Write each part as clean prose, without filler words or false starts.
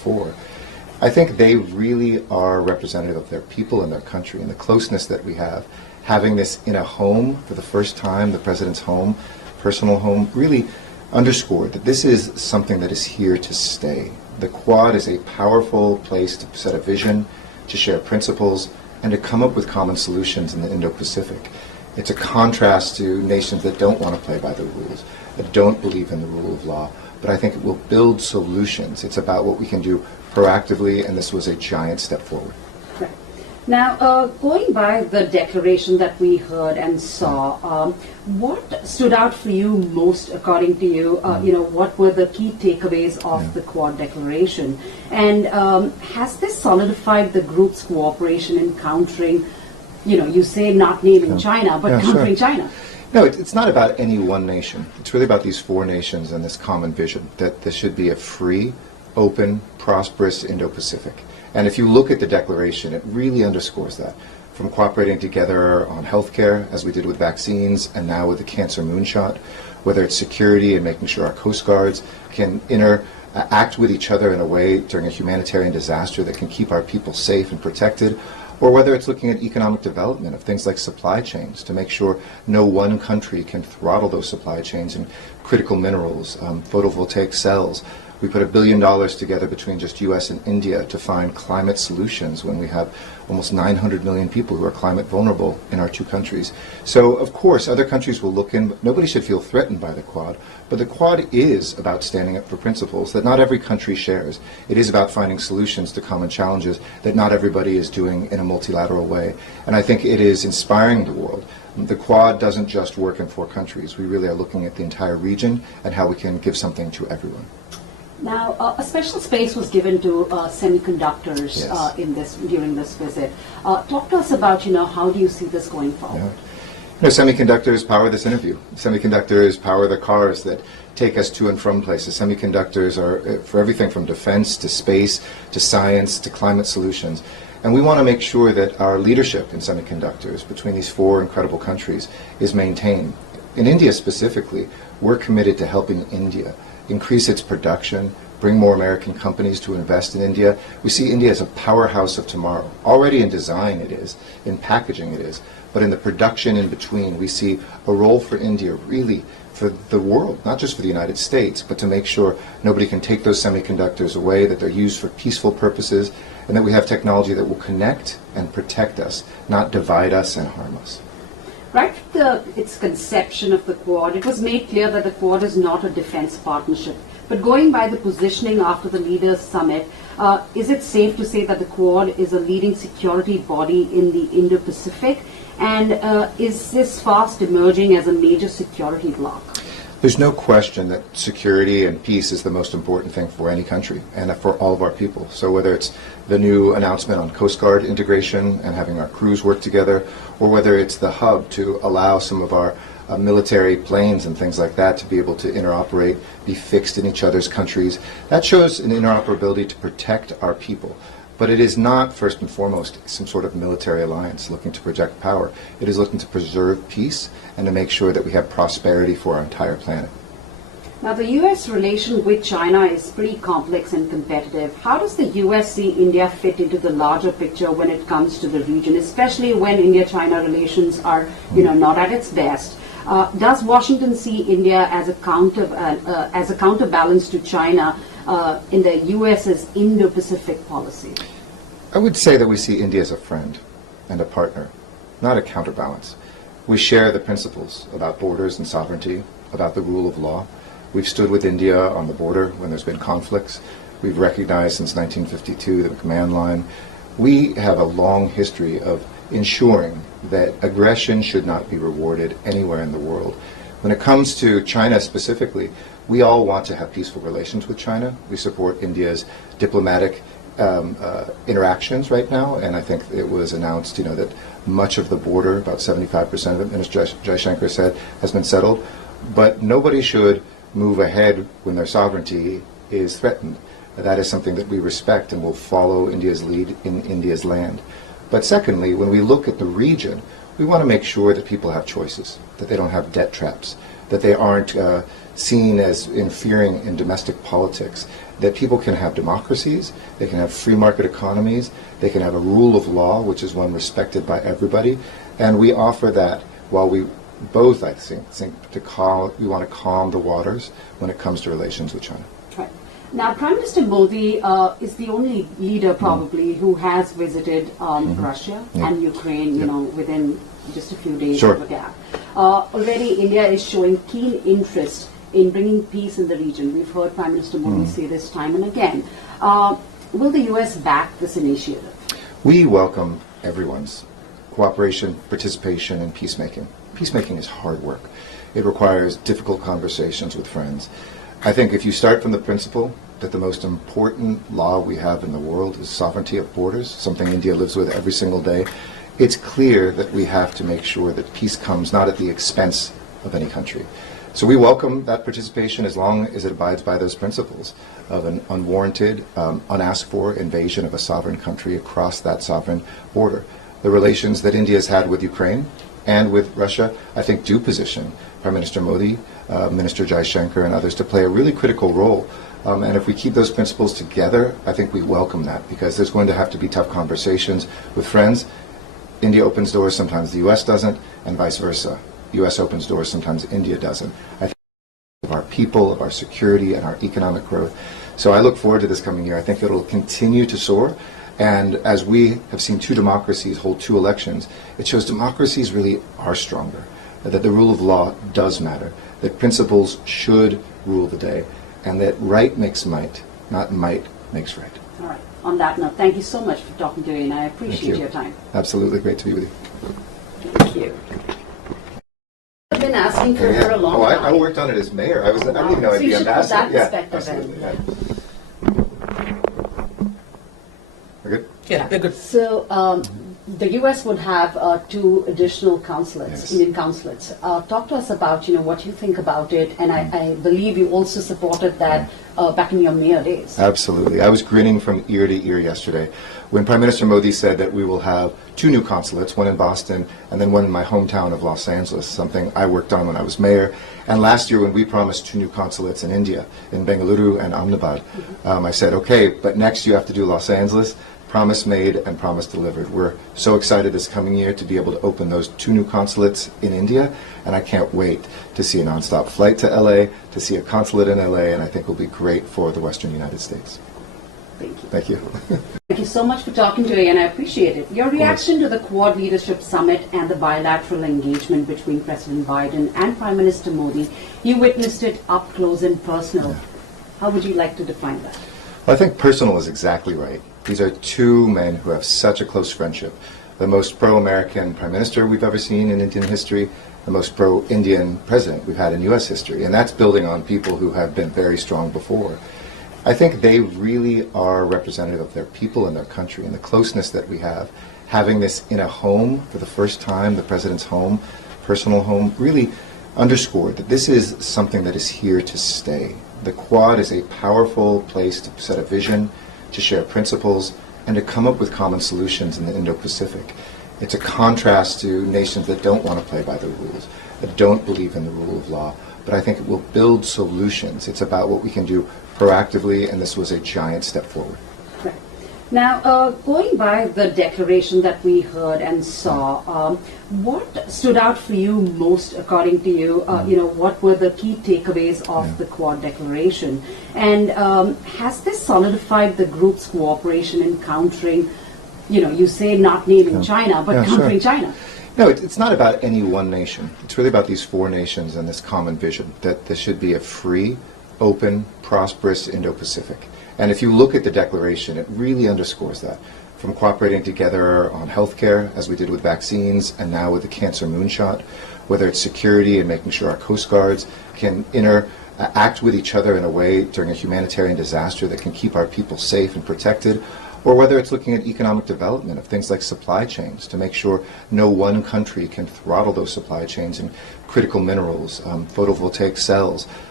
before. I think they really are representative of their people and their country and the closeness that we have. Having this in a home for the first time, the president's home, personal home, really underscored that this is something that is here to stay. The Quad is a powerful place to set a vision, to share principles, and to come up with common solutions in the Indo-Pacific. It's a contrast to nations that don't want to play by the rules, that don't believe in the rule of law, but I think it will build solutions. It's about what we can do proactively, and this was a giant step forward. Right. Now, going by the declaration that we heard and saw, what stood out for you most, according to you? What were the key takeaways of the Quad declaration? And has this solidified the group's cooperation in countering, you say not naming China, but countering China? No, it's not about any one nation. It's really about these four nations and this common vision that this should be a free, open, prosperous Indo-Pacific. And if you look at the declaration, it really underscores that. From cooperating together on healthcare, as we did with vaccines, and now with the cancer moonshot, whether it's security and making sure our coast guards can act with each other in a way during a humanitarian disaster that can keep our people safe and protected, or whether it's looking at economic development of things like supply chains to make sure no one country can throttle those supply chains in critical minerals, photovoltaic cells. We put $1 billion together between just U.S. and India to find climate solutions when we have almost 900 million people who are climate vulnerable in our two countries. So, of course, other countries will look in, but nobody should feel threatened by the Quad. But the Quad is about standing up for principles that not every country shares. It is about finding solutions to common challenges that not everybody is doing in a multilateral way. And I think it is inspiring the world. The Quad doesn't just work in four countries. We really are looking at the entire region and how we can give something to everyone. Now, a special space was given to semiconductors during this visit. Talk to us about, how do you see this going forward? Semiconductors power this interview. Semiconductors power the cars that take us to and from places. Semiconductors are for everything from defense to space to science to climate solutions. And we want to make sure that our leadership in semiconductors between these four incredible countries is maintained. In India specifically, we're committed to helping India increase its production, bring more American companies to invest in India. We see India as a powerhouse of tomorrow. Already in design it is, in packaging it is, but in the production in between we see a role for India really for the world, not just for the United States, but to make sure nobody can take those semiconductors away, that they're used for peaceful purposes, and that we have technology that will connect and protect us, not divide us and harm us. Right from its conception of the Quad, it was made clear that the Quad is not a defense partnership. But going by the positioning after the Leaders' Summit, is it safe to say that the Quad is a leading security body in the Indo-Pacific? And is this fast emerging as a major security bloc? There's no question that security and peace is the most important thing for any country and for all of our people. So whether it's the new announcement on Coast Guard integration and having our crews work together, or whether it's the hub to allow some of our military planes and things like that to be able to interoperate, be fixed in each other's countries, that shows an interoperability to protect our people. But it is not, first and foremost, some sort of military alliance looking to project power. It is looking to preserve peace and to make sure that we have prosperity for our entire planet. Now, the U.S. relation with China is pretty complex and competitive. How does the U.S. see India fit into the larger picture when it comes to the region, especially when India-China relations are, not at its best? Does Washington see India as a counterbalance to China in the U.S.'s Indo-Pacific policy? I would say that we see India as a friend and a partner, not a counterbalance. We share the principles about borders and sovereignty, about the rule of law. We've stood with India on the border when there's been conflicts. We've recognized since 1952 the command line. We have a long history of ensuring that aggression should not be rewarded anywhere in the world. When it comes to China specifically, we all want to have peaceful relations with China. We support India's diplomatic interactions right now, and I think it was announced, that much of the border, about 75% of it, Minister Jaishankar said, has been settled. But nobody should move ahead when their sovereignty is threatened. That is something that we respect and will follow India's lead in India's land. But secondly, when we look at the region, we want to make sure that people have choices, that they don't have debt traps, that they aren't seen as interfering in domestic politics, that people can have democracies, they can have free market economies, they can have a rule of law, which is one respected by everybody, and we offer that while we both, I think we want to calm the waters when it comes to relations with China. Right. Now, Prime Minister Modi is the only leader probably who has visited Russia and Ukraine, you know, within just a few days of a gap. Already India is showing keen interest in bringing peace in the region. We've heard Prime Minister Modi say this time and again. Will the U.S. back this initiative? We welcome everyone's cooperation, participation, and peacemaking. Peacemaking is hard work. It requires difficult conversations with friends. I think if you start from the principle that the most important law we have in the world is sovereignty of borders, something India lives with every single day, it's clear that we have to make sure that peace comes not at the expense of any country. So we welcome that participation as long as it abides by those principles of an unwarranted, unasked for invasion of a sovereign country across that sovereign border. The relations that India has had with Ukraine and with Russia, I think, do position Prime Minister Modi, Minister Jaishankar, and others to play a really critical role. And if we keep those principles together, I think we welcome that, because there's going to have to be tough conversations with friends. India opens doors, sometimes the U.S. doesn't, and vice versa. U.S. opens doors, sometimes India doesn't. I think of our people, of our security, and our economic growth. So I look forward to this coming year. I think it'll continue to soar. And as we have seen two democracies hold two elections, it shows democracies really are stronger, that the rule of law does matter, that principles should rule the day, and that right makes might, not might makes right. All right. On that note, thank you so much for talking to me, and I appreciate your time. Absolutely. Great to be with you. Thank you. I've been asking for a long time. I worked on it as mayor. I didn't even know I'd be ambassador. That perspective Yeah. We're good? Yeah, we're good. So the U.S. would have two additional consulates, Yes. Indian consulates. Talk to us about, what you think about it, and I believe you also supported that back in your mayor days. Absolutely. I was grinning from ear to ear yesterday when Prime Minister Modi said that we will have two new consulates, one in Boston and then one in my hometown of Los Angeles, something I worked on when I was mayor. And last year when we promised two new consulates in India, in Bengaluru and Ahmedabad, I said, okay, but next you have to do Los Angeles. Promise made and promise delivered. We're so excited this coming year to be able to open those two new consulates in India, and I can't wait to see a nonstop flight to LA, to see a consulate in LA, and I think will be great for the Western United States. Thank you. Thank you. Thank you so much for talking today, and I appreciate it. Your reaction to the Quad Leadership Summit and the bilateral engagement between President Biden and Prime Minister Modi, you witnessed it up close and personal. How would you like to define that? Well, I think personal is exactly right. These are two men who have such a close friendship. The most pro-American prime minister we've ever seen in Indian history, the most pro-Indian president we've had in U.S. history. And that's building on people who have been very strong before. I think they really are representative of their people and their country, and the closeness that we have. Having this in a home for the first time, the president's home, personal home, really underscored that this is something that is here to stay. The Quad is a powerful place to set a vision, to share principles, and to come up with common solutions in the Indo-Pacific. It's a contrast to nations that don't want to play by the rules, that don't believe in the rule of law, but I think it will build solutions. It's about what we can do proactively, and this was a giant step forward. Right. Now, going by the declaration that we heard and saw, what stood out for you most, according to you? What were the key takeaways of the Quad declaration? And has this solidified the group's cooperation in countering, you say not naming China, but countering China? No, it's not about any one nation. It's really about these four nations and this common vision that there should be a free, open, prosperous Indo-Pacific. And if you look at the declaration, it really underscores that. From cooperating together on healthcare, as we did with vaccines, and now with the cancer moonshot, whether it's security and making sure our coast guards can act with each other in a way during a humanitarian disaster that can keep our people safe and protected, or whether it's looking at economic development of things like supply chains to make sure no one country can throttle those supply chains in critical minerals, photovoltaic cells,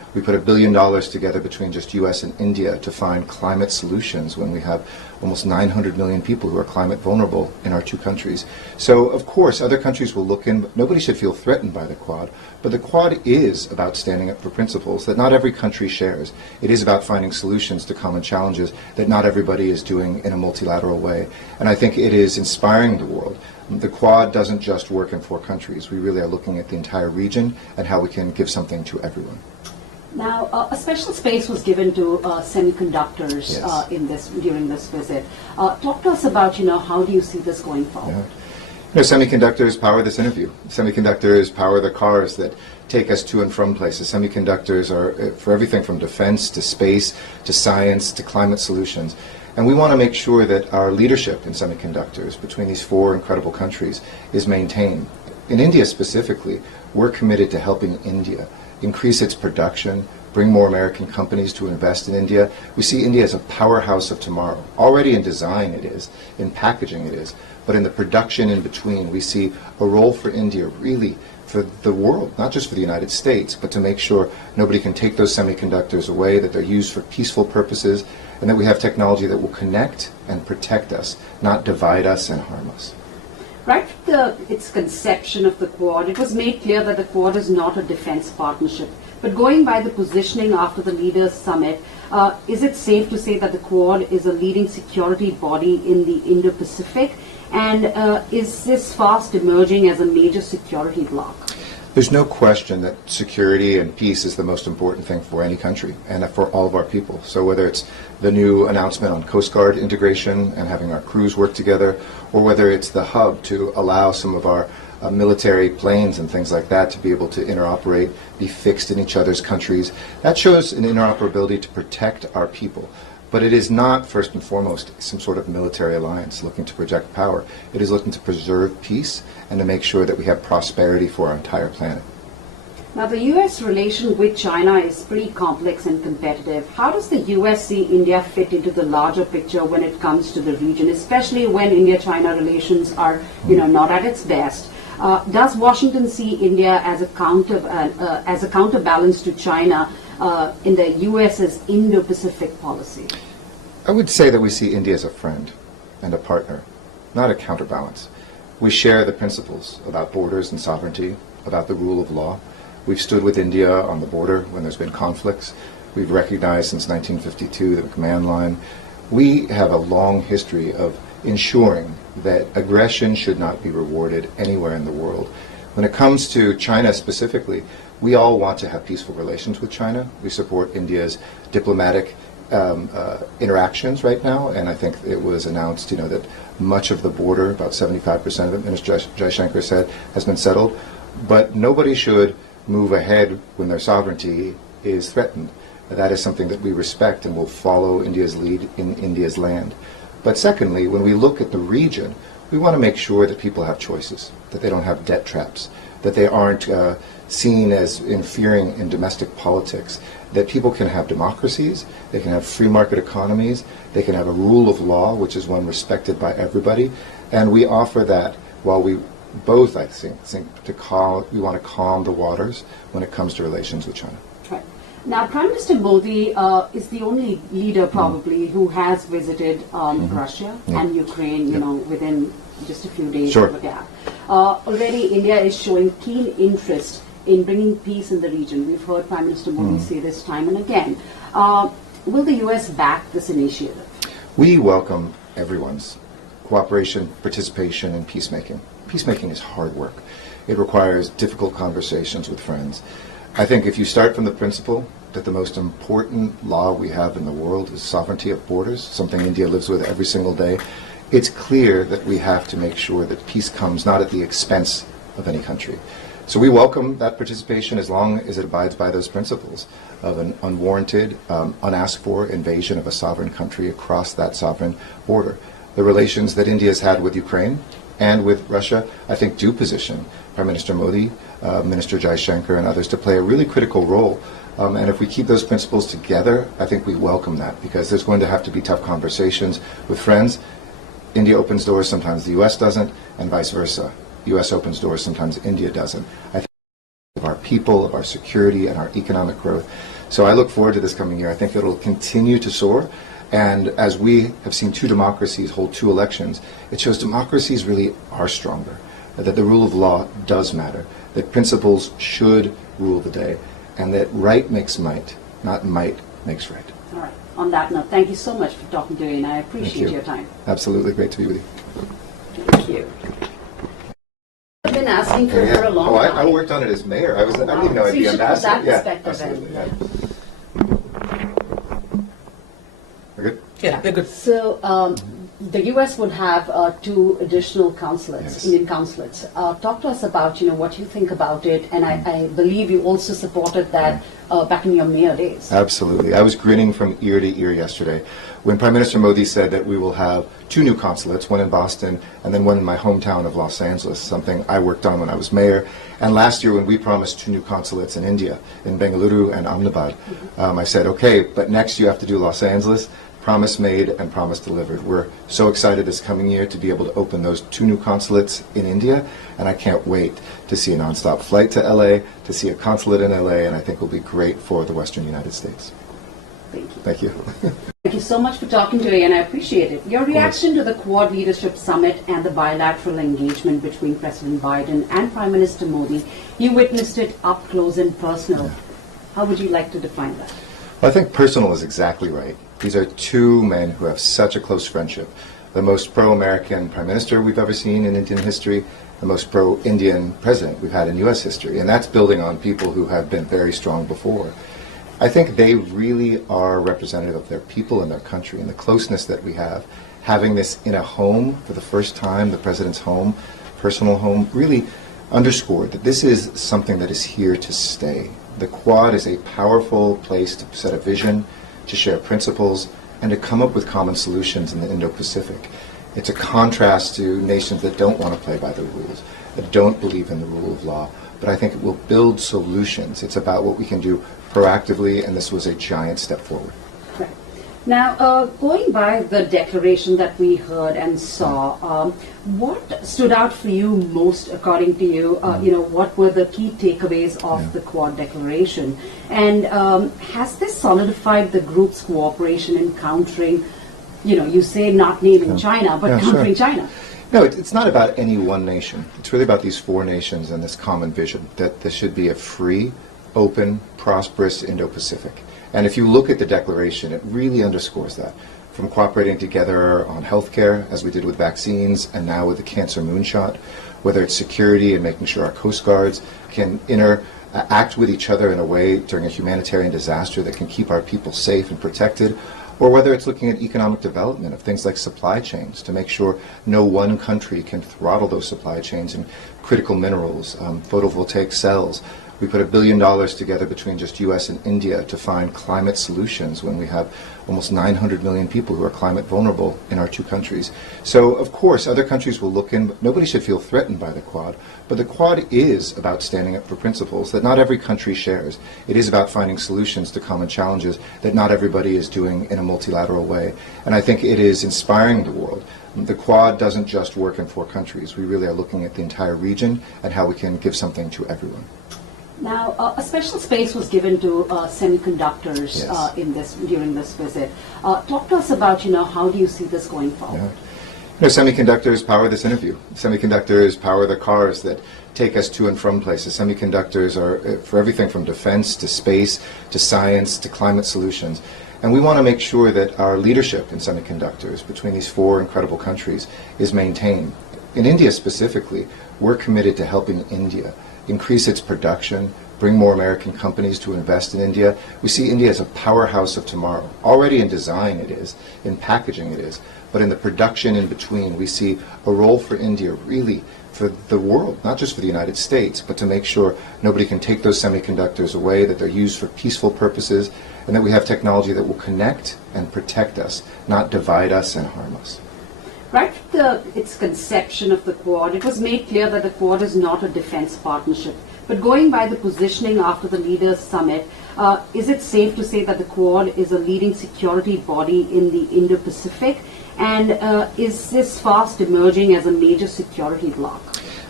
We put $1 billion together between just U.S. and India to find climate solutions when we have almost 900 million people who are climate vulnerable in our two countries. So, of course, other countries will look in, but nobody should feel threatened by the Quad. But the Quad is about standing up for principles that not every country shares. It is about finding solutions to common challenges that not everybody is doing in a multilateral way. And I think it is inspiring the world. The Quad doesn't just work in 4 countries. We really are looking at the entire region and how we can give something to everyone. Now, a special space was given to semiconductors Yes. during this visit. Talk to us about, how do you see this going forward? Semiconductors power this interview. Semiconductors power the cars that take us to and from places. Semiconductors are for everything from defense to space to science to climate solutions. And we want to make sure that our leadership in semiconductors between these 4 incredible countries is maintained. In India specifically, we're committed to helping India increase its production, bring more American companies to invest in India. We see India as a powerhouse of tomorrow. Already in design it is, in packaging it is, but in the production in between we see a role for India really for the world, not just for the United States, but to make sure nobody can take those semiconductors away, that they're used for peaceful purposes, and that we have technology that will connect and protect us, not divide us and harm us. Right from its conception of the Quad, it was made clear that the Quad is not a defense partnership. But going by the positioning after the Leaders' Summit, is it safe to say that the Quad is a leading security body in the Indo-Pacific? And is this fast emerging as a major security bloc? There's no question that security and peace is the most important thing for any country and for all of our people. So whether it's the new announcement on Coast Guard integration and having our crews work together, or whether it's the hub to allow some of our military planes and things like that to be able to interoperate, be fixed in each other's countries, that shows an interoperability to protect our people. But it is not, first and foremost, some sort of military alliance looking to project power. It is looking to preserve peace and to make sure that we have prosperity for our entire planet. Now, the U.S. relation with China is pretty complex and competitive. How does the U.S. see India fit into the larger picture when it comes to the region, especially when India-China relations are, not at its best? Does Washington see India as a counterbalance to China in the U.S.'s Indo-Pacific policy? I would say that we see India as a friend and a partner, not a counterbalance. We share the principles about borders and sovereignty, about the rule of law. We've stood with India on the border when there's been conflicts. We've recognized since 1952 the command line. We have a long history of ensuring that aggression should not be rewarded anywhere in the world. When it comes to China specifically, we all want to have peaceful relations with China. We support India's diplomatic interactions right now, and I think it was announced, that much of the border, about 75% of it, Minister Jaishankar said, has been settled. But nobody should move ahead when their sovereignty is threatened. That is something that we respect and will follow India's lead in India's land. But secondly, when we look at the region, we want to make sure that people have choices, that they don't have debt traps, that they aren't seen as interfering in domestic politics, that people can have democracies, they can have free market economies, they can have a rule of law, which is one respected by everybody, and we offer that while we both, I think we want to calm the waters when it comes to relations with China. Right. Now, Prime Minister Modi is the only leader probably who has visited Russia and Ukraine, within just a few days Sure. of a gap. Already India is showing keen interest in bringing peace in the region. We've heard Prime Minister Modi say this time and again. Will the U.S. back this initiative? We welcome everyone's cooperation, participation, and peacemaking. Peacemaking is hard work. It requires difficult conversations with friends. I think if you start from the principle that the most important law we have in the world is sovereignty of borders, something India lives with every single day, it's clear that we have to make sure that peace comes not at the expense of any country. So we welcome that participation as long as it abides by those principles of an unwarranted, unasked for invasion of a sovereign country across that sovereign border. The relations that India has had with Ukraine and with Russia, I think, do position Prime Minister Modi, Minister Jaishankar, and others to play a really critical role. And if we keep those principles together, I think we welcome that, because there's going to have to be tough conversations with friends. India opens doors, sometimes the U.S. doesn't, and vice versa. U.S. opens doors, sometimes India doesn't. I think of our people, of our security, and our economic growth. So I look forward to this coming year. I think it'll continue to soar. And as we have seen two democracies hold two elections, it shows democracies really are stronger, that the rule of law does matter, that principles should rule the day, and that right makes might, not might makes right. All right. On that note, thank you so much for talking to me, and I appreciate your time. Absolutely. Great to be with you. Thank you. I've been asking for a long time. I worked on it as mayor. I didn't even know I'd be ambassador. So you should put that perspective in. Absolutely. We're good? Yeah, they're good. So the U.S. would have two additional consulates, Yes. Indian consulates. Talk to us about what you think about it, and I believe you also supported that back in your mayor days. Absolutely. I was grinning from ear to ear yesterday when Prime Minister Modi said that we will have two new consulates, one in Boston and then one in my hometown of Los Angeles, something I worked on when I was mayor. And last year when we promised two new consulates in India, in Bengaluru and Ahmedabad, I said, okay, but next you have to do Los Angeles. Promise made and promise delivered. We're so excited this coming year to be able to open those two new consulates in India, and I can't wait to see a nonstop flight to LA, to see a consulate in LA, and I think it will be great for the Western United States. Thank you. Thank you. Thank you so much for talking to me, and I appreciate it. Your reaction to the Quad Leadership Summit and the bilateral engagement between President Biden and Prime Minister Modi, you witnessed it up close and personal. How would you like to define that? Well, I think personal is exactly right. These are two men who have such a close friendship. The most pro-American prime minister we've ever seen in Indian history, the most pro-Indian president we've had in U.S. history. And that's building on people who have been very strong before. I think they really are representative of their people and their country and the closeness that we have. Having this in a home for the first time, the president's home, personal home, really underscored that this is something that is here to stay. The Quad is a powerful place to set a vision, to share principles, and to come up with common solutions in the Indo-Pacific. It's a contrast to nations that don't want to play by the rules, that don't believe in the rule of law, but I think it will build solutions. It's about what we can do proactively, and this was a giant step forward. Right. Now, going by the declaration that we heard and saw, what stood out for you most, according to you? What were the key takeaways of the Quad declaration? And has this solidified the group's cooperation in countering, you say not naming China, but countering China? No, it's not about any one nation. It's really about these four nations and this common vision that this should be a free, open, prosperous Indo-Pacific. And if you look at the declaration, it really underscores that. From cooperating together on healthcare, as we did with vaccines, and now with the cancer moonshot, whether it's security and making sure our coast guards can act with each other in a way during a humanitarian disaster that can keep our people safe and protected, or whether it's looking at economic development of things like supply chains to make sure no one country can throttle those supply chains in critical minerals, photovoltaic cells. We put $1 billion together between just U.S. and India to find climate solutions when we have almost 900 million people who are climate vulnerable in our two countries. So, of course, other countries will look in, but nobody should feel threatened by the Quad. But the Quad is about standing up for principles that not every country shares. It is about finding solutions to common challenges that not everybody is doing in a multilateral way. And I think it is inspiring the world. The Quad doesn't just work in four countries. We really are looking at the entire region and how we can give something to everyone. Now, a special space was given to semiconductors during this visit. Talk to us about, how do you see this going forward? Semiconductors power this interview. Semiconductors power the cars that take us to and from places. Semiconductors are for everything from defense to space to science to climate solutions. And we want to make sure that our leadership in semiconductors between these four incredible countries is maintained. In India specifically, we're committed to helping India increase its production, bring more American companies to invest in India. We see India as a powerhouse of tomorrow. Already in design it is, in packaging it is, but in the production in between we see a role for India really for the world, not just for the United States, but to make sure nobody can take those semiconductors away, that they're used for peaceful purposes, and that we have technology that will connect and protect us, not divide us and harm us. Right from its conception of the Quad, it was made clear that the Quad is not a defense partnership. But going by the positioning after the Leaders' Summit, is it safe to say that the Quad is a leading security body in the Indo-Pacific? And is this fast emerging as a major security bloc?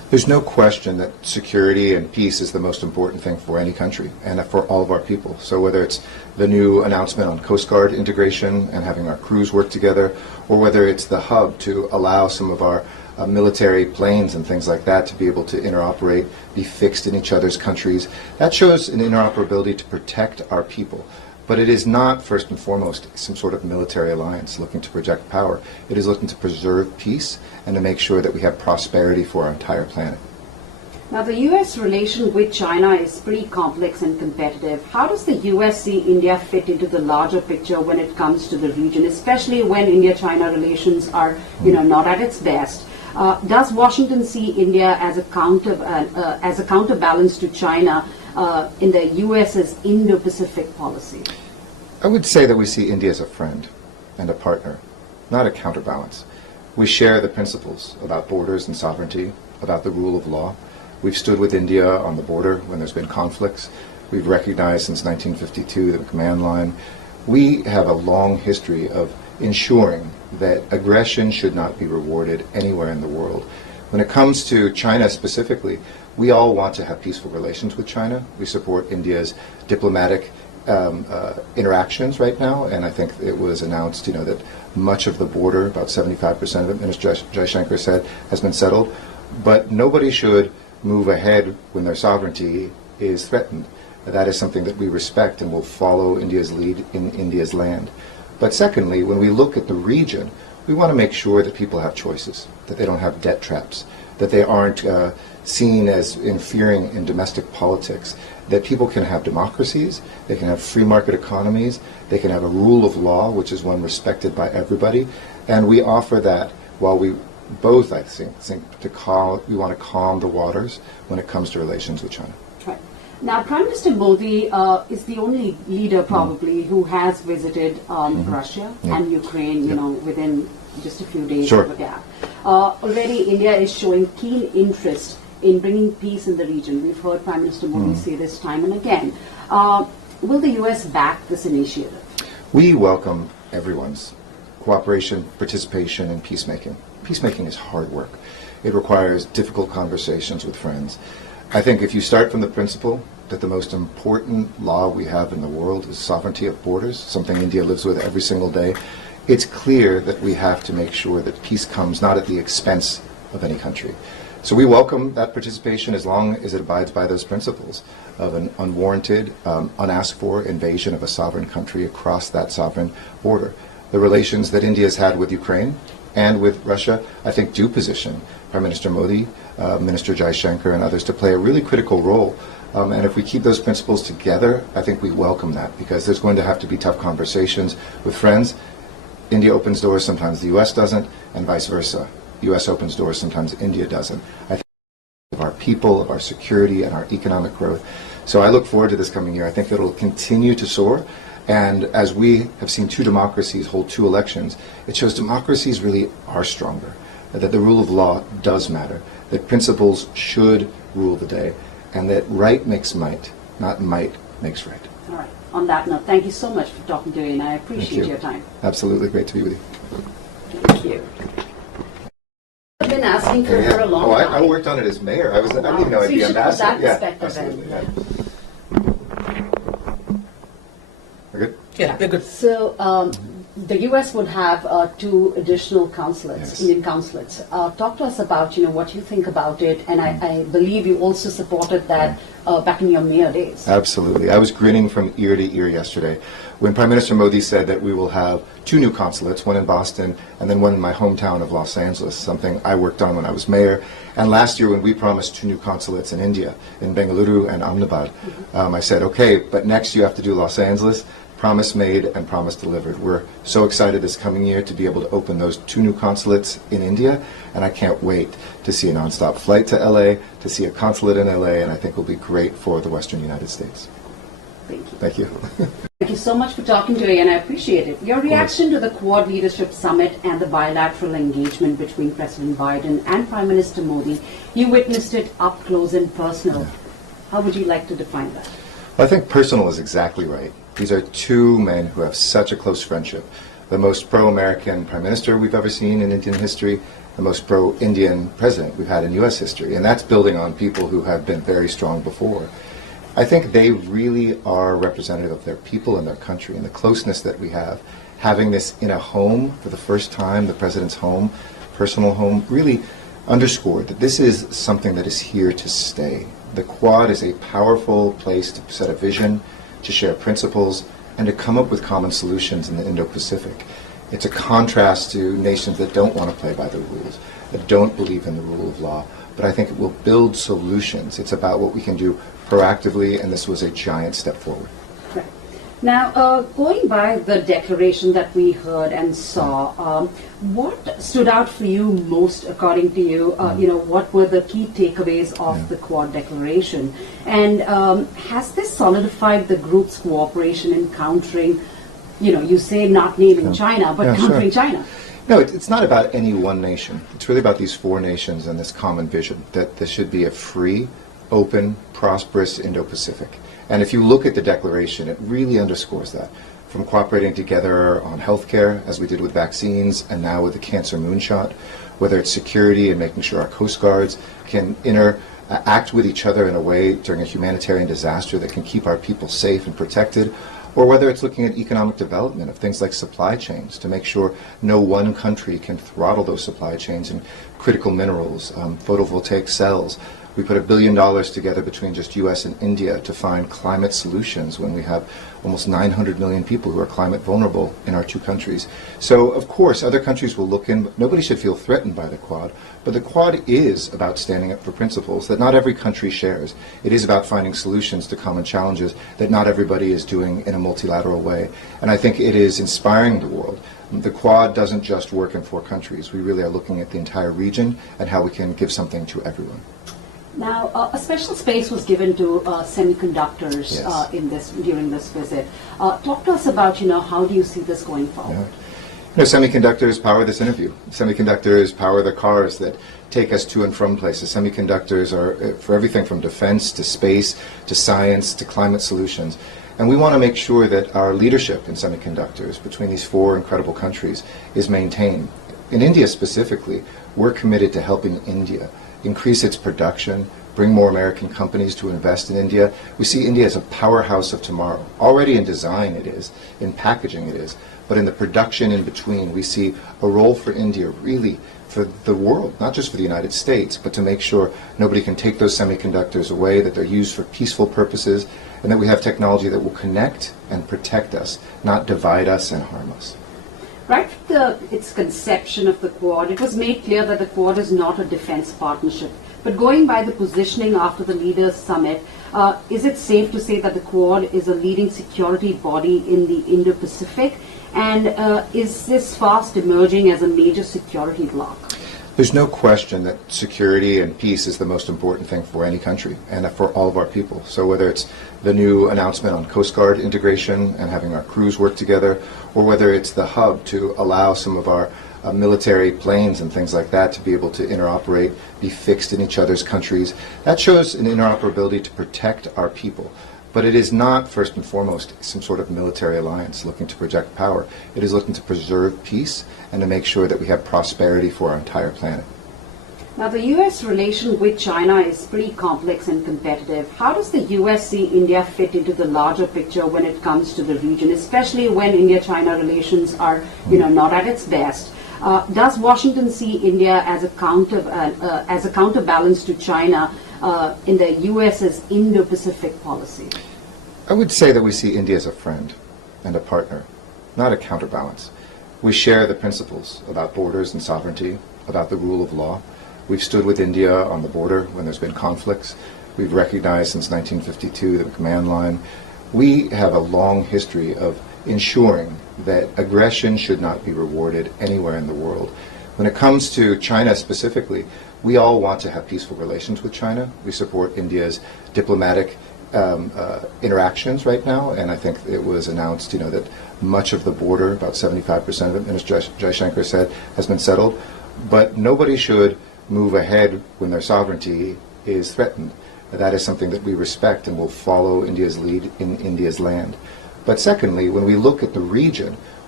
There's no question that security and peace is the most important thing for any country and for all of our people. So whether it's the new announcement on Coast Guard integration and having our crews work together, or whether it's the hub to allow some of our military planes and things like that to be able to interoperate, be fixed in each other's countries, that shows an interoperability to protect our people. But it is not, first and foremost, some sort of military alliance looking to project power. It is looking to preserve peace and to make sure that we have prosperity for our entire planet. Now, the U.S. relation with China is pretty complex and competitive. How does the U.S. see India fit into the larger picture when it comes to the region, especially when India-China relations are, not at its best? Does Washington see India as a counterbalance to China in the U.S.'s Indo-Pacific policy? I would say that we see India as a friend and a partner, not a counterbalance. We share the principles about borders and sovereignty, about the rule of law. We've stood with India on the border when there's been conflicts. We've recognized since 1952 the command line. We have a long history of ensuring that aggression should not be rewarded anywhere in the world. When it comes to China specifically, we all want to have peaceful relations with China. We support India's diplomatic interactions right now, and I think it was announced, that much of the border, about 75% of it, Minister Jaishankar said, has been settled. But nobody should move ahead when their sovereignty is threatened. That is something that we respect and will follow India's lead in India's land. But secondly, when we look at the region, we want to make sure that people have choices, that they don't have debt traps, that they aren't seen as interfering in domestic politics, that people can have democracies, they can have free market economies, they can have a rule of law, which is one respected by everybody, and we offer that while we both, I think we want to calm the waters when it comes to relations with China. Right. Now, Prime Minister Modi is the only leader probably who has visited Russia and Ukraine, within just a few days of a gap. Already India is showing keen interest in bringing peace in the region. We've heard Prime Minister Modi say this time and again. Will the U.S. back this initiative? We welcome everyone's cooperation, participation, and peacemaking. Peacemaking is hard work. It requires difficult conversations with friends. I think if you start from the principle that the most important law we have in the world is sovereignty of borders, something India lives with every single day, it's clear that we have to make sure that peace comes not at the expense of any country. So we welcome that participation as long as it abides by those principles of an unwarranted, unasked for invasion of a sovereign country across that sovereign border. The relations that India has had with Ukraine and with Russia, I think, do position Prime Minister Modi, Minister Jaishankar, and others to play a really critical role. And if we keep those principles together, I think we welcome that, because there's going to have to be tough conversations with friends. India opens doors, sometimes the U.S. doesn't, and vice versa. The U.S. opens doors, sometimes India doesn't. I think of our people, of our security, and our economic growth. So I look forward to this coming year. I think it'll continue to soar. And as we have seen two democracies hold two elections, it shows democracies really are stronger, that the rule of law does matter, that principles should rule the day, and that right makes might, not might makes right. All right. On that note, thank you so much for talking to me, and I appreciate your time. Absolutely. Great to be with you. Thank you. I've been asking for a long time. I worked on it as mayor. I didn't even know I'd be ambassador. That Absolutely. yeah. We're good? Yeah, we're good. So the U.S. would have 2 additional consulates, Yes. Indian consulates. Talk to us about what you think about it, and I believe you also supported that back in your mayor days. Absolutely. I was grinning from ear to ear yesterday when Prime Minister Modi said that we will have 2 new consulates, one in Boston and then one in my hometown of Los Angeles, something I worked on when I was mayor. And last year when we promised 2 new consulates in India, in Bengaluru and Ahmedabad, I said, okay, but next you have to do Los Angeles. Promise made and promise delivered. We're so excited this coming year to be able to open those 2 new consulates in India, and I can't wait to see a nonstop flight to LA, to see a consulate in LA, and I think will be great for the Western United States. Thank you. Thank you. Thank you so much for talking today, and I appreciate it. Your reaction to the Quad Leadership Summit and the bilateral engagement between President Biden and Prime Minister Modi, you witnessed it up close and personal. How would you like to define that? Well, I think personal is exactly right. These are 2 men who have such a close friendship. The most pro-American prime minister we've ever seen in Indian history, the most pro-Indian president we've had in U.S. history, and that's building on people who have been very strong before. I think they really are representative of their people and their country, and the closeness that we have. Having this in a home for the first time, the president's home, personal home, really underscored that this is something that is here to stay. The Quad is a powerful place to set a vision, to share principles, and to come up with common solutions in the Indo-Pacific. It's a contrast to nations that don't want to play by the rules, that don't believe in the rule of law, but I think it will build solutions. It's about what we can do proactively, and this was a giant step forward. Right. Now, going by the declaration that we heard and saw, what stood out for you most, according to you? What were the key takeaways of the Quad declaration? And has this solidified the group's cooperation in countering, you say not naming China, but countering China? No, it's not about any one nation. It's really about these four nations and this common vision that this should be a free, open, prosperous Indo-Pacific. And if you look at the declaration, it really underscores that. From cooperating together on healthcare, as we did with vaccines, and now with the cancer moonshot, whether it's security and making sure our coast guards can act with each other in a way during a humanitarian disaster that can keep our people safe and protected, or whether it's looking at economic development of things like supply chains to make sure no one country can throttle those supply chains in critical minerals, photovoltaic cells. We put $1 billion together between just U.S. and India to find climate solutions when we have almost 900 million people who are climate vulnerable in our two countries. So, of course, other countries will look in, but nobody should feel threatened by the Quad. But the Quad is about standing up for principles that not every country shares. It is about finding solutions to common challenges that not everybody is doing in a multilateral way. And I think it is inspiring the world. The Quad doesn't just work in four countries. We really are looking at the entire region and how we can give something to everyone. Now, a special space was given to semiconductors during this visit. Talk to us about, how do you see this going forward? Semiconductors power this interview. Semiconductors power the cars that take us to and from places. Semiconductors are for everything from defense to space to science to climate solutions. And we want to make sure that our leadership in semiconductors between these four incredible countries is maintained. In India specifically, we're committed to helping India increase its production, bring more American companies to invest in India. We see India as a powerhouse of tomorrow. Already in design it is, in packaging it is, but in the production in between we see a role for India really for the world, not just for the United States, but to make sure nobody can take those semiconductors away, that they're used for peaceful purposes, and that we have technology that will connect and protect us, not divide us and harm us. Right from its conception of the Quad, it was made clear that the Quad is not a defense partnership. But going by the positioning after the Leaders' Summit, is it safe to say that the Quad is a leading security body in the Indo-Pacific? And is this fast emerging as a major security bloc? There's no question that security and peace is the most important thing for any country and for all of our people. So whether it's the new announcement on Coast Guard integration and having our crews work together, or whether it's the hub to allow some of our military planes and things like that to be able to interoperate, be fixed in each other's countries, that shows an interoperability to protect our people. But it is not, first and foremost, some sort of military alliance looking to project power. It is looking to preserve peace and to make sure that we have prosperity for our entire planet. Now, the U.S. relation with China is pretty complex and competitive. How does the U.S. see India fit into the larger picture when it comes to the region, especially when India-China relations are, not at its best? Does Washington see India as a counterbalance to China in the U.S.'s Indo-Pacific policy? I would say that we see India as a friend and a partner, not a counterbalance. We share the principles about borders and sovereignty, about the rule of law. We've stood with India on the border when there's been conflicts. We've recognized since 1952 the command line. We have a long history of ensuring that aggression should not be rewarded anywhere in the world. When it comes to China specifically, we all want to have peaceful relations with China. We support India's diplomatic interactions right now, and I think it was announced, that much of the border, about 75% of it, Minister Jaishankar said, has been settled. But nobody should move ahead when their sovereignty is threatened. That is something that we respect and will follow India's lead in India's land. But secondly, when we look at the region,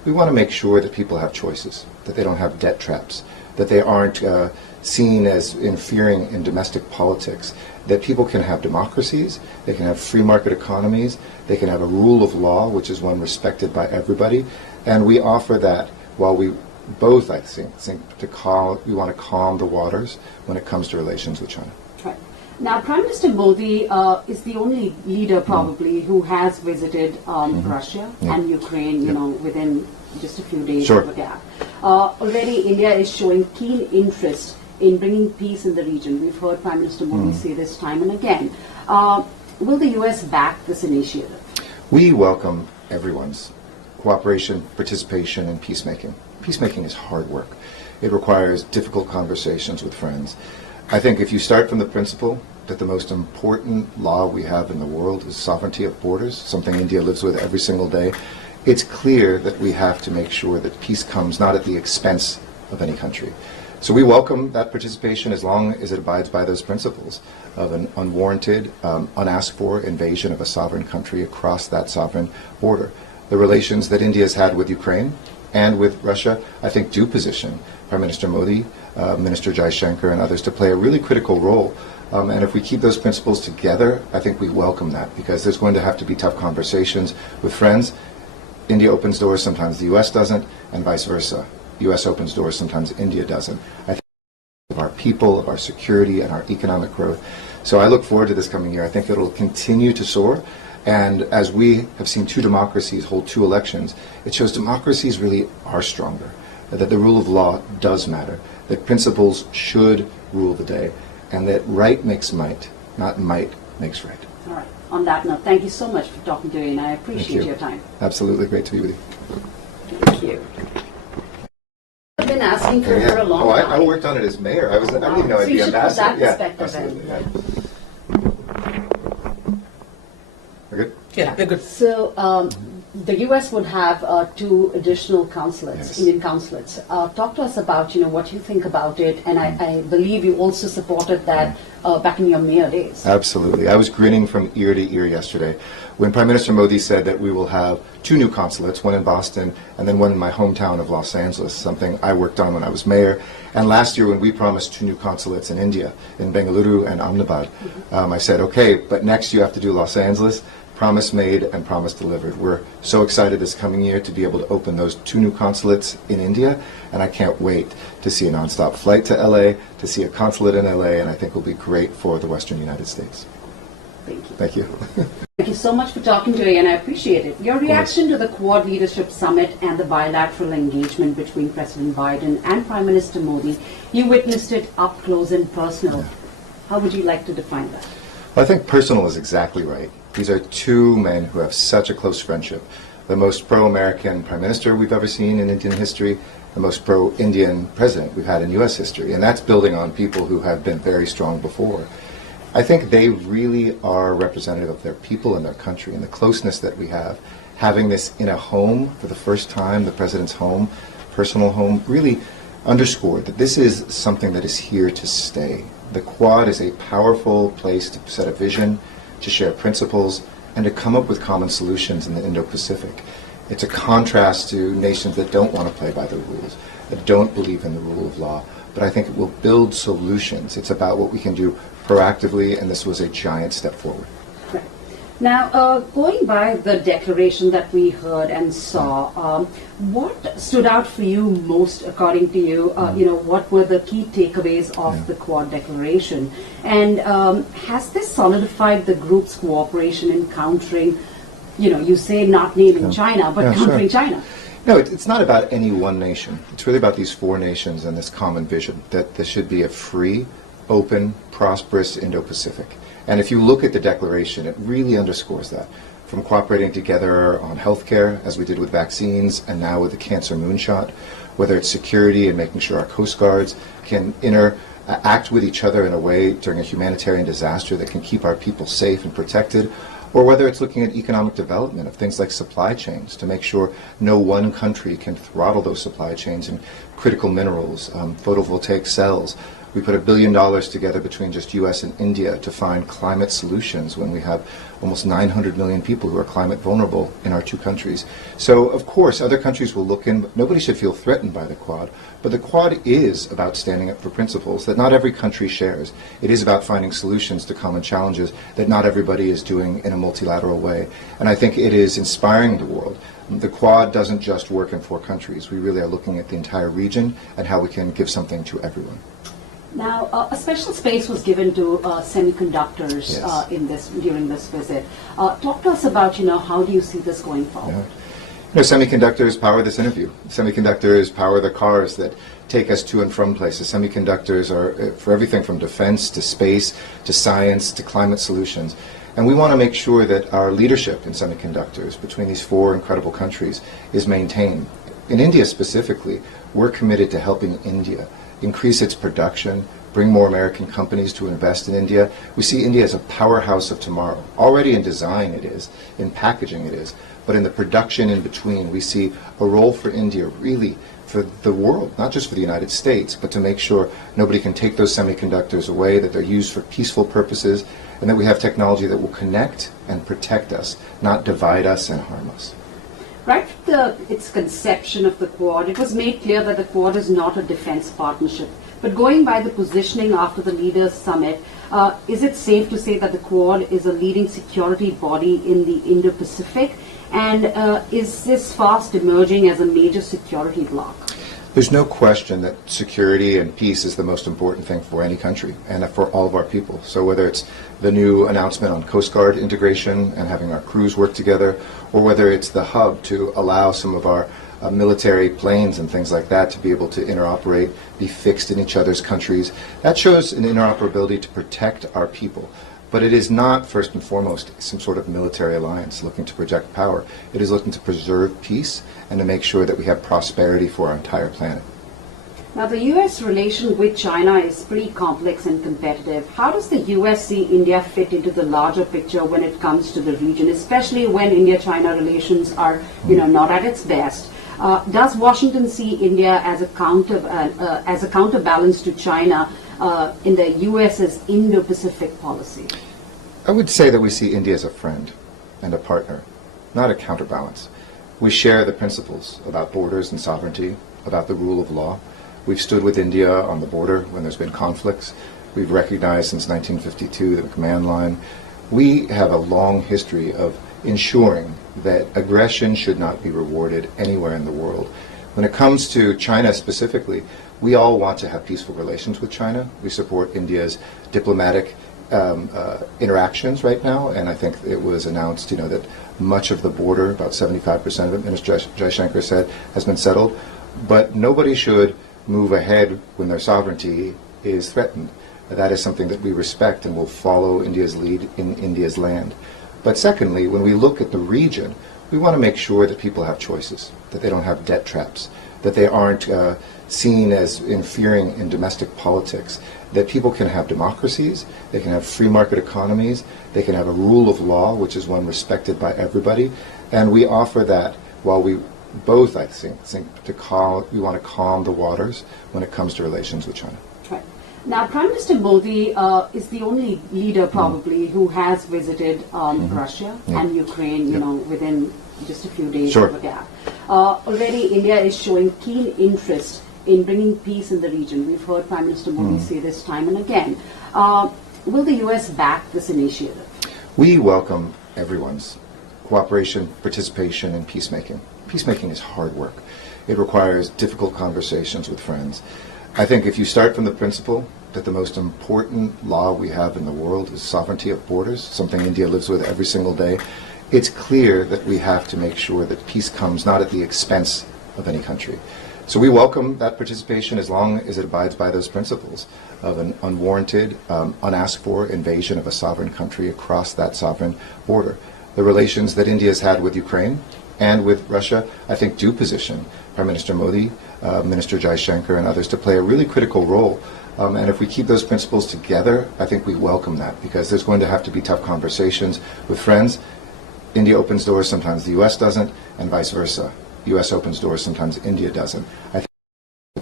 we want to make sure that people have choices, that they don't have debt traps, that they aren't seen as interfering in domestic politics, that people can have democracies, they can have free market economies, they can have a rule of law, which is one respected by everybody, and we offer that while we both, I think we want to calm the waters when it comes to relations with China. Right. Now, Prime Minister Modi is the only leader probably who has visited Russia and Ukraine, within just a few days of a gap. Already India is showing keen interest in bringing peace in the region. We've heard Prime Minister Modi say this time and again. Will the U.S. back this initiative? We welcome everyone's cooperation, participation, and peacemaking. Peacemaking is hard work. It requires difficult conversations with friends. I think if you start from the principle that the most important law we have in the world is sovereignty of borders, something India lives with every single day, it's clear that we have to make sure that peace comes not at the expense of any country. So we welcome that participation as long as it abides by those principles of an unwarranted, unasked for invasion of a sovereign country across that sovereign border. The relations that India has had with Ukraine and with Russia, I think, do position Prime Minister Modi, Minister Jaishankar, and others to play a really critical role. And if we keep those principles together, I think we welcome that, because there's going to have to be tough conversations with friends. India opens doors, sometimes the U.S. doesn't, and vice versa. U.S. opens doors, sometimes India doesn't. I think of our people, of our security, and our economic growth. So I look forward to this coming year. I think it'll continue to soar. And as we have seen two democracies hold two elections, it shows democracies really are stronger, that the rule of law does matter, that principles should rule the day, and that right makes might, not might makes right. All right. On that note, thank you so much for talking to me, and I appreciate your time. Absolutely. Great to be with you. Thank you. I've been asking for a long time. I worked on it as mayor. I didn't even know I'd be ambassador. That perspective absolutely. We're good? Yeah, we're good. So the U.S. would have 2 additional consulates, Yes. Indian consulates. Talk to us about what you think about it, and I believe you also supported that back in your mayor days. Absolutely. I was grinning from ear to ear yesterday when Prime Minister Modi said that we will have 2 new consulates, one in Boston and then one in my hometown of Los Angeles, something I worked on when I was mayor. And last year when we promised 2 new consulates in India, in Bengaluru and Ahmedabad, I said, okay, but next you have to do Los Angeles. Promise made and promise delivered. We're so excited this coming year to be able to open those 2 new consulates in India, and I can't wait to see a nonstop flight to LA, to see a consulate in LA, and I think will be great for the Western United States. Thank you. Thank you. Thank you so much for talking to me, and I appreciate it. Your reaction to the Quad Leadership Summit and the bilateral engagement between President Biden and Prime Minister Modi, you witnessed it up close and personal. How would you like to define that? Well, I think personal is exactly right. These are 2 men who have such a close friendship. The most pro-American prime minister we've ever seen in Indian history, the most pro-Indian president we've had in U.S. history, and that's building on people who have been very strong before. I think they really are representative of their people and their country, and the closeness that we have. Having this in a home for the first time, the president's home, personal home, really underscored that this is something that is here to stay. The Quad is a powerful place to set a vision, to share principles, and to come up with common solutions in the Indo-Pacific. It's a contrast to nations that don't want to play by the rules, that don't believe in the rule of law, but I think it will build solutions. It's about what we can do proactively, and this was a giant step forward. Right. Now, going by the declaration that we heard and saw, what stood out for you most, according to you? What were the key takeaways of the Quad declaration? And has this solidified the group's cooperation in countering, you say not naming China, but countering China? No, it's not about any one nation. It's really about these 4 nations and this common vision that there should be a free, open, prosperous Indo-Pacific. And if you look at the declaration, it really underscores that. From cooperating together on healthcare, as we did with vaccines, and now with the cancer moonshot, whether it's security and making sure our coast guards can act with each other in a way during a humanitarian disaster that can keep our people safe and protected, or whether it's looking at economic development of things like supply chains to make sure no one country can throttle those supply chains in critical minerals, photovoltaic cells, We put $1 billion together between just U.S. and India to find climate solutions when we have almost 900 million people who are climate vulnerable in our two countries. So, of course, other countries will look in, but nobody should feel threatened by the Quad. But the Quad is about standing up for principles that not every country shares. It is about finding solutions to common challenges that not everybody is doing in a multilateral way. And I think it is inspiring the world. The Quad doesn't just work in 4 countries. We really are looking at the entire region and how we can give something to everyone. Now, a special space was given to semiconductors Yes. during this visit. Talk to us about, how do you see this going forward? Semiconductors power this interview. Semiconductors power the cars that take us to and from places. Semiconductors are for everything from defense to space to science to climate solutions. And we want to make sure that our leadership in semiconductors between these 4 incredible countries is maintained. In India specifically, we're committed to helping India increase its production, bring more American companies to invest in India. We see India as a powerhouse of tomorrow. Already in design it is, in packaging it is, but in the production in between we see a role for India really for the world, not just for the United States, but to make sure nobody can take those semiconductors away, that they're used for peaceful purposes, and that we have technology that will connect and protect us, not divide us and harm us. Right from its conception of the Quad, it was made clear that the Quad is not a defense partnership. But going by the positioning after the Leaders' Summit, is it safe to say that the Quad is a leading security body in the Indo-Pacific? And is this fast emerging as a major security bloc? There's no question that security and peace is the most important thing for any country and for all of our people. So whether it's the new announcement on Coast Guard integration and having our crews work together, or whether it's the hub to allow some of our military planes and things like that to be able to interoperate, be fixed in each other's countries, that shows an interoperability to protect our people. But it is not, first and foremost, some sort of military alliance looking to project power. It is looking to preserve peace and to make sure that we have prosperity for our entire planet. Now, the U.S. relation with China is pretty complex and competitive. How does the U.S. see India fit into the larger picture when it comes to the region, especially when India-China relations are, not at its best? Does Washington see India as a counterbalance to China in the U.S.'s Indo-Pacific policy? I would say that we see India as a friend and a partner, not a counterbalance. We share the principles about borders and sovereignty, about the rule of law. We've stood with India on the border when there's been conflicts. We've recognized since 1952 the command line. We have a long history of ensuring that aggression should not be rewarded anywhere in the world. When it comes to China specifically, we all want to have peaceful relations with China. We support India's diplomatic interactions right now, and I think it was announced, that much of the border, about 75% of it, Minister Jaishankar said, has been settled. But nobody should move ahead when their sovereignty is threatened. That is something that we respect and will follow India's lead in India's land. But secondly, when we look at the region, we want to make sure that people have choices, that they don't have debt traps, that they aren't seen as interfering in domestic politics, that people can have democracies, they can have free market economies, they can have a rule of law, which is one respected by everybody, and we offer that while we both, I think we want to calm the waters when it comes to relations with China. Right. Now, Prime Minister Modi is the only leader probably who has visited Russia and Ukraine, within just a few days of a gap. Already India is showing keen interest in bringing peace in the region. We've heard Prime Minister Modi say this time and again. Will the U.S. back this initiative? We welcome everyone's cooperation, participation in peacemaking. Peacemaking is hard work. It requires difficult conversations with friends. I think if you start from the principle that the most important law we have in the world is sovereignty of borders, something India lives with every single day, it's clear that we have to make sure that peace comes not at the expense of any country. So we welcome that participation as long as it abides by those principles of an unwarranted, unasked for invasion of a sovereign country across that sovereign border. The relations that India has had with Ukraine and with Russia, I think, do position Prime Minister Modi, Minister Jaishankar, and others to play a really critical role. And if we keep those principles together, I think we welcome that, because there's going to have to be tough conversations with friends. India opens doors, sometimes the U.S. doesn't, and vice versa. U.S. opens doors, sometimes India doesn't. I think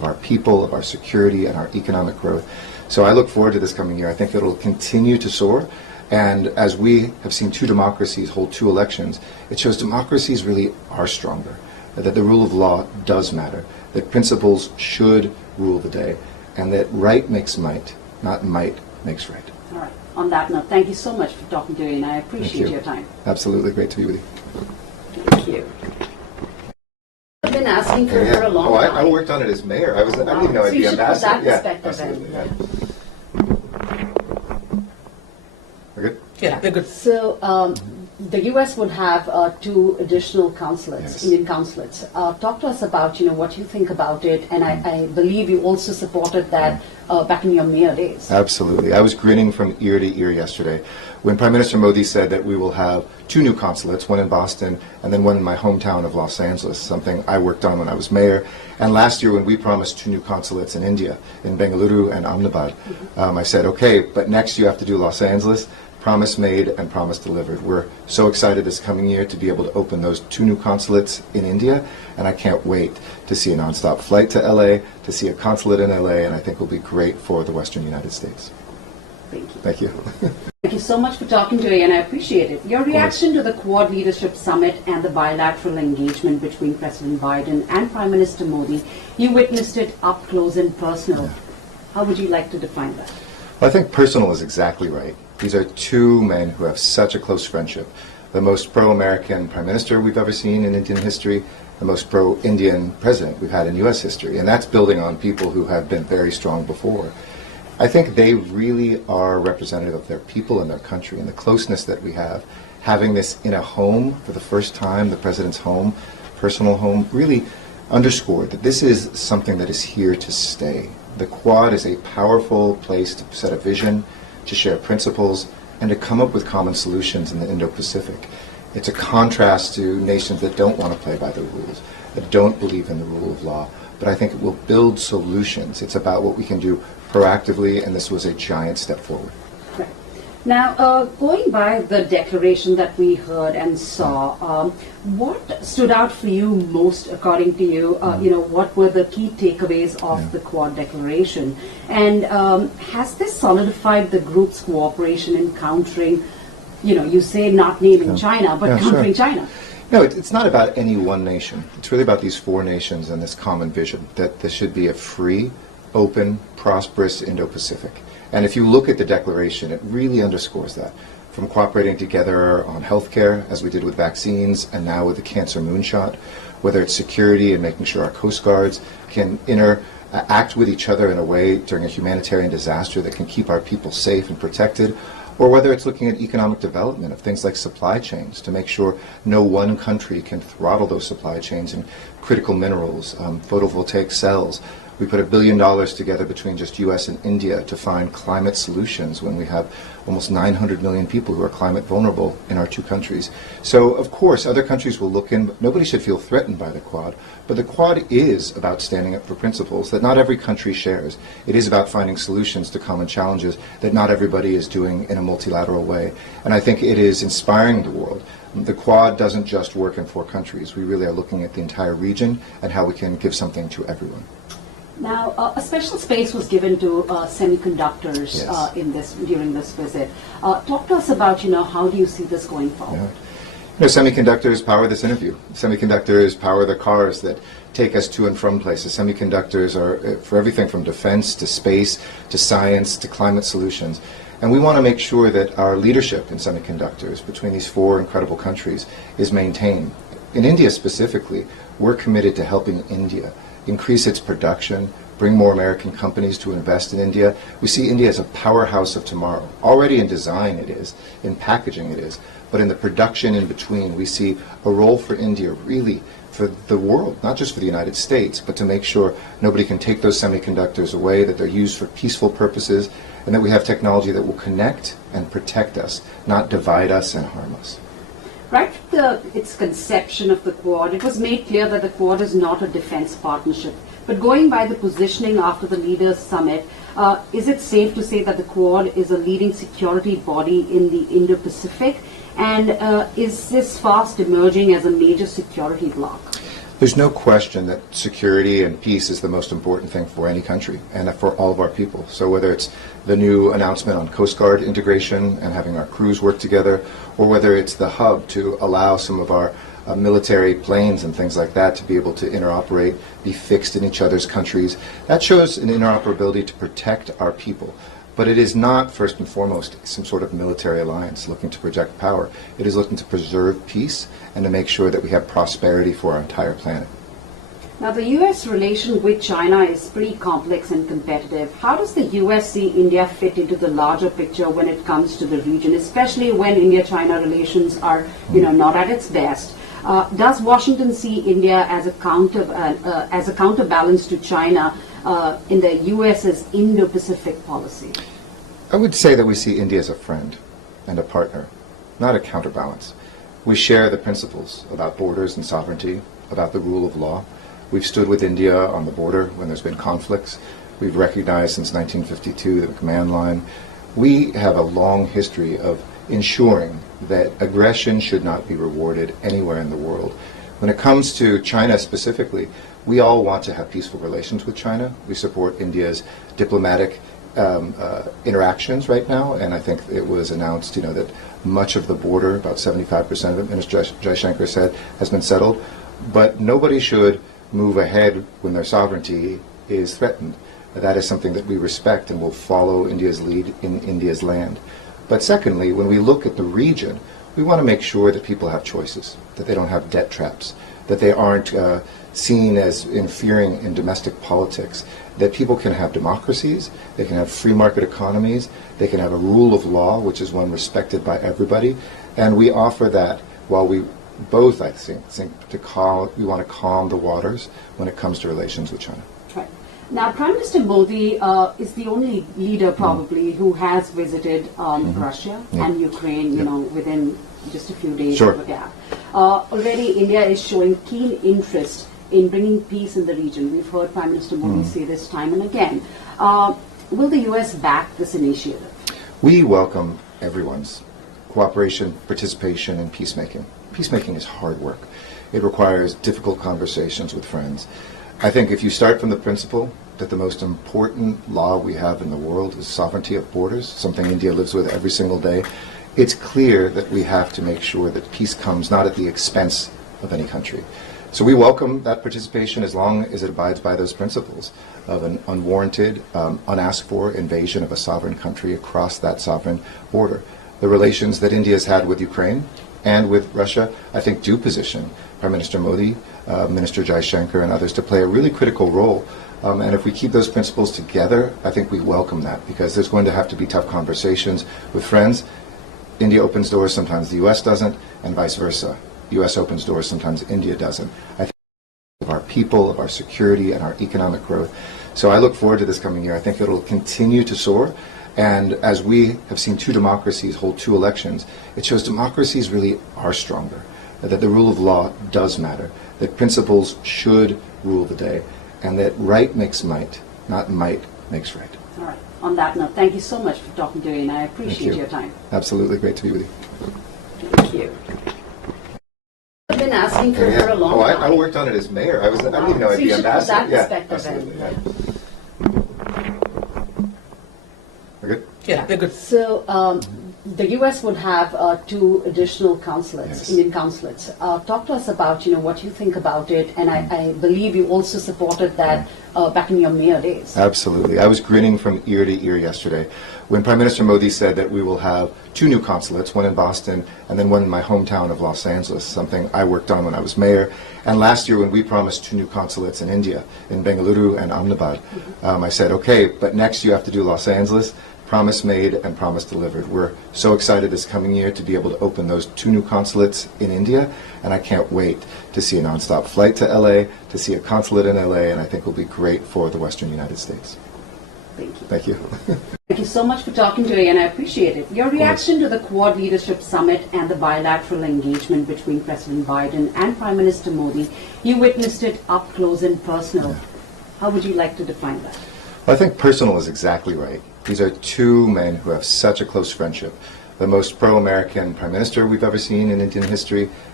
of our people, of our security, and our economic growth. So I look forward to this coming year. I think it'll continue to soar. And as we have seen two democracies hold two elections, it shows democracies really are stronger, that the rule of law does matter, that principles should rule the day, and that right makes might, not might makes right. All right. On that note, thank you so much for talking to me, and I appreciate your time. Absolutely. Great to be with you. Thank you. I've been asking for a long time. I worked on it as mayor. I didn't even know I'd be ambassador. So you should put that perspective in. Yeah. We're good? Yeah, we're good. So the U.S. would have two additional consulates, Yes. Indian consulates. Talk to us about what you think about it, and I believe you also supported that back in your mayor days. Absolutely. I was grinning from ear to ear yesterday when Prime Minister Modi said that we will have two new consulates, one in Boston and then one in my hometown of Los Angeles, something I worked on when I was mayor. And last year when we promised two new consulates in India, in Bengaluru and Ahmedabad, I said, okay, but next you have to do Los Angeles. Promise made and promise delivered. We're so excited this coming year to be able to open those two new consulates in India, and I can't wait to see a nonstop flight to LA, to see a consulate in LA, and I think will be great for the Western United States. Thank you. Thank you. Thank you so much for talking today, and I appreciate it. Your reaction to the Quad Leadership Summit and the bilateral engagement between President Biden and Prime Minister Modi, you witnessed it up close and personal. How would you like to define that? Well, I think personal is exactly right. These are two men who have such a close friendship. The most pro-American prime minister we've ever seen in Indian history, the most pro-Indian president we've had in U.S. history. And that's building on people who have been very strong before. I think they really are representative of their people and their country and the closeness that we have. Having this in a home for the first time, the president's home, personal home, really underscored that this is something that is here to stay. The Quad is a powerful place to set a vision, to share principles, and to come up with common solutions in the Indo-Pacific. It's a contrast to nations that don't want to play by the rules, that don't believe in the rule of law, but I think it will build solutions. It's about what we can do proactively, and this was a giant step forward. Right. Now, going by the declaration that we heard and saw, what stood out for you most, according to you? What were the key takeaways of the Quad declaration? And has this solidified the group's cooperation in countering, you say not naming China, but countering China? No, it's not about any one nation. It's really about these four nations and this common vision that this should be a free, open, prosperous Indo-Pacific. And if you look at the declaration, it really underscores that. From cooperating together on healthcare, as we did with vaccines, and now with the cancer moonshot, whether it's security and making sure our coast guards can act with each other in a way during a humanitarian disaster that can keep our people safe and protected, or whether it's looking at economic development of things like supply chains to make sure no one country can throttle those supply chains in critical minerals, photovoltaic cells. We put $1 billion together between just U.S. and India to find climate solutions when we have almost 900 million people who are climate vulnerable in our two countries. So, of course, other countries will look in, but nobody should feel threatened by the Quad. But the Quad is about standing up for principles that not every country shares. It is about finding solutions to common challenges that not everybody is doing in a multilateral way. And I think it is inspiring the world. The Quad doesn't just work in four countries. We really are looking at the entire region and how we can give something to everyone. Now, a special space was given to semiconductors during this visit. Talk to us about, how do you see this going forward? Semiconductors power this interview. Semiconductors power the cars that take us to and from places. Semiconductors are for everything from defense to space to science to climate solutions. And we want to make sure that our leadership in semiconductors between these four incredible countries is maintained. In India specifically, we're committed to helping India increase its production, bring more American companies to invest in India. We see India as a powerhouse of tomorrow. Already in design it is, in packaging it is, but in the production in between we see a role for India really for the world, not just for the United States, but to make sure nobody can take those semiconductors away, that they're used for peaceful purposes, and that we have technology that will connect and protect us, not divide us and harm us. Right from its conception of the Quad, it was made clear that the Quad is not a defense partnership. But going by the positioning after the Leaders' Summit, is it safe to say that the Quad is a leading security body in the Indo-Pacific? And is this fast emerging as a major security bloc? There's no question that security and peace is the most important thing for any country and for all of our people. So whether it's the new announcement on Coast Guard integration and having our crews work together, or whether it's the hub to allow some of our military planes and things like that to be able to interoperate, be fixed in each other's countries, that shows an interoperability to protect our people. But it is not, first and foremost, some sort of military alliance looking to project power. It is looking to preserve peace and to make sure that we have prosperity for our entire planet. Now, the U.S. relation with China is pretty complex and competitive. How does the U.S. see India fit into the larger picture when it comes to the region, especially when India-China relations are, not at its best? Does Washington see India as a counterbalance to China in the U.S.'s Indo-Pacific policy? I would say that we see India as a friend and a partner, not a counterbalance. We share the principles about borders and sovereignty, about the rule of law. We've stood with India on the border when there's been conflicts. We've recognized since 1952 the command line. We have a long history of ensuring that aggression should not be rewarded anywhere in the world. When it comes to China specifically, we all want to have peaceful relations with China. We support India's diplomatic interactions right now, and I think it was announced, that much of the border, about 75% of it, Minister Jaishankar said, has been settled. But nobody should move ahead when their sovereignty is threatened. That is something that we respect and will follow India's lead in India's land. But secondly, when we look at the region, we want to make sure that people have choices, that they don't have debt traps, that they aren't seen as interfering in domestic politics, that people can have democracies, they can have free market economies, they can have a rule of law, which is one respected by everybody, and we offer that while we both, I think we want to calm the waters when it comes to relations with China. Right. Now, Prime Minister Modi is the only leader probably who has visited Russia and Ukraine, within just a few days of a gap. Already India is showing keen interest in bringing peace in the region. We've heard Prime Minister Modi say this time and again. Will the U.S. back this initiative? We welcome everyone's cooperation, participation, and peacemaking. Peacemaking is hard work. It requires difficult conversations with friends. I think if you start from the principle that the most important law we have in the world is sovereignty of borders, something India lives with every single day, it's clear that we have to make sure that peace comes not at the expense of any country. So we welcome that participation as long as it abides by those principles of an unwarranted, unasked for invasion of a sovereign country across that sovereign border. The relations that India has had with Ukraine and with Russia, I think, do position Prime Minister Modi, Minister Jaishankar, and others to play a really critical role. And if we keep those principles together, I think we welcome that, because there's going to have to be tough conversations with friends. India opens doors, sometimes the U.S. doesn't, and vice versa. The U.S. opens doors, sometimes India doesn't. I think of our people, of our security, and our economic growth. So I look forward to this coming year. I think it'll continue to soar. And as we have seen two democracies hold two elections, it shows democracies really are stronger, that the rule of law does matter, that principles should rule the day, and that right makes might, not might makes right. All right. On that note, thank you so much for talking to me, and I appreciate your time. Absolutely. Great to be with you. Thank you. I've been asking for a long time. I worked on it as mayor. I didn't even know I'd be ambassador. That perspective absolutely. We're good? Yeah, they're good. So the U.S. would have two additional consulates, Yes. Indian consulates. Talk to us about what you think about it, and I believe you also supported that back in your mayor days. Absolutely. I was grinning from ear to ear yesterday when Prime Minister Modi said that we will have two new consulates, one in Boston and then one in my hometown of Los Angeles, something I worked on when I was mayor. And last year when we promised two new consulates in India, in Bengaluru and Ahmedabad, I said, okay, but next you have to do Los Angeles. Promise made and promise delivered. We're so excited this coming year to be able to open those two new consulates in India, and I can't wait to see a nonstop flight to LA, to see a consulate in LA, and I think will be great for the Western United States. Thank you. Thank you. Thank you so much for talking today, and I appreciate it. Your reaction to the Quad Leadership Summit and the bilateral engagement between President Biden and Prime Minister Modi, you witnessed it up close and personal. How would you like to define that? Well, I think personal is exactly right. These are two men who have such a close friendship. The most pro-American prime minister we've ever seen in Indian history,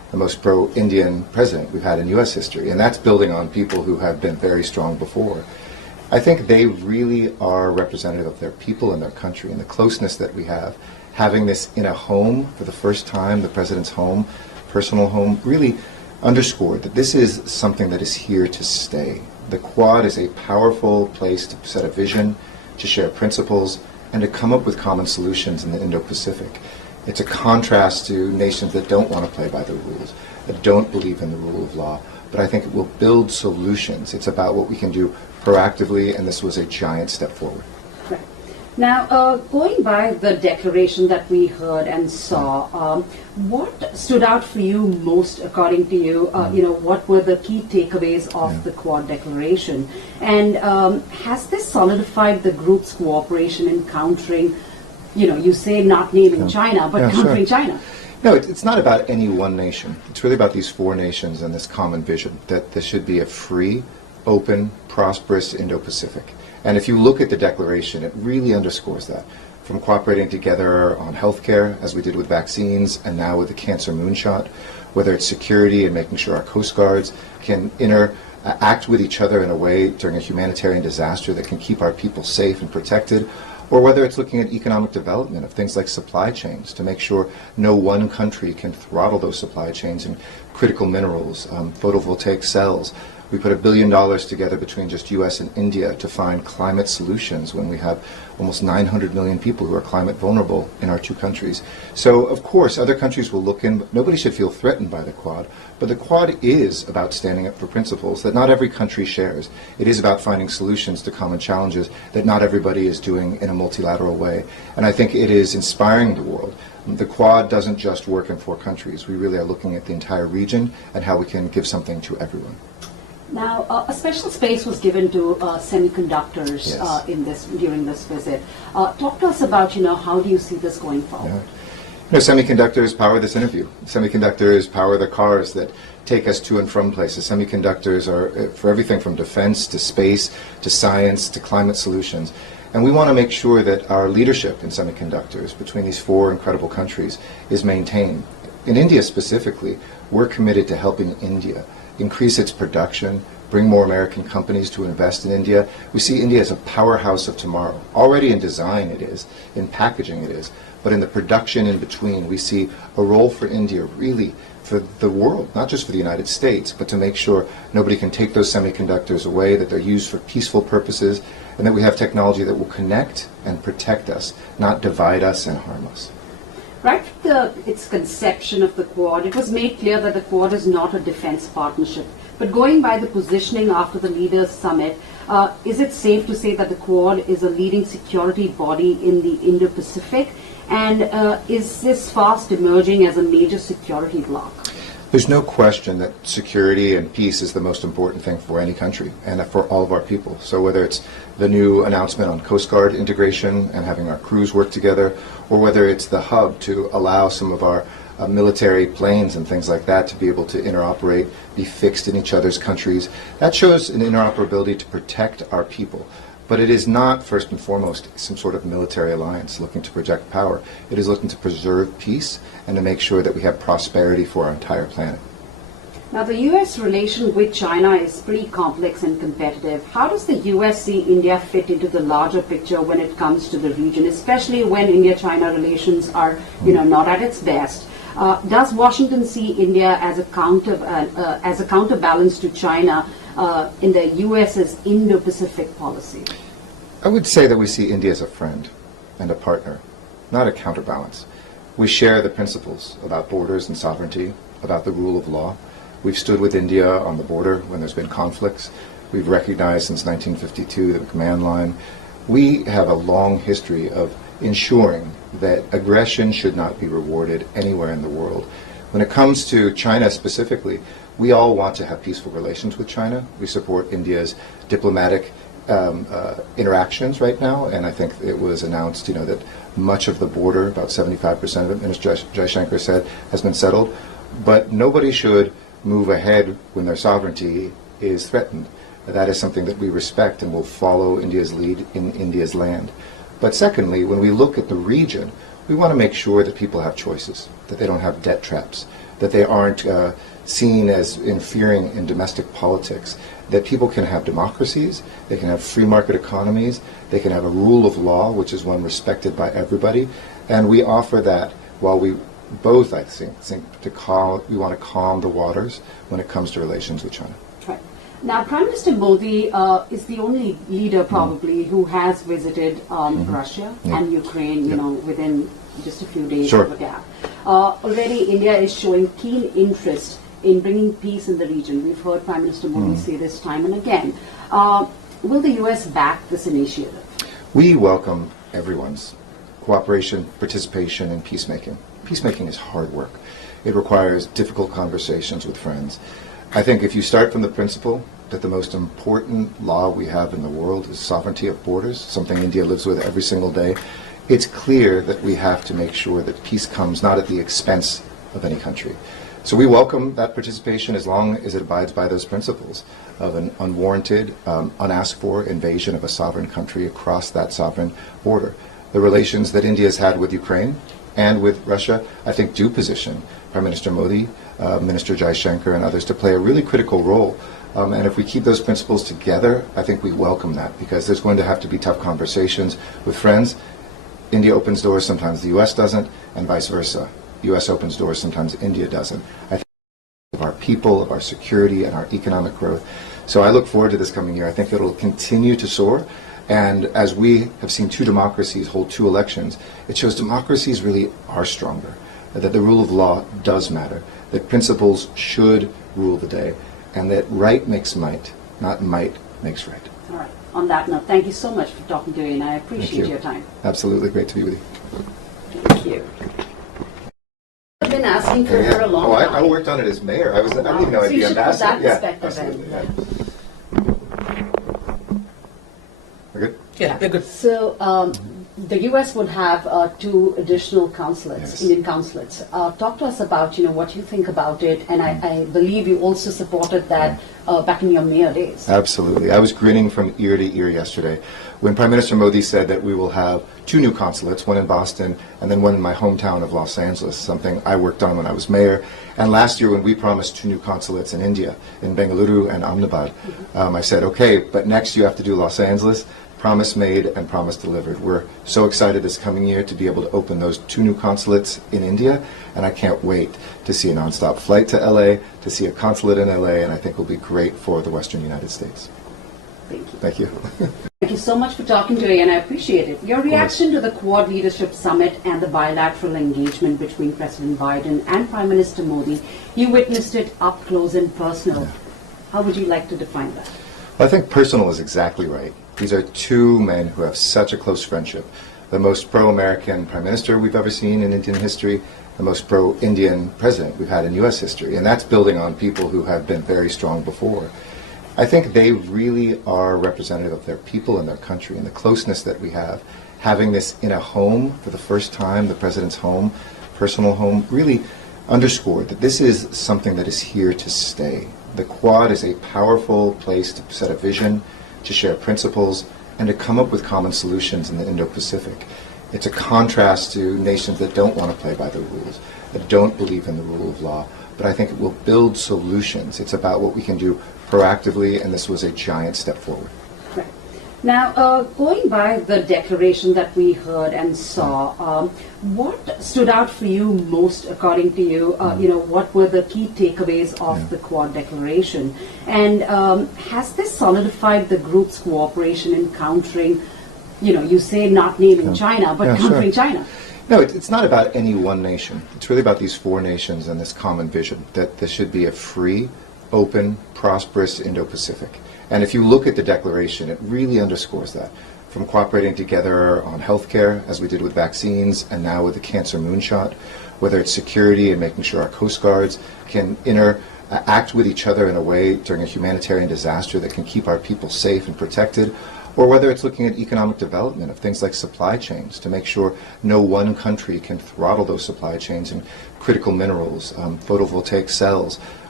the most pro-Indian president we've had in U.S. history, and that's building on people who have been very strong before. I think they really are representative of their people and their country, and the closeness that we have. Having this in a home for the first time, the president's home, personal home, really underscored that this is something that is here to stay. The Quad is a powerful place to set a vision, to share principles, and to come up with common solutions in the Indo-Pacific. It's a contrast to nations that don't want to play by the rules, that don't believe in the rule of law, but I think it will build solutions. It's about what we can do proactively, and this was a giant step forward. Right. Now, going by the declaration that we heard and saw, what stood out for you most, according to you? What were the key takeaways of the Quad declaration? And has this solidified the group's cooperation in countering, you say not naming China, but countering China? No, it's not about any one nation. It's really about these four nations and this common vision that there should be a free, open, prosperous Indo-Pacific. And if you look at the declaration, it really underscores that. From cooperating together on healthcare, as we did with vaccines, and now with the cancer moonshot, whether it's security and making sure our coast guards can act with each other in a way during a humanitarian disaster that can keep our people safe and protected, or whether it's looking at economic development of things like supply chains to make sure no one country can throttle those supply chains in critical minerals, photovoltaic cells. We put $1 billion together between just U.S. and India to find climate solutions when we have almost 900 million people who are climate vulnerable in our two countries. So, of course, other countries will look in, but nobody should feel threatened by the Quad. But the Quad is about standing up for principles that not every country shares. It is about finding solutions to common challenges that not everybody is doing in a multilateral way. And I think it is inspiring the world. The Quad doesn't just work in four countries. We really are looking at the entire region and how we can give something to everyone. Now, a special space was given to semiconductors during this visit. Talk to us about, how do you see this going forward? Semiconductors power this interview. Semiconductors power the cars that take us to and from places. Semiconductors are for everything from defense to space to science to climate solutions. And we want to make sure that our leadership in semiconductors between these four incredible countries is maintained. In India specifically, we're committed to helping India increase its production, bring more American companies to invest in India. We see India as a powerhouse of tomorrow. Already in design it is, in packaging it is, but in the production in between we see a role for India really for the world, not just for the United States, but to make sure nobody can take those semiconductors away, that they're used for peaceful purposes, and that we have technology that will connect and protect us, not divide us and harm us. Right from its conception of the Quad, it was made clear that the Quad is not a defense partnership. But going by the positioning after the Leaders' Summit, is it safe to say that the Quad is a leading security body in the Indo-Pacific? And is this fast emerging as a major security bloc? There's no question that security and peace is the most important thing for any country and for all of our people. So whether it's the new announcement on Coast Guard integration and having our crews work together, or whether it's the hub to allow some of our military planes and things like that to be able to interoperate, be fixed in each other's countries, that shows an interoperability to protect our people. But it is not, first and foremost, some sort of military alliance looking to project power. It is looking to preserve peace and to make sure that we have prosperity for our entire planet. Now, the U.S. relation with China is pretty complex and competitive. How does the U.S. see India fit into the larger picture when it comes to the region, especially when India-China relations are, not at its best? Does Washington see India as a counterbalance to China in the U.S.'s Indo-Pacific policy? I would say that we see India as a friend and a partner, not a counterbalance. We share the principles about borders and sovereignty, about the rule of law. We've stood with India on the border when there's been conflicts. We've recognized since 1952 the command line. We have a long history of ensuring that aggression should not be rewarded anywhere in the world. When it comes to China specifically, we all want to have peaceful relations with China. We support India's diplomatic interactions right now, and I think it was announced, that much of the border, about 75% of it, Minister Jaishankar said, has been settled. But nobody should move ahead when their sovereignty is threatened. That is something that we respect and will follow India's lead in India's land. But secondly, when we look at the region, we want to make sure that people have choices. that they don't have debt traps, that they aren't seen as interfering in domestic politics, that people can have democracies, they can have free market economies, they can have a rule of law, which is one respected by everybody, and we offer that while we both, I think we want to calm the waters when it comes to relations with China. Right. Now, Prime Minister Modi is the only leader probably who has visited Russia and Ukraine, within just a few days of a gap. Already India is showing keen interest in bringing peace in the region. We've heard Prime Minister Modi say this time and again. Will the U.S. back this initiative? We welcome everyone's cooperation, participation in peacemaking. Peacemaking is hard work. It requires difficult conversations with friends. I think if you start from the principle that the most important law we have in the world is sovereignty of borders, something India lives with every single day, it's clear that we have to make sure that peace comes not at the expense of any country. So we welcome that participation as long as it abides by those principles of an unwarranted, unasked for invasion of a sovereign country across that sovereign border. The relations that India has had with Ukraine and with Russia, I think, do position Prime Minister Modi, Minister Jaishankar, and others to play a really critical role. And if we keep those principles together, I think we welcome that, because there's going to have to be tough conversations with friends. India opens doors, sometimes the U.S. doesn't, and vice versa. U.S. opens doors, sometimes India doesn't. I think of our people, of our security, and our economic growth. So I look forward to this coming year. I think it'll continue to soar. And as we have seen two democracies hold two elections, it shows democracies really are stronger, that the rule of law does matter, that principles should rule the day, and that right makes might, not might makes right. All right. On that note, thank you so much for talking to me, and I appreciate your time. Absolutely. Great to be with you. Thank you. I've been asking for a long time. I worked on it as mayor. I didn't even know I'd be ambassador. So you should put that perspective in. We're good? Yeah, we're good. So the U.S. would have two additional consulates, Yes. Indian consulates. Talk to us about, what you think about it, and I believe you also supported that back in your mayor days. Absolutely. I was grinning from ear to ear yesterday when Prime Minister Modi said that we will have two new consulates, one in Boston and then one in my hometown of Los Angeles, something I worked on when I was mayor. And last year when we promised two new consulates in India, in Bengaluru and Ahmedabad, I said, okay, but next you have to do Los Angeles. Promise made and promise delivered. We're so excited this coming year to be able to open those two new consulates in India, and I can't wait to see a nonstop flight to LA, to see a consulate in LA, and I think will be great for the Western United States. Thank you. Thank you. Thank you so much for talking today, and I appreciate it. Your reaction to the Quad Leadership Summit and the bilateral engagement between President Biden and Prime Minister Modi, you witnessed it up close and personal. Yeah. How would you like to define that? Well, I think personal is exactly right. These are two men who have such a close friendship. The most pro-American prime minister we've ever seen in Indian history, the most pro-Indian president we've had in U.S. history. And that's building on people who have been very strong before. I think they really are representative of their people and their country, and the closeness that we have. Having this in a home for the first time, the president's home, personal home, really underscored that this is something that is here to stay. The Quad is a powerful place to set a vision, to share principles, and to come up with common solutions in the Indo-Pacific. It's a contrast to nations that don't want to play by the rules, that don't believe in the rule of law, but I think it will build solutions. It's about what we can do proactively, and this was a giant step forward. Right. Now, going by the declaration that we heard and saw, what stood out for you most, according to you? What were the key takeaways of the Quad declaration? And has this solidified the group's cooperation in countering, you say not naming China, but countering China? No, it's not about any one nation. It's really about these four nations and this common vision that this should be a free, open, prosperous Indo-Pacific. And if you look at the declaration, it really underscores that. From cooperating together on healthcare, as we did with vaccines, and now with the cancer moonshot, whether it's security and making sure our coast guards can act with each other in a way during a humanitarian disaster that can keep our people safe and protected, or whether it's looking at economic development of things like supply chains to make sure no one country can throttle those supply chains in critical minerals, photovoltaic cells,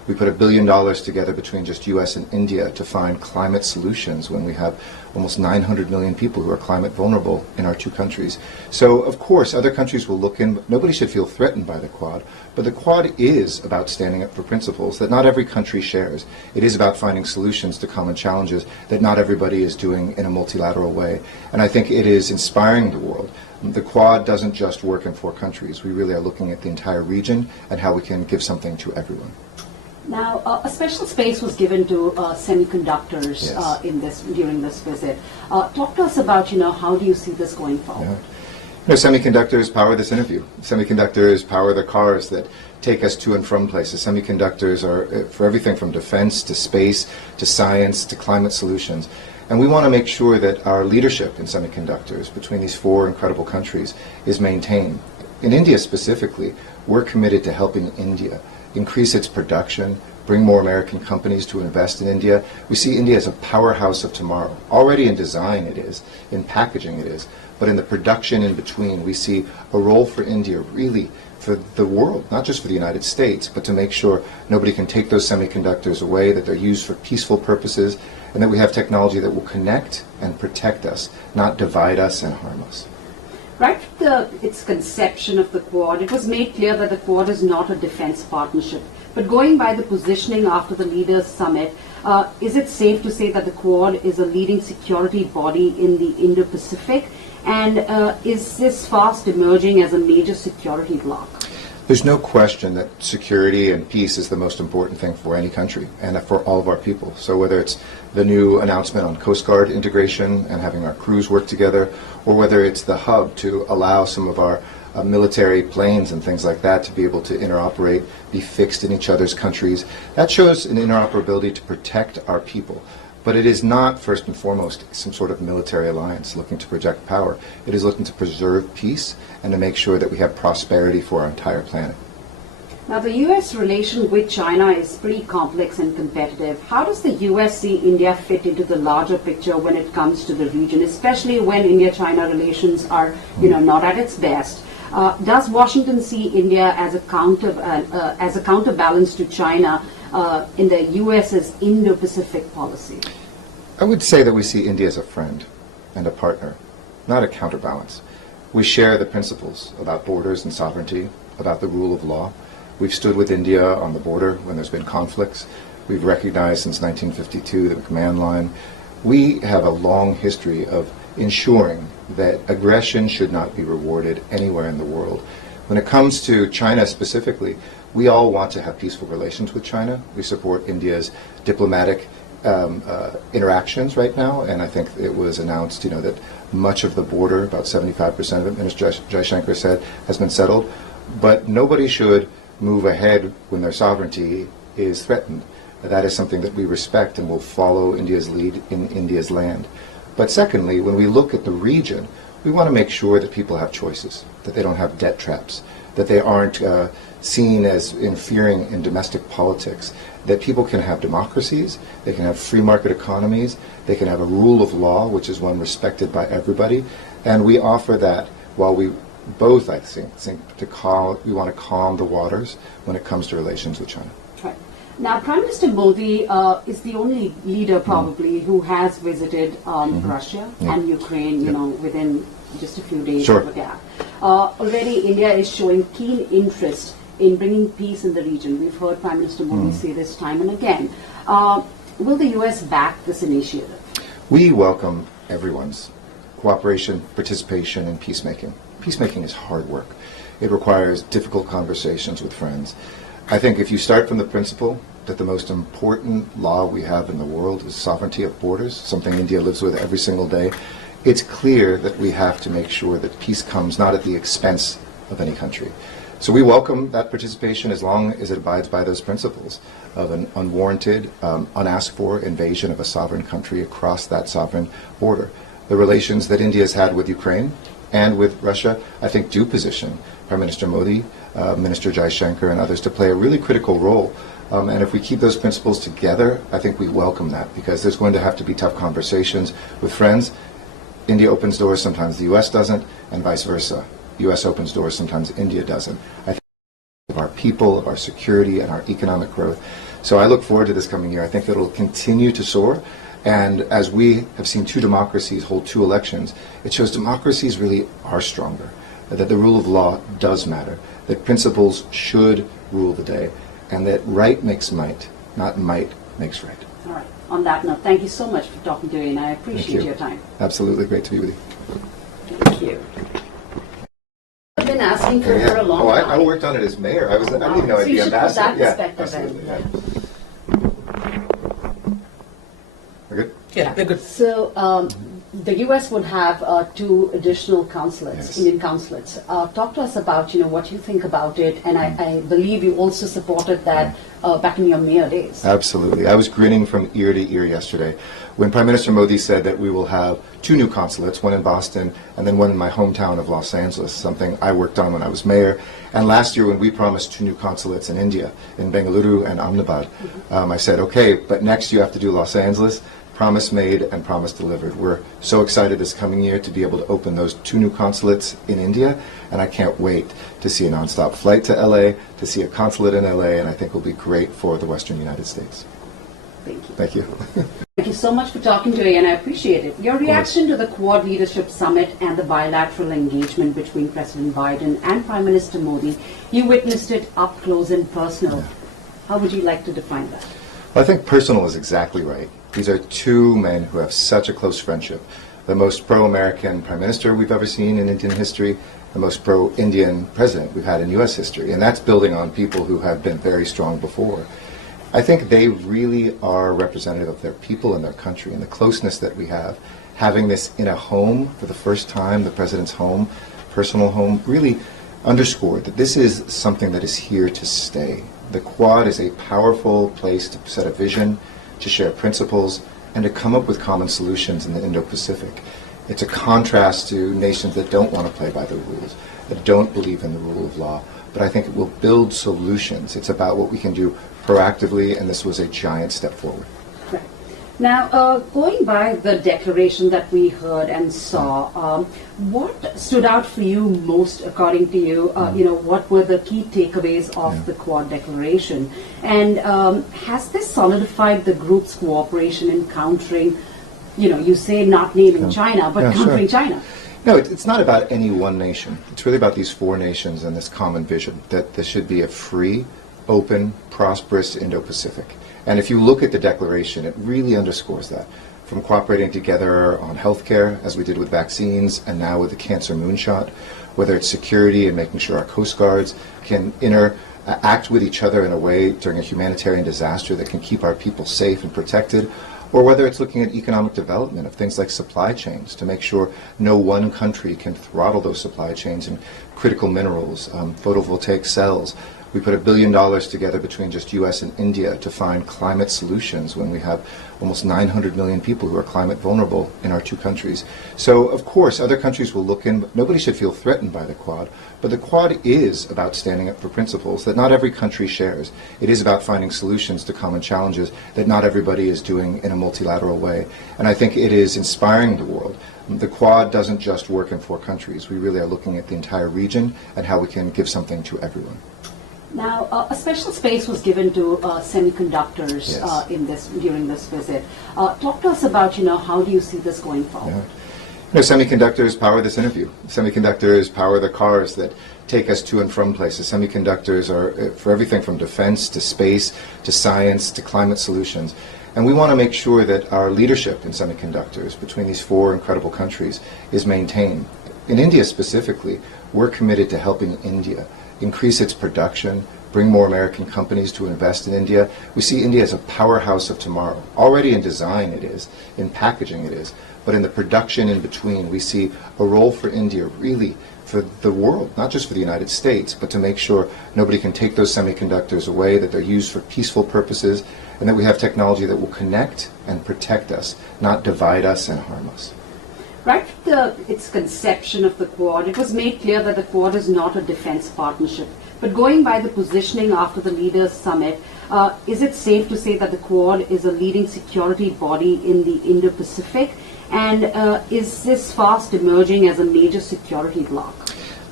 We put $1 billion together between just U.S. and India to find climate solutions when we have almost 900 million people who are climate vulnerable in our two countries. So, of course, other countries will look in, but nobody should feel threatened by the Quad. But the Quad is about standing up for principles that not every country shares. It is about finding solutions to common challenges that not everybody is doing in a multilateral way. And I think it is inspiring the world. The Quad doesn't just work in 4 countries. We really are looking at the entire region and how we can give something to everyone. Now, a special space was given to semiconductors Yes. during this visit. Talk to us about, how do you see this going forward? Yeah. Semiconductors power this interview. Semiconductors power the cars that take us to and from places. Semiconductors are for everything from defense to space to science to climate solutions. And we want to make sure that our leadership in semiconductors between these 4 incredible countries is maintained. In India specifically, we're committed to helping India increase its production, bring more American companies to invest in India. We see India as a powerhouse of tomorrow. Already in design it is, in packaging it is, but in the production in between we see a role for India really for the world, not just for the United States, but to make sure nobody can take those semiconductors away, that they're used for peaceful purposes, and that we have technology that will connect and protect us, not divide us and harm us. Right from its conception of the Quad, it was made clear that the Quad is not a defense partnership. But going by the positioning after the Leaders' Summit, is it safe to say that the Quad is a leading security body in the Indo-Pacific? And is this fast emerging as a major security bloc? There's no question that security and peace is the most important thing for any country and for all of our people. So whether it's the new announcement on Coast Guard integration and having our crews work together, or whether it's the hub to allow some of our military planes and things like that to be able to interoperate, be fixed in each other's countries, that shows an interoperability to protect our people. But it is not, first and foremost, some sort of military alliance looking to project power. It is looking to preserve peace and to make sure that we have prosperity for our entire planet. Now, the U.S. relation with China is pretty complex and competitive. How does the U.S. see India fit into the larger picture when it comes to the region, especially when India-China relations are, not at its best? Does Washington see India as a counterbalance to China in the U.S.'s Indo-Pacific policy? I would say that we see India as a friend and a partner, not a counterbalance. We share the principles about borders and sovereignty, about the rule of law. We've stood with India on the border when there's been conflicts. We've recognized since 1952 the command line. We have a long history of ensuring that aggression should not be rewarded anywhere in the world. When it comes to China specifically, we all want to have peaceful relations with China. We support India's diplomatic interactions right now, and I think it was announced, that much of the border, about 75% of it, Minister Jaishankar said, has been settled. But nobody should move ahead when their sovereignty is threatened. That is something that we respect and will follow India's lead in India's land. But secondly, when we look at the region, we want to make sure that people have choices, that they don't have debt traps, that they aren't seen as interfering in domestic politics, that people can have democracies, they can have free market economies, they can have a rule of law, which is one respected by everybody, and we offer that while we both, I think we want to calm the waters when it comes to relations with China. Right. Now, Prime Minister Modi is the only leader probably who has visited Russia and Ukraine, within just a few days of a gap. Already India is showing keen interest in bringing peace in the region. We've heard Prime Minister Modi say this time and again. Will the U.S. back this initiative? We welcome everyone's cooperation, participation, and peacemaking. Peacemaking is hard work. It requires difficult conversations with friends. I think if you start from the principle that the most important law we have in the world is sovereignty of borders, something India lives with every single day, it's clear that we have to make sure that peace comes not at the expense of any country. So we welcome that participation as long as it abides by those principles of an unwarranted, unasked for invasion of a sovereign country across that sovereign border. The relations that India has had with Ukraine and with Russia, I think, do position Prime Minister Modi, Minister Jaishankar, and others to play a really critical role. And if we keep those principles together, I think we welcome that, because there's going to have to be tough conversations with friends. India opens doors, sometimes the U.S. doesn't, and vice versa. The U.S. opens doors, sometimes India doesn't. I think of our people, of our security, and our economic growth. So I look forward to this coming year. I think that it'll continue to soar. And as we have seen two democracies hold two elections, it shows democracies really are stronger, that the rule of law does matter, that principles should rule the day, and that right makes might, not might makes right. All right. On that note, thank you so much for talking to me, and I appreciate your time. Absolutely. Great to be with you. Thank you. I've been asking for a long time. I worked on it as mayor. I didn't even know I'd be ambassador. So you should put that perspective in. Absolutely. We're good? Yeah, we're good. So the U.S. would have two additional consulates, Yes. Indian consulates. Talk to us about what you think about it, and I believe you also supported that back in your mayor days. Absolutely. I was grinning from ear to ear yesterday when Prime Minister Modi said that we will have two new consulates, one in Boston and then one in my hometown of Los Angeles, something I worked on when I was mayor. And last year when we promised two new consulates in India, in Bengaluru and Ahmedabad, I said, okay, but next you have to do Los Angeles. Promise made and promise delivered. We're so excited this coming year to be able to open those two new consulates in India, and I can't wait to see a nonstop flight to LA, to see a consulate in LA, and I think will be great for the Western United States. Thank you. Thank you. Thank you so much for talking today, and I appreciate it. Your reaction to the Quad Leadership Summit and the bilateral engagement between President Biden and Prime Minister Modi, you witnessed it up close and personal. How would you like to define that? Well, I think personal is exactly right. These are two men who have such a close friendship. The most pro-American prime minister we've ever seen in Indian history, the most pro-Indian president we've had in U.S. history. And that's building on people who have been very strong before. I think they really are representative of their people and their country and the closeness that we have. Having this in a home for the first time, the president's home, personal home, really underscored that this is something that is here to stay. The Quad is a powerful place to set a vision, to share principles, and to come up with common solutions in the Indo-Pacific. It's a contrast to nations that don't want to play by the rules, that don't believe in the rule of law, but I think it will build solutions. It's about what we can do proactively, and this was a giant step forward. Right. Now, going by the declaration that we heard and saw, what stood out for you most, according to you? What were the key takeaways of the Quad declaration? And has this solidified the group's cooperation in countering, you say not naming China, but countering China? No, it's not about any one nation. It's really about these four nations and this common vision that there should be a free, open, prosperous Indo-Pacific. And if you look at the declaration, it really underscores that. From cooperating together on healthcare, as we did with vaccines, and now with the cancer moonshot, whether it's security and making sure our coast guards can act with each other in a way during a humanitarian disaster that can keep our people safe and protected, or whether it's looking at economic development of things like supply chains to make sure no one country can throttle those supply chains in critical minerals, photovoltaic cells. We put $1 billion together between just U.S. and India to find climate solutions when we have almost 900 million people who are climate vulnerable in our two countries. So, of course, other countries will look in, but nobody should feel threatened by the Quad. But the Quad is about standing up for principles that not every country shares. It is about finding solutions to common challenges that not everybody is doing in a multilateral way. And I think it is inspiring the world. The Quad doesn't just work in four countries. We really are looking at the entire region and how we can give something to everyone. Now, a special space was given to semiconductors during this visit. Talk to us about, how do you see this going forward? Semiconductors power this interview. Semiconductors power the cars that take us to and from places. Semiconductors are for everything from defense to space to science to climate solutions. And we want to make sure that our leadership in semiconductors between these four incredible countries is maintained. In India specifically, we're committed to helping India increase its production, bring more American companies to invest in India. We see India as a powerhouse of tomorrow. Already in design it is, in packaging it is, but in the production in between we see a role for India really for the world, not just for the United States, but to make sure nobody can take those semiconductors away, that they're used for peaceful purposes, and that we have technology that will connect and protect us, not divide us and harm us. Right from its conception of the Quad, it was made clear that the Quad is not a defense partnership. But going by the positioning after the Leaders' Summit, is it safe to say that the Quad is a leading security body in the Indo-Pacific? And is this fast emerging as a major security bloc?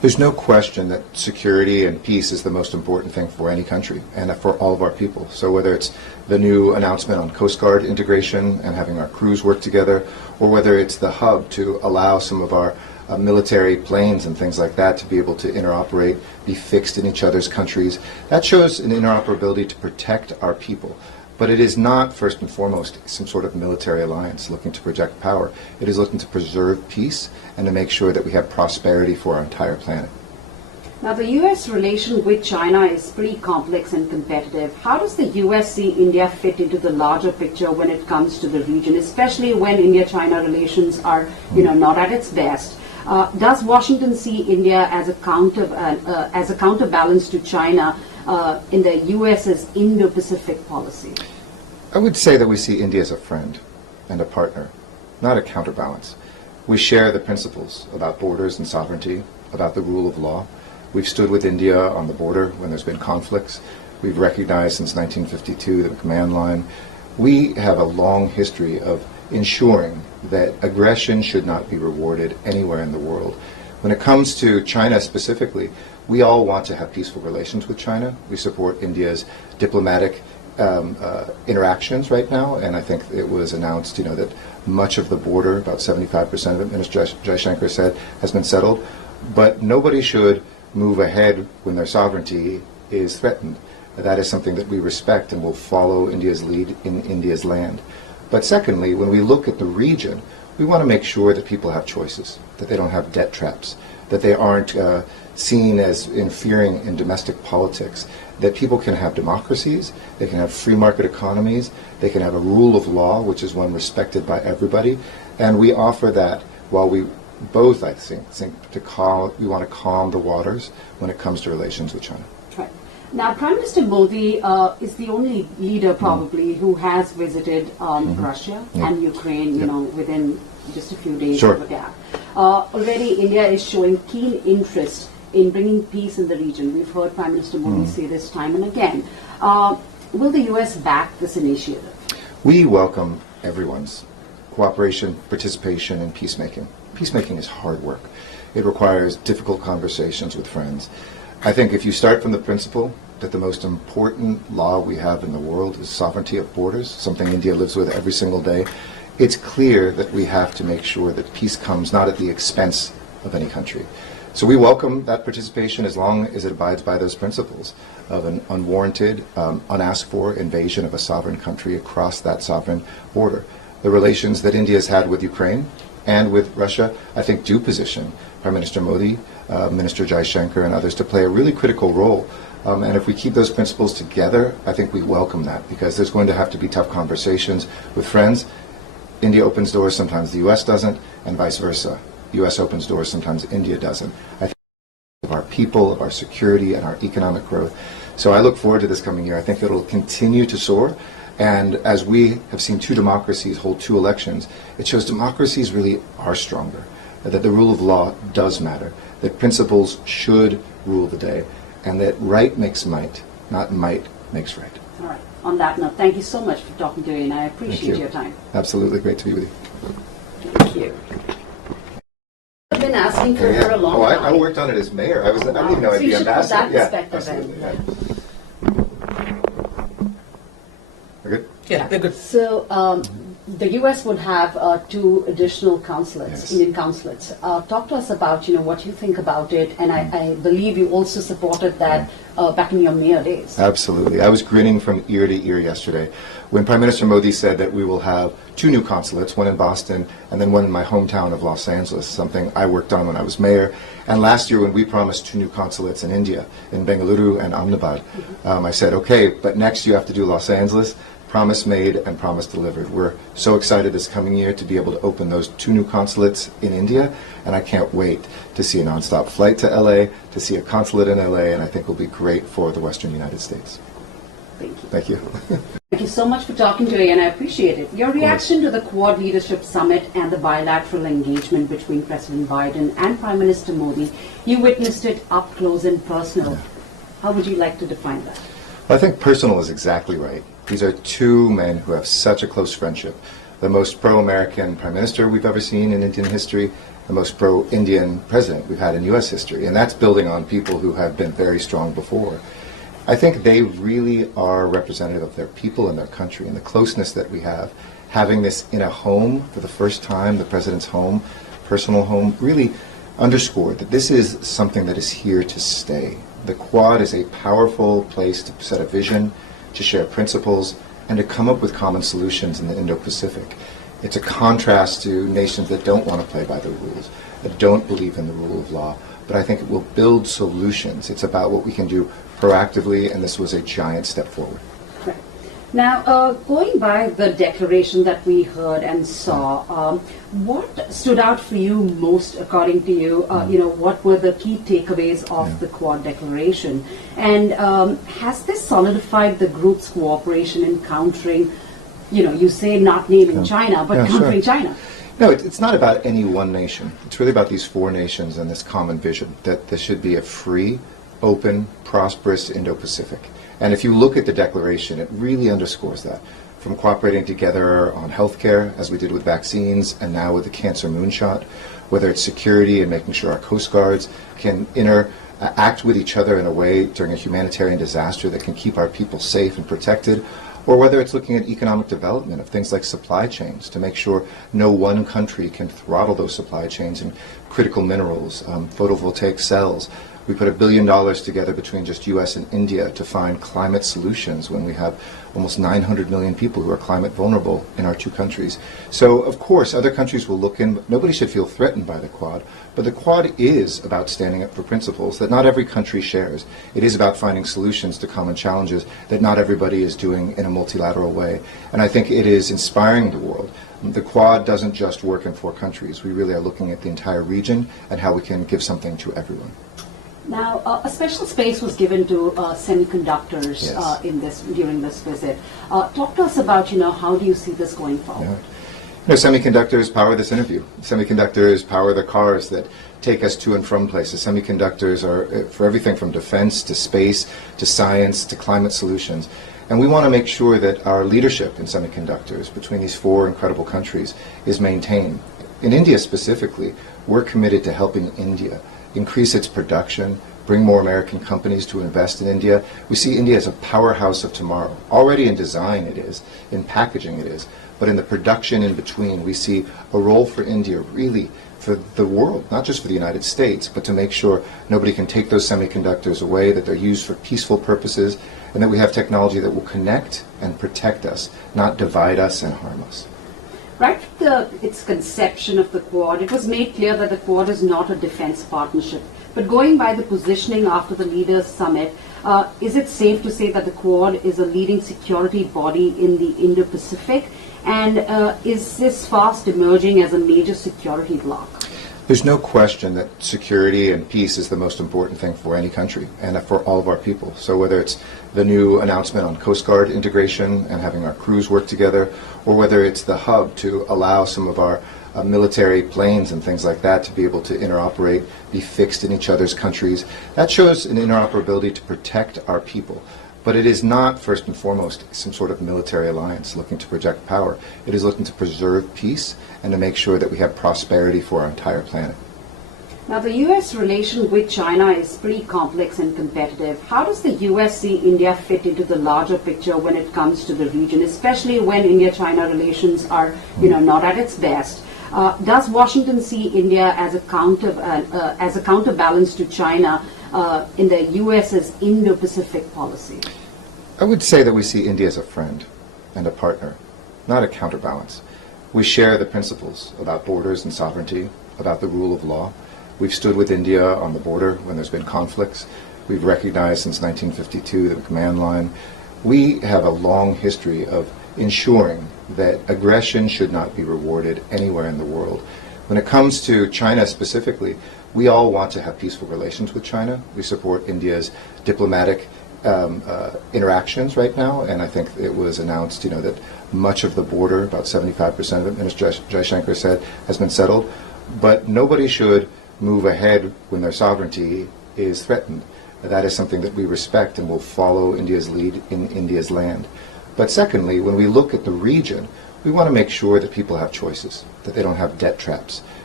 There's no question that security and peace is the most important thing for any country and for all of our people. So whether it's the new announcement on Coast Guard integration and having our crews work together, or whether it's the hub to allow some of our military planes and things like that to be able to interoperate, be fixed in each other's countries, that shows an interoperability to protect our people. But it is not, first and foremost, some sort of military alliance looking to project power. It is looking to preserve peace and to make sure that we have prosperity for our entire planet. Now, the U.S. relation with China is pretty complex and competitive. How does the U.S. see India fit into the larger picture when it comes to the region, especially when India-China relations are, not at its best? Does Washington see India as a counterbalance to China in the U.S.'s Indo-Pacific policy? I would say that we see India as a friend and a partner, not a counterbalance. We share the principles about borders and sovereignty, about the rule of law. We've stood with India on the border when there's been conflicts. We've recognized since 1952 the command line. We have a long history of ensuring that aggression should not be rewarded anywhere in the world. When it comes to China specifically, we all want to have peaceful relations with China. We support India's diplomatic interactions right now, and I think it was announced, that much of the border, about 75% of it, Minister Jaishankar said, has been settled. But nobody should move ahead when their sovereignty is threatened. That is something that we respect and will follow India's lead in India's land. But secondly, when we look at the region, we want to make sure that people have choices, that they don't have debt traps, that they aren't seen as interfering in domestic politics, that people can have democracies, they can have free market economies, they can have a rule of law, which is one respected by everybody, and we offer that while we both, I think we want to calm the waters when it comes to relations with China. Right. Now, Prime Minister Modi is the only leader probably who has visited Russia and Ukraine, within just a few days of a gap. Already India is showing keen interest in bringing peace in the region. We've heard Prime Minister Modi say this time and again. Will the U.S. back this initiative? We welcome everyone's cooperation, participation, and peacemaking. Peacemaking is hard work. It requires difficult conversations with friends. I think if you start from the principle that the most important law we have in the world is sovereignty of borders, something India lives with every single day, it's clear that we have to make sure that peace comes not at the expense of any country. So we welcome that participation as long as it abides by those principles of an unwarranted, unasked for invasion of a sovereign country across that sovereign border. The relations that India has had with Ukraine and with Russia, I think, do position Prime Minister Modi, Minister Jaishankar, and others to play a really critical role. And if we keep those principles together, I think we welcome that, because there's going to have to be tough conversations with friends. India opens doors, sometimes the U.S. doesn't, and vice versa. The U.S. opens doors, sometimes India doesn't. I think of our people, of our security, and our economic growth. So I look forward to this coming year. I think it'll continue to soar. And as we have seen two democracies hold two elections, it shows democracies really are stronger, that the rule of law does matter, that principles should rule the day, and that right makes might, not might makes right. All right. On that note, thank you so much for talking to me, and I appreciate your time. Absolutely. Great to be with you. Thank you. I've been asking for a long time. I worked on it as mayor. I didn't even know I'd be ambassador. So you should put that perspective in. We're good? Yeah, they're good. So the U.S. would have 2 additional consulates, Indian consulates. Talk to us about, what you think about it, and I believe you also supported that back in your mayor days. Absolutely. I was grinning from ear to ear yesterday when Prime Minister Modi said that we will have 2 new consulates, one in Boston and then one in my hometown of Los Angeles, something I worked on when I was mayor. And last year when we promised 2 new consulates in India, in Bengaluru and Ahmedabad, I said, okay, but next you have to do Los Angeles. Promise made and promise delivered. We're so excited this coming year to be able to open those 2 new consulates in India, and I can't wait to see a nonstop flight to LA, to see a consulate in LA, and I think will be great for the Western United States. Thank you. Thank you. Thank you so much for talking to me, and I appreciate it. Your reaction to the Quad Leadership Summit and the bilateral engagement between President Biden and Prime Minister Modi, you witnessed it up close and personal. How would you like to define that? Well, I think personal is exactly right. These are 2 men who have such a close friendship. The most pro-American prime minister we've ever seen in Indian history, the most pro-Indian president we've had in U.S. history, and that's building on people who have been very strong before. I think they really are representative of their people and their country, and the closeness that we have. Having this in a home for the first time, the president's home, personal home, really underscored that this is something that is here to stay. The Quad is a powerful place to set a vision, to share principles, and to come up with common solutions in the Indo-Pacific. It's a contrast to nations that don't want to play by the rules, that don't believe in the rule of law, but I think it will build solutions. It's about what we can do proactively, and this was a giant step forward. Right. Now, going by the declaration that we heard and saw, what stood out for you most, according to you? What were the key takeaways of the Quad declaration? And has this solidified the group's cooperation in countering, you say not naming China, but countering China? No, it's not about any one nation. It's really about these four nations and this common vision that there should be a free, open, prosperous Indo-Pacific. And if you look at the declaration, it really underscores that. From cooperating together on healthcare, as we did with vaccines, and now with the cancer moonshot, whether it's security and making sure our coast guards can act with each other in a way during a humanitarian disaster that can keep our people safe and protected, or whether it's looking at economic development of things like supply chains to make sure no one country can throttle those supply chains in critical minerals, photovoltaic cells. We put $1 billion together between just U.S. and India to find climate solutions when we have almost 900 million people who are climate vulnerable in our two countries. So, of course, other countries will look in, but nobody should feel threatened by the Quad. But the Quad is about standing up for principles that not every country shares. It is about finding solutions to common challenges that not everybody is doing in a multilateral way. And I think it is inspiring the world. The Quad doesn't just work in four countries. We really are looking at the entire region and how we can give something to everyone. Now, a special space was given to semiconductors during this visit. Talk to us about, how do you see this going forward? Semiconductors power this interview. Semiconductors power the cars that take us to and from places. Semiconductors are for everything from defense to space to science to climate solutions. And we want to make sure that our leadership in semiconductors between these four incredible countries is maintained. In India specifically, we're committed to helping India increase its production, bring more American companies to invest in India. We see India as a powerhouse of tomorrow. Already in design it is, in packaging it is, but in the production in between we see a role for India really for the world, not just for the United States, but to make sure nobody can take those semiconductors away, that they're used for peaceful purposes, and that we have technology that will connect and protect us, not divide us and harm us. Right from its conception of the Quad, it was made clear that the Quad is not a defense partnership. But going by the positioning after the Leaders' Summit, is it safe to say that the Quad is a leading security body in the Indo-Pacific? And is this fast emerging as a major security bloc? There's no question that security and peace is the most important thing for any country and for all of our people. So whether it's the new announcement on Coast Guard integration and having our crews work together, or whether it's the hub to allow some of our military planes and things like that to be able to interoperate, be fixed in each other's countries, that shows an interoperability to protect our people. But it is not, first and foremost, some sort of military alliance looking to project power. It is looking to preserve peace and to make sure that we have prosperity for our entire planet. Now, the U.S. relation with China is pretty complex and competitive. How does the U.S. see India fit into the larger picture when it comes to the region, especially when India-China relations are, not at its best? Does Washington see India as a counterbalance to China in the U.S.'s Indo-Pacific policy? I would say that we see India as a friend and a partner, not a counterbalance. We share the principles about borders and sovereignty, about the rule of law. We've stood with India on the border when there's been conflicts. We've recognized since 1952 the command line. We have a long history of ensuring that aggression should not be rewarded anywhere in the world. When it comes to China specifically, we all want to have peaceful relations with China. We support India's diplomatic interactions right now, and I think it was announced, that much of the border, about 75% of it, Minister Jaishankar said, has been settled. But nobody should move ahead when their sovereignty is threatened. That is something that we respect and will follow India's lead in India's land. But secondly, when we look at the region, we want to make sure that people have choices, that they don't have debt traps,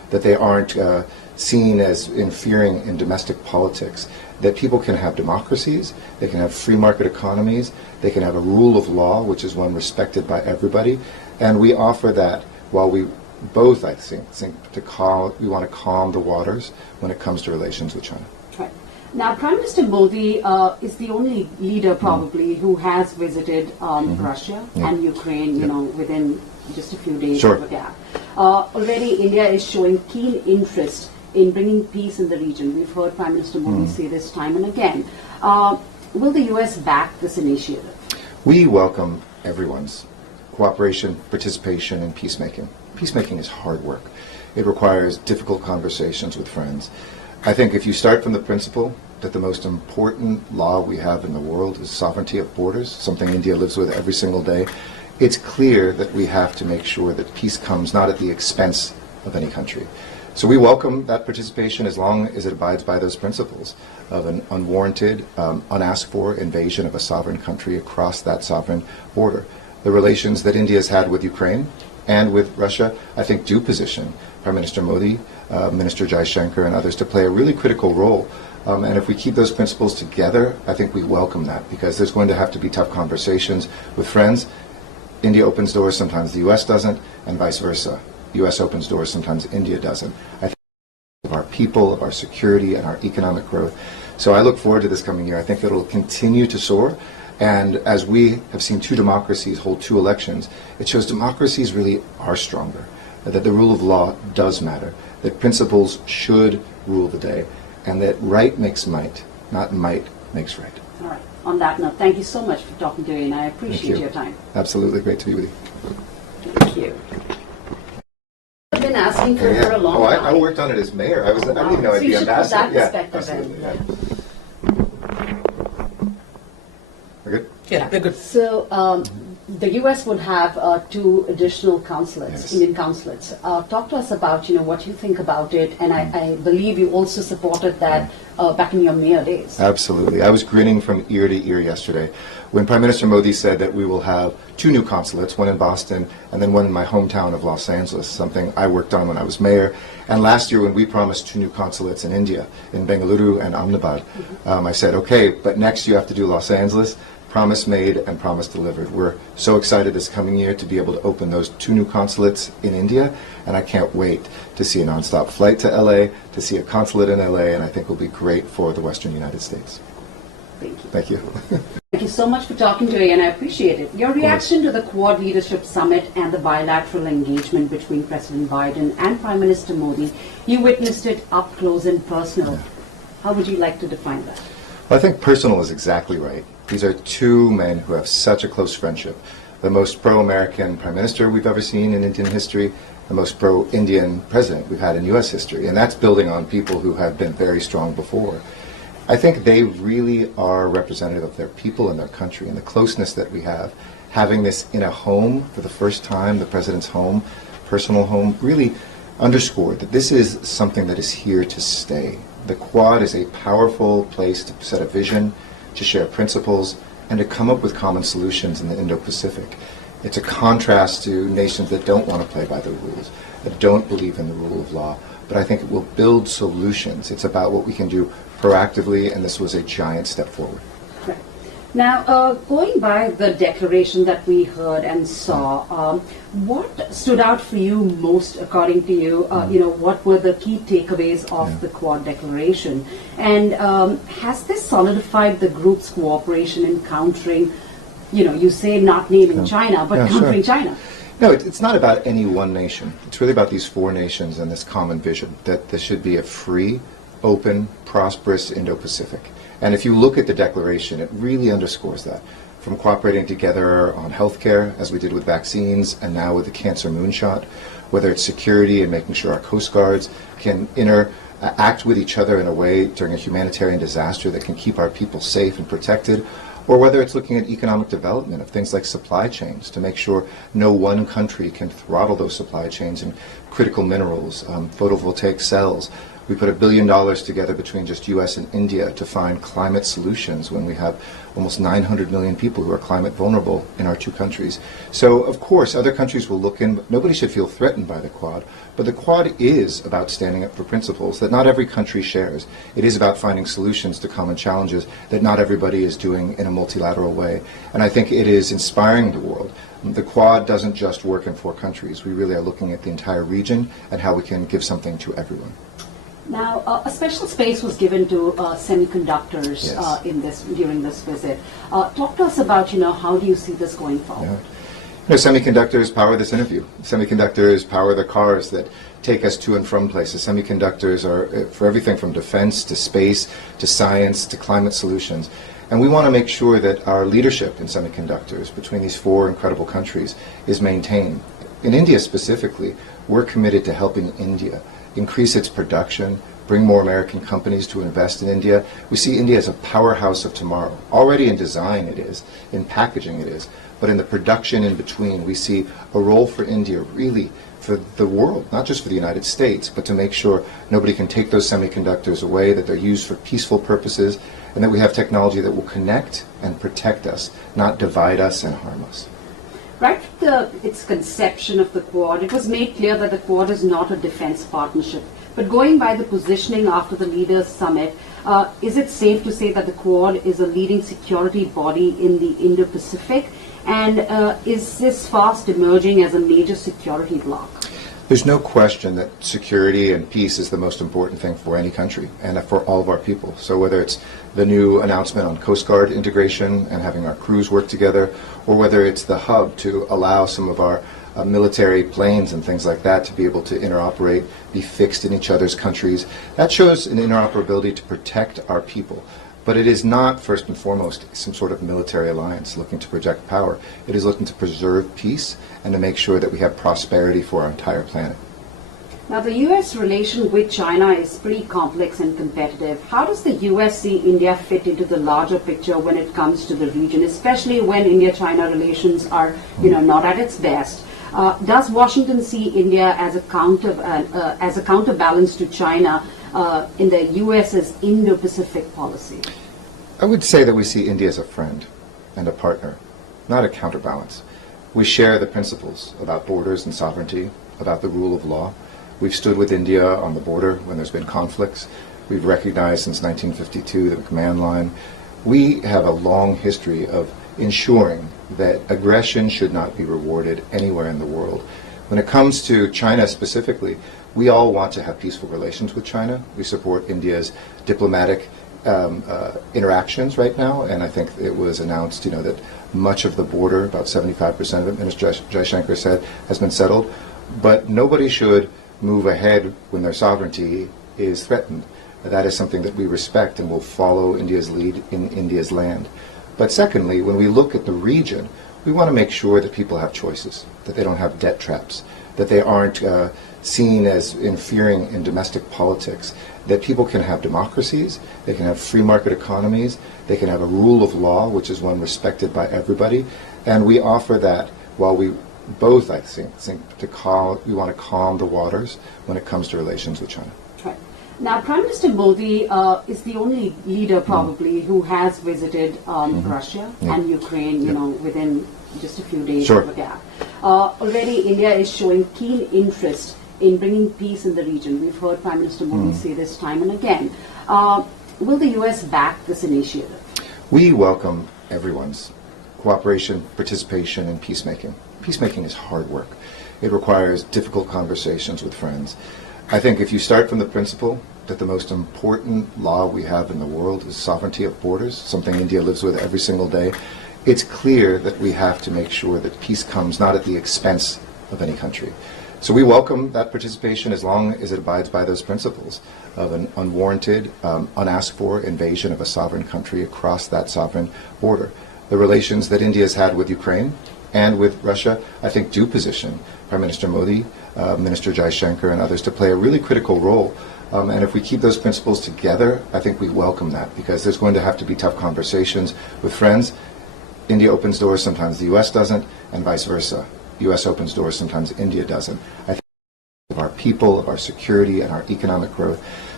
that they aren't seen as interfering in domestic politics, that people can have democracies, they can have free market economies, they can have a rule of law, which is one respected by everybody, and we offer that while we both, I think we want to calm the waters when it comes to relations with China. Right. Now, Prime Minister Modi is the only leader probably who has visited Russia and Ukraine, you know, within just a few days of a gap. Already India is showing keen interest in bringing peace in the region. We've heard Prime Minister Modi say this time and again. Will the U.S. back this initiative? We welcome everyone's cooperation, participation in peacemaking. Peacemaking is hard work. It requires difficult conversations with friends. I think if you start from the principle that the most important law we have in the world is sovereignty of borders, something India lives with every single day, it's clear that we have to make sure that peace comes not at the expense of any country. So we welcome that participation as long as it abides by those principles of an unwarranted, unasked for invasion of a sovereign country across that sovereign border. The relations that India has had with Ukraine and with Russia, I think, do position Prime Minister Modi, Minister Jaishankar, and others to play a really critical role. And if we keep those principles together, I think we welcome that, because there's going to have to be tough conversations with friends. India opens doors, sometimes the U.S. doesn't, and vice versa. U.S. opens doors, sometimes India doesn't. I think of our people, of our security, and our economic growth. So I look forward to this coming year. I think it'll continue to soar. And as we have seen two democracies hold two elections, it shows democracies really are stronger, that the rule of law does matter, that principles should rule the day, and that right makes might, not might makes right. All right. On that note, thank you so much for talking to me, and I appreciate your time. Absolutely. Great to be with you. Thank you. I've been asking for a long time. I worked on it as mayor. I didn't even know I'd be ambassador. So you should put that perspective in. Absolutely. We're good? Yeah, we're good. So the U.S. would have two additional consulates, Yes. Indian consulates. Talk to us about, what you think about it, and I believe you also supported that back in your mayor days. Absolutely. I was grinning from ear to ear yesterday when Prime Minister Modi said that we will have two new consulates, one in Boston and then one in my hometown of Los Angeles, something I worked on when I was mayor. And last year when we promised two new consulates in India, in Bengaluru and Ahmedabad, I said, okay, but next you have to do Los Angeles. Promise made and promise delivered. We're so excited this coming year to be able to open those two new consulates in India, and I can't wait to see a nonstop flight to LA, to see a consulate in LA, and I think will be great for the Western United States. Thank you. Thank you. Thank you so much for talking today, and I appreciate it. Your reaction to the Quad Leadership Summit and the bilateral engagement between President Biden and Prime Minister Modi, you witnessed it up close and personal. How would you like to define that? Well, I think personal is exactly right. These are two men who have such a close friendship. The most pro-American prime minister we've ever seen in Indian history, the most pro-Indian president we've had in U.S. history, and that's building on people who have been very strong before. I think they really are representative of their people and their country, and the closeness that we have. Having this in a home for the first time, the president's home, personal home, really underscored that this is something that is here to stay. The Quad is a powerful place to set a vision, to share principles, and to come up with common solutions in the Indo-Pacific. It's a contrast to nations that don't want to play by the rules, that don't believe in the rule of law, but I think it will build solutions. It's about what we can do proactively, and this was a giant step forward. Right. Now, going by the declaration that we heard and saw, what stood out for you most, according to you? What were the key takeaways of the Quad declaration? And has this solidified the group's cooperation in countering, you say not naming China, but countering China? No, it's not about any one nation. It's really about these four nations and this common vision that this should be a free, open, prosperous Indo-Pacific. And if you look at the declaration, it really underscores that. From cooperating together on healthcare, as we did with vaccines, and now with the cancer moonshot, whether it's security and making sure our coast guards can act with each other in a way during a humanitarian disaster that can keep our people safe and protected, or whether it's looking at economic development of things like supply chains to make sure no one country can throttle those supply chains in critical minerals, photovoltaic cells, We put $1 billion together between just U.S. and India to find climate solutions when we have almost 900 million people who are climate vulnerable in our two countries. So, of course, other countries will look in, but nobody should feel threatened by the Quad. But the Quad is about standing up for principles that not every country shares. It is about finding solutions to common challenges that not everybody is doing in a multilateral way. And I think it is inspiring the world. The Quad doesn't just work in 4 countries. We really are looking at the entire region and how we can give something to everyone. Now, a special space was given to semiconductors Yes. during this visit. Talk to us about, how do you see this going forward? Yeah. Semiconductors power this interview. Semiconductors power the cars that take us to and from places. Semiconductors are for everything from defense to space to science to climate solutions. And we want to make sure that our leadership in semiconductors between these 4 incredible countries is maintained. In India specifically, we're committed to helping India increase its production, bring more American companies to invest in India. We see India as a powerhouse of tomorrow. Already in design it is, in packaging it is, but in the production in between we see a role for India really for the world, not just for the United States, but to make sure nobody can take those semiconductors away, that they're used for peaceful purposes, and that we have technology that will connect and protect us, not divide us and harm us. Right from its conception of the Quad, it was made clear that the Quad is not a defense partnership. But going by the positioning after the Leaders' Summit, is it safe to say that the Quad is a leading security body in the Indo-Pacific? And is this fast emerging as a major security bloc? There's no question that security and peace is the most important thing for any country and for all of our people. So whether it's the new announcement on Coast Guard integration and having our crews work together, or whether it's the hub to allow some of our military planes and things like that to be able to interoperate, be fixed in each other's countries, that shows an interoperability to protect our people. But it is not, first and foremost, some sort of military alliance looking to project power. It is looking to preserve peace and to make sure that we have prosperity for our entire planet. Now, the U.S. relation with China is pretty complex and competitive. How does the U.S. see India fit into the larger picture when it comes to the region, especially when India-China relations are, not at its best? Does Washington see India as a counterbalance to China in the U.S.'s Indo-Pacific policy? I would say that we see India as a friend and a partner, not a counterbalance. We share the principles about borders and sovereignty, about the rule of law. We've stood with India on the border when there's been conflicts. We've recognized since 1952 the command line. We have a long history of ensuring that aggression should not be rewarded anywhere in the world. When it comes to China specifically, we all want to have peaceful relations with China. We support India's diplomatic interactions right now, and I think it was announced, that much of the border, about 75% of it, Minister Jaishankar said, has been settled. But nobody should move ahead when their sovereignty is threatened. That is something that we respect and will follow India's lead in India's land. But secondly, when we look at the region, we want to make sure that people have choices, that they don't have debt traps, that they aren't seen as interfering in domestic politics, that people can have democracies, they can have free market economies, they can have a rule of law, which is one respected by everybody, and we offer that while we both, I think we want to calm the waters when it comes to relations with China. Right. Now, Prime Minister Modi is the only leader probably who has visited Russia and Ukraine, within just a few days of a gap. Already India is showing keen interest in bringing peace in the region. We've heard Prime Minister Modi say this time and again. Will the U.S. back this initiative? We welcome everyone's cooperation, participation, and peacemaking. Peacemaking is hard work. It requires difficult conversations with friends. I think if you start from the principle that the most important law we have in the world is sovereignty of borders, something India lives with every single day, it's clear that we have to make sure that peace comes not at the expense of any country. So we welcome that participation as long as it abides by those principles of an unwarranted, unasked for invasion of a sovereign country across that sovereign border. The relations that India has had with Ukraine and with Russia, I think, do position Prime Minister Modi, Minister Jaishankar, and others to play a really critical role. And if we keep those principles together, I think we welcome that, because there's going to have to be tough conversations with friends. India opens doors, sometimes the U.S. doesn't, and vice versa. The U.S. opens doors, sometimes India doesn't. I think of our people, of our security, and our economic growth.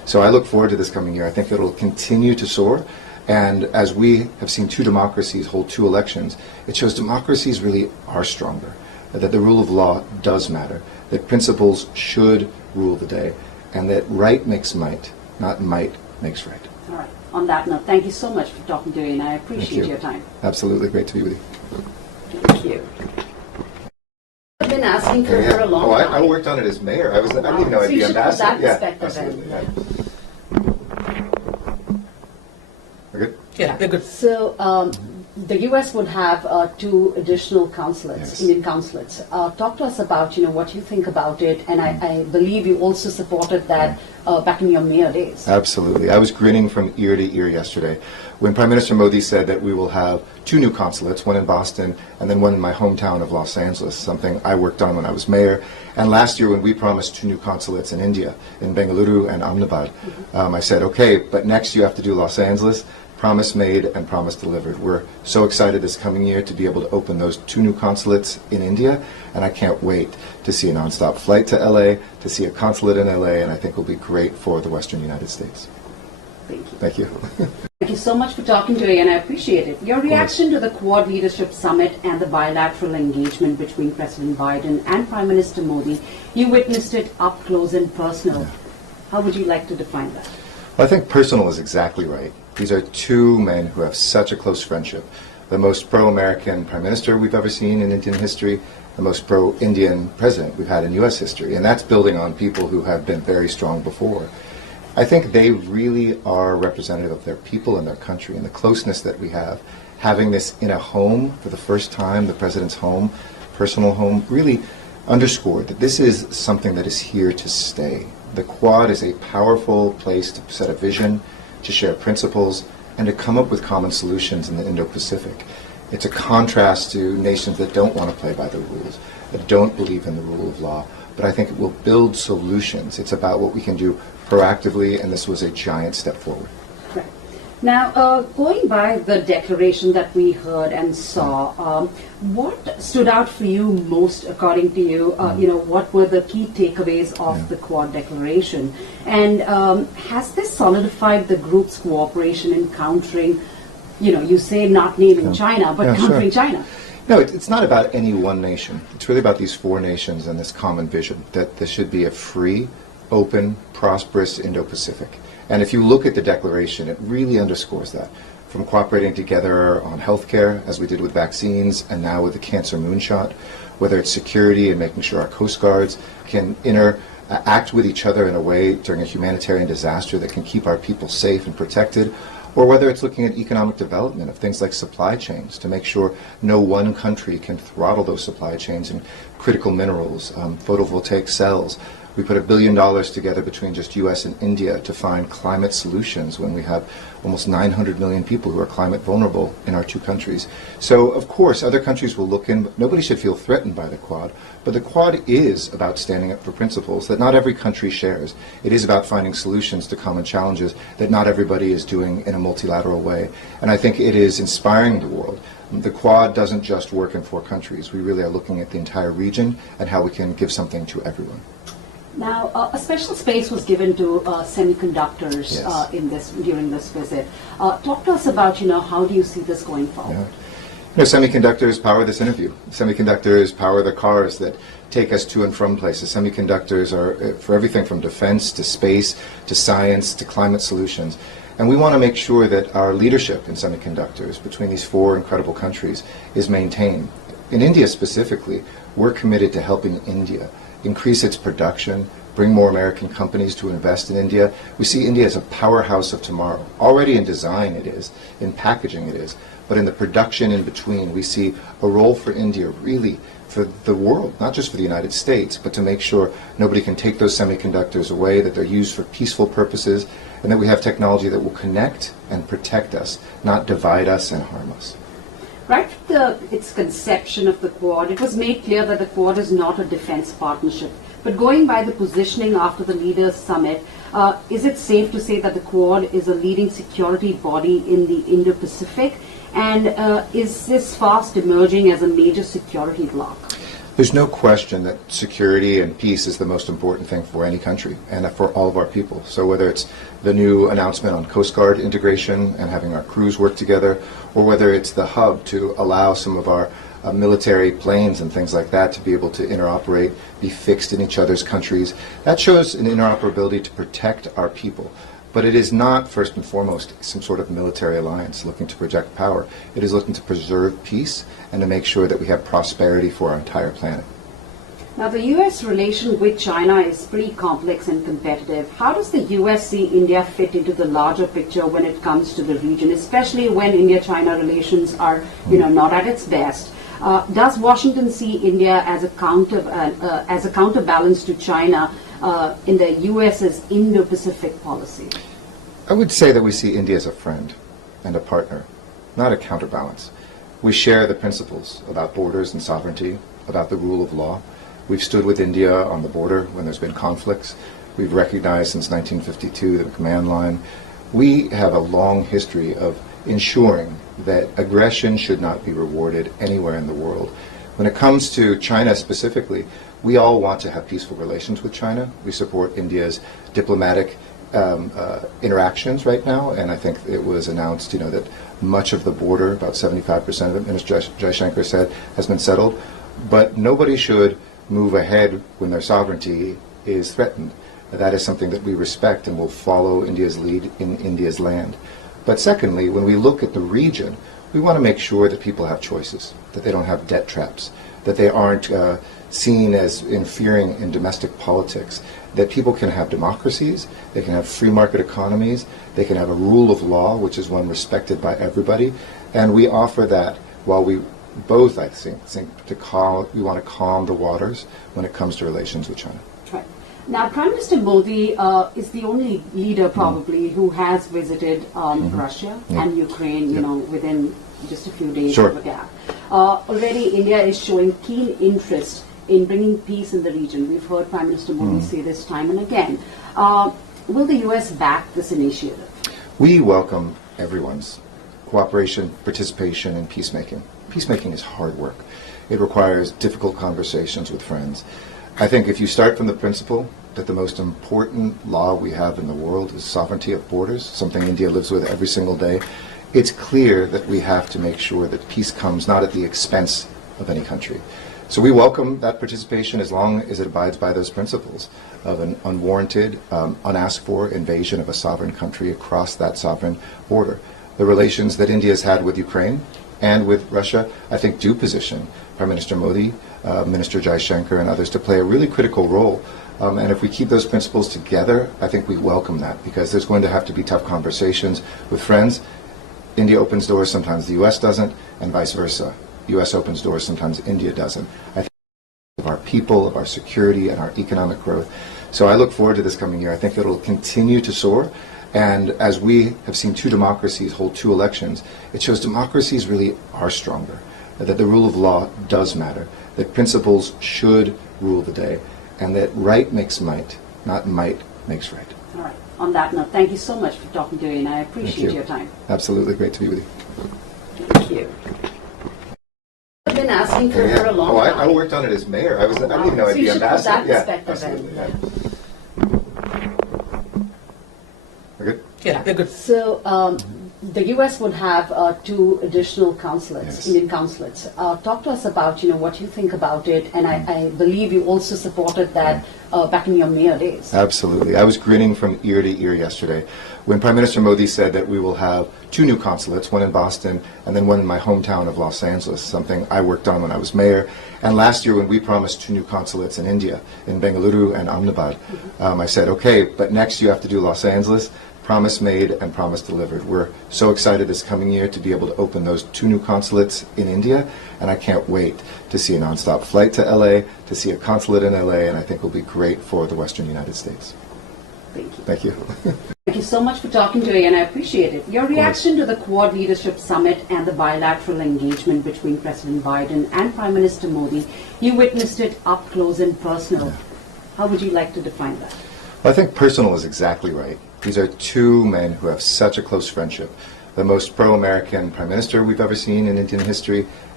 So I look forward to this coming year. I think it'll continue to soar. And as we have seen two democracies hold two elections, it shows democracies really are stronger, that the rule of law does matter, that principles should rule the day, and that right makes might, not might makes right. All right. On that note, thank you so much for talking to me, and I appreciate your time. Absolutely. Great to be with you. Thank you. I've been asking for a long time. I worked on it as mayor. I didn't even know I'd be ambassador. So you should put that perspective in. Absolutely. We're good? Yeah, we're good. So the U.S. would have two additional consulates, Yes. Indian consulates. Talk to us about what you think about it, and I believe you also supported that back in your mayor days. Absolutely. I was grinning from ear to ear yesterday when Prime Minister Modi said that we will have two new consulates, one in Boston and then one in my hometown of Los Angeles, something I worked on when I was mayor. And last year when we promised two new consulates in India, in Bengaluru and Ahmedabad, I said, okay, but next you have to do Los Angeles. Promise made and promise delivered. We're so excited this coming year to be able to open those two new consulates in India, and I can't wait to see a nonstop flight to LA, to see a consulate in LA, and I think will be great for the Western United States. Thank you. Thank you. Thank you so much for talking to me, and I appreciate it. Your reaction to the Quad Leadership Summit and the bilateral engagement between President Biden and Prime Minister Modi, you witnessed it up close and personal. How would you like to define that? Well, I think personal is exactly right. These are two men who have such a close friendship. The most pro-American prime minister we've ever seen in Indian history, the most pro-Indian president we've had in U.S. history. And that's building on people who have been very strong before. I think they really are representative of their people and their country, and the closeness that we have. Having this in a home for the first time, the president's home, personal home, really underscored that this is something that is here to stay. The Quad is a powerful place to set a vision, to share principles, and to come up with common solutions in the Indo-Pacific. It's a contrast to nations that don't want to play by the rules, that don't believe in the rule of law, but I think it will build solutions. It's about what we can do proactively, and this was a giant step forward. Right. Now, going by the declaration that we heard and saw, what stood out for you most, according to you? What were the key takeaways of the Quad declaration? And has this solidified the group's cooperation in countering, you say not naming China, but countering China? No, it's not about any one nation. It's really about these four nations and this common vision that there should be a free, open, prosperous Indo-Pacific. And if you look at the declaration, it really underscores that. From cooperating together on healthcare, as we did with vaccines, and now with the cancer moonshot, whether it's security and making sure our coast guards can act with each other in a way during a humanitarian disaster that can keep our people safe and protected, or whether it's looking at economic development of things like supply chains to make sure no one country can throttle those supply chains in critical minerals, photovoltaic cells. We put $1 billion together between just U.S. and India to find climate solutions when we have almost 900 million people who are climate vulnerable in our two countries. So, of course, other countries will look in, but nobody should feel threatened by the Quad. But the Quad is about standing up for principles that not every country shares. It is about finding solutions to common challenges that not everybody is doing in a multilateral way. And I think it is inspiring the world. The Quad doesn't just work in four countries. We really are looking at the entire region and how we can give something to everyone. Now, a special space was given to semiconductors during this visit. Talk to us about, how do you see this going forward? Semiconductors power this interview. Semiconductors power the cars that take us to and from places. Semiconductors are for everything from defense to space to science to climate solutions. And we want to make sure that our leadership in semiconductors between these four incredible countries is maintained. In India specifically, we're committed to helping India increase its production, bring more American companies to invest in India. We see India as a powerhouse of tomorrow. Already in design it is, in packaging it is, but in the production in between we see a role for India really for the world, not just for the United States, but to make sure nobody can take those semiconductors away, that they're used for peaceful purposes, and that we have technology that will connect and protect us, not divide us and harm us. Right from its conception of the Quad, it was made clear that the Quad is not a defense partnership. But going by the positioning after the Leaders' Summit, is it safe to say that the Quad is a leading security body in the Indo-Pacific? And is this fast emerging as a major security bloc? There's no question that security and peace is the most important thing for any country and for all of our people. So whether it's the new announcement on Coast Guard integration and having our crews work together, or whether it's the hub to allow some of our military planes and things like that to be able to interoperate, be fixed in each other's countries, that shows an interoperability to protect our people. But it is not, first and foremost, some sort of military alliance looking to project power. It is looking to preserve peace and to make sure that we have prosperity for our entire planet. Now, the U.S. relation with China is pretty complex and competitive. How does the U.S. see India fit into the larger picture when it comes to the region, especially when India-China relations are, not at its best? Does Washington see India as a counterbalance to China in the U.S.'s Indo-Pacific policy? I would say that we see India as a friend and a partner, not a counterbalance. We share the principles about borders and sovereignty, about the rule of law. We've stood with India on the border when there's been conflicts. We've recognized since 1952 the command line. We have a long history of ensuring that aggression should not be rewarded anywhere in the world. When it comes to China specifically, we all want to have peaceful relations with China. We support India's diplomatic interactions right now, and I think it was announced, that much of the border, about 75% of it, Minister Jaishankar said, has been settled. But nobody should move ahead when their sovereignty is threatened. That is something that we respect and will follow India's lead in India's land. But secondly, when we look at the region, we want to make sure that people have choices, that they don't have debt traps, that they aren't seen as interfering in domestic politics, that people can have democracies, they can have free market economies, they can have a rule of law, which is one respected by everybody, and we offer that while we both, I think we want to calm the waters when it comes to relations with China. Right. Now, Prime Minister Modi is the only leader probably who has visited Russia and Ukraine, within just a few days of a gap. Already India is showing keen interest in bringing peace in the region. We've heard Prime Minister Modi say this time and again. Will the U.S. back this initiative? We welcome everyone's cooperation, participation, and peacemaking. Peacemaking is hard work. It requires difficult conversations with friends. I think if you start from the principle that the most important law we have in the world is sovereignty of borders, something India lives with every single day, it's clear that we have to make sure that peace comes not at the expense of any country. So we welcome that participation as long as it abides by those principles of an unwarranted, unasked for invasion of a sovereign country across that sovereign border. The relations that India has had with Ukraine and with Russia, I think, do position Prime Minister Modi, Minister Jaishankar, and others to play a really critical role. And if we keep those principles together, I think we welcome that, because there's going to have to be tough conversations with friends. India opens doors, sometimes the U.S. doesn't, and vice versa. U.S. opens doors, sometimes India doesn't. I think of our people, of our security, and our economic growth. So I look forward to this coming year. I think it'll continue to soar. And as we have seen two democracies hold two elections, it shows democracies really are stronger, that the rule of law does matter, that principles should rule the day, and that right makes might, not might makes right. All right. On that note, thank you so much for talking to me, and I appreciate your time. Absolutely. Great to be with you. Thank you. I've been asking for a long time. I worked on it as mayor. I didn't even know I'd be ambassador. So you should put that perspective in. We're good? Yeah, they're good. So the U.S. would have two additional consulates, Yes. Indian consulates. Talk to us about, what you think about it, and I believe you also supported that back in your mayor days. Absolutely. I was grinning from ear to ear yesterday when Prime Minister Modi said that we will have two new consulates, one in Boston and then one in my hometown of Los Angeles, something I worked on when I was mayor. And last year when we promised two new consulates in India, in Bengaluru and Ahmedabad, I said, okay, but next you have to do Los Angeles. Promise made and promise delivered. We're so excited this coming year to be able to open those two new consulates in India, and I can't wait to see a nonstop flight to LA, to see a consulate in LA, and I think it will be great for the Western United States. Thank you. Thank you. Thank you so much for talking to me, and I appreciate it. Your reaction to the Quad Leadership Summit and the bilateral engagement between President Biden and Prime Minister Modi, you witnessed it up close and personal. Yeah. How would you like to define that? Well, I think personal is exactly right. These are two men who have such a close friendship. The most pro-American prime minister we've ever seen in Indian history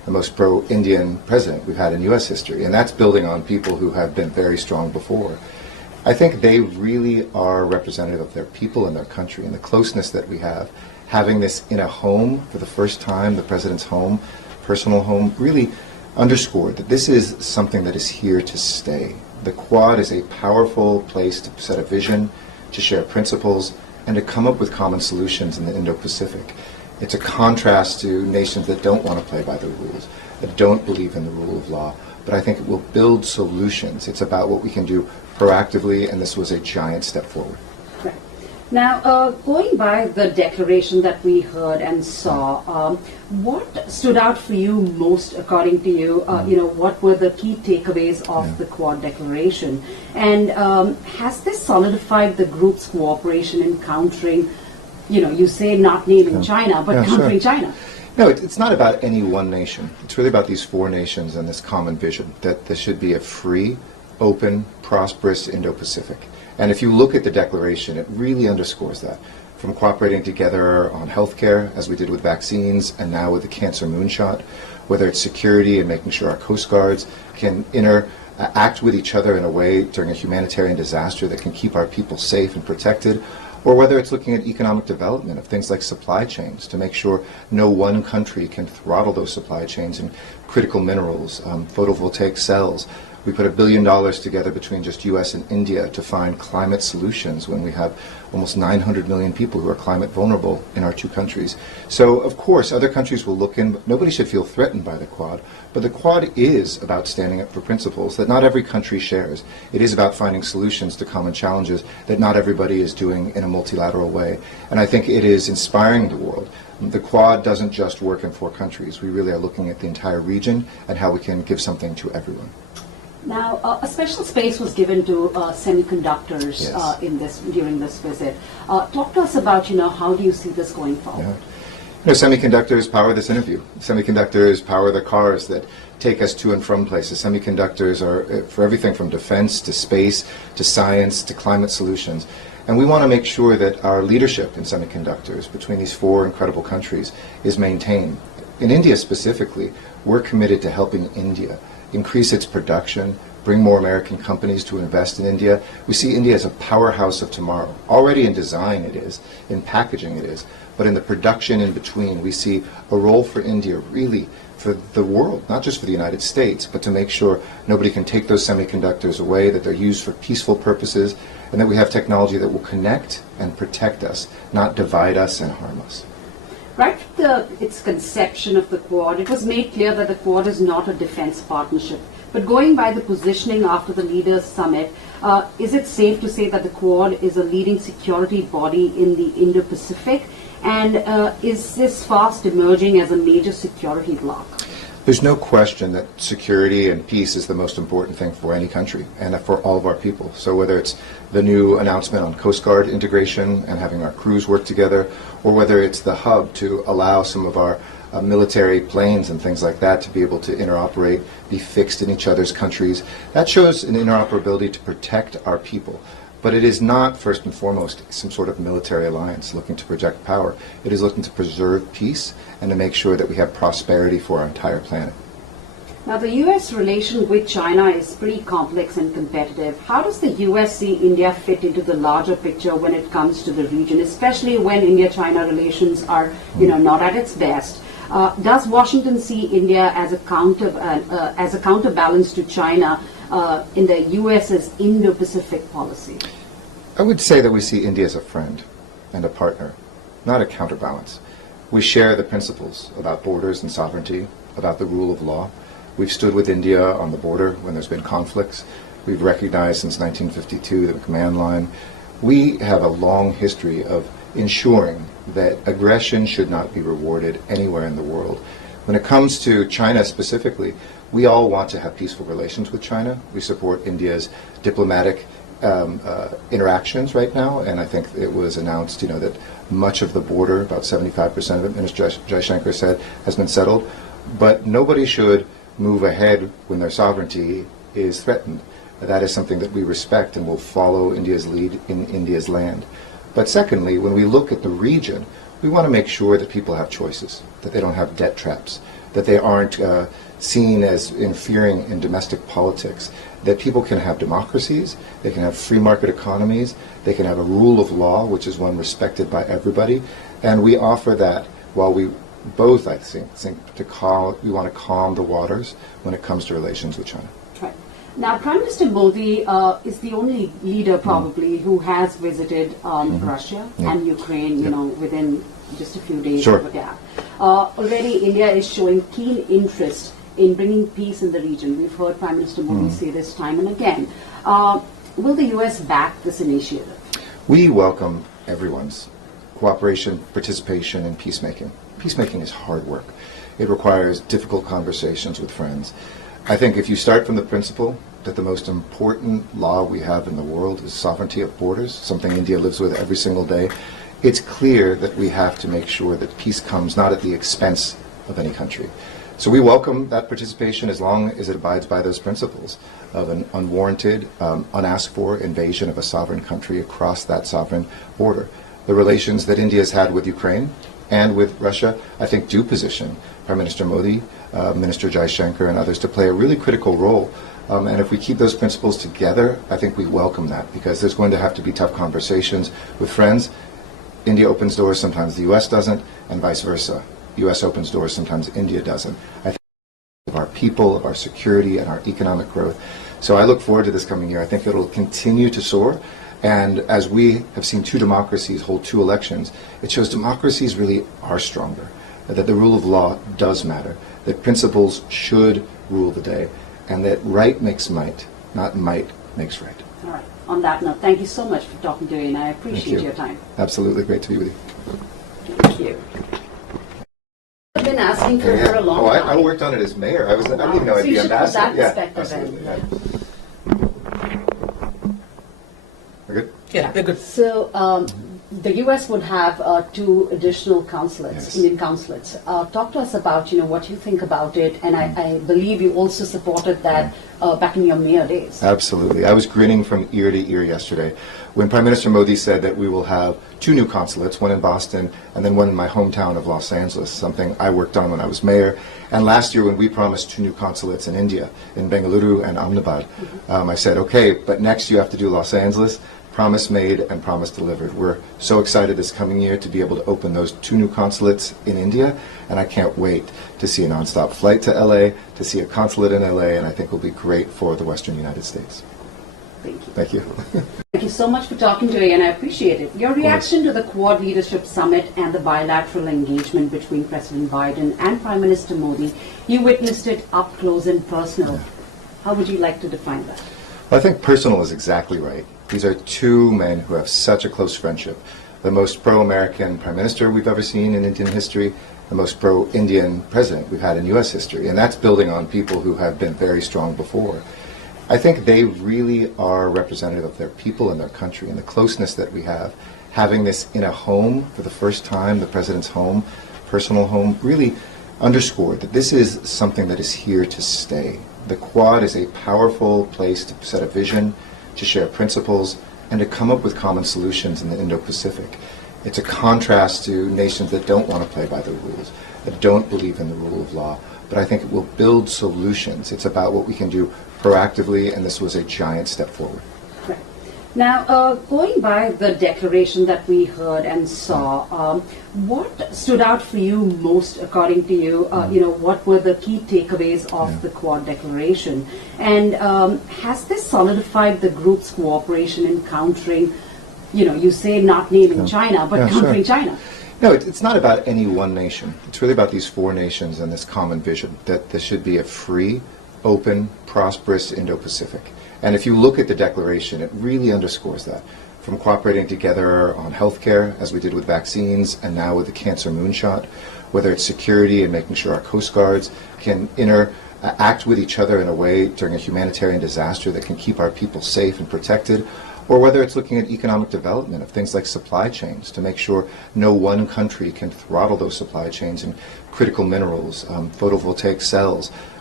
the most pro-Indian president we've had in U.S. history, and that's building on people who have been very strong before. I think they really are representative of their people and their country, and the closeness that we have. Having this in a home for the first time, the president's home, personal home, really underscored that this is something that is here to stay. The Quad is a powerful place to set a vision, to share principles, and to come up with common solutions in the Indo-Pacific. It's a contrast to nations that don't want to play by the rules, that don't believe in the rule of law, but I think it will build solutions. It's about what we can do proactively, and this was a giant step forward. Right. Now, going by the declaration that we heard and saw, what stood out for you most, according to you? What were the key takeaways of the Quad declaration? And has this solidified the group's cooperation in countering, you say not naming China, but countering China? No, it's not about any one nation. It's really about these four nations and this common vision that there should be a free, open, prosperous Indo-Pacific. And if you look at the declaration, it really underscores that. From cooperating together on healthcare, as we did with vaccines, and now with the cancer moonshot, whether it's security and making sure our coast guards can act with each other in a way during a humanitarian disaster that can keep our people safe and protected, or whether it's looking at economic development of things like supply chains to make sure no one country can throttle those supply chains in critical minerals, photovoltaic cells. We put $1 billion together between just U.S. and India to find climate solutions when we have almost 900 million people who are climate vulnerable in our two countries. So, of course, other countries will look in, but nobody should feel threatened by the Quad. But the Quad is about standing up for principles that not every country shares. It is about finding solutions to common challenges that not everybody is doing in a multilateral way. And I think it is inspiring the world. The Quad doesn't just work in four countries. We really are looking at the entire region and how we can give something to everyone. Now, a special space was given to semiconductors during this visit. Talk to us about, how do you see this going forward? Semiconductors power this interview. Semiconductors power the cars that take us to and from places. Semiconductors are for everything from defense to space to science to climate solutions. And we want to make sure that our leadership in semiconductors between these four incredible countries is maintained. In India specifically, we're committed to helping India increase its production, bring more American companies to invest in India. We see India as a powerhouse of tomorrow. Already in design it is, in packaging it is, but in the production in between we see a role for India really for the world, not just for the United States, but to make sure nobody can take those semiconductors away, that they're used for peaceful purposes, and that we have technology that will connect and protect us, not divide us and harm us. Right from its conception of the Quad, it was made clear that the Quad is not a defense partnership. But going by the positioning after the Leaders' Summit, is it safe to say that the Quad is a leading security body in the Indo-Pacific? And is this fast emerging as a major security bloc? There's no question that security and peace is the most important thing for any country and for all of our people. So whether it's the new announcement on Coast Guard integration and having our crews work together, or whether it's the hub to allow some of our military planes and things like that to be able to interoperate, be fixed in each other's countries, that shows an interoperability to protect our people. But it is not, first and foremost, some sort of military alliance looking to project power. It is looking to preserve peace and to make sure that we have prosperity for our entire planet. Now, the U.S. relation with China is pretty complex and competitive. How does the U.S. see India fit into the larger picture when it comes to the region, especially when India-China relations are, not at its best? Does Washington see India as a counterbalance to China in the U.S.'s Indo-Pacific policy? I would say that we see India as a friend and a partner, not a counterbalance. We share the principles about borders and sovereignty, about the rule of law. We've stood with India on the border when there's been conflicts. We've recognized since 1952 the command line. We have a long history of ensuring that aggression should not be rewarded anywhere in the world. When it comes to China specifically, we all want to have peaceful relations with China. We support India's diplomatic interactions right now, and I think it was announced, that much of the border, about 75% of it, Minister Jaishankar said, has been settled. But nobody should move ahead when their sovereignty is threatened. That is something that we respect and will follow India's lead in India's land. But secondly, when we look at the region, we want to make sure that people have choices, that they don't have debt traps, that they aren't seen as interfering in domestic politics, that people can have democracies, they can have free market economies, they can have a rule of law, which is one respected by everybody, and we offer that while we both, I think we want to calm the waters when it comes to relations with China. Right. Now, Prime Minister Modi is the only leader probably who has visited Russia and Ukraine, you know, within just a few days of a gap. Already India is showing keen interest in bringing peace in the region. We've heard Prime Minister Modi say this time and again. Will the U.S. back this initiative? We welcome everyone's cooperation, participation in peacemaking. Peacemaking is hard work. It requires difficult conversations with friends. I think if you start from the principle that the most important law we have in the world is sovereignty of borders, something India lives with every single day, it's clear that we have to make sure that peace comes not at the expense of any country. So we welcome that participation as long as it abides by those principles of an unwarranted, unasked for invasion of a sovereign country across that sovereign border. The relations that India has had with Ukraine and with Russia, I think, do position Prime Minister Modi, Minister Jaishankar, and others to play a really critical role. And if we keep those principles together, I think we welcome that, because there's going to have to be tough conversations with friends. India opens doors, sometimes the U.S. doesn't, and vice versa. U.S. opens doors, sometimes India doesn't. I think of our people, of our security, and our economic growth. So I look forward to this coming year. I think it'll continue to soar. And as we have seen two democracies hold two elections, it shows democracies really are stronger, that the rule of law does matter, that principles should rule the day, and that right makes might, not might makes right. All right. On that note, thank you so much for talking to me, and I appreciate your time. Absolutely. Great to be with you. Thank you. I've been asking for a long time. I worked on it as mayor. I didn't even know I'd be ambassador. So you should put that perspective in. Absolutely. We're good? Yeah, we're good. So the U.S. would have 2 additional consulates, Yes. Indian consulates. Talk to us about, what you think about it, and I believe you also supported that back in your mayor days. Absolutely. I was grinning from ear to ear yesterday when Prime Minister Modi said that we will have 2 new consulates, one in Boston and then one in my hometown of Los Angeles, something I worked on when I was mayor. And last year when we promised 2 new consulates in India, in Bengaluru and Ahmedabad, I said, okay, but next you have to do Los Angeles. Promise made and promise delivered. We're so excited this coming year to be able to open those 2 new consulates in India, and I can't wait to see a nonstop flight to LA, to see a consulate in LA, and I think will be great for the Western United States. Thank you. Thank you. Thank you so much for talking to me, and I appreciate it. Your reaction to the Quad Leadership Summit and the bilateral engagement between President Biden and Prime Minister Modi, you witnessed it up close and personal. How would you like to define that? Well, I think personal is exactly right. These are 2 men who have such a close friendship. The most pro-American prime minister we've ever seen in Indian history, the most pro-Indian president we've had in U.S. history. And that's building on people who have been very strong before. I think they really are representative of their people and their country, and the closeness that we have. Having this in a home for the first time, the president's home, personal home, really underscored that this is something that is here to stay. The Quad is a powerful place to set a vision, to share principles, and to come up with common solutions in the Indo-Pacific. It's a contrast to nations that don't want to play by the rules, that don't believe in the rule of law, but I think it will build solutions. It's about what we can do proactively, and this was a giant step forward. Right. Now, going by the declaration that we heard and saw, what stood out for you most, according to you? What were the key takeaways of the Quad declaration? And has this solidified the group's cooperation in countering, you say not naming China, but countering China? No, it's not about any one nation. It's really about these 4 nations and this common vision that this should be a free, open, prosperous Indo-Pacific. And if you look at the declaration, it really underscores that. From cooperating together on healthcare, as we did with vaccines, and now with the cancer moonshot, whether it's security and making sure our coast guards can act with each other in a way during a humanitarian disaster that can keep our people safe and protected, or whether it's looking at economic development of things like supply chains to make sure no one country can throttle those supply chains in critical minerals, photovoltaic cells,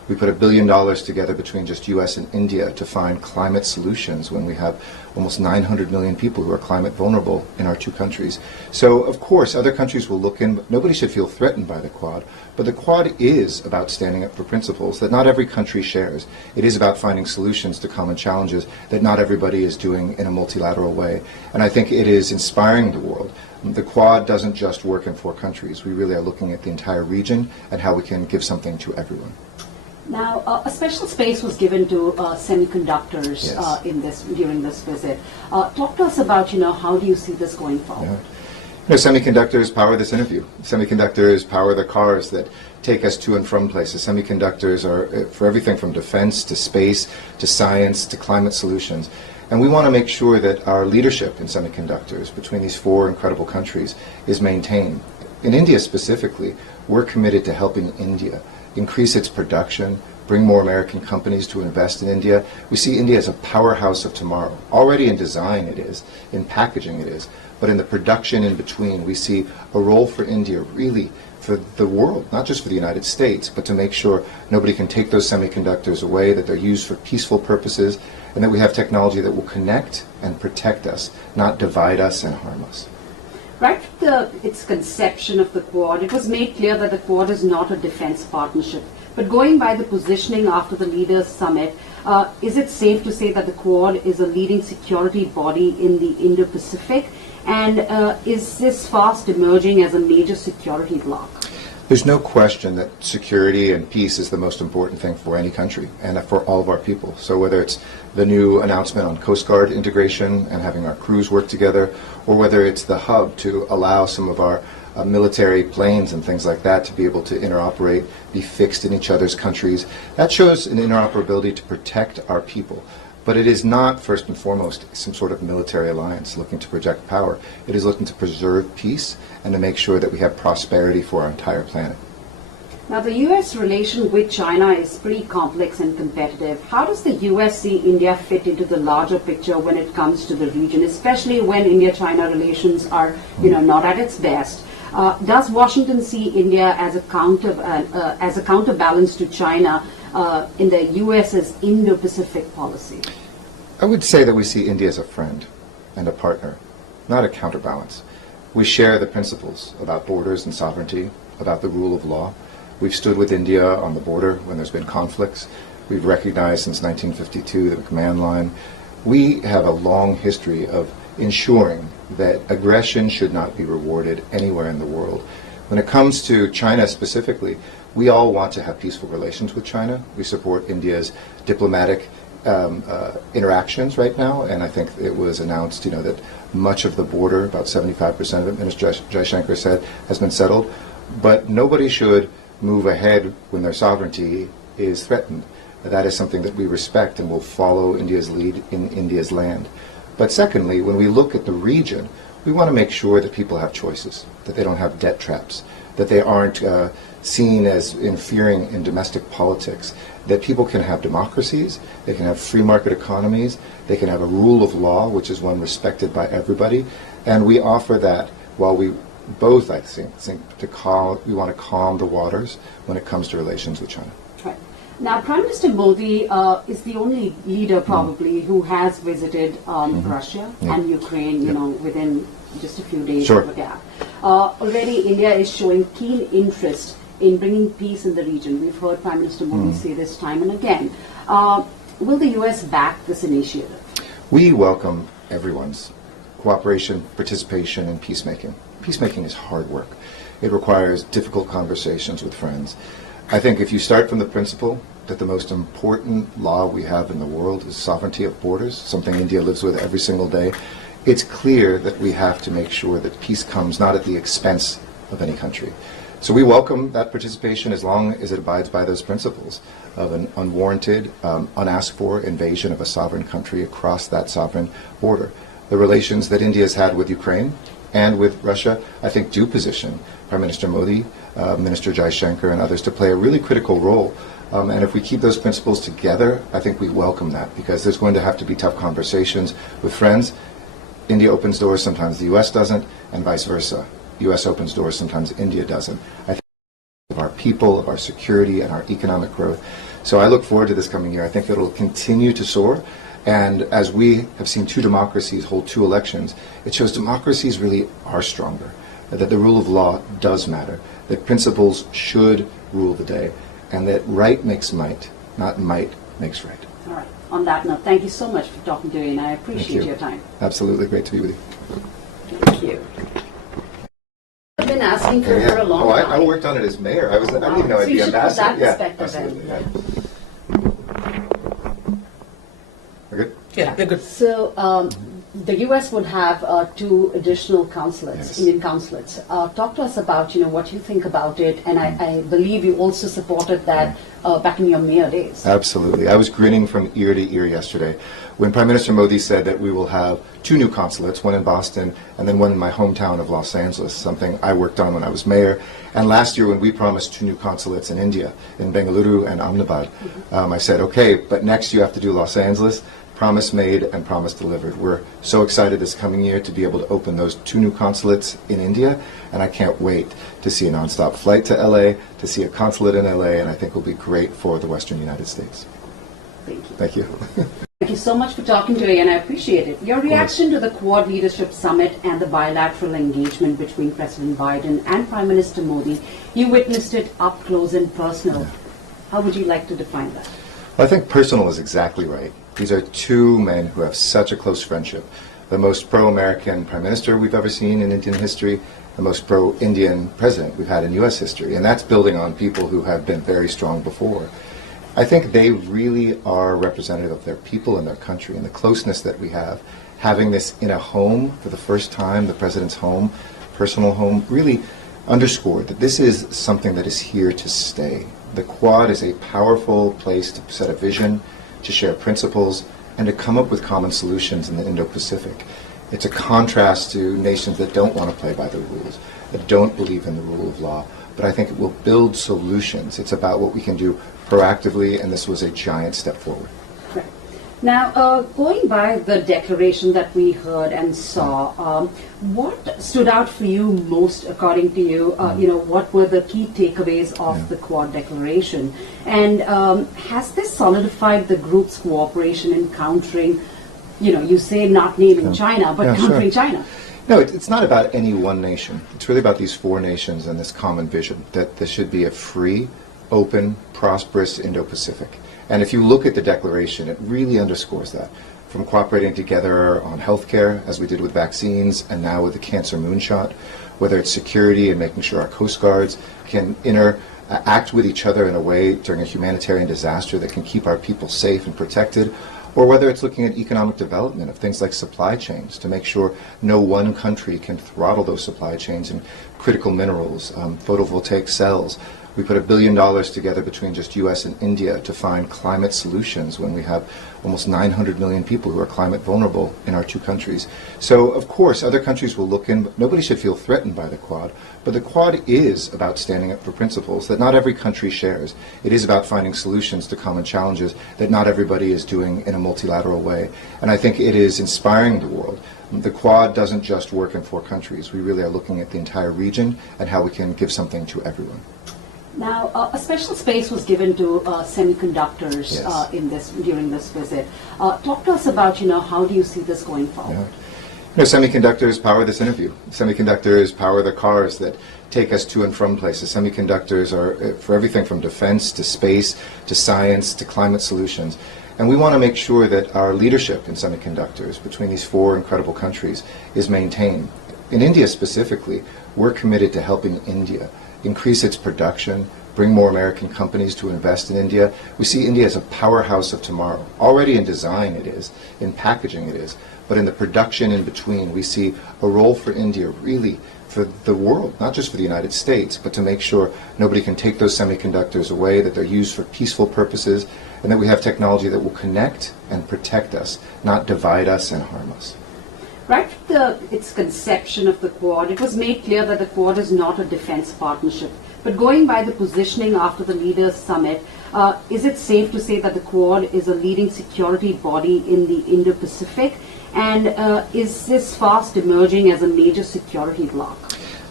We put $1 billion together between just U.S. and India to find climate solutions when we have almost 900 million people who are climate vulnerable in our two countries. So, of course, other countries will look in, but nobody should feel threatened by the Quad. But the Quad is about standing up for principles that not every country shares. It is about finding solutions to common challenges that not everybody is doing in a multilateral way. And I think it is inspiring the world. The Quad doesn't just work in 4 countries. We really are looking at the entire region and how we can give something to everyone. Now, a special space was given to semiconductors Yes. during this visit. Talk to us about, how do you see this going forward? Semiconductors power this interview. Semiconductors power the cars that take us to and from places. Semiconductors are for everything from defense to space to science to climate solutions. And we want to make sure that our leadership in semiconductors between these 4 incredible countries is maintained. In India specifically, we're committed to helping India increase its production, bring more American companies to invest in India. We see India as a powerhouse of tomorrow. Already in design it is, in packaging it is, but in the production in between we see a role for India really for the world, not just for the United States, but to make sure nobody can take those semiconductors away, that they're used for peaceful purposes, and that we have technology that will connect and protect us, not divide us and harm us. Right from its conception of the Quad, it was made clear that the Quad is not a defense partnership. But going by the positioning after the Leaders' Summit, is it safe to say that the Quad is a leading security body in the Indo-Pacific? And is this fast emerging as a major security bloc? There's no question that security and peace is the most important thing for any country and for all of our people. So whether it's the new announcement on Coast Guard integration and having our crews work together, or whether it's the hub to allow some of our military planes and things like that to be able to interoperate, be fixed in each other's countries, that shows an interoperability to protect our people. But it is not, first and foremost, some sort of military alliance looking to project power. It is looking to preserve peace and to make sure that we have prosperity for our entire planet. Now, the U.S. relation with China is pretty complex and competitive. How does the U.S. see India fit into the larger picture when it comes to the region, especially when India-China relations are, not at its best? Does Washington see India as a counterbalance to China in the U.S.'s Indo-Pacific policy? I would say that we see India as a friend and a partner, not a counterbalance. We share the principles about borders and sovereignty, about the rule of law. We've stood with India on the border when there's been conflicts. We've recognized since 1952 the command line. We have a long history of ensuring that aggression should not be rewarded anywhere in the world. When it comes to China specifically, we all want to have peaceful relations with China. We support India's diplomatic interactions right now, and I think it was announced, that much of the border, about 75% of it, Minister Jaishankar said, has been settled. But nobody should move ahead when their sovereignty is threatened. That is something that we respect and will follow India's lead in India's land. But secondly, when we look at the region, we want to make sure that people have choices, that they don't have debt traps, that they aren't seen as interfering in domestic politics, that people can have democracies, they can have free market economies, they can have a rule of law, which is one respected by everybody, and we offer that while we both, I think we want to calm the waters when it comes to relations with China. Right. Now, Prime Minister Modi is the only leader probably who has visited Russia and Ukraine, within just a few days of a gap. Already India is showing keen interest in bringing peace in the region. We've heard Prime Minister Modi say this time and again. Will the U.S. back this initiative? We welcome everyone's cooperation, participation, and peacemaking. Peacemaking is hard work. It requires difficult conversations with friends. I think if you start from the principle that the most important law we have in the world is sovereignty of borders, something India lives with every single day, it's clear that we have to make sure that peace comes not at the expense of any country. So we welcome that participation as long as it abides by those principles of an unwarranted, unasked for invasion of a sovereign country across that sovereign border. The relations that India has had with Ukraine and with Russia, I think, do position Prime Minister Modi, Minister Jaishankar, and others to play a really critical role. And if we keep those principles together, I think we welcome that, because there's going to have to be tough conversations with friends. India opens doors, sometimes the U.S. doesn't, and vice versa. U.S. opens doors, sometimes India doesn't. I think of our people, of our security, and our economic growth. So I look forward to this coming year. I think it'll continue to soar. And as we have seen two democracies hold two elections, it shows democracies really are stronger, that the rule of law does matter, that principles should rule the day, and that right makes might, not might makes right. All right. On that note, thank you so much for talking to me, and I appreciate your time. Absolutely. Great to be with you. Thank you. I've been asking for a long time. I worked on it as mayor. I didn't even know I'd be ambassador. So you should put that perspective in. We're good? Yeah, they're good. So the U.S. would have two additional consulates, Yes. Indian consulates. Talk to us about what you think about it, and I believe you also supported that back in your mayor days. Absolutely. I was grinning from ear to ear yesterday when Prime Minister Modi said that we will have two new consulates, one in Boston and then one in my hometown of Los Angeles, something I worked on when I was mayor. And last year when we promised two new consulates in India, in Bengaluru and Ahmedabad, I said, okay, but next you have to do Los Angeles. Promise made and promise delivered. We're so excited this coming year to be able to open those two new consulates in India, and I can't wait to see a nonstop flight to LA, to see a consulate in LA, and I think will be great for the Western United States. Thank you. Thank you. Thank you so much for talking to me, and I appreciate it. Your reaction to the Quad Leadership Summit and the bilateral engagement between President Biden and Prime Minister Modi, you witnessed it up close and personal. How would you like to define that? Well, I think personal is exactly right. These are two men who have such a close friendship. The most pro-American prime minister we've ever seen in Indian history, the most pro-Indian president we've had in U.S. history. And that's building on people who have been very strong before. I think they really are representative of their people and their country and the closeness that we have. Having this in a home for the first time, the president's home, personal home, really underscored that this is something that is here to stay. The Quad is a powerful place to set a vision, to share principles, and to come up with common solutions in the Indo-Pacific. It's a contrast to nations that don't want to play by the rules, that don't believe in the rule of law, but I think it will build solutions. It's about what we can do proactively, and this was a giant step forward. Right. Now, going by the declaration that we heard and saw, what stood out for you most, according to you? What were the key takeaways of the Quad declaration? And has this solidified the group's cooperation in countering, you say not naming China, but countering China? No, it's not about any one nation. It's really about these four nations and this common vision that there should be a free, open, prosperous Indo-Pacific. And if you look at the declaration, it really underscores that. From cooperating together on healthcare, as we did with vaccines, and now with the cancer moonshot, whether it's security and making sure our coast guards can act with each other in a way during a humanitarian disaster that can keep our people safe and protected, or whether it's looking at economic development of things like supply chains to make sure no one country can throttle those supply chains in critical minerals, photovoltaic cells. We put $1 billion together between just U.S. and India to find climate solutions when we have almost 900 million people who are climate vulnerable in our two countries. So, of course, other countries will look in, but nobody should feel threatened by the Quad. But the Quad is about standing up for principles that not every country shares. It is about finding solutions to common challenges that not everybody is doing in a multilateral way. And I think it is inspiring the world. The Quad doesn't just work in four countries. We really are looking at the entire region and how we can give something to everyone. Now, a special space was given to semiconductors during this visit. Talk to us about, how do you see this going forward? Semiconductors power this interview. Semiconductors power the cars that take us to and from places. Semiconductors are for everything from defense to space to science to climate solutions. And we want to make sure that our leadership in semiconductors between these four incredible countries is maintained. In India specifically, we're committed to helping India increase its production, bring more American companies to invest in India. We see India as a powerhouse of tomorrow. Already in design it is, in packaging it is, but in the production in between we see a role for India really for the world, not just for the United States, but to make sure nobody can take those semiconductors away, that they're used for peaceful purposes, and that we have technology that will connect and protect us, not divide us and harm us. Right from its conception of the Quad, it was made clear that the Quad is not a defense partnership. But going by the positioning after the Leaders' Summit, is it safe to say that the Quad is a leading security body in the Indo-Pacific? And is this fast emerging as a major security bloc?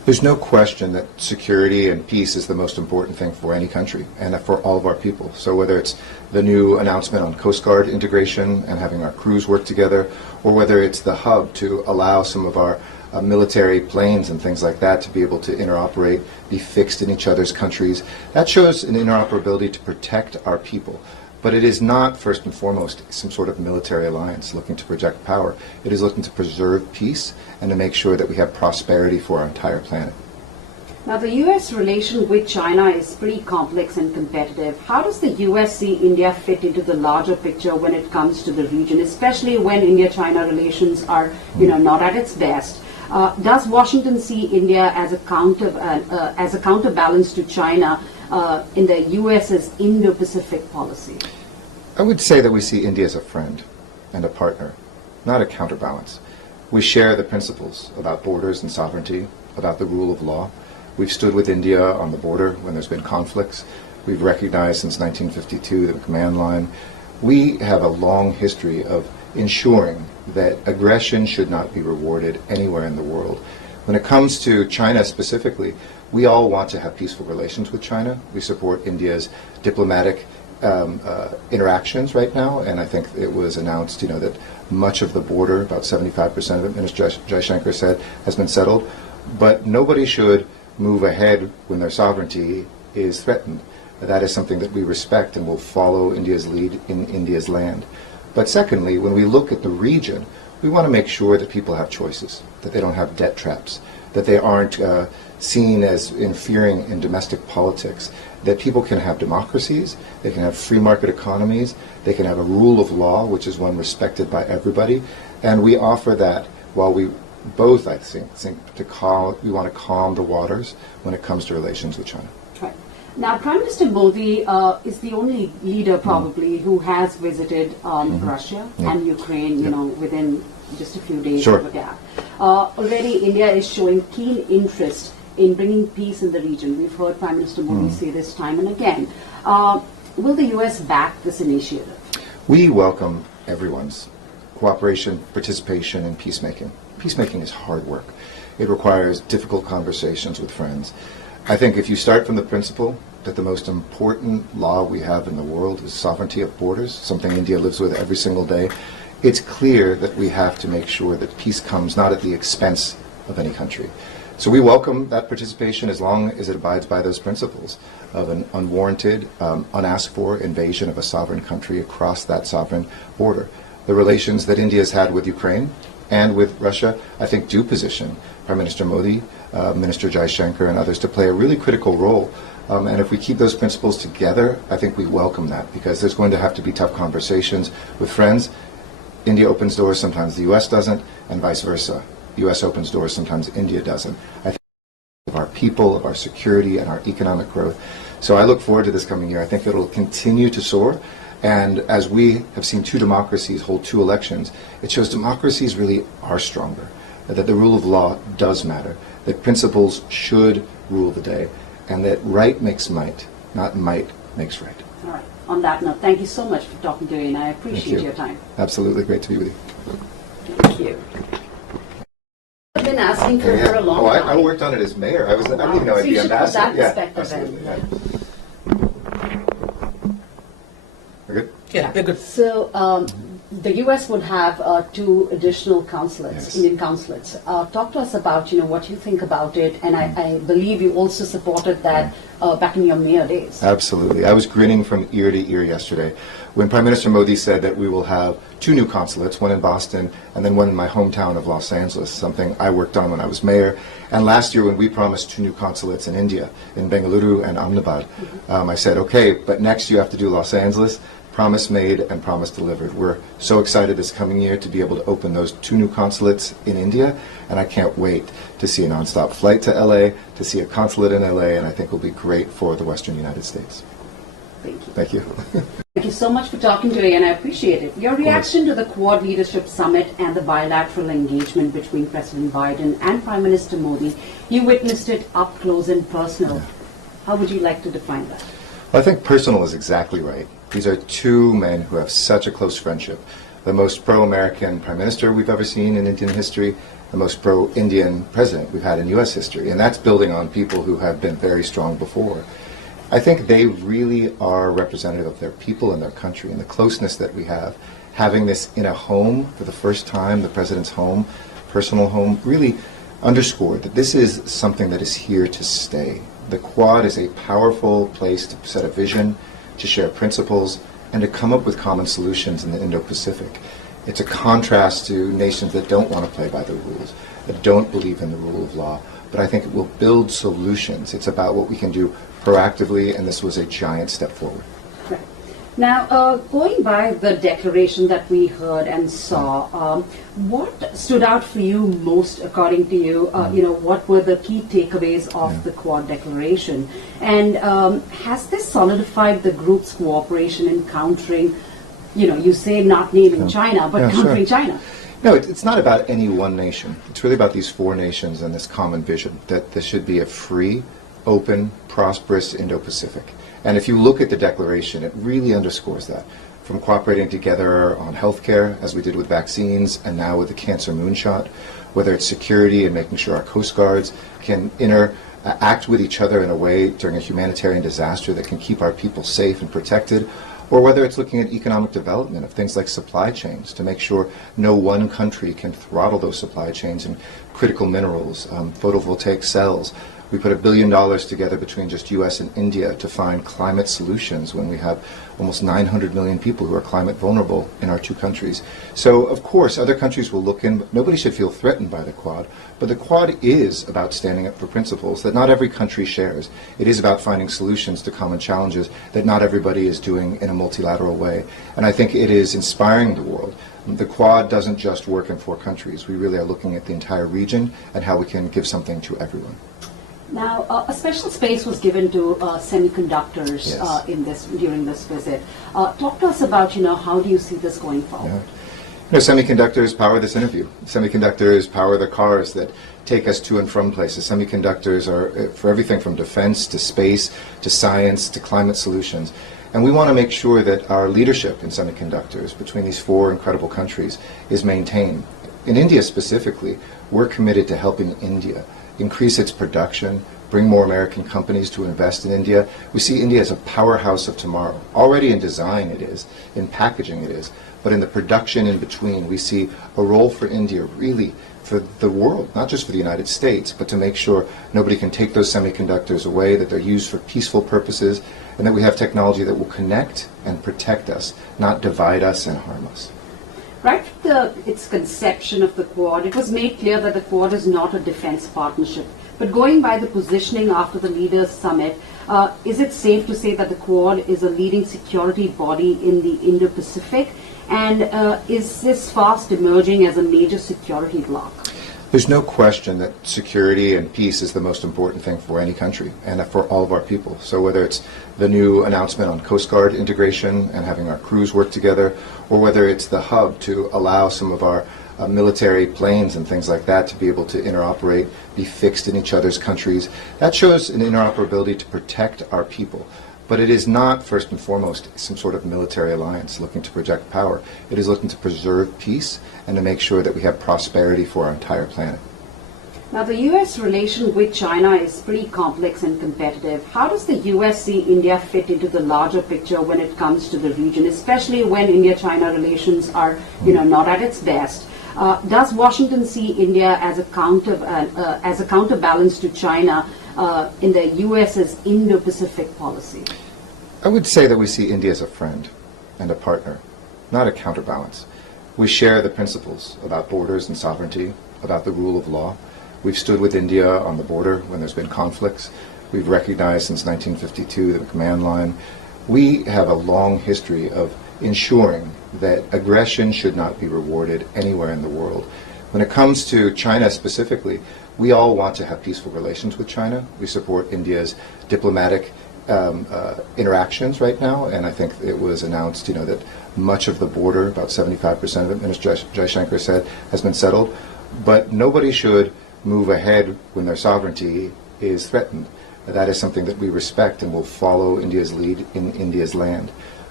There's no question that security and peace is the most important thing for any country and for all of our people. So whether it's the new announcement on Coast Guard integration and having our crews work together, or whether it's the hub to allow some of our military planes and things like that to be able to interoperate, be fixed in each other's countries, that shows an interoperability to protect our people. But it is not, first and foremost, some sort of military alliance looking to project power. It is looking to preserve peace and to make sure that we have prosperity for our entire planet. Now, the U.S. relation with China is pretty complex and competitive. How does the U.S. see India fit into the larger picture when it comes to the region, especially when India-China relations are, not at its best? Does Washington see India as a counterbalance to China in the U.S.'s Indo-Pacific policy? I would say that we see India as a friend and a partner, not a counterbalance. We share the principles about borders and sovereignty, about the rule of law. We've stood with India on the border when there's been conflicts. We've recognized since 1952 the command line. We have a long history of ensuring that aggression should not be rewarded anywhere in the world. When it comes to China specifically, we all want to have peaceful relations with China. We support India's diplomatic interactions right now, and I think it was announced, that much of the border, about 75% of it, Minister Jaishankar said, has been settled. But nobody should move ahead when their sovereignty is threatened. That is something that we respect and will follow India's lead in India's land. But secondly, when we look at the region, we want to make sure that people have choices, that they don't have debt traps, that they aren't seen as interfering in domestic politics, that people can have democracies, they can have free market economies, they can have a rule of law, which is one respected by everybody, and we offer that while we both, I think we want to calm the waters when it comes to relations with China. Right. Now, Prime Minister Modi is the only leader probably who has visited Russia and Ukraine, within just a few days Sure. of a gap. Already India is showing keen interest in bringing peace in the region. We've heard Prime Minister Modi say this time and again. Will the U.S. back this initiative? We welcome everyone's cooperation, participation in peacemaking. Peacemaking is hard work. It requires difficult conversations with friends. I think if you start from the principle that the most important law we have in the world is sovereignty of borders, something India lives with every single day, it's clear that we have to make sure that peace comes not at the expense of any country. So we welcome that participation as long as it abides by those principles of an unwarranted, unasked for invasion of a sovereign country across that sovereign border. The relations that India has had with Ukraine and with Russia, I think, do position Prime Minister Modi, Minister Jaishankar, and others to play a really critical role. And if we keep those principles together, I think we welcome that, because there's going to have to be tough conversations with friends. India opens doors, sometimes the U.S. doesn't, and vice versa. U.S. opens doors, sometimes India doesn't. I think of our people, of our security, and our economic growth. So I look forward to this coming year. I think it'll continue to soar. And as we have seen two democracies hold two elections, it shows democracies really are stronger, that the rule of law does matter, that principles should rule the day, and that right makes might, not might makes right. All right. On that note, thank you so much for talking to me, and I appreciate your time. Absolutely. Great to be with you. Thank you. I've been asking for a long time. I worked on it as mayor. I didn't even know I'd be ambassador. So you should put that perspective in. Yeah. We're good? Yeah, we're good. So the U.S. would have two additional consulates, Yes. Indian consulates. Talk to us about, what you think about it, and I believe you also supported that back in your mayor days. Absolutely. I was grinning from ear to ear yesterday when Prime Minister Modi said that we will have two new consulates, one in Boston and then one in my hometown of Los Angeles, something I worked on when I was mayor. And last year when we promised two new consulates in India, in Bengaluru and Ahmedabad, I said, okay, but next you have to do Los Angeles. Promise made and promise delivered. We're so excited this coming year to be able to open those two new consulates in India, and I can't wait to see a nonstop flight to LA, to see a consulate in LA, and I think it will be great for the Western United States. Thank you. Thank you. Thank you so much for talking today, and I appreciate it. Your reaction to the Quad Leadership Summit and the bilateral engagement between President Biden and Prime Minister Modi, you witnessed it up close and personal. How would you like to define that? Well, I think personal is exactly right. These are two men who have such a close friendship. The most pro-American prime minister we've ever seen in Indian history, the most pro-Indian president we've had in U.S. history, and that's building on people who have been very strong before. I think they really are representative of their people and their country, and the closeness that we have. Having this in a home for the first time, the president's home, personal home, really underscored that this is something that is here to stay. The Quad is a powerful place to set a vision, to share principles, and to come up with common solutions in the Indo-Pacific. It's a contrast to nations that don't want to play by the rules, that don't believe in the rule of law, but I think it will build solutions. It's about what we can do proactively, and this was a giant step forward. Right. Now, going by the declaration that we heard and saw, what stood out for you most, according to you? What were the key takeaways of the Quad declaration? And has this solidified the group's cooperation in countering, you say not naming China, but countering China? No, it's not about any one nation. It's really about these four nations and this common vision that this should be a free, open, prosperous Indo-Pacific. And if you look at the declaration, it really underscores that. From cooperating together on healthcare, as we did with vaccines, and now with the cancer moonshot, whether it's security and making sure our coast guards can act with each other in a way during a humanitarian disaster that can keep our people safe and protected, or whether it's looking at economic development of things like supply chains to make sure no one country can throttle those supply chains in critical minerals, photovoltaic cells. We put $1 billion together between just U.S. and India to find climate solutions when we have almost 900 million people who are climate vulnerable in our two countries. So, of course, other countries will look in, but nobody should feel threatened by the Quad. But the Quad is about standing up for principles that not every country shares. It is about finding solutions to common challenges that not everybody is doing in a multilateral way. And I think it is inspiring the world. The Quad doesn't just work in four countries. We really are looking at the entire region and how we can give something to everyone. Now, a special space was given to semiconductors during this visit. Talk to us about, how do you see this going forward? Semiconductors power this interview. Semiconductors power the cars that take us to and from places. Semiconductors are for everything from defense to space to science to climate solutions. And we want to make sure that our leadership in semiconductors between these four incredible countries is maintained. In India specifically, we're committed to helping India increase its production, bring more American companies to invest in India. We see India as a powerhouse of tomorrow. Already in design it is, in packaging it is, but in the production in between we see a role for India really for the world, not just for the United States, but to make sure nobody can take those semiconductors away, that they're used for peaceful purposes, and that we have technology that will connect and protect us, not divide us and harm us. Right from its conception of the Quad, it was made clear that the Quad is not a defense partnership. But going by the positioning after the Leaders' Summit, is it safe to say that the Quad is a leading security body in the Indo-Pacific? And is this fast emerging as a major security bloc? There's no question that security and peace is the most important thing for any country and for all of our people. So whether it's the new announcement on Coast Guard integration and having our crews work together, or whether it's the hub to allow some of our military planes and things like that to be able to interoperate, be fixed in each other's countries, that shows an interoperability to protect our people. But it is not, first and foremost, some sort of military alliance looking to project power. It is looking to preserve peace and to make sure that we have prosperity for our entire planet. Now, the U.S. relation with China is pretty complex and competitive. How does the U.S. see India fit into the larger picture when it comes to the region, especially when India-China relations are, not at its best? Does Washington see India as a counterbalance to China in the U.S.'s Indo-Pacific policy? I would say that we see India as a friend and a partner, not a counterbalance. We share the principles about borders and sovereignty, about the rule of law. We've stood with India on the border when there's been conflicts. We've recognized since 1952 the command line. We have a long history of ensuring that aggression should not be rewarded anywhere in the world. When it comes to China specifically, we all want to have peaceful relations with China. We support India's diplomatic interactions right now, and I think it was announced, that much of the border, about 75% of it, Minister Jaishankar said, has been settled. But nobody should move ahead when their sovereignty is threatened. That is something that we respect and will follow India's lead in India's land.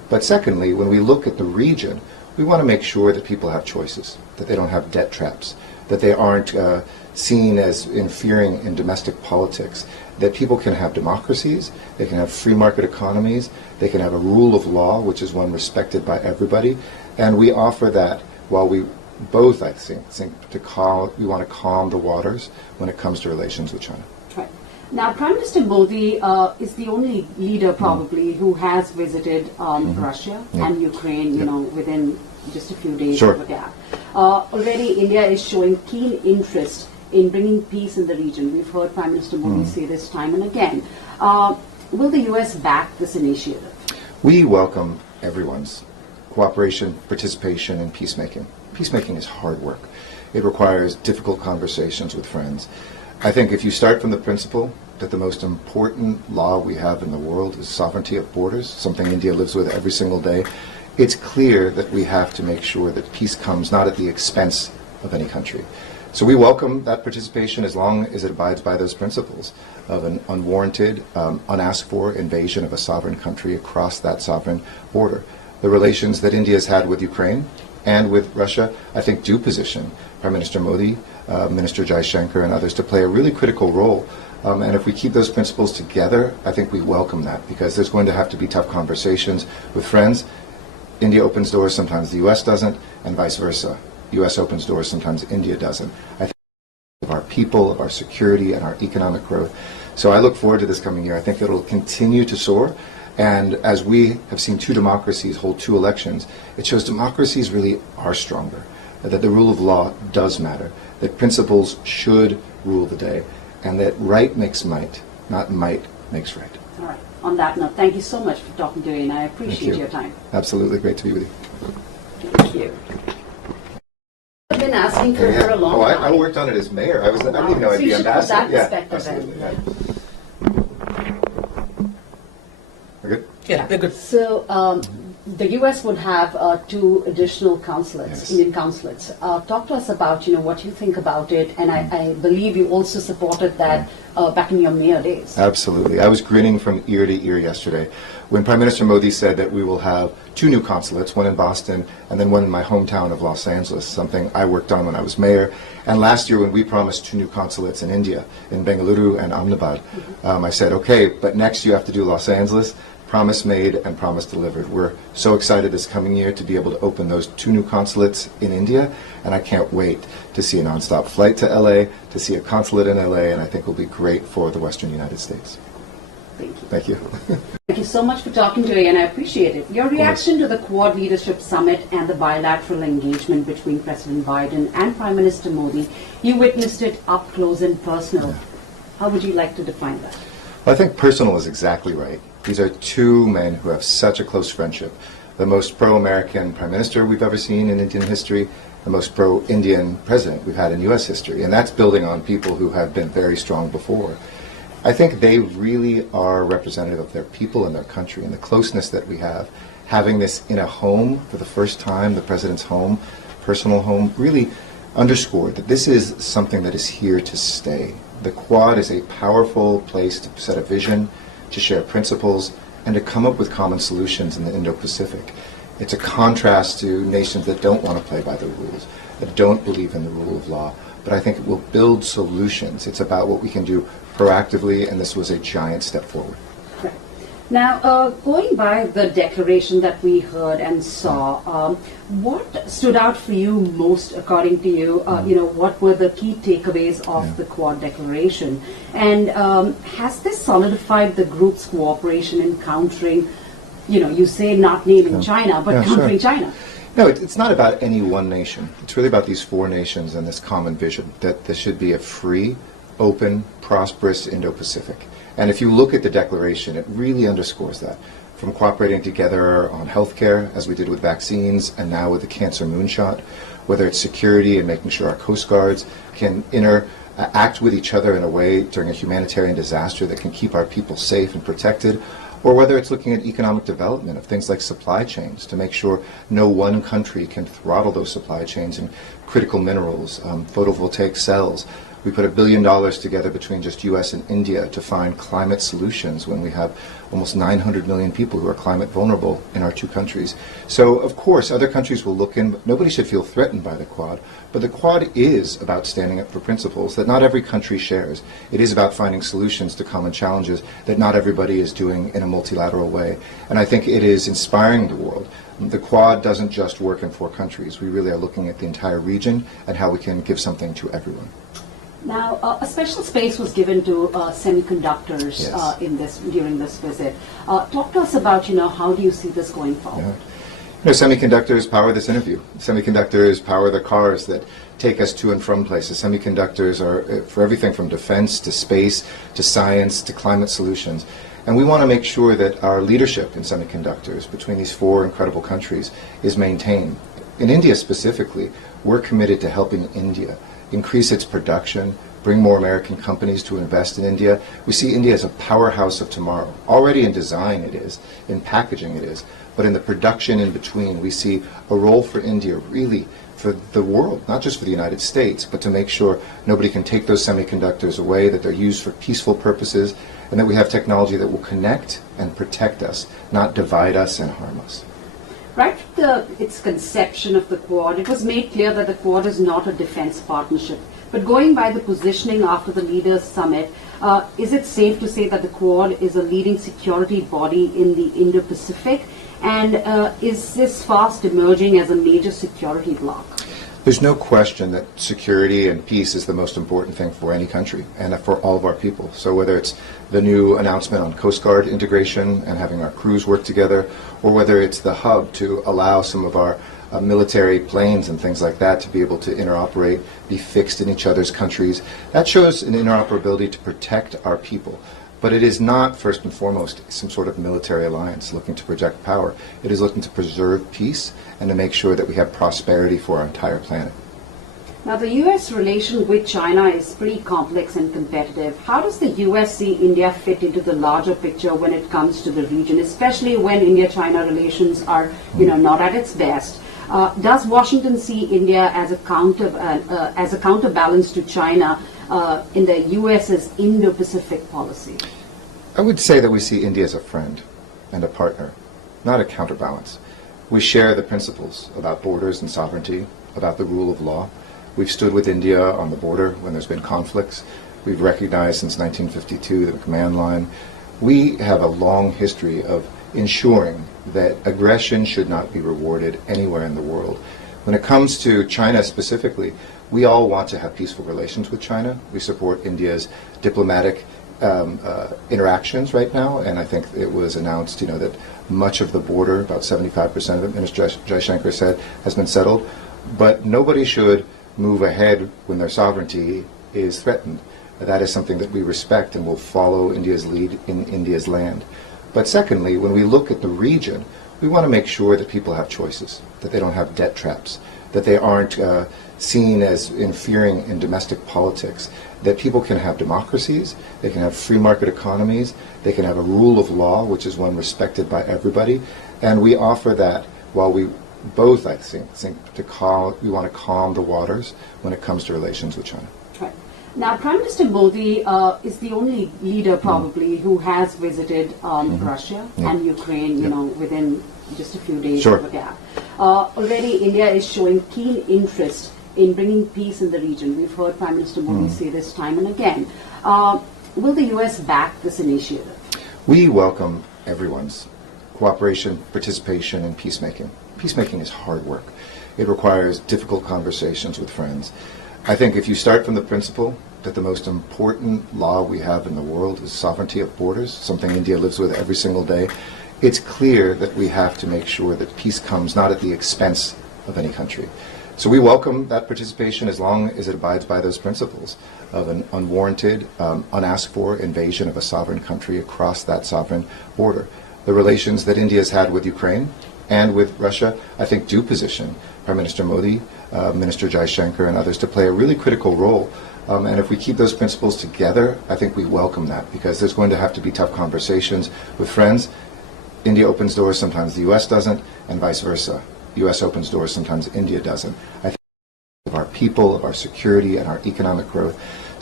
But secondly, when we look at the region, we want to make sure that people have choices, that they don't have debt traps, that they aren't seen as interfering in domestic politics, that people can have democracies, they can have free market economies, they can have a rule of law, which is one respected by everybody, and we offer that while we both, I think we want to calm the waters when it comes to relations with China. Right. Now, Prime Minister Modi is the only leader probably who has visited Russia and Ukraine, within just a few days of a gap. Already India is showing keen interest in bringing peace in the region. We've heard Prime Minister Modi say this time and again. Will the U.S. back this initiative? We welcome everyone's cooperation, participation, and peacemaking. Peacemaking is hard work. It requires difficult conversations with friends. I think if you start from the principle that the most important law we have in the world is sovereignty of borders, something India lives with every single day, it's clear that we have to make sure that peace comes not at the expense of any country. So we welcome that participation as long as it abides by those principles of an unwarranted, unasked for invasion of a sovereign country across that sovereign border. The relations that India has had with Ukraine and with Russia, I think, do position Prime Minister Modi, Minister Jaishankar, and others to play a really critical role. And if we keep those principles together, I think we welcome that, because there's going to have to be tough conversations with friends. India opens doors, sometimes the U.S. doesn't, and vice versa. U.S. opens doors, sometimes India doesn't. I think of our people, of our security, and our economic growth. So I look forward to this coming year. I think it'll continue to soar. And as we have seen two democracies hold two elections, it shows democracies really are stronger, that the rule of law does matter, that principles should rule the day, and that right makes might, not might makes right. All right. On that note, thank you so much for talking to me, and I appreciate your time. Absolutely. Great to be with you. Thank you. I've been asking for a long time. I worked on it as mayor. I didn't even know I'd be ambassador. So you should put that perspective in. Absolutely. We're good? Yeah, we're good. So the U.S. would have 2 additional consulates, Yes. Indian consulates. Talk to us about, what you think about it, and I believe you also supported that back in your mayor days. Absolutely. I was grinning from ear to ear yesterday when Prime Minister Modi said that we will have 2 new consulates, one in Boston and then one in my hometown of Los Angeles, something I worked on when I was mayor. And last year when we promised 2 new consulates in India, in Bengaluru and Ahmedabad, I said, okay, but next you have to do Los Angeles. Promise made and promise delivered. We're so excited this coming year to be able to open those 2 new consulates in India, and I can't wait to see a nonstop flight to LA, to see a consulate in LA, and I think will be great for the Western United States. Thank you. Thank you. Thank you so much for talking to me, and I appreciate it. Your reaction to the Quad Leadership Summit and the bilateral engagement between President Biden and Prime Minister Modi, you witnessed it up close and personal. How would you like to define that? Well, I think personal is exactly right. These are 2 men who have such a close friendship. The most pro-American prime minister we've ever seen in Indian history, the most pro-Indian president we've had in U.S. history. And that's building on people who have been very strong before. I think they really are representative of their people and their country, and the closeness that we have. Having this in a home for the first time, the president's home, personal home, really underscored that this is something that is here to stay. The Quad is a powerful place to set a vision, to share principles, and to come up with common solutions in the Indo-Pacific. It's a contrast to nations that don't want to play by the rules, that don't believe in the rule of law, but I think it will build solutions. It's about what we can do proactively, and this was a giant step forward. Right. Now, going by the declaration that we heard and saw, what stood out for you most, according to you? What were the key takeaways of the Quad declaration? And has this solidified the group's cooperation in countering, you say not naming China, but countering China? No, it's not about any one nation. It's really about these 4 nations and this common vision that there should be a free, open, prosperous Indo-Pacific. And if you look at the declaration, it really underscores that. From cooperating together on healthcare, as we did with vaccines, and now with the cancer moonshot, whether it's security and making sure our coast guards can act with each other in a way during a humanitarian disaster that can keep our people safe and protected, or whether it's looking at economic development of things like supply chains to make sure no one country can throttle those supply chains in critical minerals, photovoltaic cells. We put $1 billion together between just U.S. and India to find climate solutions when we have almost 900 million people who are climate vulnerable in our two countries. So, of course, other countries will look in, but nobody should feel threatened by the Quad. But the Quad is about standing up for principles that not every country shares. It is about finding solutions to common challenges that not everybody is doing in a multilateral way. And I think it is inspiring the world. The Quad doesn't just work in 4 countries. We really are looking at the entire region and how we can give something to everyone. Now, a special space was given to semiconductors Yes. during this visit. Talk to us about, how do you see this going forward? Semiconductors power this interview. Semiconductors power the cars that take us to and from places. Semiconductors are for everything from defense to space to science to climate solutions. And we want to make sure that our leadership in semiconductors between these 4 incredible countries is maintained. In India specifically, we're committed to helping India increase its production, bring more American companies to invest in India. We see India as a powerhouse of tomorrow. Already in design it is, in packaging it is, but in the production in between we see a role for India really for the world, not just for the United States, but to make sure nobody can take those semiconductors away, that they're used for peaceful purposes, and that we have technology that will connect and protect us, not divide us and harm us. Right from its conception of the Quad, it was made clear that the Quad is not a defense partnership. But going by the positioning after the Leaders' Summit, is it safe to say that the Quad is a leading security body in the Indo-Pacific? And is this fast emerging as a major security bloc? There's no question that security and peace is the most important thing for any country and for all of our people. So whether it's the new announcement on Coast Guard integration and having our crews work together, or whether it's the hub to allow some of our military planes and things like that to be able to interoperate, be fixed in each other's countries, that shows an interoperability to protect our people. But it is not, first and foremost, some sort of military alliance looking to project power. It is looking to preserve peace and to make sure that we have prosperity for our entire planet. Now, the U.S. relation with China is pretty complex and competitive. How does the U.S. see India fit into the larger picture when it comes to the region, especially when India-China relations are, not at its best? Does Washington see India as a counterbalance to China in the U.S.'s Indo-Pacific policy? I would say that we see India as a friend and a partner, not a counterbalance. We share the principles about borders and sovereignty, about the rule of law. We've stood with India on the border when there's been conflicts. We've recognized since 1952 the command line. We have a long history of ensuring that aggression should not be rewarded anywhere in the world. When it comes to China specifically, we all want to have peaceful relations with China. We support India's diplomatic interactions right now, and I think it was announced, that much of the border, about 75% of it, Minister Jaishankar said, has been settled. But nobody should move ahead when their sovereignty is threatened. That is something that we respect and will follow India's lead in India's land. But secondly, when we look at the region, we want to make sure that people have choices, that they don't have debt traps, that they aren't seen as interfering in domestic politics, that people can have democracies, they can have free market economies, they can have a rule of law, which is one respected by everybody, and we offer that while we both, I think we want to calm the waters when it comes to relations with China. Right. Now, Prime Minister Modi is the only leader probably who has visited Russia and Ukraine, within just a few days of a gap. Already India is showing keen interest in bringing peace in the region. We've heard Prime Minister Modi say this time and again. Will the U.S. back this initiative? We welcome everyone's cooperation, participation, and peacemaking. Peacemaking is hard work. It requires difficult conversations with friends. I think if you start from the principle that the most important law we have in the world is sovereignty of borders, something India lives with every single day, it's clear that we have to make sure that peace comes not at the expense of any country. So we welcome that participation as long as it abides by those principles of an unwarranted, unasked for invasion of a sovereign country across that sovereign border. The relations that India has had with Ukraine and with Russia, I think, do position Prime Minister Modi, Minister Jaishankar, and others to play a really critical role. And if we keep those principles together, I think we welcome that, because there's going to have to be tough conversations with friends. India opens doors, sometimes the U.S. doesn't, and vice versa. U.S. opens doors, sometimes India doesn't. I think of our people, of our security, and our economic growth.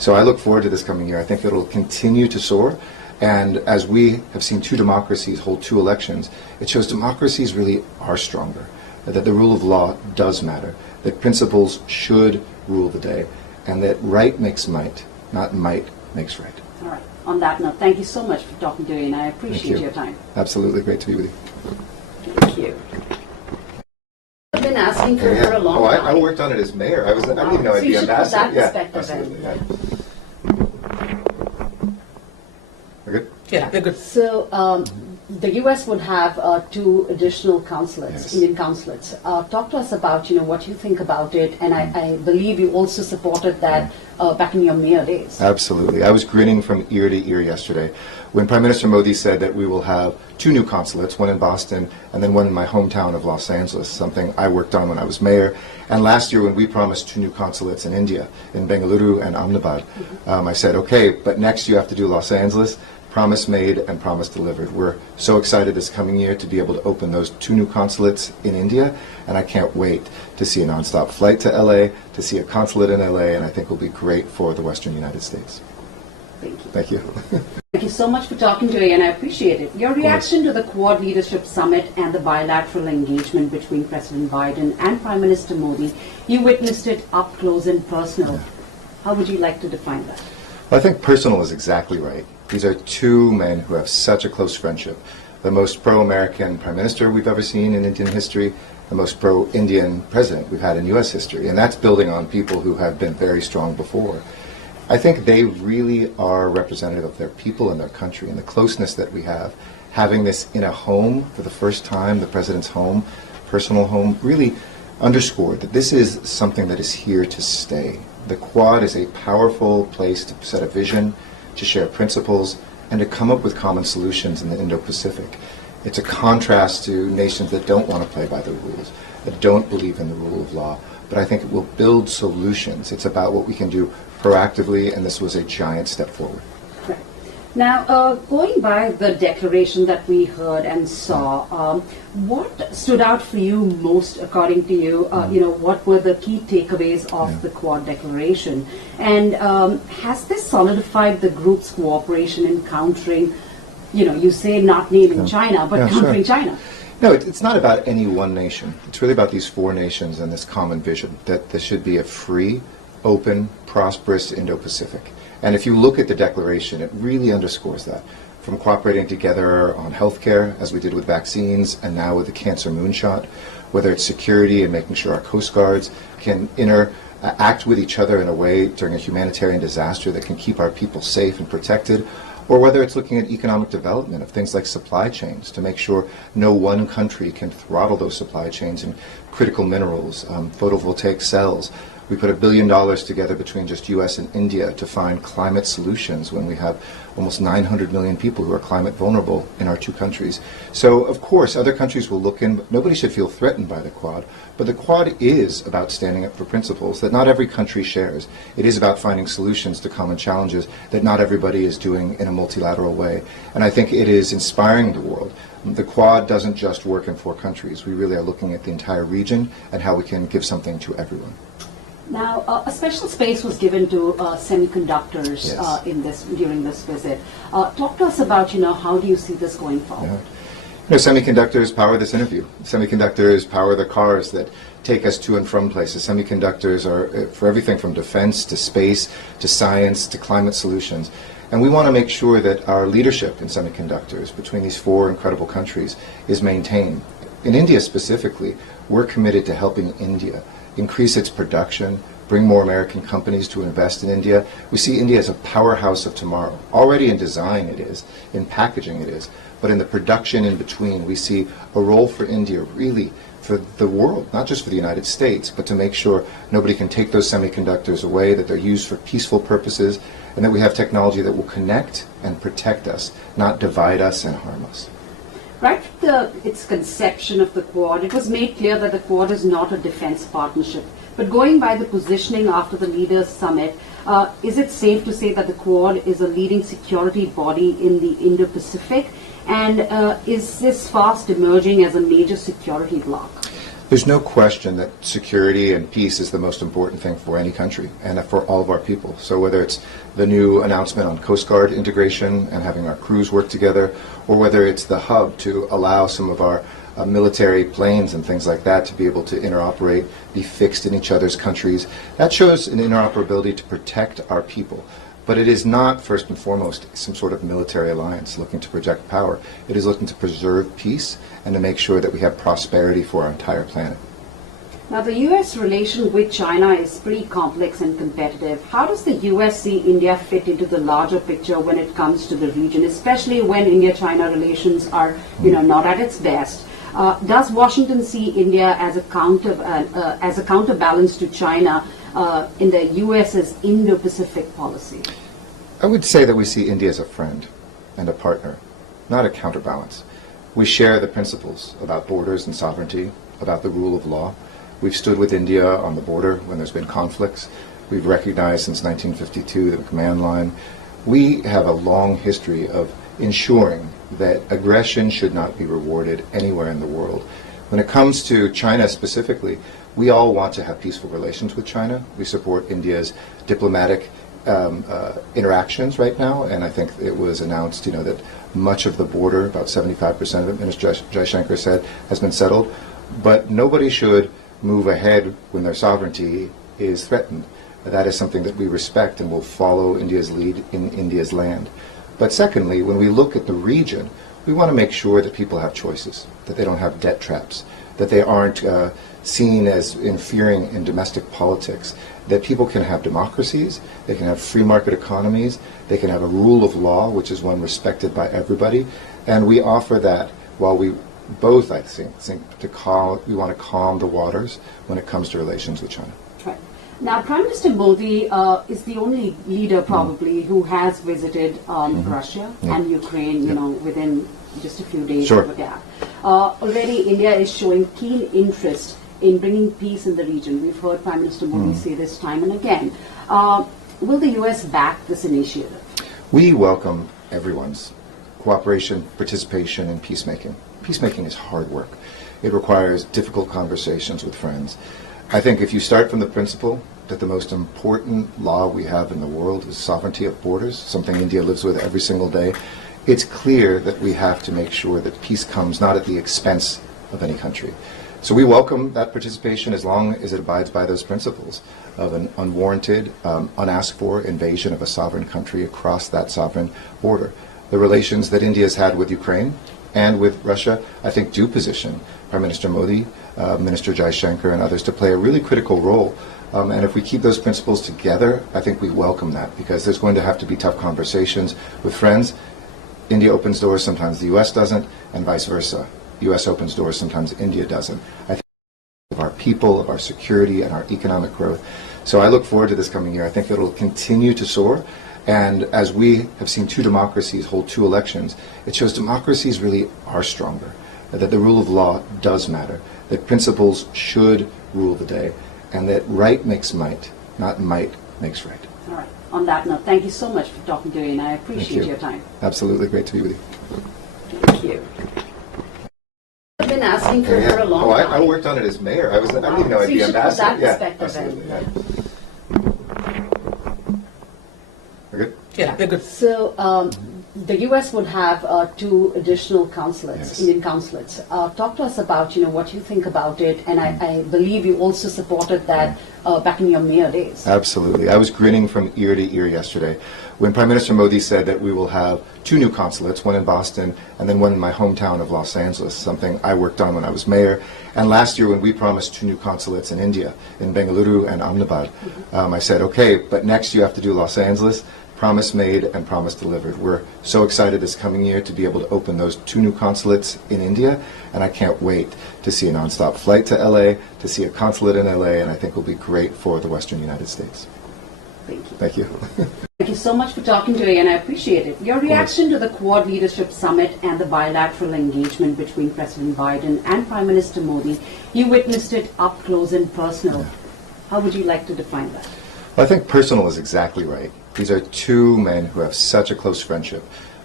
So I look forward to this coming year. I think it'll continue to soar. And as we have seen two democracies hold two elections, it shows democracies really are stronger, that the rule of law does matter, that principles should rule the day, and that right makes might, not might makes right. All right. On that note, thank you so much for talking to me, and I appreciate your time. Absolutely. Great to be with you. Thank you. I've been asking for a long time. I worked on it as mayor. I didn't even know I'd be ambassador. So you should put that perspective in. Yeah. We're good? Yeah, we're good. So the U.S. would have two additional consulates, Yes. Indian consulates. Talk to us about what you think about it, and I believe you also supported that back in your mayor days. Absolutely. I was grinning from ear to ear yesterday when Prime Minister Modi said that we will have two new consulates, one in Boston and then one in my hometown of Los Angeles, something I worked on when I was mayor. And last year when we promised two new consulates in India, in Bengaluru and Ahmedabad, I said, okay, but next you have to do Los Angeles. Promise made and promise delivered. We're so excited this coming year to be able to open those two new consulates in India, and I can't wait to see a nonstop flight to LA, to see a consulate in LA, and I think will be great for the Western United States. Thank you. Thank you. Thank you so much for talking today, and I appreciate it. Your reaction to the Quad Leadership Summit and the bilateral engagement between President Biden and Prime Minister Modi, you witnessed it up close and personal. How would you like to define that? Well, I think personal is exactly right. These are two men who have such a close friendship. The most pro-American prime minister we've ever seen in Indian history, the most pro-Indian president we've had in U.S. history. And that's building on people who have been very strong before. I think they really are representative of their people and their country and the closeness that we have. Having this in a home for the first time, the president's home, personal home, really underscored that this is something that is here to stay. The Quad is a powerful place to set a vision, to share principles, and to come up with common solutions in the Indo-Pacific. It's a contrast to nations that don't want to play by the rules, that don't believe in the rule of law, but I think it will build solutions. It's about what we can do proactively, and this was a giant step forward. Right. Now, going by the declaration that we heard and saw, what stood out for you most, according to you? What were the key takeaways of the Quad declaration? And has this solidified the group's cooperation in countering, you say not naming China, but countering China? No, it's not about any one nation. It's really about these four nations and this common vision that there should be a free, open, prosperous Indo-Pacific. And if you look at the declaration, it really underscores that. From cooperating together on healthcare, as we did with vaccines, and now with the cancer moonshot, whether it's security and making sure our coast guards can act with each other in a way during a humanitarian disaster that can keep our people safe and protected, or whether it's looking at economic development of things like supply chains to make sure no one country can throttle those supply chains in critical minerals, photovoltaic cells. We put $1 billion together between just U.S. and India to find climate solutions when we have almost 900 million people who are climate vulnerable in our two countries. So, of course, other countries will look in, but nobody should feel threatened by the Quad. But the Quad is about standing up for principles that not every country shares. It is about finding solutions to common challenges that not everybody is doing in a multilateral way. And I think it is inspiring the world. The Quad doesn't just work in four countries. We really are looking at the entire region and how we can give something to everyone. Now, a special space was given to semiconductors during this visit. Talk to us about, how do you see this going forward? Semiconductors power this interview. Semiconductors power the cars that take us to and from places. Semiconductors are for everything from defense to space to science to climate solutions. And we want to make sure that our leadership in semiconductors between these four incredible countries is maintained. In India specifically, we're committed to helping India increase its production, bring more American companies to invest in India. We see India as a powerhouse of tomorrow. Already in design it is, in packaging it is, but in the production in between we see a role for India really for the world, not just for the United States, but to make sure nobody can take those semiconductors away, that they're used for peaceful purposes, and that we have technology that will connect and protect us, not divide us and harm us. Right from its conception of the Quad, it was made clear that the Quad is not a defense partnership. But going by the positioning after the Leaders' Summit, is it safe to say that the Quad is a leading security body in the Indo-Pacific? And is this fast emerging as a major security bloc? There's no question that security and peace is the most important thing for any country and for all of our people. So whether it's the new announcement on Coast Guard integration and having our crews work together, or whether it's the hub to allow some of our military planes and things like that to be able to interoperate, be fixed in each other's countries, that shows an interoperability to protect our people. But it is not, first and foremost, some sort of military alliance looking to project power. It is looking to preserve peace and to make sure that we have prosperity for our entire planet. Now, the U.S. relation with China is pretty complex and competitive. How does the U.S. see India fit into the larger picture when it comes to the region, especially when India-China relations are, not at its best? Does Washington see India as a counterbalance to China in the U.S.'s Indo-Pacific policy? I would say that we see India as a friend and a partner, not a counterbalance. We share the principles about borders and sovereignty, about the rule of law. We've stood with India on the border when there's been conflicts. We've recognized since 1952 the command line. We have a long history of ensuring that aggression should not be rewarded anywhere in the world. When it comes to China specifically, we all want to have peaceful relations with China. We support India's diplomatic interactions right now, and I think it was announced, that much of the border, about 75% of it, Minister Jaishankar said, has been settled. But nobody should move ahead when their sovereignty is threatened. That is something that we respect and will follow India's lead in India's land. But secondly, when we look at the region, we want to make sure that people have choices, that they don't have debt traps, that they aren't seen as interfering in domestic politics, that people can have democracies, they can have free market economies, they can have a rule of law, which is one respected by everybody, and we offer that while we both, I think we want to calm the waters when it comes to relations with China. Right. Now, Prime Minister Modi is the only leader probably who has visited Russia and Ukraine, within just a few days of a gap. Already India is showing keen interest in bringing peace in the region. We've heard Prime Minister Modi say this time and again. Will the U.S. back this initiative? We welcome everyone's cooperation, participation, and peacemaking. Peacemaking is hard work. It requires difficult conversations with friends. I think if you start from the principle that the most important law we have in the world is sovereignty of borders, something India lives with every single day, it's clear that we have to make sure that peace comes not at the expense of any country. So we welcome that participation as long as it abides by those principles of an unwarranted, unasked for invasion of a sovereign country across that sovereign border. The relations that India has had with Ukraine and with Russia, I think, do position Prime Minister Modi, Minister Jaishankar, and others to play a really critical role. And if we keep those principles together, I think we welcome that, because there's going to have to be tough conversations with friends. India opens doors, sometimes the U.S. doesn't, and vice versa. U.S. opens doors, sometimes India doesn't. I think of our people, of our security, and our economic growth. So I look forward to this coming year. I think it'll continue to soar. And as we have seen two democracies hold two elections, it shows democracies really are stronger, that the rule of law does matter, that principles should rule the day, and that right makes might, not might makes right. All right. On that note, thank you so much for talking to me, and I appreciate your time. Absolutely. Great to be with you. Thank you. I've been asking for a long time. I worked on it as mayor. I didn't even know I'd be ambassador. That perspective We're good? Yeah, we're good. So the U.S. would have two additional consulates, Yes. Indian consulates. Talk to us about what you think about it, and I believe you also supported that back in your mayor days. Absolutely. I was grinning from ear to ear yesterday when Prime Minister Modi said that we will have two new consulates, one in Boston and then one in my hometown of Los Angeles, something I worked on when I was mayor. And last year when we promised two new consulates in India, in Bengaluru and Ahmedabad, I said, okay, but next you have to do Los Angeles. Promise made and promise delivered. We're so excited this coming year to be able to open those two new consulates in India, and I can't wait to see a nonstop flight to LA, to see a consulate in LA, and I think will be great for the Western United States. Thank you. Thank you. Thank you so much for talking to me, and I appreciate it. Your reaction to the Quad Leadership Summit and the bilateral engagement between President Biden and Prime Minister Modi, you witnessed it up close and personal. How would you like to define that? Well, I think personal is exactly right. These are two men who have such a close friendship.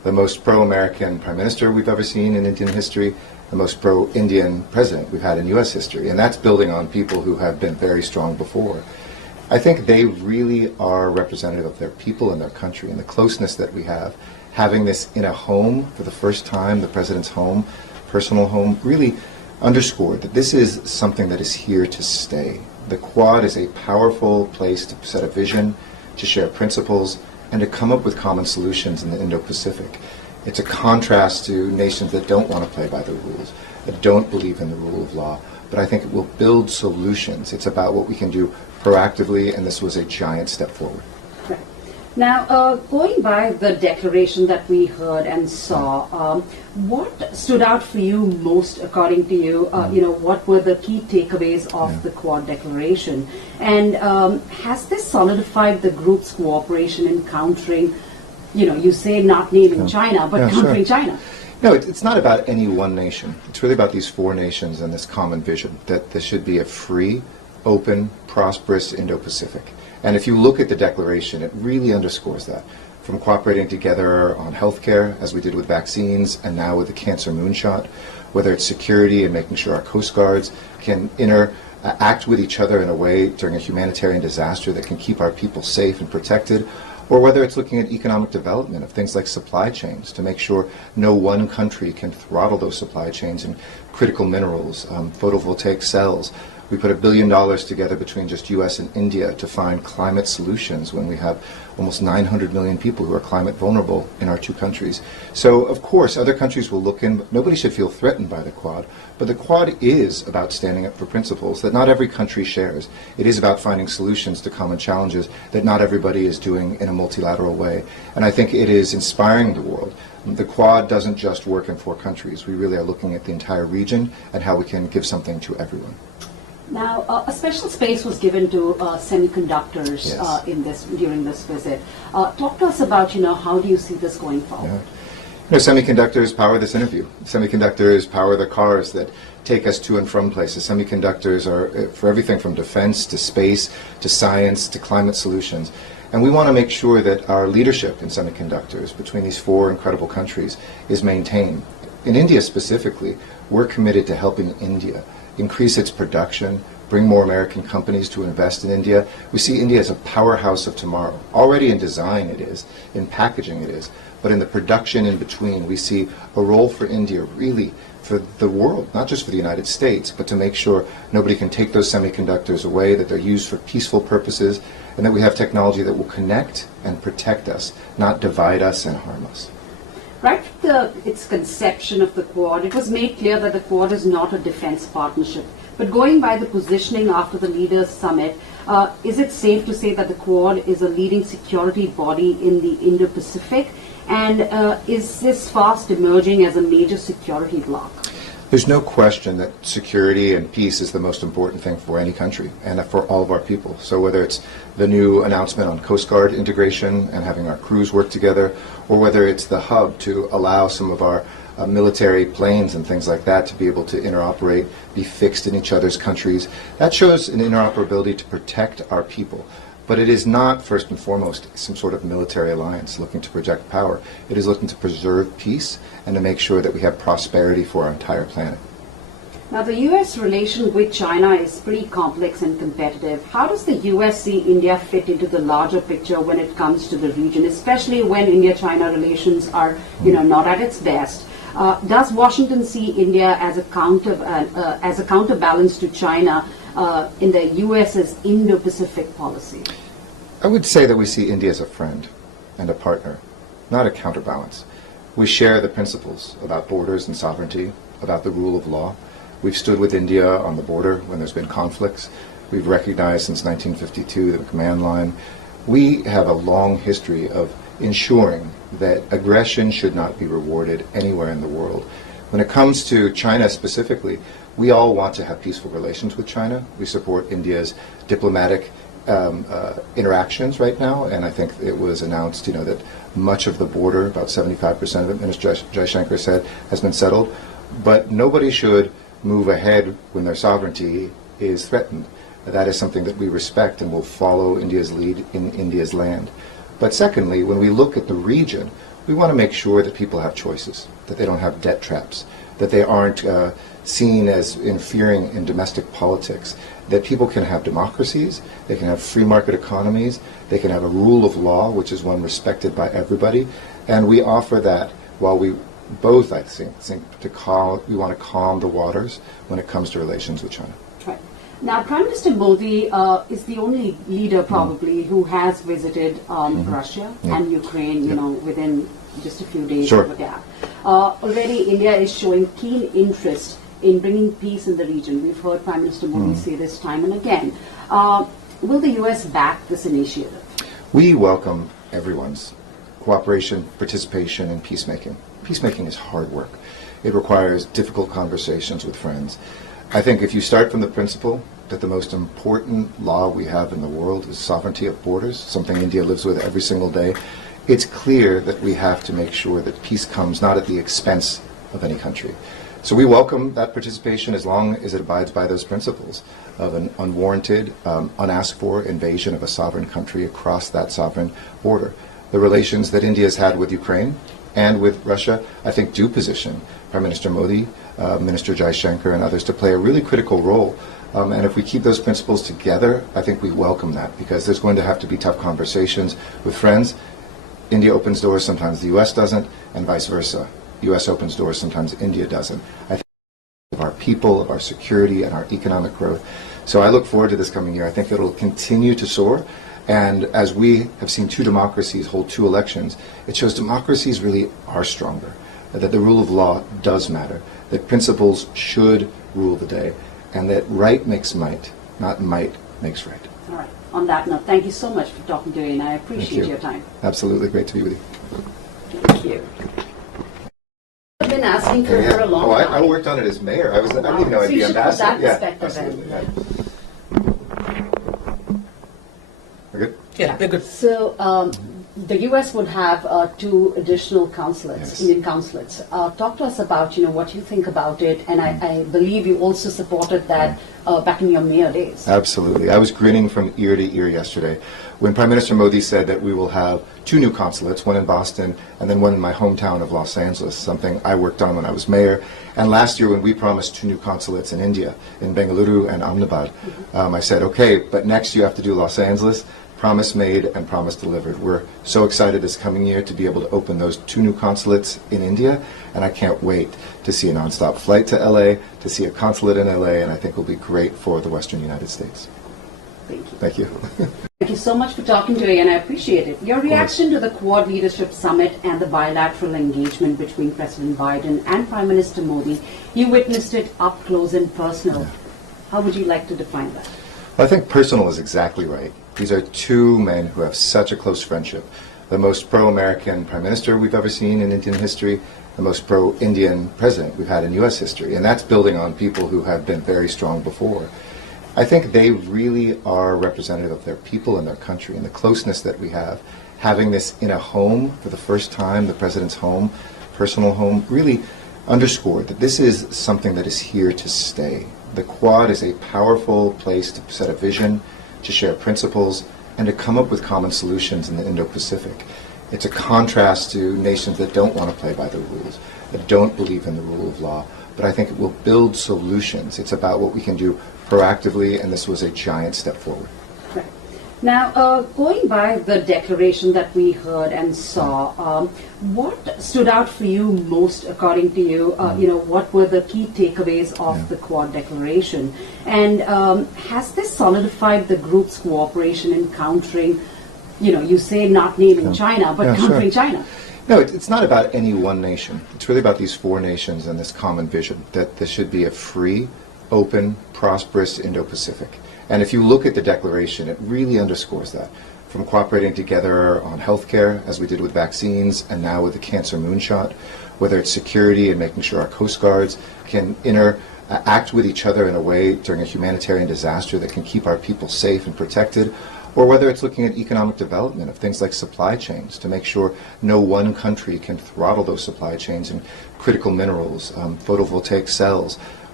the most pro-American prime minister we've ever seen in Indian history, the most pro-Indian president we've had in U.S. history. And that's building on people who have been very strong before. I think they really are representative of their people and their country, and the closeness that we have. Having this in a home for the first time, the president's home, personal home, really underscored that this is something that is here to stay. The Quad is a powerful place to set a vision, to share principles, and to come up with common solutions in the Indo-Pacific. It's a contrast to nations that don't want to play by the rules, that don't believe in the rule of law, but I think it will build solutions. It's about what we can do proactively, and this was a giant step forward. Right. Now, going by the declaration that we heard and saw, what stood out for you most, according to you? What were the key takeaways of the Quad declaration? And has this solidified the group's cooperation in countering, you say not naming China, but countering China? No, it's not about any one nation. It's really about these four nations and this common vision that there should be a free, open, prosperous Indo-Pacific. And if you look at the declaration, it really underscores that. From cooperating together on healthcare, as we did with vaccines, and now with the cancer moonshot, whether it's security and making sure our coast guards can act with each other in a way during a humanitarian disaster that can keep our people safe and protected, or whether it's looking at economic development of things like supply chains to make sure no one country can throttle those supply chains in critical minerals, photovoltaic cells. We put $1 billion together between just U.S. and India to find climate solutions when we have almost 900 million people who are climate vulnerable in our two countries. So, of course, other countries will look in. Nobody should feel threatened by the Quad. But the Quad is about standing up for principles that not every country shares. It is about finding solutions to common challenges that not everybody is doing in a multilateral way. And I think it is inspiring the world. The Quad doesn't just work in four countries. We really are looking at the entire region and how we can give something to everyone. Now, a special space was given to semiconductors during this visit. Talk to us about, how do you see this going forward? Semiconductors power this interview. Semiconductors power the cars that take us to and from places. Semiconductors are for everything from defense to space to science to climate solutions. And we want to make sure that our leadership in semiconductors between these four incredible countries is maintained. In India specifically, we're committed to helping India increase its production, bring more American companies to invest in India. We see India as a powerhouse of tomorrow. Already in design it is, in packaging it is, but in the production in between we see a role for India really for the world, not just for the United States, but to make sure nobody can take those semiconductors away, that they're used for peaceful purposes, and that we have technology that will connect and protect us, not divide us and harm us. Right from its conception of the Quad, it was made clear that the Quad is not a defense partnership. But going by the positioning after the Leaders' Summit, is it safe to say that the Quad is a leading security body in the Indo-Pacific? And is this fast emerging as a major security bloc? There's no question that security and peace is the most important thing for any country and for all of our people. So whether it's the new announcement on Coast Guard integration and having our crews work together, or whether it's the hub to allow some of our military planes and things like that to be able to interoperate, be fixed in each other's countries, that shows an interoperability to protect our people. But it is not, first and foremost, some sort of military alliance looking to project power. It is looking to preserve peace and to make sure that we have prosperity for our entire planet. Now, the U.S. relation with China is pretty complex and competitive. How does the U.S. see India fit into the larger picture when it comes to the region, especially when India-China relations are, not at its best? Does Washington see India as a counterbalance to China in the U.S.'s Indo-Pacific policy? I would say that we see India as a friend and a partner, not a counterbalance. We share the principles about borders and sovereignty, about the rule of law. We've stood with India on the border when there's been conflicts. We've recognized since 1952 the command line. We have a long history of ensuring that aggression should not be rewarded anywhere in the world. When it comes to China specifically, we all want to have peaceful relations with China. We support India's diplomatic interactions right now, and I think it was announced, that much of the border, about 75% of it, Minister Jaishankar said, has been settled. But nobody should move ahead when their sovereignty is threatened. That is something that we respect and will follow India's lead in India's land. But secondly, when we look at the region, we want to make sure that people have choices, that they don't have debt traps, that they aren't seen as interfering in domestic politics, that people can have democracies, they can have free market economies, they can have a rule of law, which is one respected by everybody, and we offer that while we both, I think we want to calm the waters when it comes to relations with China. Right. Now, Prime Minister Modi is the only leader probably who has visited Russia and Ukraine, you know, within just a few days of a gap. Already India is showing keen interest in bringing peace in the region. We've heard Prime Minister Modi say this time and again. Will the U.S. back this initiative? We welcome everyone's cooperation, participation, and peacemaking. Peacemaking is hard work. It requires difficult conversations with friends. I think if you start from the principle that the most important law we have in the world is sovereignty of borders, something India lives with every single day, it's clear that we have to make sure that peace comes not at the expense of any country. So we welcome that participation as long as it abides by those principles of an unwarranted, unasked for invasion of a sovereign country across that sovereign border. The relations that India has had with Ukraine and with Russia, I think, do position Prime Minister Modi, Minister Jaishankar, and others to play a really critical role. And if we keep those principles together, I think we welcome that, because there's going to have to be tough conversations with friends. India opens doors, sometimes the U.S. doesn't, and vice versa. U.S. opens doors, sometimes India doesn't. I think of our people, of our security, and our economic growth. So I look forward to this coming year. I think it'll continue to soar. And as we have seen two democracies hold two elections, it shows democracies really are stronger, that the rule of law does matter, that principles should rule the day, and that right makes might, not might makes right. All right. On that note, thank you so much for talking to me, and I appreciate your time. Absolutely. Great to be with you. Thank you. I've been asking for a long time. I worked on it as mayor. I didn't even know I'd be ambassador. So you should put that perspective in. We're good? Yeah, we're good. So the U.S. would have 2 additional consulates, Yes. Indian consulates. Talk to us about, what you think about it, and I believe you also supported that back in your mayor days. Absolutely. I was grinning from ear to ear yesterday when Prime Minister Modi said that we will have 2 new consulates, one in Boston and then one in my hometown of Los Angeles, something I worked on when I was mayor. And last year when we promised 2 new consulates in India, in Bengaluru and Ahmedabad, I said, okay, but next you have to do Los Angeles. Promise made and promise delivered. We're so excited this coming year to be able to open those 2 new consulates in India, and I can't wait to see a nonstop flight to LA, to see a consulate in LA, and I think it will be great for the Western United States. Thank you. Thank you. Thank you so much for talking to me, and I appreciate it. Your reaction to the Quad Leadership Summit and the bilateral engagement between President Biden and Prime Minister Modi, you witnessed it up close and personal. Yeah. How would you like to define that? Well, I think personal is exactly right. These are 2 men who have such a close friendship. The most pro-American prime minister we've ever seen in Indian history, the most pro-Indian president we've had in U.S. history. And that's building on people who have been very strong before. I think they really are representative of their people and their country, and the closeness that we have. Having this in a home for the first time, the president's home, personal home, really underscored that this is something that is here to stay. The Quad is a powerful place to set a vision, to share principles, and to come up with common solutions in the Indo-Pacific. It's a contrast to nations that don't want to play by the rules, that don't believe in the rule of law, but I think it will build solutions. It's about what we can do proactively, and this was a giant step forward. Right. Now, going by the declaration that we heard and saw, what stood out for you most, according to you? What were the key takeaways of the Quad declaration? And has this solidified the group's cooperation in countering, you say not naming China, but countering China? No, it's not about any one nation. It's really about these 4 nations and this common vision that this should be a free, open, prosperous Indo-Pacific. And if you look at the declaration, it really underscores that. From cooperating together on healthcare, as we did with vaccines, and now with the cancer moonshot, whether it's security and making sure our coast guards can act with each other in a way during a humanitarian disaster that can keep our people safe and protected, or whether it's looking at economic development of things like supply chains to make sure no one country can throttle those supply chains in critical minerals, photovoltaic cells.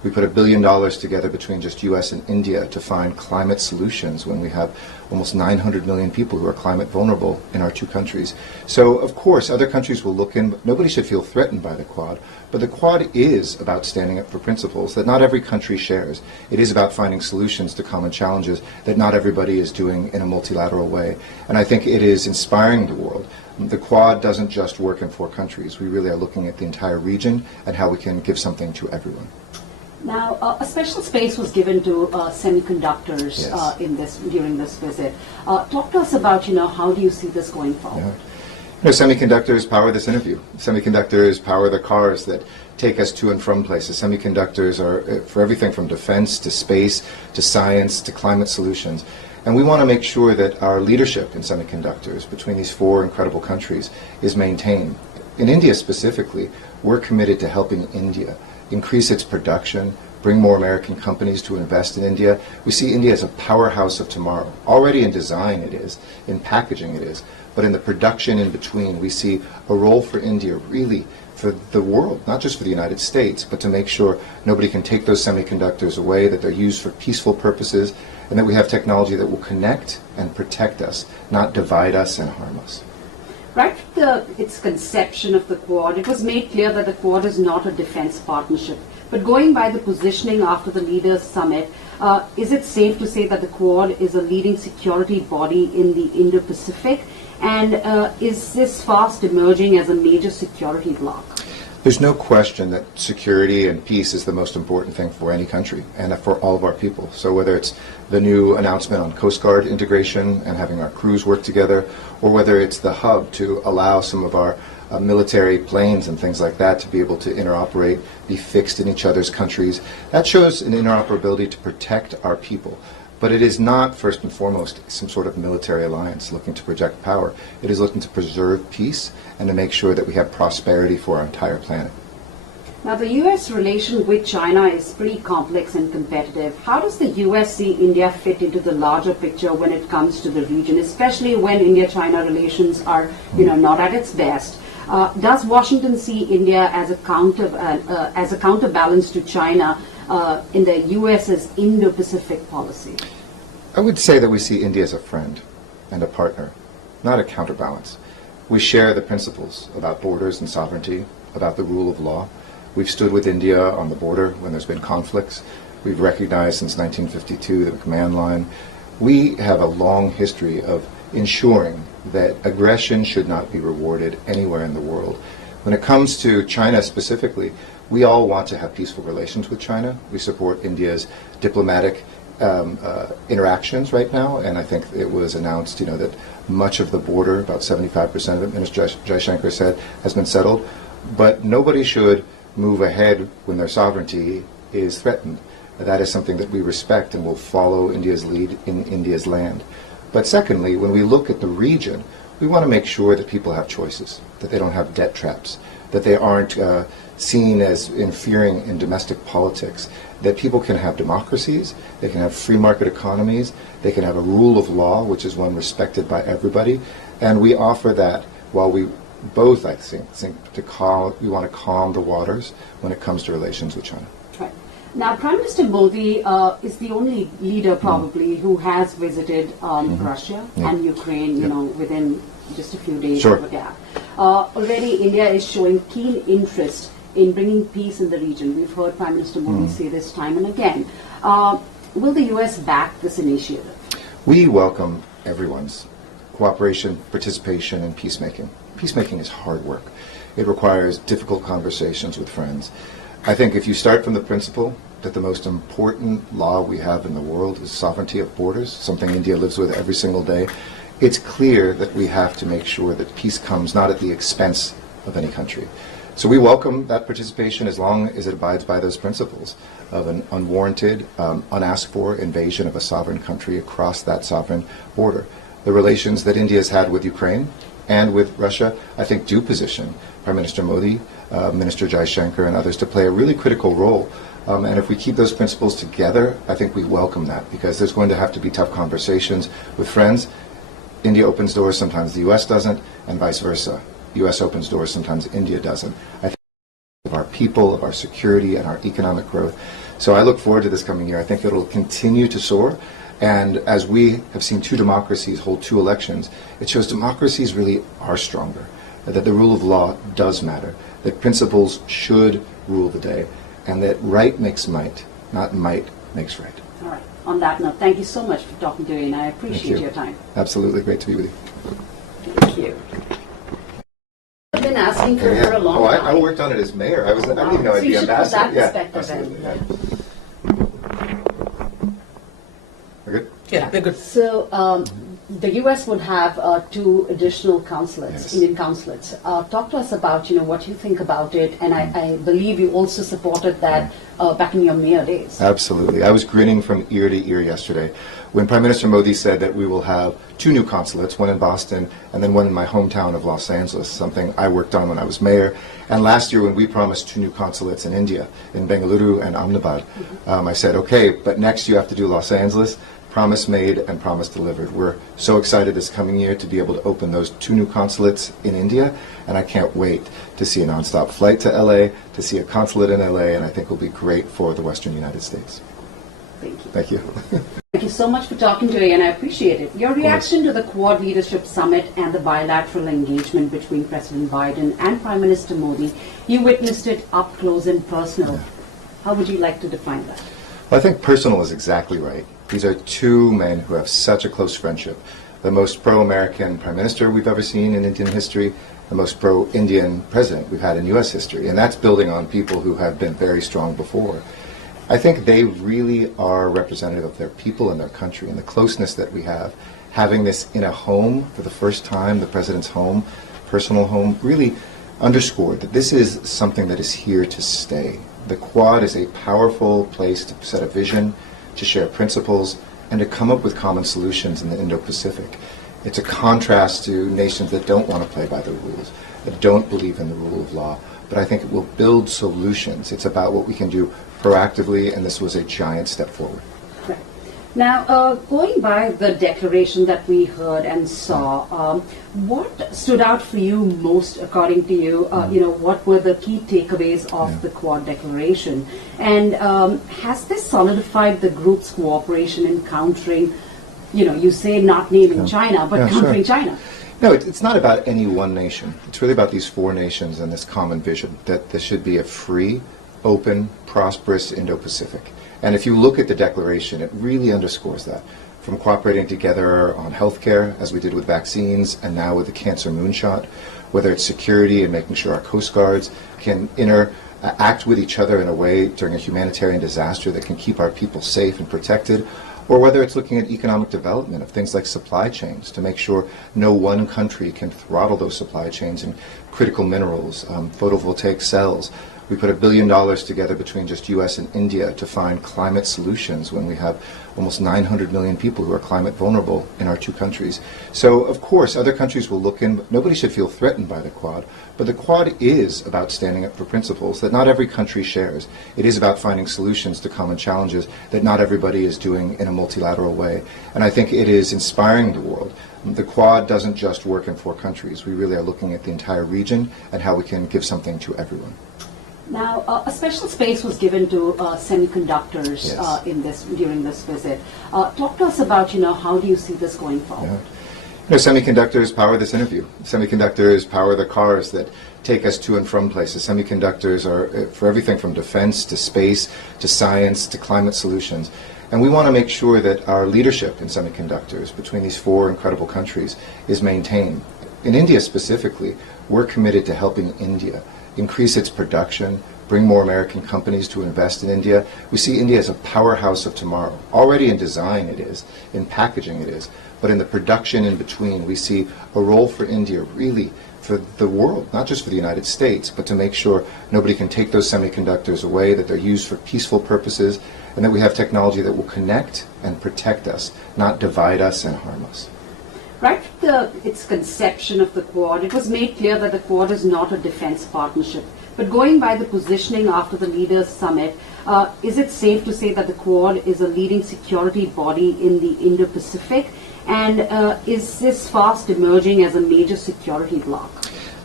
We put $1 billion together between just U.S. and India to find climate solutions when we have almost 900 million people who are climate vulnerable in our two countries. So, of course, other countries will look in, but nobody should feel threatened by the Quad. But the Quad is about standing up for principles that not every country shares. It is about finding solutions to common challenges that not everybody is doing in a multilateral way. And I think it is inspiring the world. The Quad doesn't just work in 4 countries. We really are looking at the entire region and how we can give something to everyone. Now, a special space was given to semiconductors Yes. during this visit. Talk to us about, how do you see this going forward? Yeah. Semiconductors power this interview. Semiconductors power the cars that take us to and from places. Semiconductors are for everything from defense to space to science to climate solutions. And we want to make sure that our leadership in semiconductors between these 4 incredible countries is maintained. In India specifically, we're committed to helping India increase its production, bring more American companies to invest in India. We see India as a powerhouse of tomorrow. Already in design it is, in packaging it is, but in the production in between we see a role for India really for the world, not just for the United States, but to make sure nobody can take those semiconductors away, that they're used for peaceful purposes, and that we have technology that will connect and protect us, not divide us and harm us. Right from its conception of the Quad, it was made clear that the Quad is not a defense partnership. But going by the positioning after the Leaders Summit, is it safe to say that the Quad is a leading security body in the Indo-Pacific? And is this fast emerging as a major security bloc? There's no question that security and peace is the most important thing for any country and for all of our people. So whether it's the new announcement on Coast Guard integration and having our crews work together, or whether it's the hub to allow some of our military planes and things like that to be able to interoperate, be fixed in each other's countries, that shows an interoperability to protect our people. But it is not, first and foremost, some sort of military alliance looking to project power. It is looking to preserve peace and to make sure that we have prosperity for our entire planet. Now, the U.S. relation with China is pretty complex and competitive. How does the U.S. see India fit into the larger picture when it comes to the region, especially when India-China relations are, not at its best? Does Washington see India as a counterbalance to China in the U.S.'s Indo-Pacific policy? I would say that we see India as a friend and a partner, not a counterbalance. We share the principles about borders and sovereignty, about the rule of law. We've stood with India on the border when there's been conflicts. We've recognized since 1952 the command line. We have a long history of ensuring that aggression should not be rewarded anywhere in the world. When it comes to China specifically, we all want to have peaceful relations with China. We support India's diplomatic interactions right now, and I think it was announced, that much of the border, about 75% of it, Minister Jaishankar said, has been settled. But nobody should move ahead when their sovereignty is threatened. That is something that we respect and will follow India's lead in India's land. But secondly, when we look at the region, we want to make sure that people have choices, that they don't have debt traps, that they aren't seen as interfering in domestic politics, that people can have democracies, they can have free market economies, they can have a rule of law, which is one respected by everybody, and we offer that while we both, I think we want to calm the waters when it comes to relations with China. Right. Now, Prime Minister Modi is the only leader probably who has visited Russia and Ukraine, within just a few days of a gap. Already India is showing keen interest in bringing peace in the region. We've heard Prime Minister Modi say this time and again. Will the U.S. back this initiative? We welcome everyone's cooperation, participation, and peacemaking. Peacemaking is hard work. It requires difficult conversations with friends. I think if you start from the principle that the most important law we have in the world is sovereignty of borders, something India lives with every single day, it's clear that we have to make sure that peace comes not at the expense of any country. So we welcome that participation as long as it abides by those principles of an unwarranted, unasked for invasion of a sovereign country across that sovereign border. The relations that India has had with Ukraine and with Russia, I think, do position Prime Minister Modi, Minister Jaishankar, and others to play a really critical role. And if we keep those principles together, I think we welcome that, because there's going to have to be tough conversations with friends. India opens doors, sometimes the U.S. doesn't, and vice versa. U.S. opens doors, sometimes India doesn't. I think of our people, of our security, and our economic growth. So I look forward to this coming year. I think it'll continue to soar. And as we have seen two democracies hold two elections, it shows democracies really are stronger, that the rule of law does matter, that principles should rule the day, and that right makes might, not might makes right. All right. On that note, thank you so much for talking to me, and I appreciate your time. Absolutely. Great to be with you. Thank you. I've been asking for a long time. I worked on it as mayor. I didn't even know I'd be ambassador. So you should put that perspective in. Absolutely. We're good? Yeah, we're good. So the U.S. would have two additional consulates, Yes. Indian consulates. Talk to us about what you think about it, and I believe you also supported that back in your mayor days. Absolutely. I was grinning from ear to ear yesterday when Prime Minister Modi said that we will have two new consulates, one in Boston and then one in my hometown of Los Angeles, something I worked on when I was mayor. And last year when we promised two new consulates in India, in Bengaluru and Ahmedabad, I said, okay, but next you have to do Los Angeles. Promise made and promise delivered. We're so excited this coming year to be able to open those two new consulates in India, and I can't wait to see a nonstop flight to LA, to see a consulate in LA, and I think will be great for the Western United States. Thank you. Thank you. Thank you so much for talking today, and I appreciate it. Your reaction to the Quad Leadership Summit and the bilateral engagement between President Biden and Prime Minister Modi, you witnessed it up close and personal. How would you like to define that? Well, I think personal is exactly right. These are two men who have such a close friendship. The most pro-American prime minister we've ever seen in Indian history, the most pro-Indian president we've had in U.S. history. And that's building on people who have been very strong before. I think they really are representative of their people and their country and the closeness that we have. Having this in a home for the first time, the president's home, personal home, really underscored that this is something that is here to stay. The Quad is a powerful place to set a vision, to share principles, and to come up with common solutions in the Indo-Pacific. It's a contrast to nations that don't want to play by the rules, that don't believe in the rule of law, but I think it will build solutions. It's about what we can do proactively, and this was a giant step forward. Right. Now, going by the declaration that we heard and saw, what stood out for you most, according to you? What were the key takeaways of the Quad declaration? And has this solidified the group's cooperation in countering, you say not naming China, but countering China? No, it's not about any one nation. It's really about these four nations and this common vision that there should be a free, open, prosperous Indo-Pacific. And if you look at the declaration, it really underscores that. From cooperating together on healthcare, as we did with vaccines, and now with the cancer moonshot, whether it's security and making sure our coast guards can act with each other in a way during a humanitarian disaster that can keep our people safe and protected, or whether it's looking at economic development of things like supply chains to make sure no one country can throttle those supply chains in critical minerals, photovoltaic cells. We put $1 billion together between just U.S. and India to find climate solutions when we have almost 900 million people who are climate vulnerable in our two countries. So, of course, other countries will look in, but nobody should feel threatened by the Quad. But the Quad is about standing up for principles that not every country shares. It is about finding solutions to common challenges that not everybody is doing in a multilateral way. And I think it is inspiring the world. The Quad doesn't just work in four countries. We really are looking at the entire region and how we can give something to everyone. Now, a special space was given to semiconductors during this visit. Talk to us about, how do you see this going forward? Semiconductors power this interview. Semiconductors power the cars that take us to and from places. Semiconductors are for everything from defense to space to science to climate solutions. And we want to make sure that our leadership in semiconductors between these four incredible countries is maintained. In India specifically, we're committed to helping India increase its production, bring more American companies to invest in India. We see India as a powerhouse of tomorrow. Already in design it is, in packaging it is, but in the production in between we see a role for India really for the world, not just for the United States, but to make sure nobody can take those semiconductors away, that they're used for peaceful purposes, and that we have technology that will connect and protect us, not divide us and harm us. Right from its conception of the Quad, it was made clear that the Quad is not a defense partnership. But going by the positioning after the Leaders' Summit, is it safe to say that the Quad is a leading security body in the Indo-Pacific? And is this fast emerging as a major security bloc?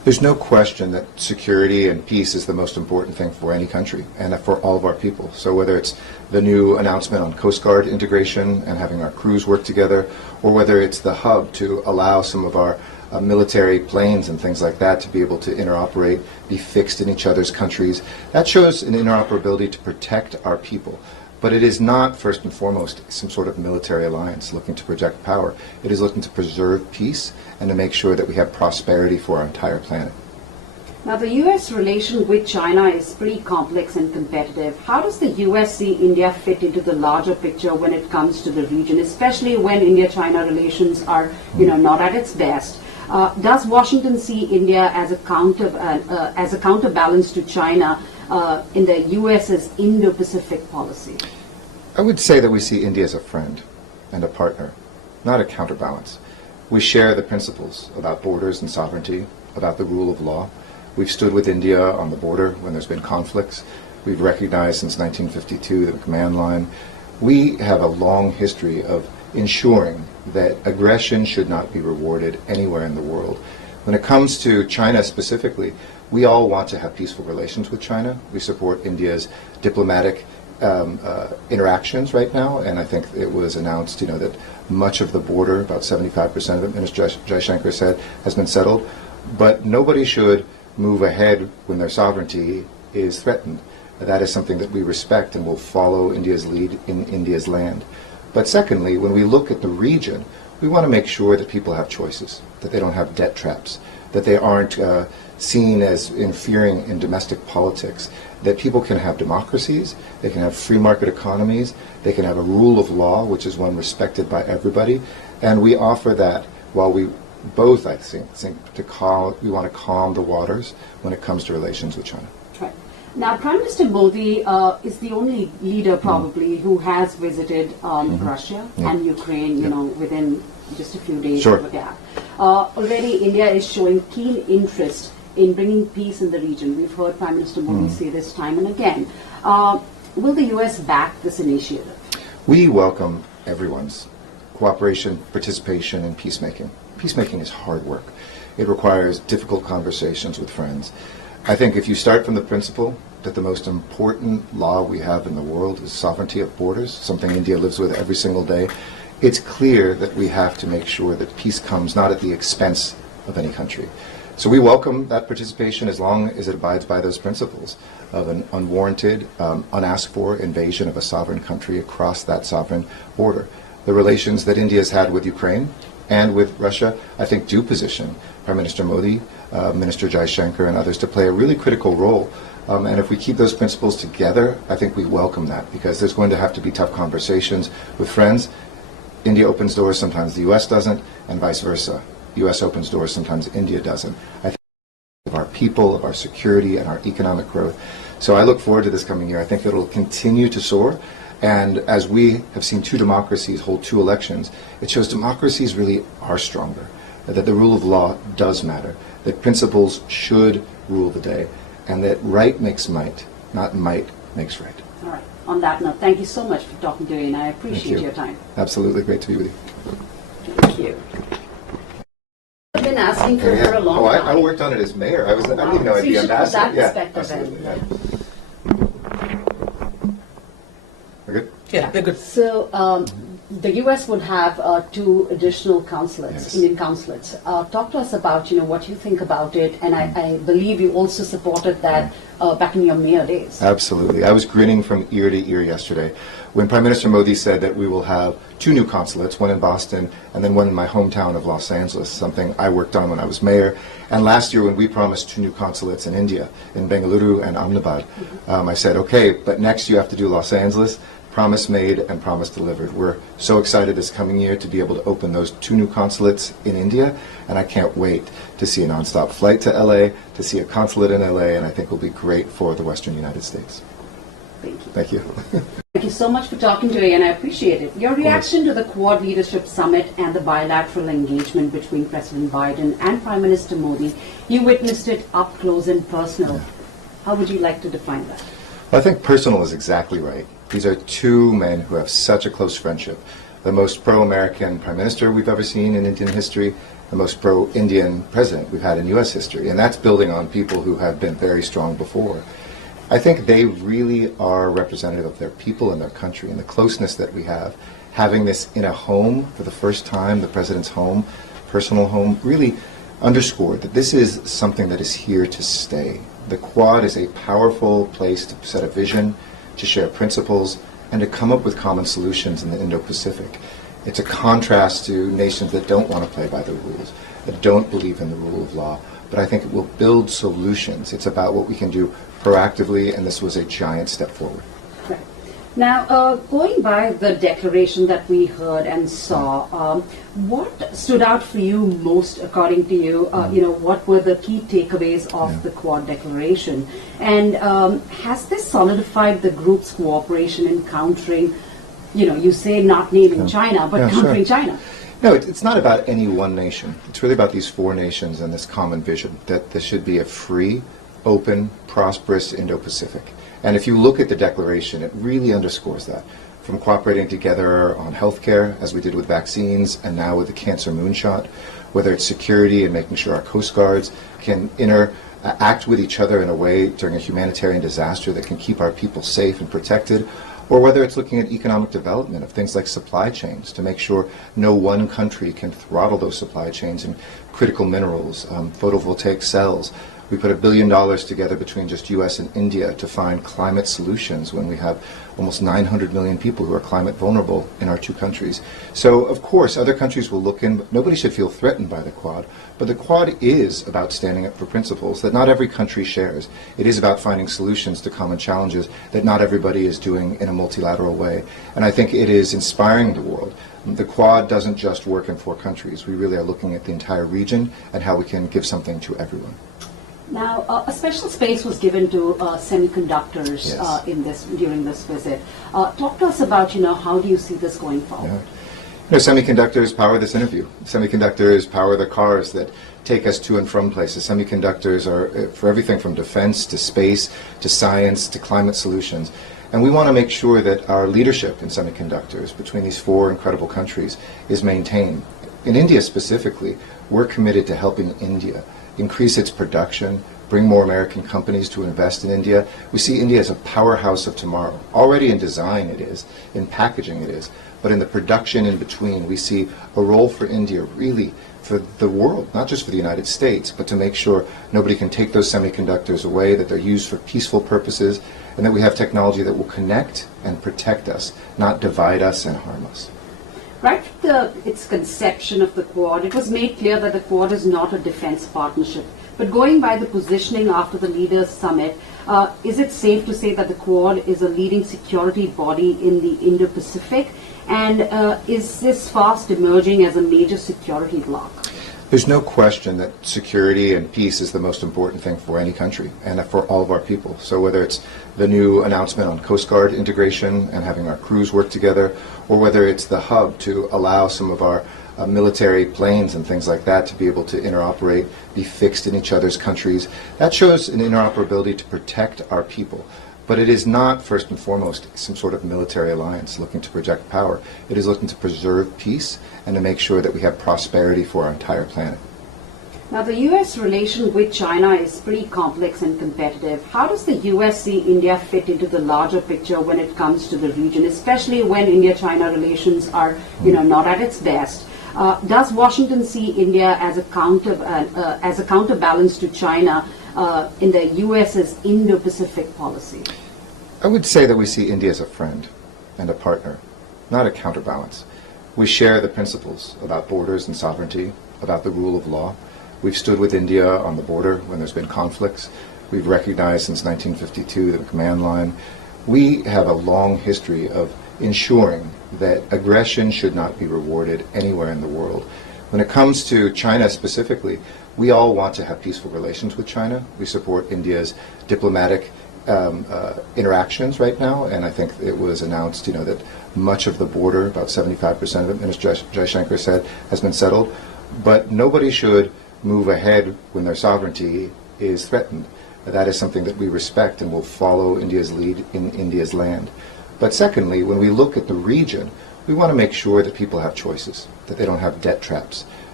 There's no question that security and peace is the most important thing for any country and for all of our people. So whether it's the new announcement on Coast Guard integration and having our crews work together, or whether it's the hub to allow some of our military planes and things like that to be able to interoperate, be fixed in each other's countries, that shows an interoperability to protect our people. But it is not, first and foremost, some sort of military alliance looking to project power. It is looking to preserve peace and to make sure that we have prosperity for our entire planet. Now, the U.S. relation with China is pretty complex and competitive. How does the U.S. see India fit into the larger picture when it comes to the region, especially when India-China relations are, not at its best? Does Washington see India as a counterbalance to China in the U.S.'s Indo-Pacific policy? I would say that we see India as a friend and a partner, not a counterbalance. We share the principles about borders and sovereignty, about the rule of law. We've stood with India on the border when there's been conflicts. We've recognized since 1952 the command line. We have a long history of ensuring that aggression should not be rewarded anywhere in the world. When it comes to China specifically, we all want to have peaceful relations with China. We support India's diplomatic interactions right now, and I think it was announced, that much of the border, about 75% of it, Minister Jaishankar said, has been settled. But nobody should move ahead when their sovereignty is threatened. That is something that we respect and will follow India's lead in India's land. But secondly, when we look at the region, we want to make sure that people have choices, that they don't have debt traps, that they aren't seen as interfering in domestic politics, that people can have democracies, they can have free market economies, they can have a rule of law, which is one respected by everybody, and we offer that while we both, I think we want to calm the waters when it comes to relations with China. Right. Now, Prime Minister Modi is the only leader probably who has visited Russia and Ukraine, within just a few days of a gap. Already India is showing keen interest in bringing peace in the region. We've heard Prime Minister Modi say this time and again. Will the U.S. back this initiative? We welcome everyone's cooperation, participation, and peacemaking. Peacemaking is hard work. It requires difficult conversations with friends. I think if you start from the principle that the most important law we have in the world is sovereignty of borders, something India lives with every single day, it's clear that we have to make sure that peace comes not at the expense of any country. So we welcome that participation as long as it abides by those principles of an unwarranted, unasked for invasion of a sovereign country across that sovereign border. The relations that India has had with Ukraine and with Russia, I think, do position Prime Minister Modi, Minister Jaishankar, and others to play a really critical role. And if we keep those principles together, I think we welcome that, because there's going to have to be tough conversations with friends. India opens doors, sometimes the U.S. doesn't, and vice versa. U.S. opens doors, sometimes India doesn't. I think of our people, of our security, and our economic growth. So I look forward to this coming year. I think it'll continue to soar. And as we have seen two democracies hold two elections, it shows democracies really are stronger, that the rule of law does matter, that principles should rule the day, and that right makes might, not might makes right. All right. On that note, thank you so much for talking to me, and I appreciate your time. Absolutely. Great to be with you. Thank you. I've been asking for a long time. I worked on it as mayor. I didn't even know I'd be ambassador. So you should put that perspective in. We're good? Yeah, they're good. So the U.S. would have 2 additional consulates, Indian consulates. Talk to us about, what you think about it, and I believe you also supported that back in your mayor days. Absolutely. I was grinning from ear to ear yesterday when Prime Minister Modi said that we will have 2 new consulates, one in Boston and then one in my hometown of Los Angeles, something I worked on when I was mayor. And last year when we promised 2 new consulates in India, in Bengaluru and Ahmedabad, I said, okay, but next you have to do Los Angeles. Promise made and promise delivered. We're so excited this coming year to be able to open those 2 new consulates in India, and I can't wait to see a nonstop flight to LA, to see a consulate in LA, and I think it will be great for the Western United States. Thank you. Thank you. Thank you so much for talking to me, and I appreciate it. Your reaction to the Quad Leadership Summit and the bilateral engagement between President Biden and Prime Minister Modi, you witnessed it up close and personal. How would you like to define that? Well, I think personal is exactly right. These are 2 men who have such a close friendship. The most pro-American prime minister we've ever seen in Indian history, the most pro-Indian president we've had in U.S. history, and that's building on people who have been very strong before. I think they really are representative of their people and their country, and the closeness that we have. Having this in a home for the first time, the president's home, personal home, really underscored that this is something that is here to stay. The Quad is a powerful place to set a vision, to share principles, and to come up with common solutions in the Indo-Pacific. It's a contrast to nations that don't want to play by the rules, that don't believe in the rule of law, but I think it will build solutions. It's about what we can do proactively, and this was a giant step forward. Right. Now, going by the declaration that we heard and saw, what stood out for you most, according to you? What were the key takeaways of the Quad declaration? And has this solidified the group's cooperation in countering, you say not naming China, but countering China? No, it's not about any one nation. It's really about these four nations and this common vision that there should be a free, open, prosperous Indo-Pacific. And if you look at the declaration, it really underscores that. From cooperating together on healthcare, as we did with vaccines, and now with the cancer moonshot, whether it's security and making sure our coast guards can act with each other in a way during a humanitarian disaster that can keep our people safe and protected, or whether it's looking at economic development of things like supply chains to make sure no one country can throttle those supply chains in critical minerals, photovoltaic cells. We put $1 billion together between just U.S. and India to find climate solutions when we have almost 900 million people who are climate vulnerable in our two countries. So, of course, other countries will look in, but nobody should feel threatened by the Quad. But the Quad is about standing up for principles that not every country shares. It is about finding solutions to common challenges that not everybody is doing in a multilateral way. And I think it is inspiring the world. The Quad doesn't just work in four countries. We really are looking at the entire region and how we can give something to everyone. Now, a special space was given to semiconductors during this visit. Talk to us about, how do you see this going forward? Semiconductors power this interview. Semiconductors power the cars that take us to and from places. Semiconductors are for everything from defense to space to science to climate solutions. And we want to make sure that our leadership in semiconductors between these four incredible countries is maintained. In India specifically, we're committed to helping India increase its production, bring more American companies to invest in India. We see India as a powerhouse of tomorrow. Already in design it is, in packaging it is, but in the production in between we see a role for India really for the world, not just for the United States, but to make sure nobody can take those semiconductors away, that they're used for peaceful purposes, and that we have technology that will connect and protect us, not divide us and harm us. Right from its conception of the Quad, it was made clear that the Quad is not a defense partnership. But going by the positioning after the Leaders' Summit, is it safe to say that the Quad is a leading security body in the Indo-Pacific? And is this fast emerging as a major security bloc? There's no question that security and peace is the most important thing for any country and for all of our people. So whether it's the new announcement on Coast Guard integration and having our crews work together, or whether it's the hub to allow some of our military planes and things like that to be able to interoperate, be fixed in each other's countries, that shows an interoperability to protect our people. But it is not, first and foremost, some sort of military alliance looking to project power. It is looking to preserve peace and to make sure that we have prosperity for our entire planet. Now, the U.S. relation with China is pretty complex and competitive. How does the U.S. see India fit into the larger picture when it comes to the region, especially when India-China relations are, not at its best? Does Washington see India as a counterbalance to China in the U.S.'s Indo-Pacific policy? I would say that we see India as a friend and a partner, not a counterbalance. We share the principles about borders and sovereignty, about the rule of law. We've stood with India on the border when there's been conflicts. We've recognized since 1952 the command line. We have a long history of ensuring that aggression should not be rewarded anywhere in the world. When it comes to China specifically, we all want to have peaceful relations with China. We support India's diplomatic interactions right now, and I think it was announced, that much of the border, about 75% of it, Minister Jaishankar said, has been settled. But nobody should move ahead when their sovereignty is threatened. That is something that we respect and will follow India's lead in India's land. But secondly, when we look at the region, we want to make sure that people have choices, that they don't have debt traps,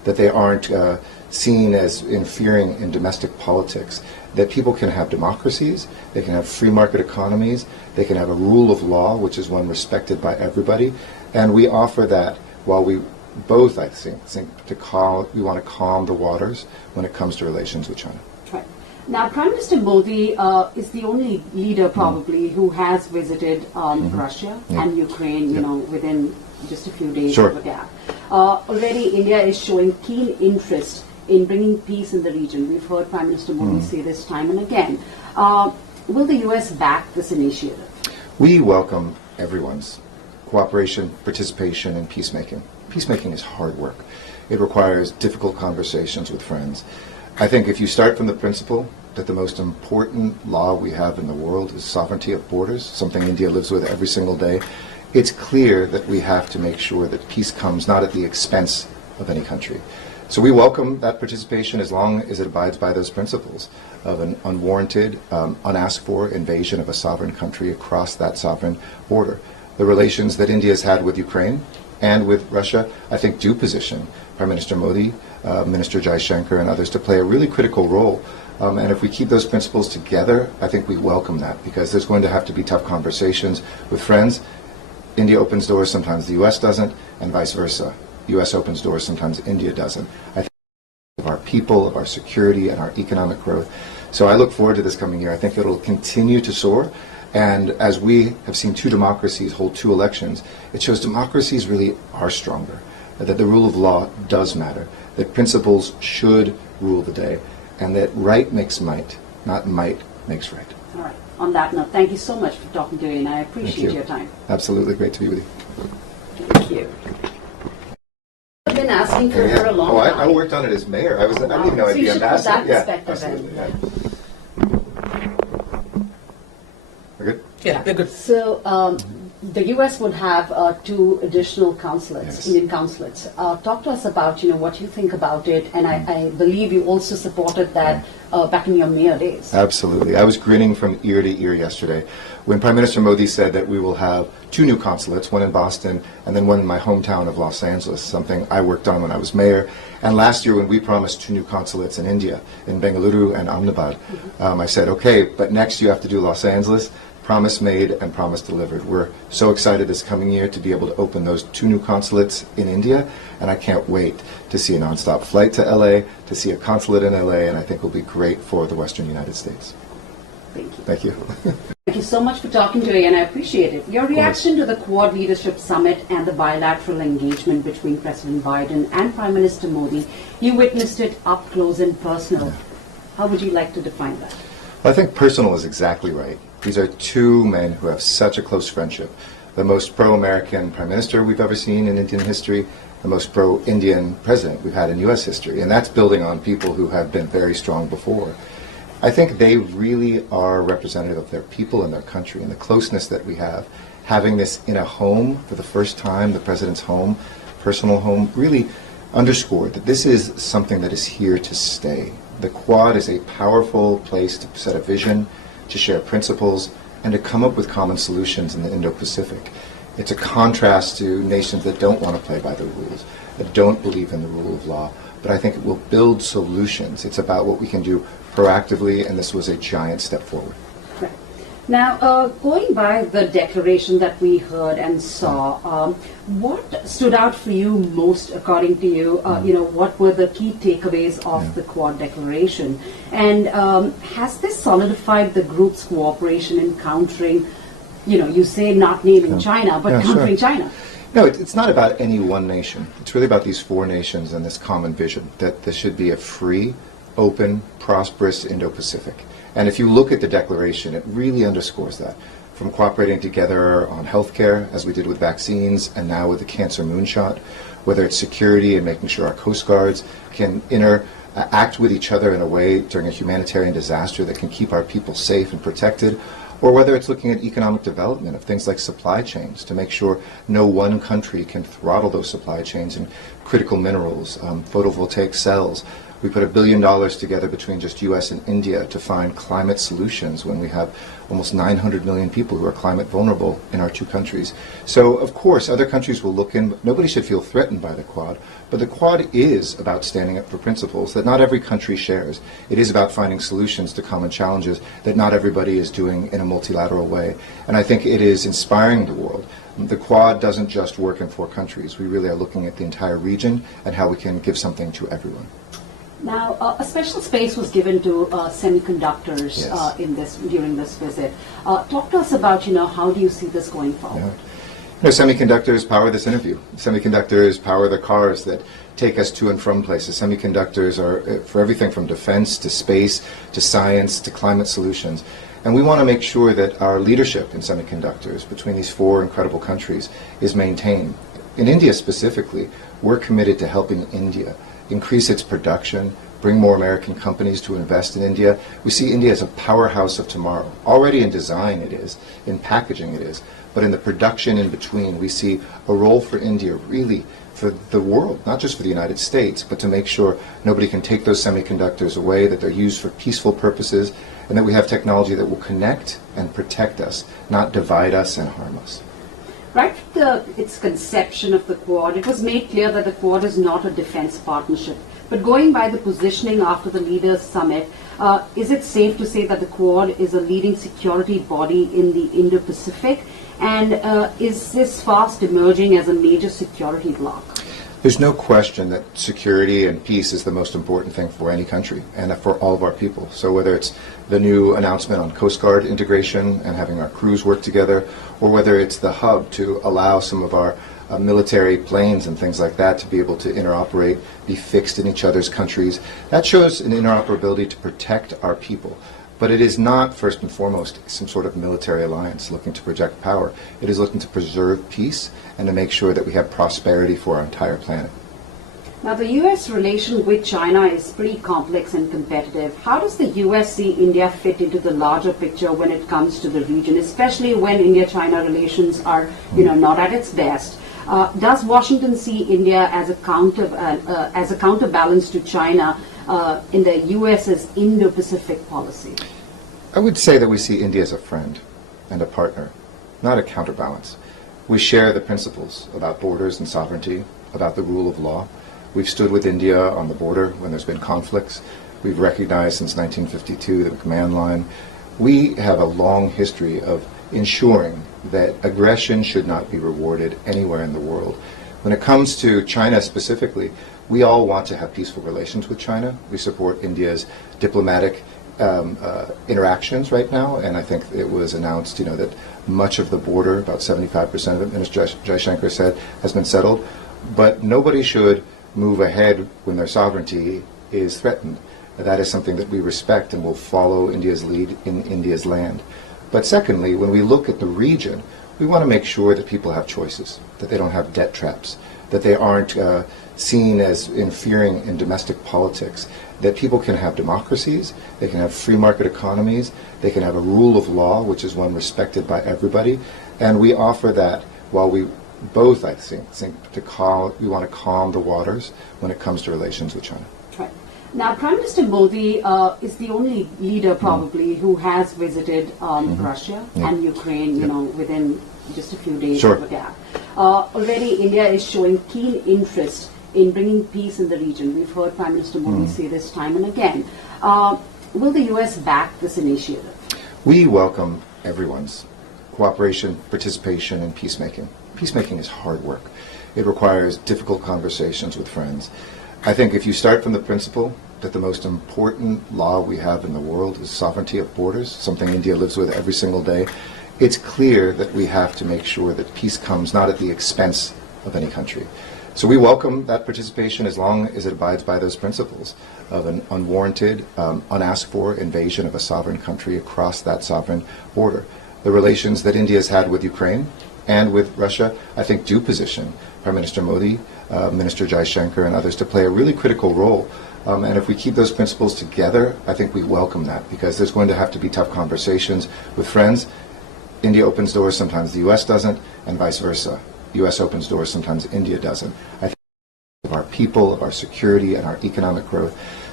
that they aren't seen as interfering in domestic politics, that people can have democracies, they can have free market economies, they can have a rule of law, which is one respected by everybody, and we offer that while we both, I think we want to calm the waters when it comes to relations with China. Right. Now, Prime Minister Modi is the only leader probably who has visited Russia and Ukraine, you know, within just a few days of a gap. Already India is showing keen interest in bringing peace in the region. We've heard Prime Minister Modi say this time and again. Will the U.S. back this initiative? We welcome everyone's cooperation, participation, and peacemaking. Peacemaking is hard work. It requires difficult conversations with friends. I think if you start from the principle that the most important law we have in the world is sovereignty of borders, something India lives with every single day, it's clear that we have to make sure that peace comes not at the expense of any country. So we welcome that participation as long as it abides by those principles of an unwarranted, unasked for invasion of a sovereign country across that sovereign border. The relations that India has had with Ukraine and with Russia, I think, do position Prime Minister Modi, Minister Jaishankar, and others to play a really critical role. And if we keep those principles together, I think we welcome that, because there's going to have to be tough conversations with friends. India opens doors, sometimes the U.S. doesn't, and vice versa. U.S. opens doors, sometimes India doesn't. I think of our people, of our security, and our economic growth. So I look forward to this coming year. I think it'll continue to soar. And as we have seen two democracies hold two elections, it shows democracies really are stronger, that the rule of law does matter, that principles should rule the day, and that right makes might, not might makes right. All right. On that note, thank you so much for talking to me, and I appreciate your time. Absolutely. Great to be with you. Thank you. I've been asking for a long time. I worked on it as mayor. I didn't even know I'd be ambassador. So you should put that perspective in. Yeah. We're good? Yeah, we're good. So the U.S. would have two additional consulates, Yes. Indian consulates. Talk to us about, what you think about it, and I believe you also supported that back in your mayor days. Absolutely. I was grinning from ear to ear yesterday when Prime Minister Modi said that we will have two new consulates, one in Boston and then one in my hometown of Los Angeles, something I worked on when I was mayor. And last year when we promised two new consulates in India, in Bengaluru and Ahmedabad, I said, okay, but next you have to do Los Angeles. Promise made and promise delivered. We're so excited this coming year to be able to open those two new consulates in India, and I can't wait to see a nonstop flight to LA, to see a consulate in LA, and I think will be great for the Western United States. Thank you. Thank you. Thank you so much for talking today, and I appreciate it. Your reaction to the Quad Leadership Summit and the bilateral engagement between President Biden and Prime Minister Modi, you witnessed it up close and personal. How would you like to define that? Well, I think personal is exactly right. These are two men who have such a close friendship. The most pro-American prime minister we've ever seen in Indian history, the most pro-Indian president we've had in U.S. history. And that's building on people who have been very strong before. I think they really are representative of their people and their country, and the closeness that we have. Having this in a home for the first time, the president's home, personal home, really underscored that this is something that is here to stay. The Quad is a powerful place to set a vision, to share principles, and to come up with common solutions in the Indo-Pacific. It's a contrast to nations that don't want to play by the rules, that don't believe in the rule of law, but I think it will build solutions. It's about what we can do proactively, and this was a giant step forward. Right. Now, going by the declaration that we heard and saw, what stood out for you most, according to you? What were the key takeaways of the Quad declaration? And has this solidified the group's cooperation in countering, you say not naming China, but countering China? No, it's not about any one nation. It's really about these four nations and this common vision that this should be a free, open, prosperous Indo-Pacific. And if you look at the declaration, it really underscores that. From cooperating together on healthcare, as we did with vaccines, and now with the cancer moonshot, whether it's security and making sure our coast guards can act with each other in a way during a humanitarian disaster that can keep our people safe and protected, or whether it's looking at economic development of things like supply chains to make sure no one country can throttle those supply chains in critical minerals, photovoltaic cells, We put $1 billion together between just U.S. and India to find climate solutions when we have almost 900 million people who are climate vulnerable in our two countries. So, of course, other countries will look in, but nobody should feel threatened by the Quad. But the Quad is about standing up for principles that not every country shares. It is about finding solutions to common challenges that not everybody is doing in a multilateral way. And I think it is inspiring the world. The Quad doesn't just work in 4 countries. We really are looking at the entire region and how we can give something to everyone. Now, a special space was given to semiconductors Yes. during this visit. Talk to us about, how do you see this going forward? Semiconductors power this interview. Semiconductors power the cars that take us to and from places. Semiconductors are for everything from defense to space to science to climate solutions. And we want to make sure that our leadership in semiconductors between these 4 incredible countries is maintained. In India specifically, we're committed to helping India increase its production, bring more American companies to invest in India. We see India as a powerhouse of tomorrow. Already in design it is, in packaging it is, but in the production in between we see a role for India really for the world, not just for the United States, but to make sure nobody can take those semiconductors away, that they're used for peaceful purposes, and that we have technology that will connect and protect us, not divide us and harm us. Right from its conception of the Quad, it was made clear that the Quad is not a defense partnership. But going by the positioning after the Leaders' Summit, is it safe to say that the Quad is a leading security body in the Indo-Pacific? And is this fast emerging as a major security bloc? There's no question that security and peace is the most important thing for any country and for all of our people. So whether it's the new announcement on Coast Guard integration and having our crews work together, or whether it's the hub to allow some of our military planes and things like that to be able to interoperate, be fixed in each other's countries, that shows an interoperability to protect our people. But it is not, first and foremost, some sort of military alliance looking to project power. It is looking to preserve peace and to make sure that we have prosperity for our entire planet. Now, the U.S. relation with China is pretty complex and competitive. How does the U.S. see India fit into the larger picture when it comes to the region, especially when India-China relations are, not at its best? Does Washington see India as a counterbalance to China in the U.S.'s Indo-Pacific policy? I would say that we see India as a friend and a partner, not a counterbalance. We share the principles about borders and sovereignty, about the rule of law. We've stood with India on the border when there's been conflicts. We've recognized since 1952 the McMahon Line. We have a long history of ensuring that aggression should not be rewarded anywhere in the world. When it comes to China specifically, we all want to have peaceful relations with China. We support India's diplomatic interactions right now, and I think it was announced, that much of the border, about 75% of it, Minister Jaishankar said, has been settled. But nobody should move ahead when their sovereignty is threatened. That is something that we respect and will follow India's lead in India's land. But secondly, when we look at the region, we want to make sure that people have choices, that they don't have debt traps, that they aren't seen as interfering in domestic politics, that people can have democracies, they can have free market economies, they can have a rule of law, which is one respected by everybody, and we offer that while we both, I think we want to calm the waters when it comes to relations with China. Right. Now, Prime Minister Modi is the only leader probably who has visited Russia and Ukraine, within just a few days of a gap. Already India is showing keen interest in bringing peace in the region. We've heard Prime Minister Modi say this time and again. Will the U.S. back this initiative? We welcome everyone's cooperation, participation, and peacemaking. Peacemaking is hard work. It requires difficult conversations with friends. I think if you start from the principle that the most important law we have in the world is sovereignty of borders, something India lives with every single day, it's clear that we have to make sure that peace comes not at the expense of any country. So we welcome that participation as long as it abides by those principles of an unwarranted, unasked for invasion of a sovereign country across that sovereign border. The relations that India has had with Ukraine and with Russia, I think, do position Prime Minister Modi, Minister Jaishankar, and others to play a really critical role. And if we keep those principles together, I think we welcome that, because there's going to have to be tough conversations with friends. India opens doors, sometimes the U.S. doesn't, and vice versa. The U.S. opens doors, sometimes India doesn't. I think of our people, of our security, and our economic growth.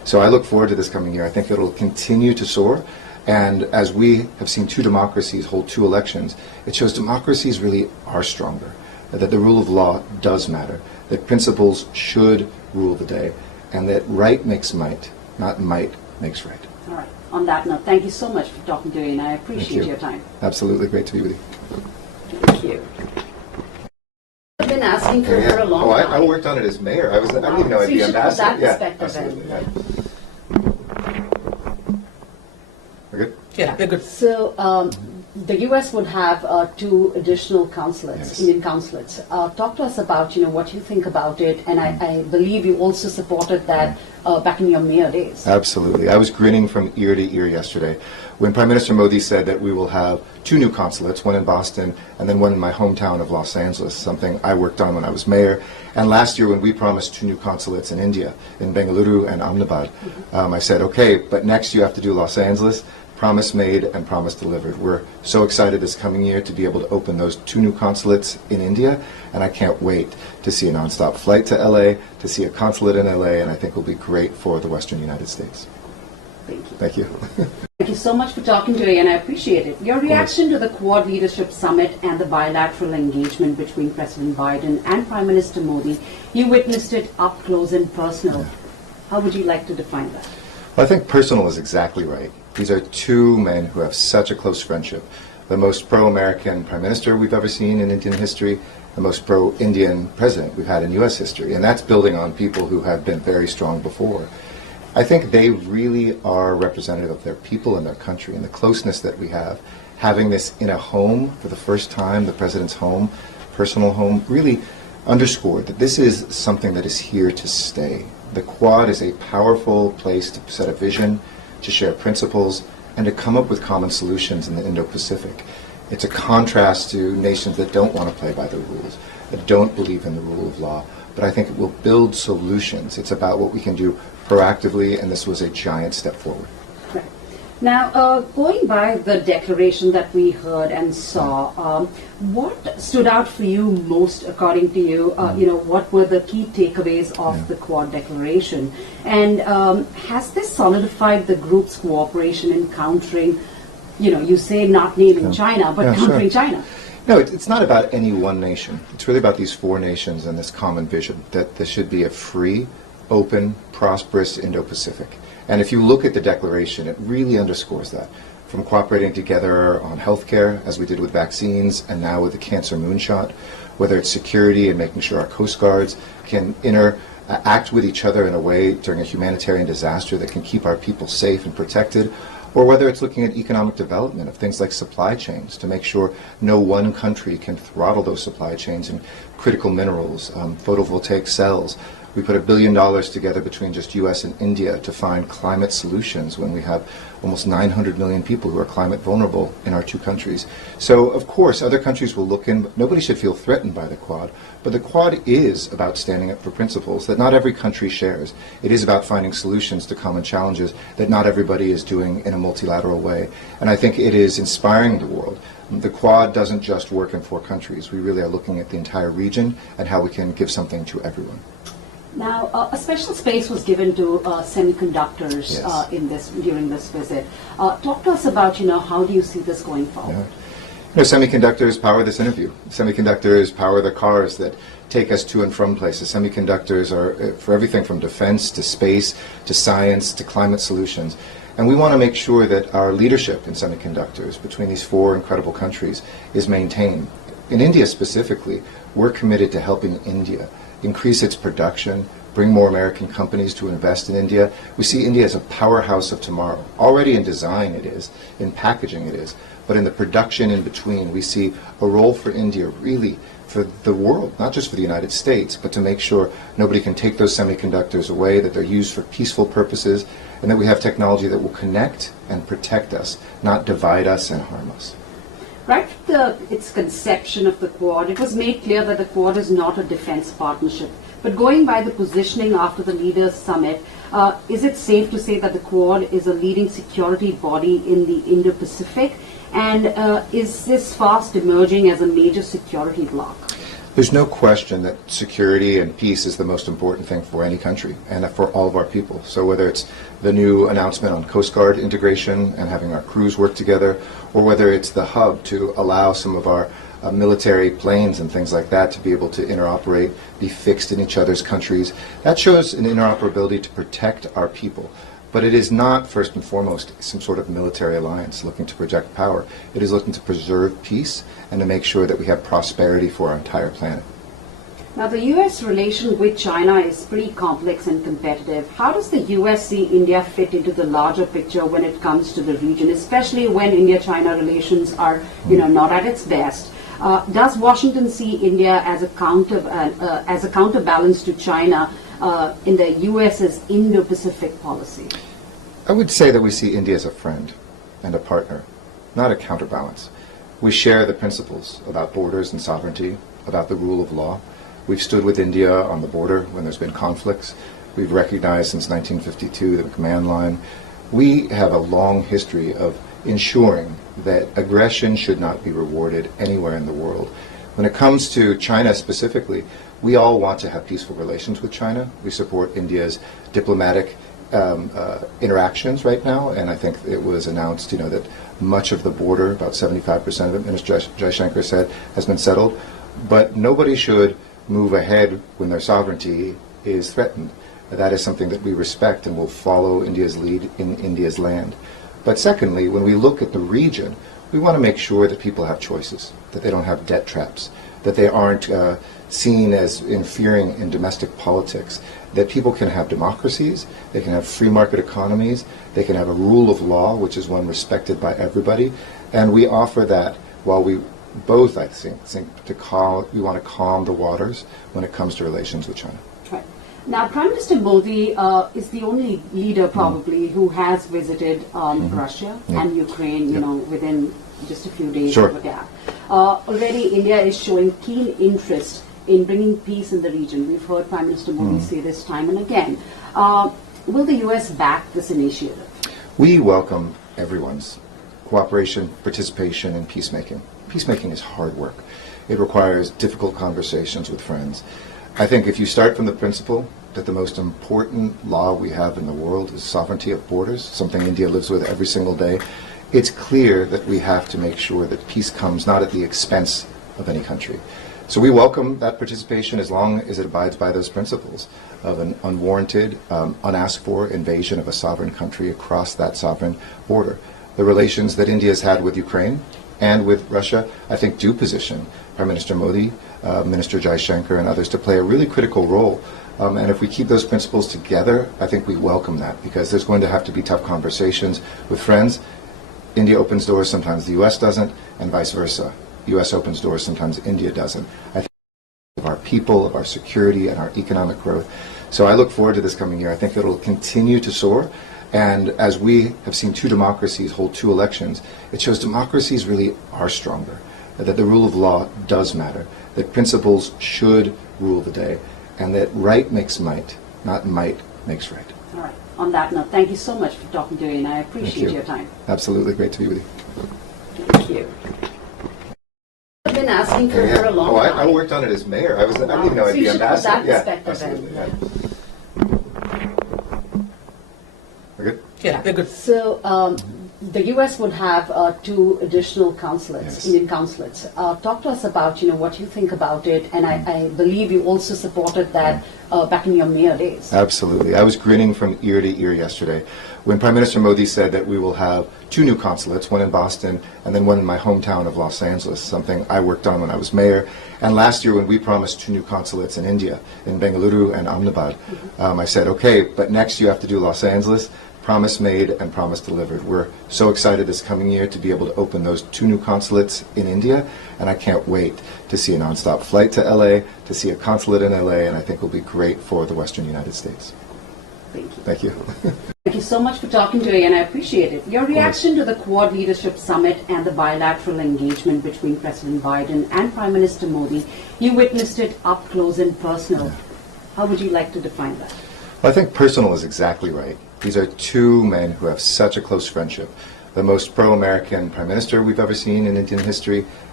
So I look forward to this coming year. I think it'll continue to soar. And as we have seen two democracies hold two elections, it shows democracies really are stronger, that the rule of law does matter, that principles should rule the day, and that right makes might, not might makes right. All right. On that note, thank you so much for talking to me, and I appreciate your time. Absolutely. Great to be with you. Thank you. I've been asking for a long time. I worked on it as mayor. I didn't even know I'd be ambassador. So you should put that perspective in. Absolutely. We're good? Yeah, we're good. So the U.S. would have two additional consulates, Indian consulates. Talk to us about what you think about it, and I believe you also supported that back in your mayor days. Absolutely. I was grinning from ear to ear yesterday when Prime Minister Modi said that we will have two new consulates, one in Boston and then one in my hometown of Los Angeles, something I worked on when I was mayor. And last year when we promised two new consulates in India, in Bengaluru and Ahmedabad, I said, okay, but next you have to do Los Angeles. Promise made and promise delivered. We're so excited this coming year to be able to open those two new consulates in India, and I can't wait to see a nonstop flight to LA, to see a consulate in LA, and I think will be great for the Western United States. Thank you. Thank you. Thank you so much for talking today, and I appreciate it. Your reaction to the Quad Leadership Summit and the bilateral engagement between President Biden and Prime Minister Modi, you witnessed it up close and personal. How would you like to define that? Well, I think personal is exactly right. These are two men who have such a close friendship. The most pro-American prime minister we've ever seen in Indian history, the most pro-Indian president we've had in U.S. history. And that's building on people who have been very strong before. I think they really are representative of their people and their country, and the closeness that we have. Having this in a home for the first time, the president's home, personal home, really underscored that this is something that is here to stay. The Quad is a powerful place to set a vision, to share principles, and to come up with common solutions in the Indo-Pacific. It's a contrast to nations that don't want to play by the rules, that don't believe in the rule of law, but I think it will build solutions. It's about what we can do proactively, and this was a giant step forward. Right. Now, going by the declaration that we heard and saw, what stood out for you most, according to you? What were the key takeaways of the Quad declaration? And has this solidified the group's cooperation in countering, you say not naming China, but countering China? No, it's not about any one nation. It's really about these four nations and this common vision that there should be a free, open, prosperous Indo-Pacific. And if you look at the declaration, it really underscores that. From cooperating together on healthcare, as we did with vaccines, and now with the cancer moonshot, whether it's security and making sure our coast guards can act with each other in a way during a humanitarian disaster that can keep our people safe and protected, or whether it's looking at economic development of things like supply chains to make sure no one country can throttle those supply chains in critical minerals, photovoltaic cells. We put $1 billion together between just U.S. and India to find climate solutions when we have almost 900 million people who are climate vulnerable in our two countries. So, of course, other countries will look in, but nobody should feel threatened by the Quad. But the Quad is about standing up for principles that not every country shares. It is about finding solutions to common challenges that not everybody is doing in a multilateral way. And I think it is inspiring the world. The Quad doesn't just work in four countries. We really are looking at the entire region and how we can give something to everyone. Now, a special space was given to semiconductors during this visit. Talk to us about, how do you see this going forward? Semiconductors power this interview. Semiconductors power the cars that take us to and from places. Semiconductors are for everything from defense to space to science to climate solutions. And we want to make sure that our leadership in semiconductors between these four incredible countries is maintained. In India specifically, we're committed to helping India increase its production, bring more American companies to invest in India. We see India as a powerhouse of tomorrow. Already in design it is, in packaging it is, but in the production in between we see a role for India really for the world, not just for the United States, but to make sure nobody can take those semiconductors away, that they're used for peaceful purposes, and that we have technology that will connect and protect us, not divide us and harm us. Right from its conception of the Quad, it was made clear that the Quad is not a defense partnership. But going by the positioning after the Leaders' Summit, is it safe to say that the Quad is a leading security body in the Indo-Pacific? And is this fast emerging as a major security bloc? There's no question that security and peace is the most important thing for any country and for all of our people. So whether it's the new announcement on Coast Guard integration and having our crews work together, or whether it's the hub to allow some of our military planes and things like that to be able to interoperate, be fixed in each other's countries, that shows an interoperability to protect our people. But it is not, first and foremost, some sort of military alliance looking to project power. It is looking to preserve peace and to make sure that we have prosperity for our entire planet. Now, the U.S. relation with China is pretty complex and competitive. How does the U.S. see India fit into the larger picture when it comes to the region, especially when India-China relations are, not at its best? Does Washington see India as a counterbalance to China in the U.S.'s Indo-Pacific policy? I would say that we see India as a friend and a partner, not a counterbalance. We share the principles about borders and sovereignty, about the rule of law. We've stood with India on the border when there's been conflicts. We've recognized since 1952 the command line. We have a long history of ensuring that aggression should not be rewarded anywhere in the world. When it comes to China specifically, we all want to have peaceful relations with China. We support India's diplomatic interactions right now, and I think it was announced, that much of the border, about 75% of it, Minister Jaishankar said, has been settled. But nobody should move ahead when their sovereignty is threatened. That is something that we respect and will follow India's lead in India's land. But secondly, when we look at the region, we want to make sure that people have choices, that they don't have debt traps, that they aren't seen as interfering in domestic politics, that people can have democracies, they can have free market economies, they can have a rule of law, which is one respected by everybody, and we offer that while we both, I think we want to calm the waters when it comes to relations with China. Right. Now, Prime Minister Modi is the only leader probably who has visited Russia and Ukraine, within just a few days of a gap. Already India is showing keen interest in bringing peace in the region. We've heard Prime Minister Modi say this time and again. Will the U.S. back this initiative? We welcome everyone's cooperation, participation, and peacemaking. Peacemaking is hard work. It requires difficult conversations with friends. I think if you start from the principle that the most important law we have in the world is sovereignty of borders, something India lives with every single day, it's clear that we have to make sure that peace comes not at the expense of any country. So we welcome that participation as long as it abides by those principles of an unwarranted, unasked for invasion of a sovereign country across that sovereign border. The relations that India has had with Ukraine and with Russia, I think, do position Prime Minister Modi, Minister Jaishankar, and others to play a really critical role. And if we keep those principles together, I think we welcome that, because there's going to have to be tough conversations with friends. India opens doors, sometimes the U.S. doesn't, and vice versa. U.S. opens doors, sometimes India doesn't. I think of our people, of our security, and our economic growth. So I look forward to this coming year. I think it'll continue to soar. And as we have seen two democracies hold two elections, it shows democracies really are stronger, that the rule of law does matter, that principles should rule the day, and that right makes might, not might makes right. All right. On that note, thank you so much for talking to me, and I appreciate your time. Absolutely. Great to be with you. Thank you. I've been asking for a long time. I worked on it as mayor. I didn't even know I'd be ambassador. So you should put that perspective in. Yeah. We're good? Yeah, we're good. So the U.S. would have 2 additional consulates, Yes. Indian consulates. Talk to us about, what you think about it, and I believe you also supported that back in your mayor days. Absolutely. I was grinning from ear to ear yesterday when Prime Minister Modi said that we will have 2 new consulates, one in Boston and then one in my hometown of Los Angeles, something I worked on when I was mayor. And last year when we promised 2 new consulates in India, in Bengaluru and Ahmedabad, I said, okay, but next you have to do Los Angeles. Promise made and promise delivered. We're so excited this coming year to be able to open those 2 new consulates in India, and I can't wait to see a nonstop flight to LA, to see a consulate in LA, and I think will be great for the Western United States. Thank you. Thank you. Thank you so much for talking to me, and I appreciate it. Your reaction to the Quad Leadership Summit and the bilateral engagement between President Biden and Prime Minister Modi, you witnessed it up close and personal. Yeah. How would you like to define that? Well, I think personal is exactly right. These are 2 men who have such a close friendship. The most pro-American prime minister we've ever seen in Indian history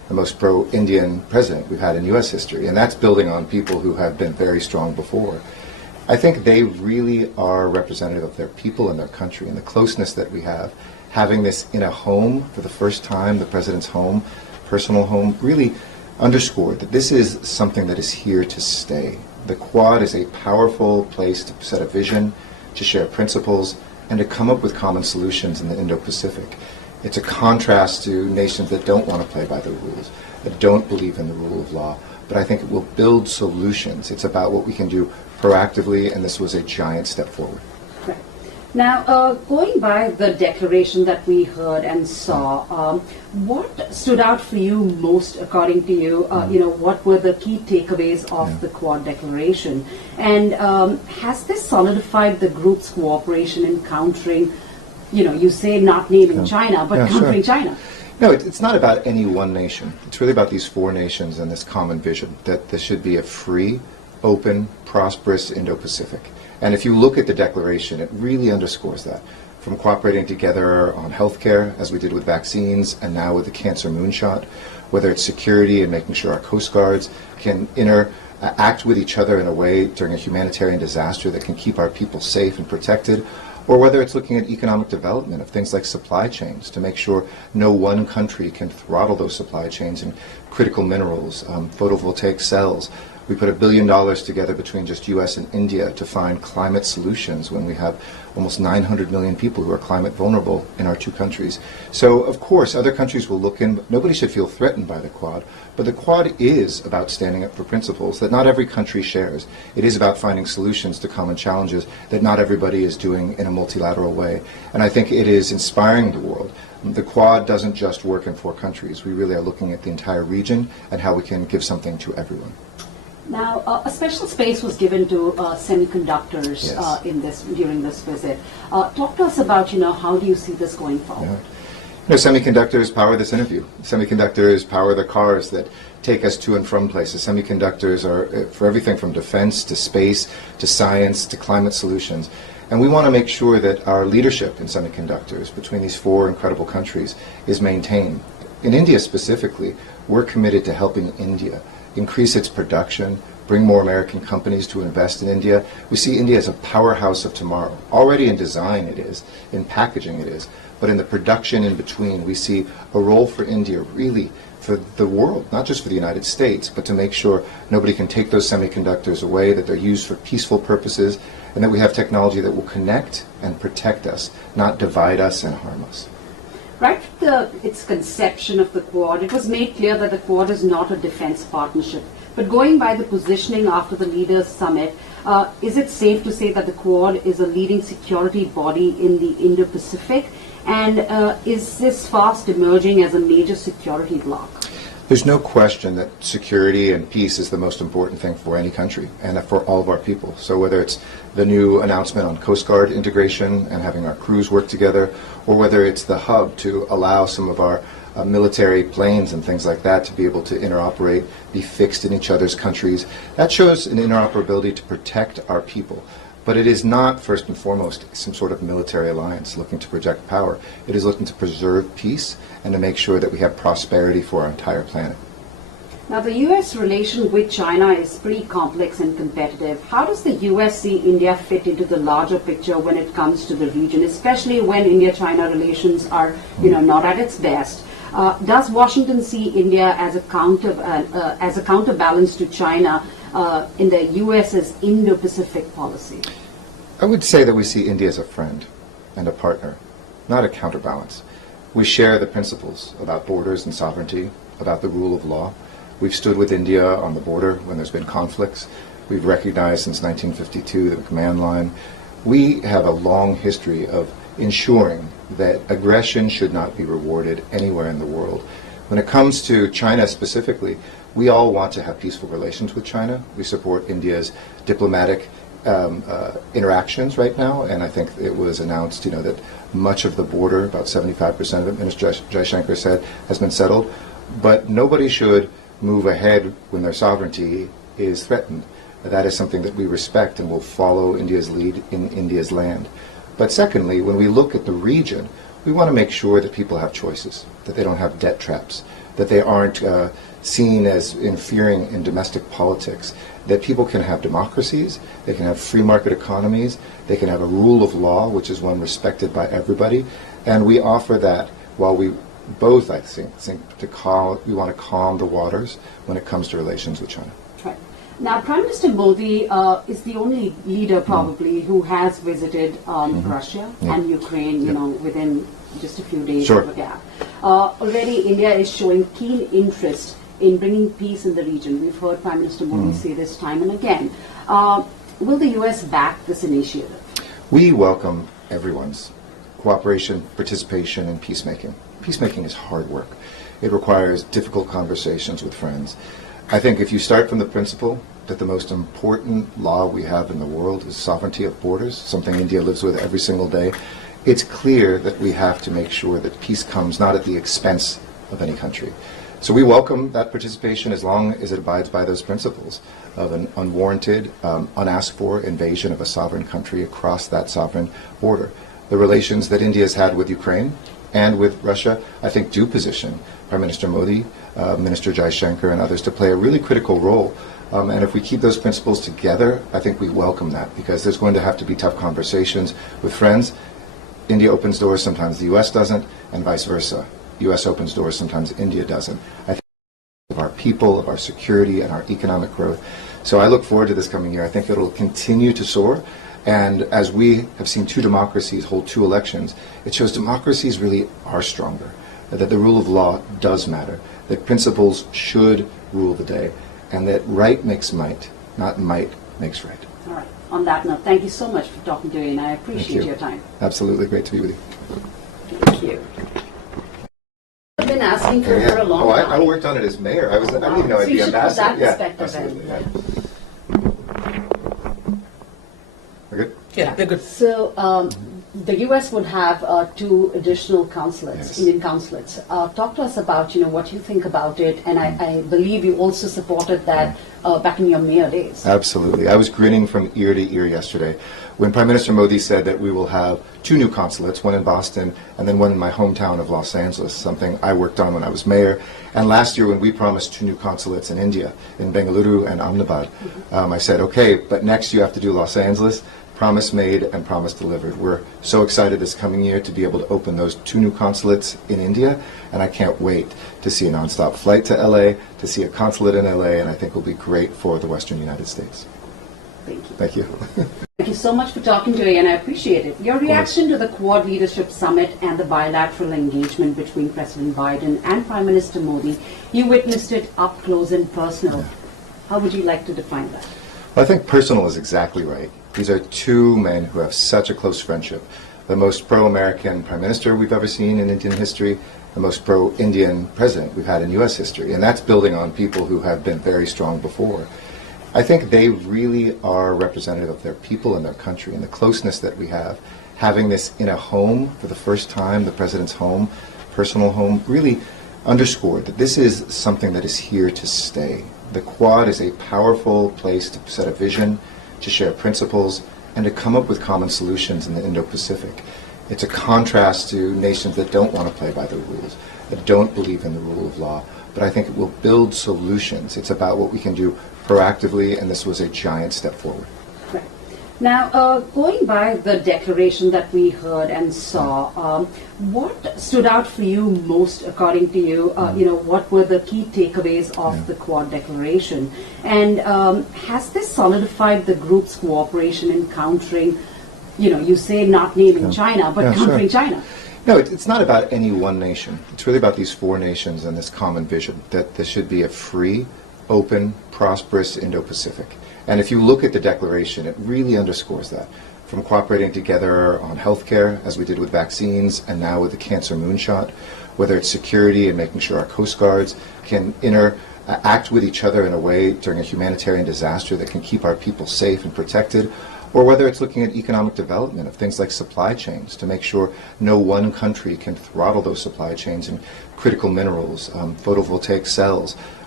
the most pro-Indian president we've had in U.S. history, and that's building on people who have been very strong before. I think they really are representative of their people and their country, and the closeness that we have. Having this in a home for the first time, the president's home, personal home, really underscored that this is something that is here to stay. The Quad is a powerful place to set a vision, to share principles, and to come up with common solutions in the Indo-Pacific. It's a contrast to nations that don't want to play by the rules, that don't believe in the rule of law, but I think it will build solutions. It's about what we can do proactively, and this was a giant step forward. Right. Now, going by the declaration that we heard and saw, what stood out for you most, according to you? What were the key takeaways of the Quad declaration? And has this solidified the group's cooperation in countering, you say not naming China, but countering China? No, it's not about any one nation. It's really about these four nations and this common vision that this should be a free, open, prosperous Indo-Pacific. And if you look at the declaration, it really underscores that. From cooperating together on healthcare, as we did with vaccines, and now with the cancer moonshot, whether it's security and making sure our coast guards can act with each other in a way during a humanitarian disaster that can keep our people safe and protected, or whether it's looking at economic development of things like supply chains to make sure no one country can throttle those supply chains in critical minerals, photovoltaic cells. We put $1 billion together between just U.S. and India to find climate solutions when we have almost 900 million people who are climate vulnerable in our two countries. So, of course, other countries will look in, but nobody should feel threatened by the Quad. But the Quad is about standing up for principles that not every country shares. It is about finding solutions to common challenges that not everybody is doing in a multilateral way. And I think it is inspiring the world. The Quad doesn't just work in four countries. We really are looking at the entire region and how we can give something to everyone. Now, a special space was given to semiconductors during this visit. Talk to us about, how do you see this going forward? Semiconductors power this interview. Semiconductors power the cars that take us to and from places. Semiconductors are for everything from defense to space to science to climate solutions. And we want to make sure that our leadership in semiconductors between these four incredible countries is maintained. In India specifically, we're committed to helping India increase its production, bring more American companies to invest in India. We see India as a powerhouse of tomorrow. Already in design it is, in packaging it is, but in the production in between we see a role for India really for the world, not just for the United States, but to make sure nobody can take those semiconductors away, that they're used for peaceful purposes, and that we have technology that will connect and protect us, not divide us and harm us. Right from its conception of the Quad, it was made clear that the Quad is not a defense partnership. But going by the positioning after the Leaders' Summit, is it safe to say that the Quad is a leading security body in the Indo-Pacific? And is this fast emerging as a major security bloc? There's no question that security and peace is the most important thing for any country and for all of our people. So whether it's the new announcement on Coast Guard integration and having our crews work together, or whether it's the hub to allow some of our military planes and things like that to be able to interoperate, be fixed in each other's countries, that shows an interoperability to protect our people. But it is not, first and foremost, some sort of military alliance looking to project power. It is looking to preserve peace and to make sure that we have prosperity for our entire planet. Now, the U.S. relation with China is pretty complex and competitive. How does the U.S. see India fit into the larger picture when it comes to the region, especially when India-China relations are, not at its best? Does Washington see India as a counterbalance to China in the U.S.'s Indo-Pacific policy? I would say that we see India as a friend and a partner, not a counterbalance. We share the principles about borders and sovereignty, about the rule of law. We've stood with India on the border when there's been conflicts. We've recognized since 1952 the command line. We have a long history of ensuring that aggression should not be rewarded anywhere in the world. When it comes to China specifically, we all want to have peaceful relations with China. We support India's diplomatic interactions right now, and I think it was announced, that much of the border, about 75% of it, Minister Jaishankar said, has been settled. But nobody should move ahead when their sovereignty is threatened. That is something that we respect and will follow India's lead in India's land. But secondly, when we look at the region, we want to make sure that people have choices, that they don't have debt traps, that they aren't seen as interfering in domestic politics, that people can have democracies, they can have free market economies, they can have a rule of law, which is one respected by everybody, and we offer that while we both, I think we want to calm the waters when it comes to relations with China. Right. Now, Prime Minister Modi is the only leader probably who has visited Russia and Ukraine, you know, within just a few days of a gap. Already India is showing keen interest in bringing peace in the region. We've heard Prime Minister Modi say this time and again. Will the U.S. back this initiative? We welcome everyone's cooperation, participation, and peacemaking. Peacemaking is hard work. It requires difficult conversations with friends. I think if you start from the principle that the most important law we have in the world is sovereignty of borders, something India lives with every single day, it's clear that we have to make sure that peace comes not at the expense of any country. So we welcome that participation as long as it abides by those principles of an unwarranted, unasked for invasion of a sovereign country across that sovereign border. The relations that India has had with Ukraine and with Russia, I think, do position Prime Minister Modi, Minister Jaishankar, and others to play a really critical role. And if we keep those principles together, I think we welcome that, because there's going to have to be tough conversations with friends. India opens doors, sometimes the U.S. doesn't, and vice versa. U.S. opens doors, sometimes India doesn't. I think of our people, of our security, and our economic growth. So I look forward to this coming year. I think it'll continue to soar. And as we have seen two democracies hold two elections, it shows democracies really are stronger, that the rule of law does matter, that principles should rule the day, and that right makes might, not might makes right. All right. On that note, thank you so much for talking to me, and I appreciate your time. Absolutely. Great to be with you. Thank you. I've been asking for a long time. I worked on it as mayor. I didn't even know I'd be ambassador. So you should put that perspective in. Absolutely. We're good? Yeah, they're good. So the U.S. would have 2 additional consulates, Yes. Indian consulates. Talk to us about, what you think about it, and I believe you also supported that back in your mayor days. Absolutely. I was grinning from ear to ear yesterday when Prime Minister Modi said that we will have 2 new consulates, one in Boston and then one in my hometown of Los Angeles, something I worked on when I was mayor. And last year when we promised 2 new consulates in India, in Bengaluru and Ahmedabad, I said, okay, but next you have to do Los Angeles. Promise made and promise delivered. We're so excited this coming year to be able to open those 2 new consulates in India, and I can't wait to see a nonstop flight to LA, to see a consulate in LA, and I think will be great for the Western United States. Thank you. Thank you. Thank you so much for talking today, and I appreciate it. Your reaction to the Quad Leadership Summit and the bilateral engagement between President Biden and Prime Minister Modi, you witnessed it up close and personal. How would you like to define that? Well, I think personal is exactly right. These are 2 men who have such a close friendship. The most pro-American prime minister we've ever seen in Indian history, the most pro-Indian president we've had in U.S. history. And that's building on people who have been very strong before. I think they really are representative of their people and their country, and the closeness that we have. Having this in a home for the first time, the president's home, personal home, really underscored that this is something that is here to stay. The Quad is a powerful place to set a vision, to share principles, and to come up with common solutions in the Indo-Pacific. It's a contrast to nations that don't want to play by the rules, that don't believe in the rule of law, but I think it will build solutions. It's about what we can do proactively, and this was a giant step forward. Right. Now, going by the declaration that we heard and saw, what stood out for you most, according to you? What were the key takeaways of the Quad declaration? And has this solidified the group's cooperation in countering, you say not naming China, but countering China? No, it's not about any one nation. It's really about these 4 nations and this common vision that there should be a free, open, prosperous Indo-Pacific. And if you look at the declaration, it really underscores that. From cooperating together on healthcare, as we did with vaccines, and now with the cancer moonshot, whether it's security and making sure our coast guards can act with each other in a way during a humanitarian disaster that can keep our people safe and protected, or whether it's looking at economic development of things like supply chains to make sure no one country can throttle those supply chains in critical minerals, photovoltaic cells,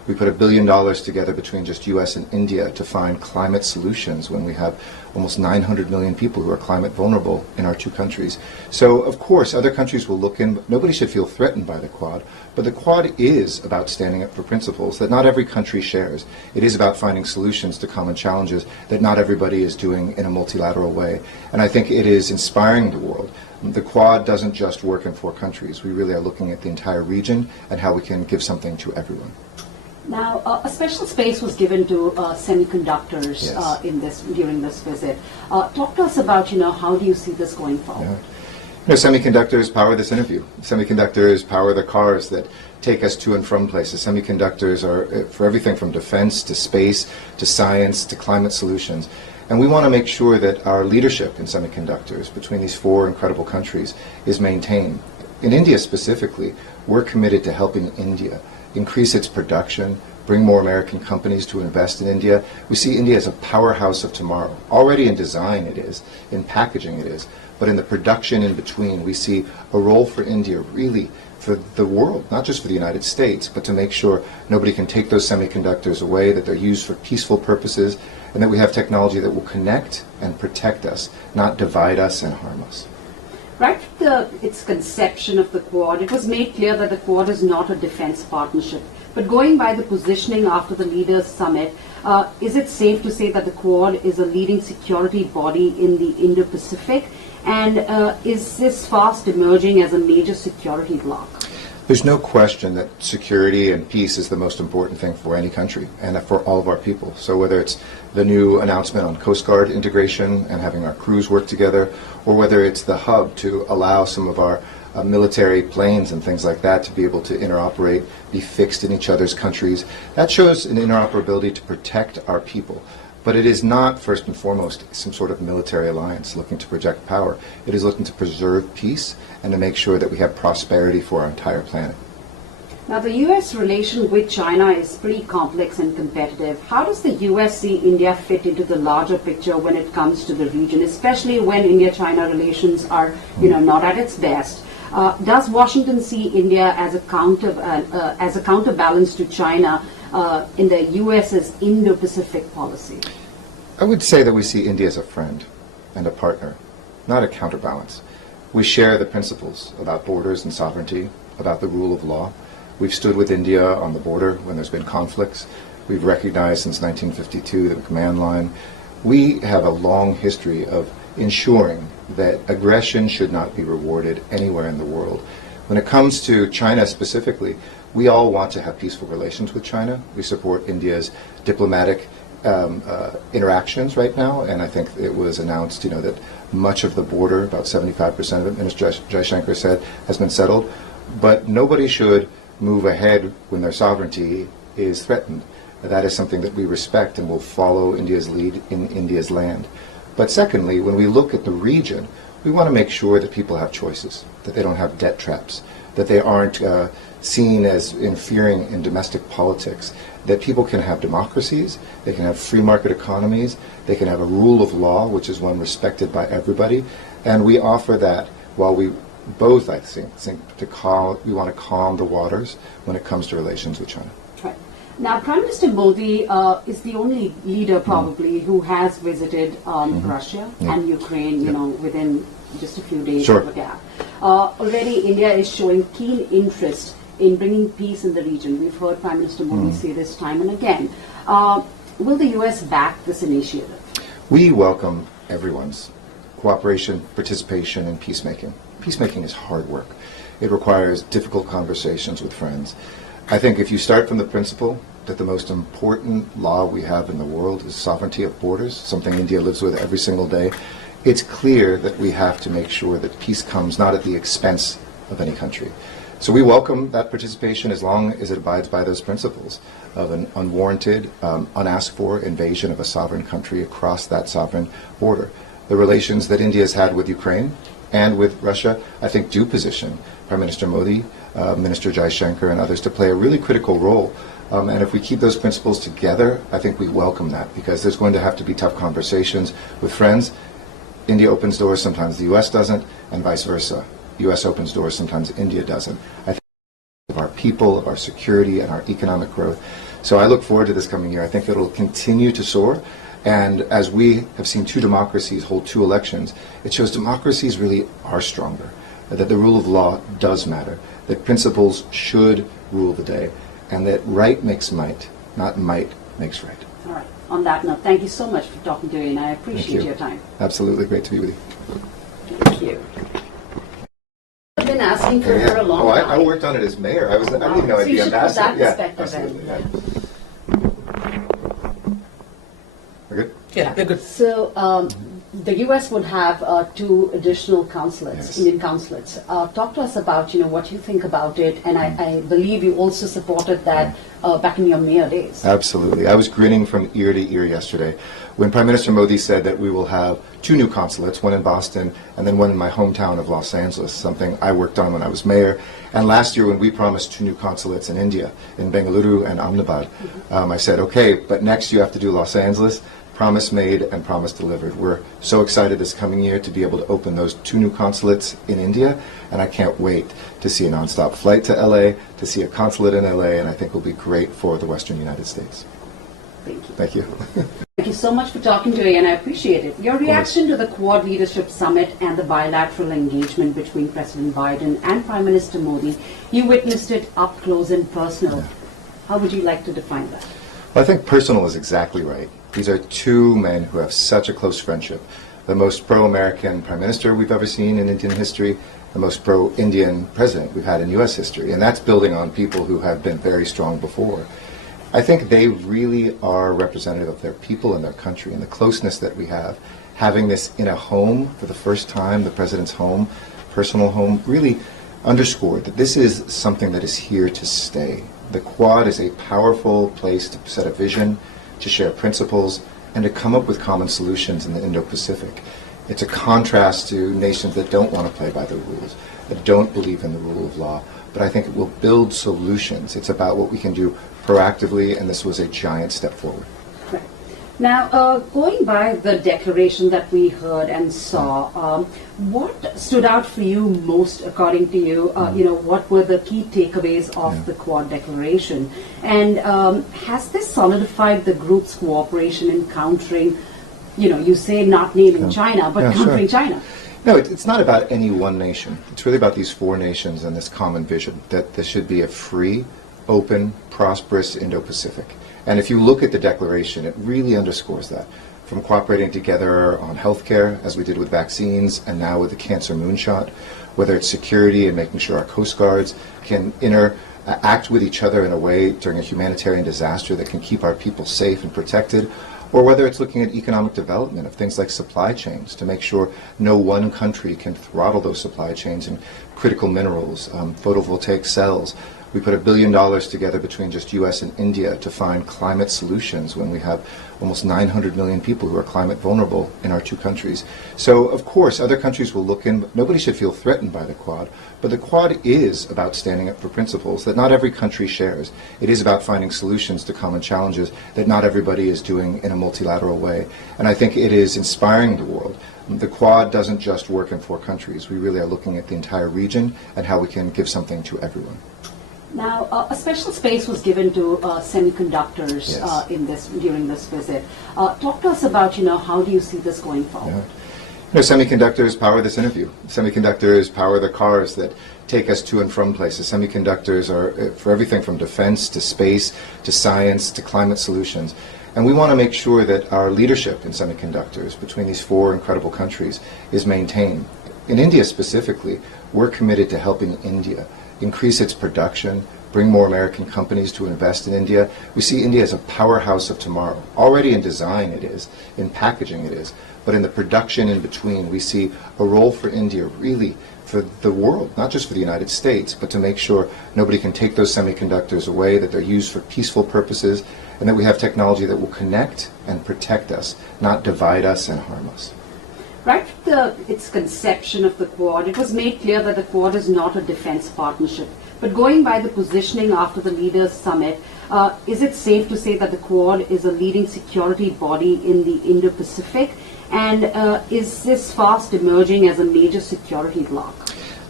We put $1 billion together between just U.S. and India to find climate solutions when we have almost 900 million people who are climate vulnerable in our two countries. So, of course, other countries will look in, but nobody should feel threatened by the Quad. But the Quad is about standing up for principles that not every country shares. It is about finding solutions to common challenges that not everybody is doing in a multilateral way. And I think it is inspiring the world. The Quad doesn't just work in 4 countries. We really are looking at the entire region and how we can give something to everyone. Now, a special space was given to semiconductors Yes. during this visit. Talk to us about, how do you see this going forward? Semiconductors power this interview. Semiconductors power the cars that take us to and from places. Semiconductors are for everything from defense to space to science to climate solutions. And we want to make sure that our leadership in semiconductors between these 4 incredible countries is maintained. In India specifically, we're committed to helping India increase its production, bring more American companies to invest in India. We see India as a powerhouse of tomorrow. Already in design it is, in packaging it is, but in the production in between we see a role for India really for the world, not just for the United States, but to make sure nobody can take those semiconductors away, that they're used for peaceful purposes, and that we have technology that will connect and protect us, not divide us and harm us. Right from its conception of the Quad, it was made clear that the Quad is not a defense partnership. But going by the positioning after the Leaders' Summit, is it safe to say that the Quad is a leading security body in the Indo-Pacific? And is this fast emerging as a major security bloc? There's no question that security and peace is the most important thing for any country and for all of our people. So whether it's the new announcement on Coast Guard integration and having our crews work together, or whether it's the hub to allow some of our military planes and things like that to be able to interoperate, be fixed in each other's countries, that shows an interoperability to protect our people. But it is not, first and foremost, some sort of military alliance looking to project power. It is looking to preserve peace and to make sure that we have prosperity for our entire planet. Now, the U.S. relation with China is pretty complex and competitive. How does the U.S. see India fit into the larger picture when it comes to the region, especially when India-China relations are, not at its best? Does Washington see India as a counterbalance to China in the U.S.'s Indo-Pacific policy? I would say that we see India as a friend and a partner, not a counterbalance. We share the principles about borders and sovereignty, about the rule of law. We've stood with India on the border when there's been conflicts. We've recognized since 1952 the command line. We have a long history of ensuring that aggression should not be rewarded anywhere in the world. When it comes to China specifically, we all want to have peaceful relations with China. We support India's diplomatic interactions right now, and I think it was announced, that much of the border, about 75% of it, Minister Jaishankar said, has been settled. But nobody should move ahead when their sovereignty is threatened. That is something that we respect and will follow India's lead in India's land. But secondly, when we look at the region, we want to make sure that people have choices, that they don't have debt traps, that they aren't seen as interfering in domestic politics, that people can have democracies, they can have free market economies, they can have a rule of law, which is one respected by everybody, and we offer that while we both, I think we want to calm the waters when it comes to relations with China. Right. Now, Prime Minister Modi is the only leader probably who has visited Russia and Ukraine, within just a few days of a gap. Already India is showing keen interest in bringing peace in the region. We've heard Prime Minister Modi say this time and again. Will the U.S. back this initiative? We welcome everyone's cooperation, participation, and peacemaking. Peacemaking is hard work. It requires difficult conversations with friends. I think if you start from the principle that the most important law we have in the world is sovereignty of borders, something India lives with every single day, it's clear that we have to make sure that peace comes not at the expense of any country. So we welcome that participation as long as it abides by those principles of an unwarranted, unasked for invasion of a sovereign country across that sovereign border. The relations that India has had with Ukraine and with Russia, I think, do position Prime Minister Modi, Minister Jaishankar, and others to play a really critical role. And if we keep those principles together, I think we welcome that, because there's going to have to be tough conversations with friends. India opens doors, sometimes the U.S. doesn't, and vice versa. U.S. opens doors, sometimes India doesn't. I think of our people, of our security, and our economic growth. So I look forward to this coming year. I think it'll continue to soar. And as we have seen two democracies hold two elections, it shows democracies really are stronger, that the rule of law does matter, that principles should rule the day, and that right makes might, not might makes right. All right. On that note, thank you so much for talking to me, and I appreciate your time. Absolutely. Great to be with you. Thank you. I've been asking for a long time. I worked on it as mayor. I didn't even know I'd be ambassador. So you should put that perspective in. Absolutely. We're good? Yeah, they're good. So the U.S. would have 2 additional consulates, Yes. Indian consulates. Talk to us about what you think about it, and I believe you also supported that back in your mayor days. Absolutely. I was grinning from ear to ear yesterday when Prime Minister Modi said that we will have 2 new consulates, one in Boston and then one in my hometown of Los Angeles, something I worked on when I was mayor. And last year when we promised 2 new consulates in India, in Bengaluru and Ahmedabad, I said, okay, but next you have to do Los Angeles. Promise made and promise delivered. We're so excited this coming year to be able to open those 2 new consulates in India, and I can't wait to see a nonstop flight to LA, to see a consulate in LA, and I think will be great for the Western United States. Thank you. Thank you. Thank you so much for talking to me, and I appreciate it. Your reaction to the Quad Leadership Summit and the bilateral engagement between President Biden and Prime Minister Modi, you witnessed it up close and personal. How would you like to define that? Well, I think personal is exactly right. These are 2 men who have such a close friendship. The most pro-American prime minister we've ever seen in Indian history, the most pro-Indian president we've had in U.S. history. And that's building on people who have been very strong before. I think they really are representative of their people and their country and the closeness that we have. Having this in a home for the first time, the president's home, personal home, really underscored that this is something that is here to stay. The Quad is a powerful place to set a vision, to share principles, and to come up with common solutions in the Indo-Pacific. It's a contrast to nations that don't want to play by the rules, that don't believe in the rule of law, but I think it will build solutions. It's about what we can do proactively, and this was a giant step forward. Right. Now, going by the declaration that we heard and saw, what stood out for you most, according to you? What were the key takeaways of the Quad declaration? And has this solidified the group's cooperation in countering, you say not naming China, but countering China? No, it's not about any one nation. It's really about these 4 nations and this common vision that there should be a free, open, prosperous Indo-Pacific. And if you look at the declaration, it really underscores that. From cooperating together on healthcare, as we did with vaccines, and now with the cancer moonshot, whether it's security and making sure our coast guards can act with each other in a way during a humanitarian disaster that can keep our people safe and protected, or whether it's looking at economic development of things like supply chains to make sure no one country can throttle those supply chains in critical minerals, photovoltaic cells. We put $1 billion together between just U.S. and India to find climate solutions when we have almost 900 million people who are climate vulnerable in our 2 countries. So, of course, other countries will look in, but nobody should feel threatened by the Quad. But the Quad is about standing up for principles that not every country shares. It is about finding solutions to common challenges that not everybody is doing in a multilateral way. And I think it is inspiring the world. The Quad doesn't just work in 4 countries. We really are looking at the entire region and how we can give something to everyone. Now, a special space was given to semiconductors during this visit. Talk to us about, how do you see this going forward? Semiconductors power this interview. Semiconductors power the cars that take us to and from places. Semiconductors are for everything from defense to space to science to climate solutions. And we want to make sure that our leadership in semiconductors between these 4 incredible countries is maintained. In India specifically, we're committed to helping India increase its production, bring more American companies to invest in India. We see India as a powerhouse of tomorrow. Already in design it is, in packaging it is, but in the production in between we see a role for India really for the world, not just for the United States, but to make sure nobody can take those semiconductors away, that they're used for peaceful purposes, and that we have technology that will connect and protect us, not divide us and harm us. Right from its conception of the Quad, it was made clear that the Quad is not a defense partnership. But going by the positioning after the Leaders' Summit, is it safe to say that the Quad is a leading security body in the Indo-Pacific? And is this fast emerging as a major security bloc?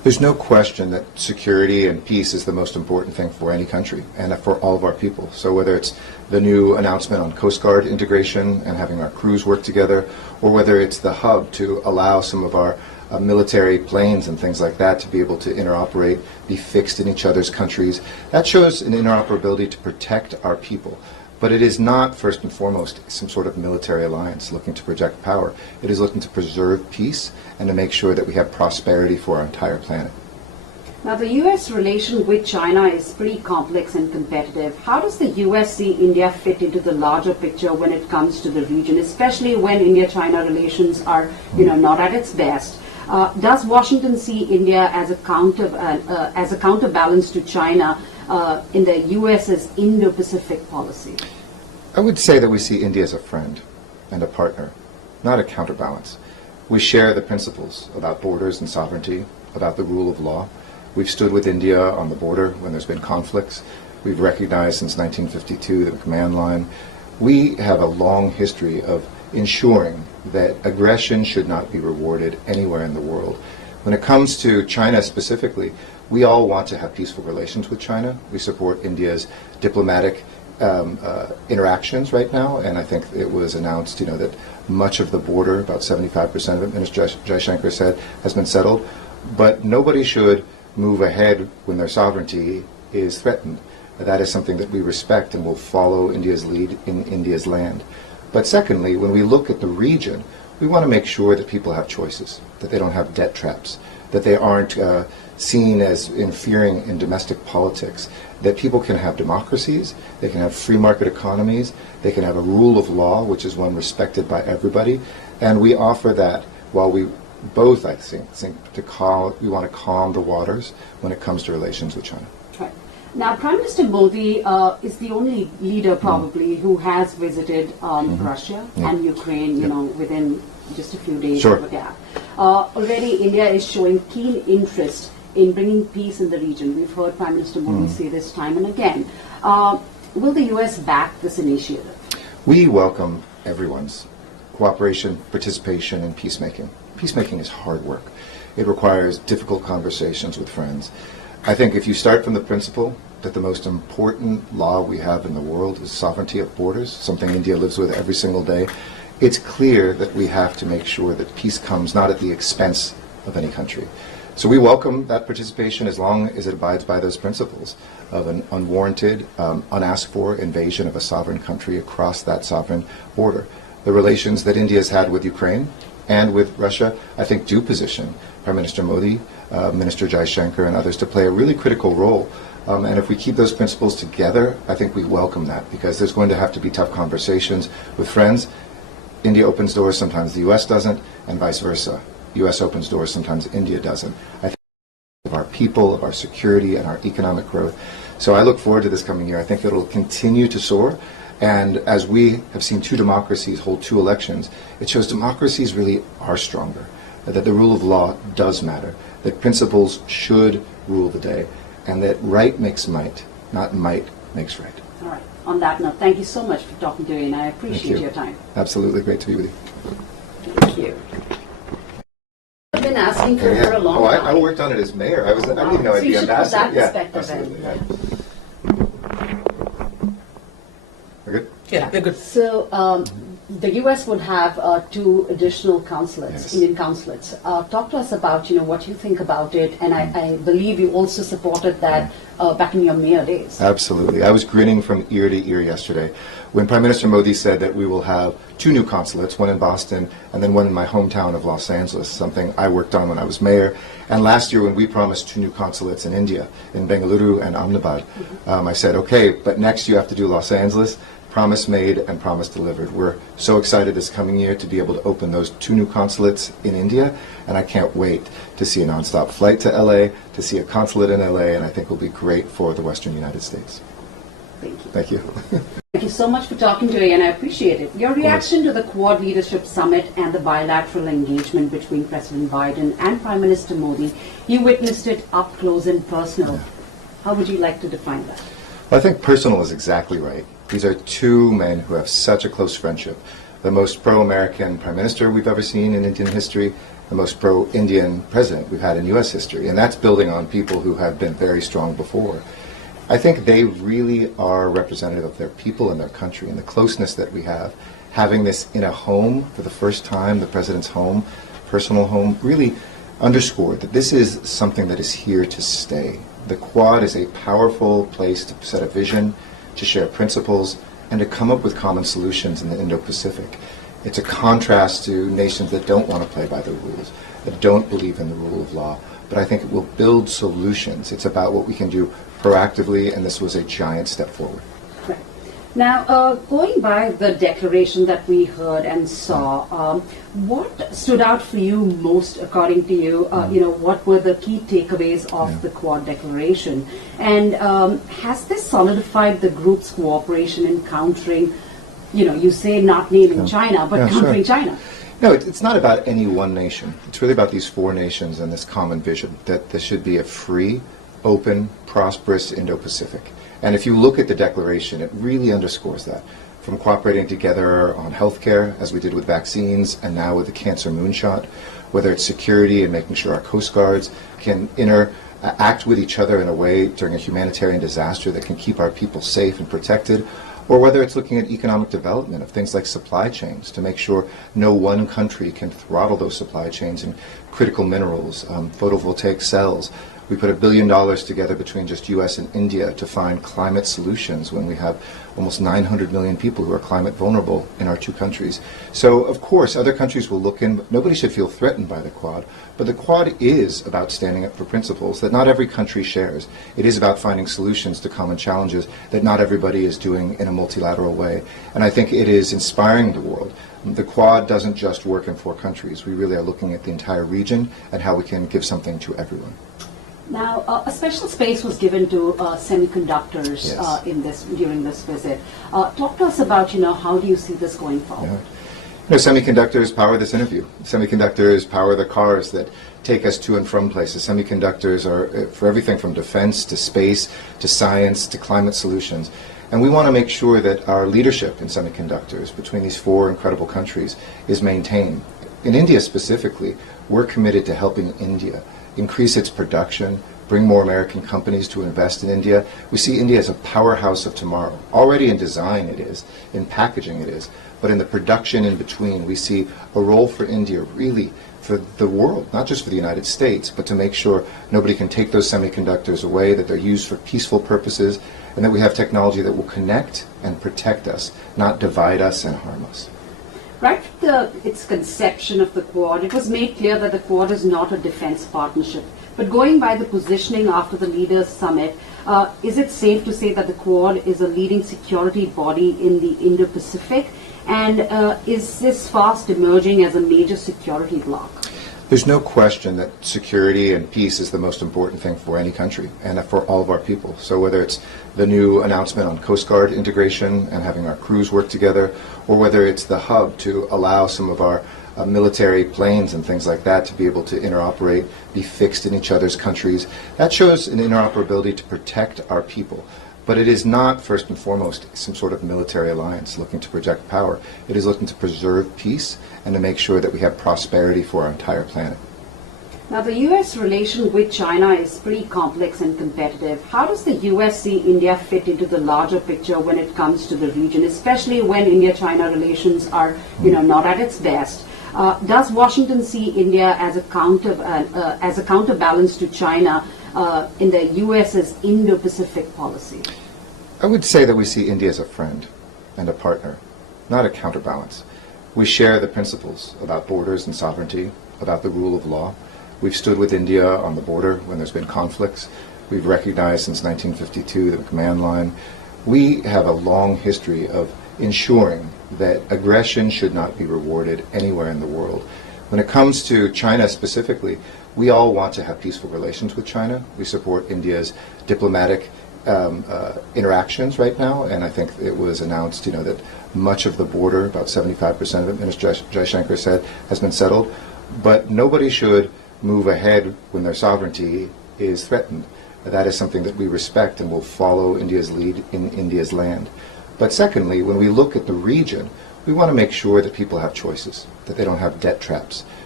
There's no question that security and peace is the most important thing for any country and for all of our people. So whether it's the new announcement on Coast Guard integration and having our crews work together, or whether it's the hub to allow some of our military planes and things like that to be able to interoperate, be fixed in each other's countries, that shows an interoperability to protect our people. But it is not, first and foremost, some sort of military alliance looking to project power. It is looking to preserve peace and to make sure that we have prosperity for our entire planet. Now, the U.S. relation with China is pretty complex and competitive. How does the U.S. see India fit into the larger picture when it comes to the region, especially when India-China relations are, not at its best? Does Washington see India as a counterbalance to China in the U.S.'s Indo-Pacific policy? I would say that we see India as a friend and a partner, not a counterbalance. We share the principles about borders and sovereignty, about the rule of law. We've stood with India on the border when there's been conflicts. We've recognized since 1952 the command line. We have a long history of ensuring that aggression should not be rewarded anywhere in the world. When it comes to China specifically, we all want to have peaceful relations with China. We support India's diplomatic interactions right now, and I think it was announced, that much of the border, about 75% of it, Minister Jaishankar said, has been settled. But nobody should move ahead when their sovereignty is threatened. That is something that we respect and will follow India's lead in India's land. But secondly, when we look at the region, we want to make sure that people have choices, that they don't have debt traps, that they aren't seen as interfering in domestic politics, that people can have democracies, they can have free market economies, they can have a rule of law, which is one respected by everybody, and we offer that while we both, I think we want to calm the waters when it comes to relations with China. Right. Now, Prime Minister Modi is the only leader probably who has visited Russia and Ukraine, within just a few days of a gap. Already India is showing keen interest in bringing peace in the region. We've heard Prime Minister Modi say this time and again. Will the U.S. back this initiative? We welcome everyone's cooperation, participation in peacemaking. Peacemaking is hard work. It requires difficult conversations with friends. I think if you start from the principle that the most important law we have in the world is sovereignty of borders, something India lives with every single day, it's clear that we have to make sure that peace comes not at the expense of any country. So we welcome that participation as long as it abides by those principles of an unwarranted, unasked for invasion of a sovereign country across that sovereign border. The relations that India has had with Ukraine and with Russia, I think, do position Prime Minister Modi, Minister Jaishankar, and others to play a really critical role. And if we keep those principles together, I think we welcome that, because there's going to have to be tough conversations with friends. India opens doors, sometimes the U.S. doesn't, and vice versa. U.S. opens doors, sometimes India doesn't. I think of our people, of our security, and our economic growth. So I look forward to this coming year. I think it'll continue to soar. And as we have seen two democracies hold two elections, it shows democracies really are stronger, that the rule of law does matter, that principles should rule the day, and that right makes might, not might makes right. All right. On that note, thank you so much for talking to me, and I appreciate your time. Absolutely. Great to be with you. Thank you. I've been asking for a long time. I worked on it as mayor. I didn't even know I'd be ambassador. So you should put that perspective in. Yeah. We're good? Yeah, we're good. So the U.S. would have two additional consulates, Indian consulates. Talk to us about, what you think about it, and I believe you also supported that back in your mayor days. Absolutely. I was grinning from ear to ear yesterday when Prime Minister Modi said that we will have two new consulates, one in Boston and then one in my hometown of Los Angeles, something I worked on when I was mayor. And last year when we promised two new consulates in India, in Bengaluru and Ahmedabad, I said, okay, but next you have to do Los Angeles. Promise made and promise delivered. We're so excited this coming year to be able to open those two new consulates in India, and I can't wait to see a nonstop flight to LA, to see a consulate in LA, and I think it will be great for the Western United States. Thank you. Thank you. Thank you so much for talking today, and I appreciate it. Your reaction to the Quad Leadership Summit and the bilateral engagement between President Biden and Prime Minister Modi, you witnessed it up close and personal. How would you like to define that? Well, I think personal is exactly right. These are two men who have such a close friendship. The most pro-American prime minister we've ever seen in Indian history, the most pro-Indian president we've had in U.S. history, and that's building on people who have been very strong before. I think they really are representative of their people and their country, and the closeness that we have. Having this in a home for the first time, the president's home, personal home, really underscored that this is something that is here to stay. The Quad is a powerful place to set a vision, to share principles, and to come up with common solutions in the Indo-Pacific. It's a contrast to nations that don't want to play by the rules, that don't believe in the rule of law, but I think it will build solutions. It's about what we can do proactively, and this was a giant step forward. Right. Now, going by the declaration that we heard and saw, what stood out for you most, according to you? What were the key takeaways of the Quad declaration? And has this solidified the group's cooperation in countering, you say not naming China, but countering China? No, it's not about any one nation. It's really about these four nations and this common vision that this should be a free, open, prosperous Indo-Pacific. And if you look at the declaration, it really underscores that. From cooperating together on healthcare, as we did with vaccines, and now with the cancer moonshot, whether it's security and making sure our coast guards can act with each other in a way during a humanitarian disaster that can keep our people safe and protected, or whether it's looking at economic development of things like supply chains to make sure no one country can throttle those supply chains in critical minerals, photovoltaic cells. We put $1 billion together between just U.S. and India to find climate solutions when we have almost 900 million people who are climate vulnerable in our two countries. So, of course, other countries will look in, but nobody should feel threatened by the Quad. But the Quad is about standing up for principles that not every country shares. It is about finding solutions to common challenges that not everybody is doing in a multilateral way. And I think it is inspiring the world. The Quad doesn't just work in four countries. We really are looking at the entire region and how we can give something to everyone. Now, a special space was given to semiconductors during this visit. Talk to us about, how do you see this going forward? Semiconductors power this interview. Semiconductors power the cars that take us to and from places. Semiconductors are for everything from defense to space to science to climate solutions. And we want to make sure that our leadership in semiconductors between these four incredible countries is maintained. In India specifically, we're committed to helping India increase its production, bring more American companies to invest in India. We see India as a powerhouse of tomorrow. Already in design it is, in packaging it is, but in the production in between we see a role for India really for the world, not just for the United States, but to make sure nobody can take those semiconductors away, that they're used for peaceful purposes, and that we have technology that will connect and protect us, not divide us and harm us. Right from its conception of the Quad, it was made clear that the Quad is not a defense partnership. But going by the positioning after the Leaders' Summit, is it safe to say that the Quad is a leading security body in the Indo-Pacific? And is this fast emerging as a major security bloc? There's no question that security and peace is the most important thing for any country and for all of our people. So whether it's the new announcement on Coast Guard integration and having our crews work together, or whether it's the hub to allow some of our military planes and things like that to be able to interoperate, be fixed in each other's countries, that shows an interoperability to protect our people. But it is not, first and foremost, some sort of military alliance looking to project power. It is looking to preserve peace and to make sure that we have prosperity for our entire planet. Now, the U.S. relation with China is pretty complex and competitive. How does the U.S. see India fit into the larger picture when it comes to the region, especially when India-China relations are, not at its best? Does Washington see India as a counterbalance to China in the U.S.'s Indo-Pacific policy? I would say that we see India as a friend and a partner, not a counterbalance. We share the principles about borders and sovereignty, about the rule of law. We've stood with India on the border when there's been conflicts. We've recognized since 1952 the command line. We have a long history of ensuring that aggression should not be rewarded anywhere in the world. When it comes to China specifically, we all want to have peaceful relations with China. We support India's diplomatic interactions right now, and I think it was announced, that much of the border, about 75% of it, Minister Jaishankar said, has been settled. But nobody should move ahead when their sovereignty is threatened. That is something that we respect and will follow India's lead in India's land. But secondly, when we look at the region, we want to make sure that people have choices, that they don't have debt traps.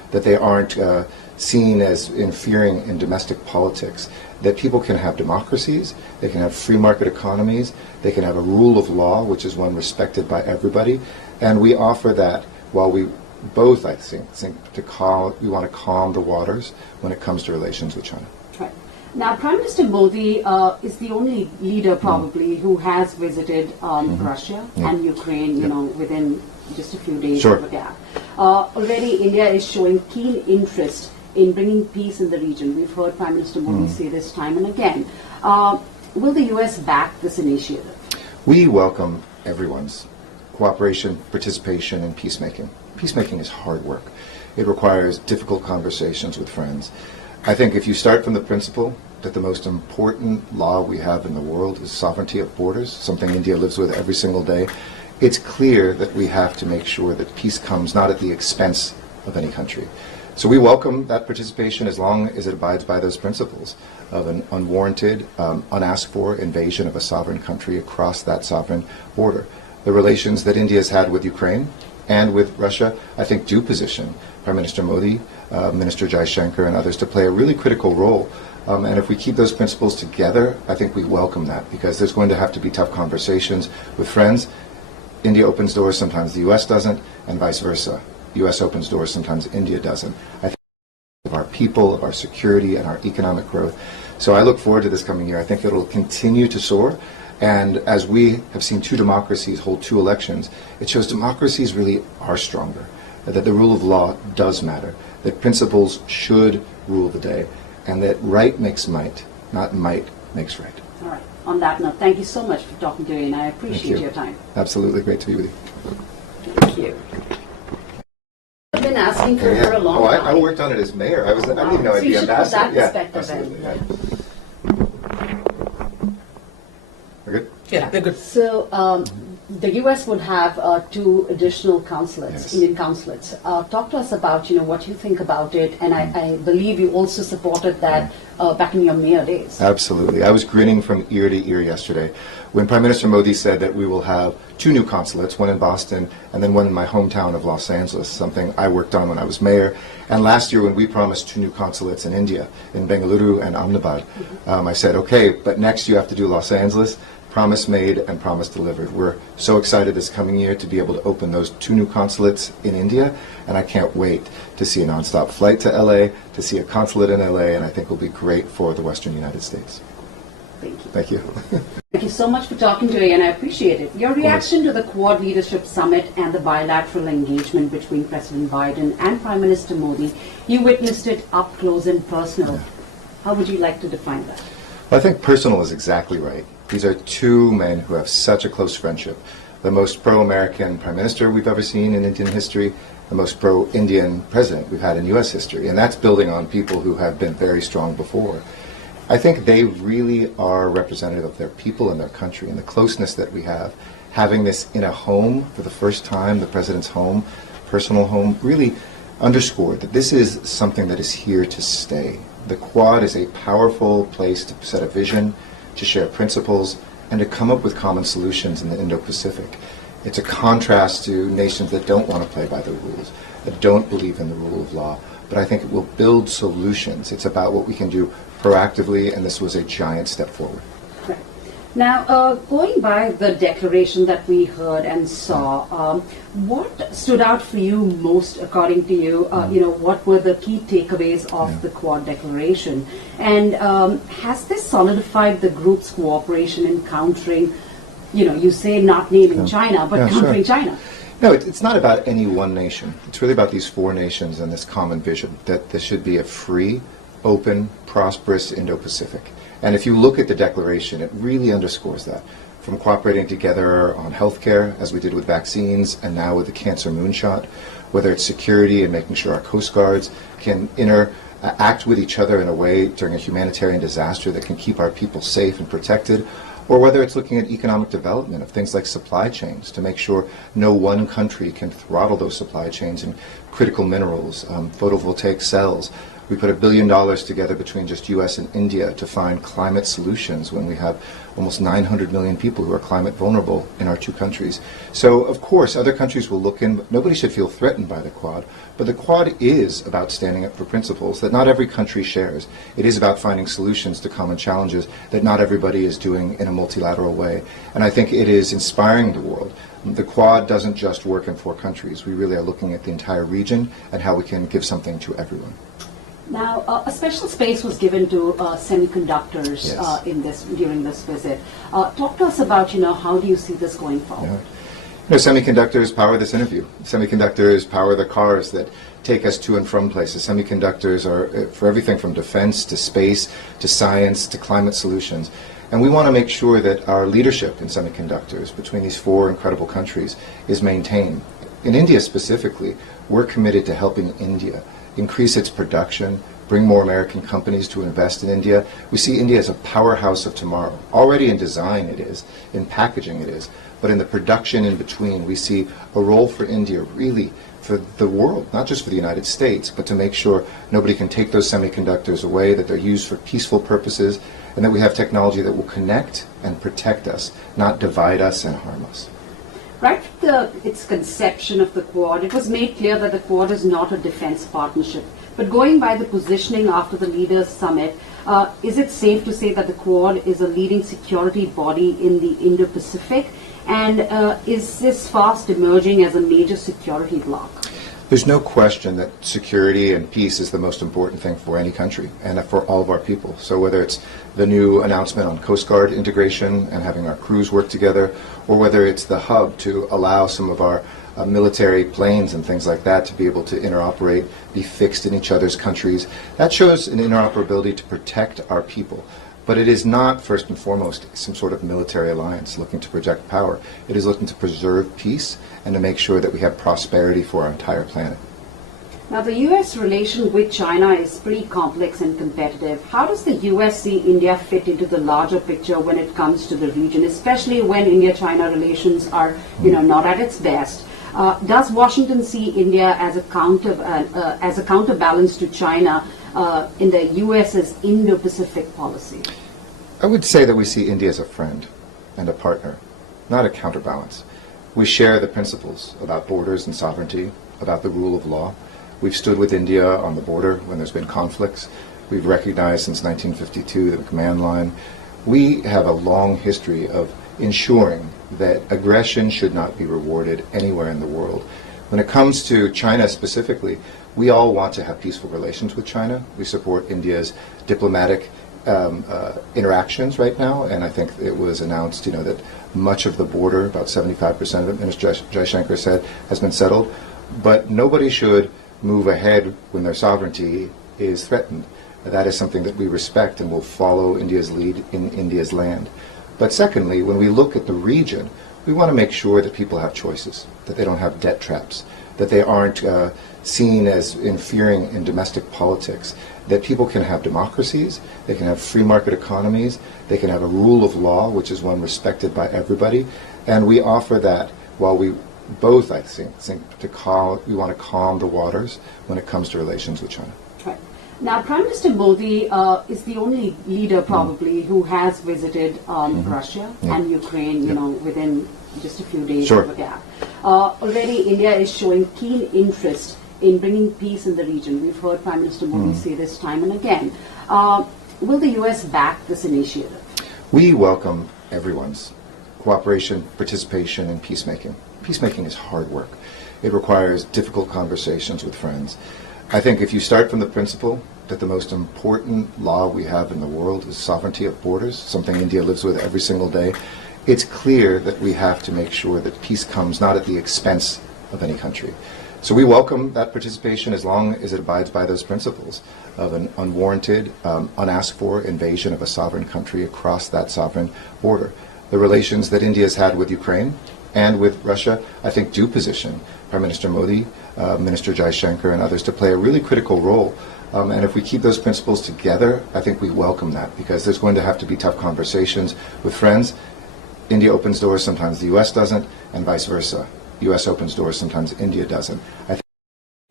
that they aren't seen as interfering in domestic politics, that people can have democracies, they can have free market economies, they can have a rule of law, which is one respected by everybody, and we offer that while we both, I think we want to calm the waters when it comes to relations with China. Right. Now, Prime Minister Modi is the only leader probably who has visited Russia and Ukraine, you know, within just a few days of a gap. Already India is showing keen interest in bringing peace in the region. We've heard Prime Minister Modi say this time and again. Will the U.S. back this initiative? We welcome everyone's cooperation, participation, and peacemaking. Peacemaking is hard work. It requires difficult conversations with friends. I think if you start from the principle that the most important law we have in the world is sovereignty of borders, something India lives with every single day, it's clear that we have to make sure that peace comes not at the expense of any country. So we welcome that participation as long as it abides by those principles of an unwarranted, unasked for invasion of a sovereign country across that sovereign border. The relations that India has had with Ukraine and with Russia, I think, do position Prime Minister Modi, Minister Jaishankar, and others to play a really critical role. And if we keep those principles together, I think we welcome that, because there's going to have to be tough conversations with friends. India opens doors, sometimes the U.S. doesn't, and vice versa. The U.S. opens doors, sometimes India doesn't. I think of our people, of our security, and our economic growth. So I look forward to this coming year. I think it'll continue to soar. And as we have seen two democracies hold two elections, it shows democracies really are stronger, that the rule of law does matter, that principles should rule the day, and that right makes might, not might makes right. All right. On that note, thank you so much for talking to me, and I appreciate your time. Absolutely. Great to be with you. Thank you. I've been asking for a long time. I worked on it as mayor. I didn't even know I'd be ambassador. So you should put that perspective in. Absolutely. We're good? Yeah, they're good. So the U.S. would have 2 additional consulates, Yes. Indian consulates. Talk to us about, what you think about it, and I believe you also supported that back in your mayor days. Absolutely. I was grinning from ear to ear yesterday when Prime Minister Modi said that we will have 2 new consulates, one in Boston and then one in my hometown of Los Angeles, something I worked on when I was mayor. And last year when we promised 2 new consulates in India, in Bengaluru and Ahmedabad, I said, okay, but next you have to do Los Angeles. Promise made and promise delivered. We're so excited this coming year to be able to open those 2 new consulates in India, and I can't wait to see a nonstop flight to LA, to see a consulate in LA, and I think will be great for the Western United States. Thank you. Thank you. Thank you so much for talking to me, and I appreciate it. Your reaction to the Quad Leadership Summit and the bilateral engagement between President Biden and Prime Minister Modi, you witnessed it up close and personal. How would you like to define that? Well, I think personal is exactly right. These are 2 men who have such a close friendship. The most pro-American prime minister we've ever seen in Indian history, the most pro-Indian president we've had in U.S. history. And that's building on people who have been very strong before. I think they really are representative of their people and their country, and the closeness that we have. Having this in a home for the first time, the president's home, personal home, really underscored that this is something that is here to stay. The Quad is a powerful place to set a vision, to share principles, and to come up with common solutions in the Indo-Pacific. It's a contrast to nations that don't want to play by the rules, that don't believe in the rule of law, but I think it will build solutions. It's about what we can do proactively, and this was a giant step forward. Right. Now, going by the declaration that we heard and saw, what stood out for you most, according to you? What were the key takeaways of the Quad declaration? And has this solidified the group's cooperation in countering, you say not naming China, but countering China? No, it's not about any one nation. It's really about these 4 nations and this common vision that this should be a free, open, prosperous Indo-Pacific. And if you look at the declaration, it really underscores that. From cooperating together on healthcare, as we did with vaccines, and now with the cancer moonshot, whether it's security and making sure our coast guards can act with each other in a way during a humanitarian disaster that can keep our people safe and protected, or whether it's looking at economic development of things like supply chains to make sure no one country can throttle those supply chains in critical minerals, photovoltaic cells, We put $1 billion together between just U.S. and India to find climate solutions when we have almost 900 million people who are climate vulnerable in our two countries. So, of course, other countries will look in, but nobody should feel threatened by the Quad. But the Quad is about standing up for principles that not every country shares. It is about finding solutions to common challenges that not everybody is doing in a multilateral way. And I think it is inspiring the world. The Quad doesn't just work in 4 countries. We really are looking at the entire region and how we can give something to everyone. Now, a special space was given to semiconductors Yes. during this visit. Talk to us about, how do you see this going forward? Semiconductors power this interview. Semiconductors power the cars that take us to and from places. Semiconductors are for everything from defense to space to science to climate solutions. And we want to make sure that our leadership in semiconductors between these 4 incredible countries is maintained. In India specifically, we're committed to helping India increase its production, bring more American companies to invest in India. We see India as a powerhouse of tomorrow. Already in design it is, in packaging it is, but in the production in between we see a role for India really for the world, not just for the United States, but to make sure nobody can take those semiconductors away, that they're used for peaceful purposes, and that we have technology that will connect and protect us, not divide us and harm us. Right from its conception of the Quad, it was made clear that the Quad is not a defense partnership. But going by the positioning after the Leaders' Summit, is it safe to say that the Quad is a leading security body in the Indo-Pacific? And is this fast emerging as a major security bloc? There's no question that security and peace is the most important thing for any country and for all of our people. So whether it's the new announcement on Coast Guard integration and having our crews work together, or whether it's the hub to allow some of our military planes and things like that to be able to interoperate, be fixed in each other's countries, that shows an interoperability to protect our people. But it is not, first and foremost, some sort of military alliance looking to project power. It is looking to preserve peace and to make sure that we have prosperity for our entire planet. Now, the U.S. relation with China is pretty complex and competitive. How does the U.S. see India fit into the larger picture when it comes to the region, especially when India-China relations are, not at its best? Does Washington see India as a counterbalance to China in the U.S.'s Indo-Pacific policy? I would say that we see India as a friend and a partner, not a counterbalance. We share the principles about borders and sovereignty, about the rule of law. We've stood with India on the border when there's been conflicts. We've recognized since 1952 the command line. We have a long history of ensuring that aggression should not be rewarded anywhere in the world. When it comes to China specifically, we all want to have peaceful relations with China. We support India's diplomatic interactions right now, and I think it was announced, that much of the border, about 75% of it, Minister Jaishankar said, has been settled. But nobody should move ahead when their sovereignty is threatened. That is something that we respect and will follow India's lead in India's land. But secondly, when we look at the region, we want to make sure that people have choices, that they don't have debt traps, that they aren't seen as interfering in domestic politics, that people can have democracies, they can have free market economies, they can have a rule of law, which is one respected by everybody, and we offer that while we both, I think we want to calm the waters when it comes to relations with China. Right. Now, Prime Minister Modi is the only leader probably who has visited Russia and Ukraine, within just a few days of a gap. Already India is showing keen interest in bringing peace in the region. We've heard Prime Minister Modi say this time and again. Will the U.S. back this initiative? We welcome everyone's cooperation, participation, and peacemaking. Peacemaking is hard work. It requires difficult conversations with friends. I think if you start from the principle that the most important law we have in the world is sovereignty of borders, something India lives with every single day, it's clear that we have to make sure that peace comes not at the expense of any country. So we welcome that participation as long as it abides by those principles of an unwarranted, unasked for invasion of a sovereign country across that sovereign border. The relations that India has had with Ukraine and with Russia, I think, do position Prime Minister Modi, Minister Jaishankar, and others to play a really critical role. And if we keep those principles together, I think we welcome that, because there's going to have to be tough conversations with friends. India opens doors, sometimes the U.S. doesn't, and vice versa. U.S. opens doors, sometimes India doesn't. I think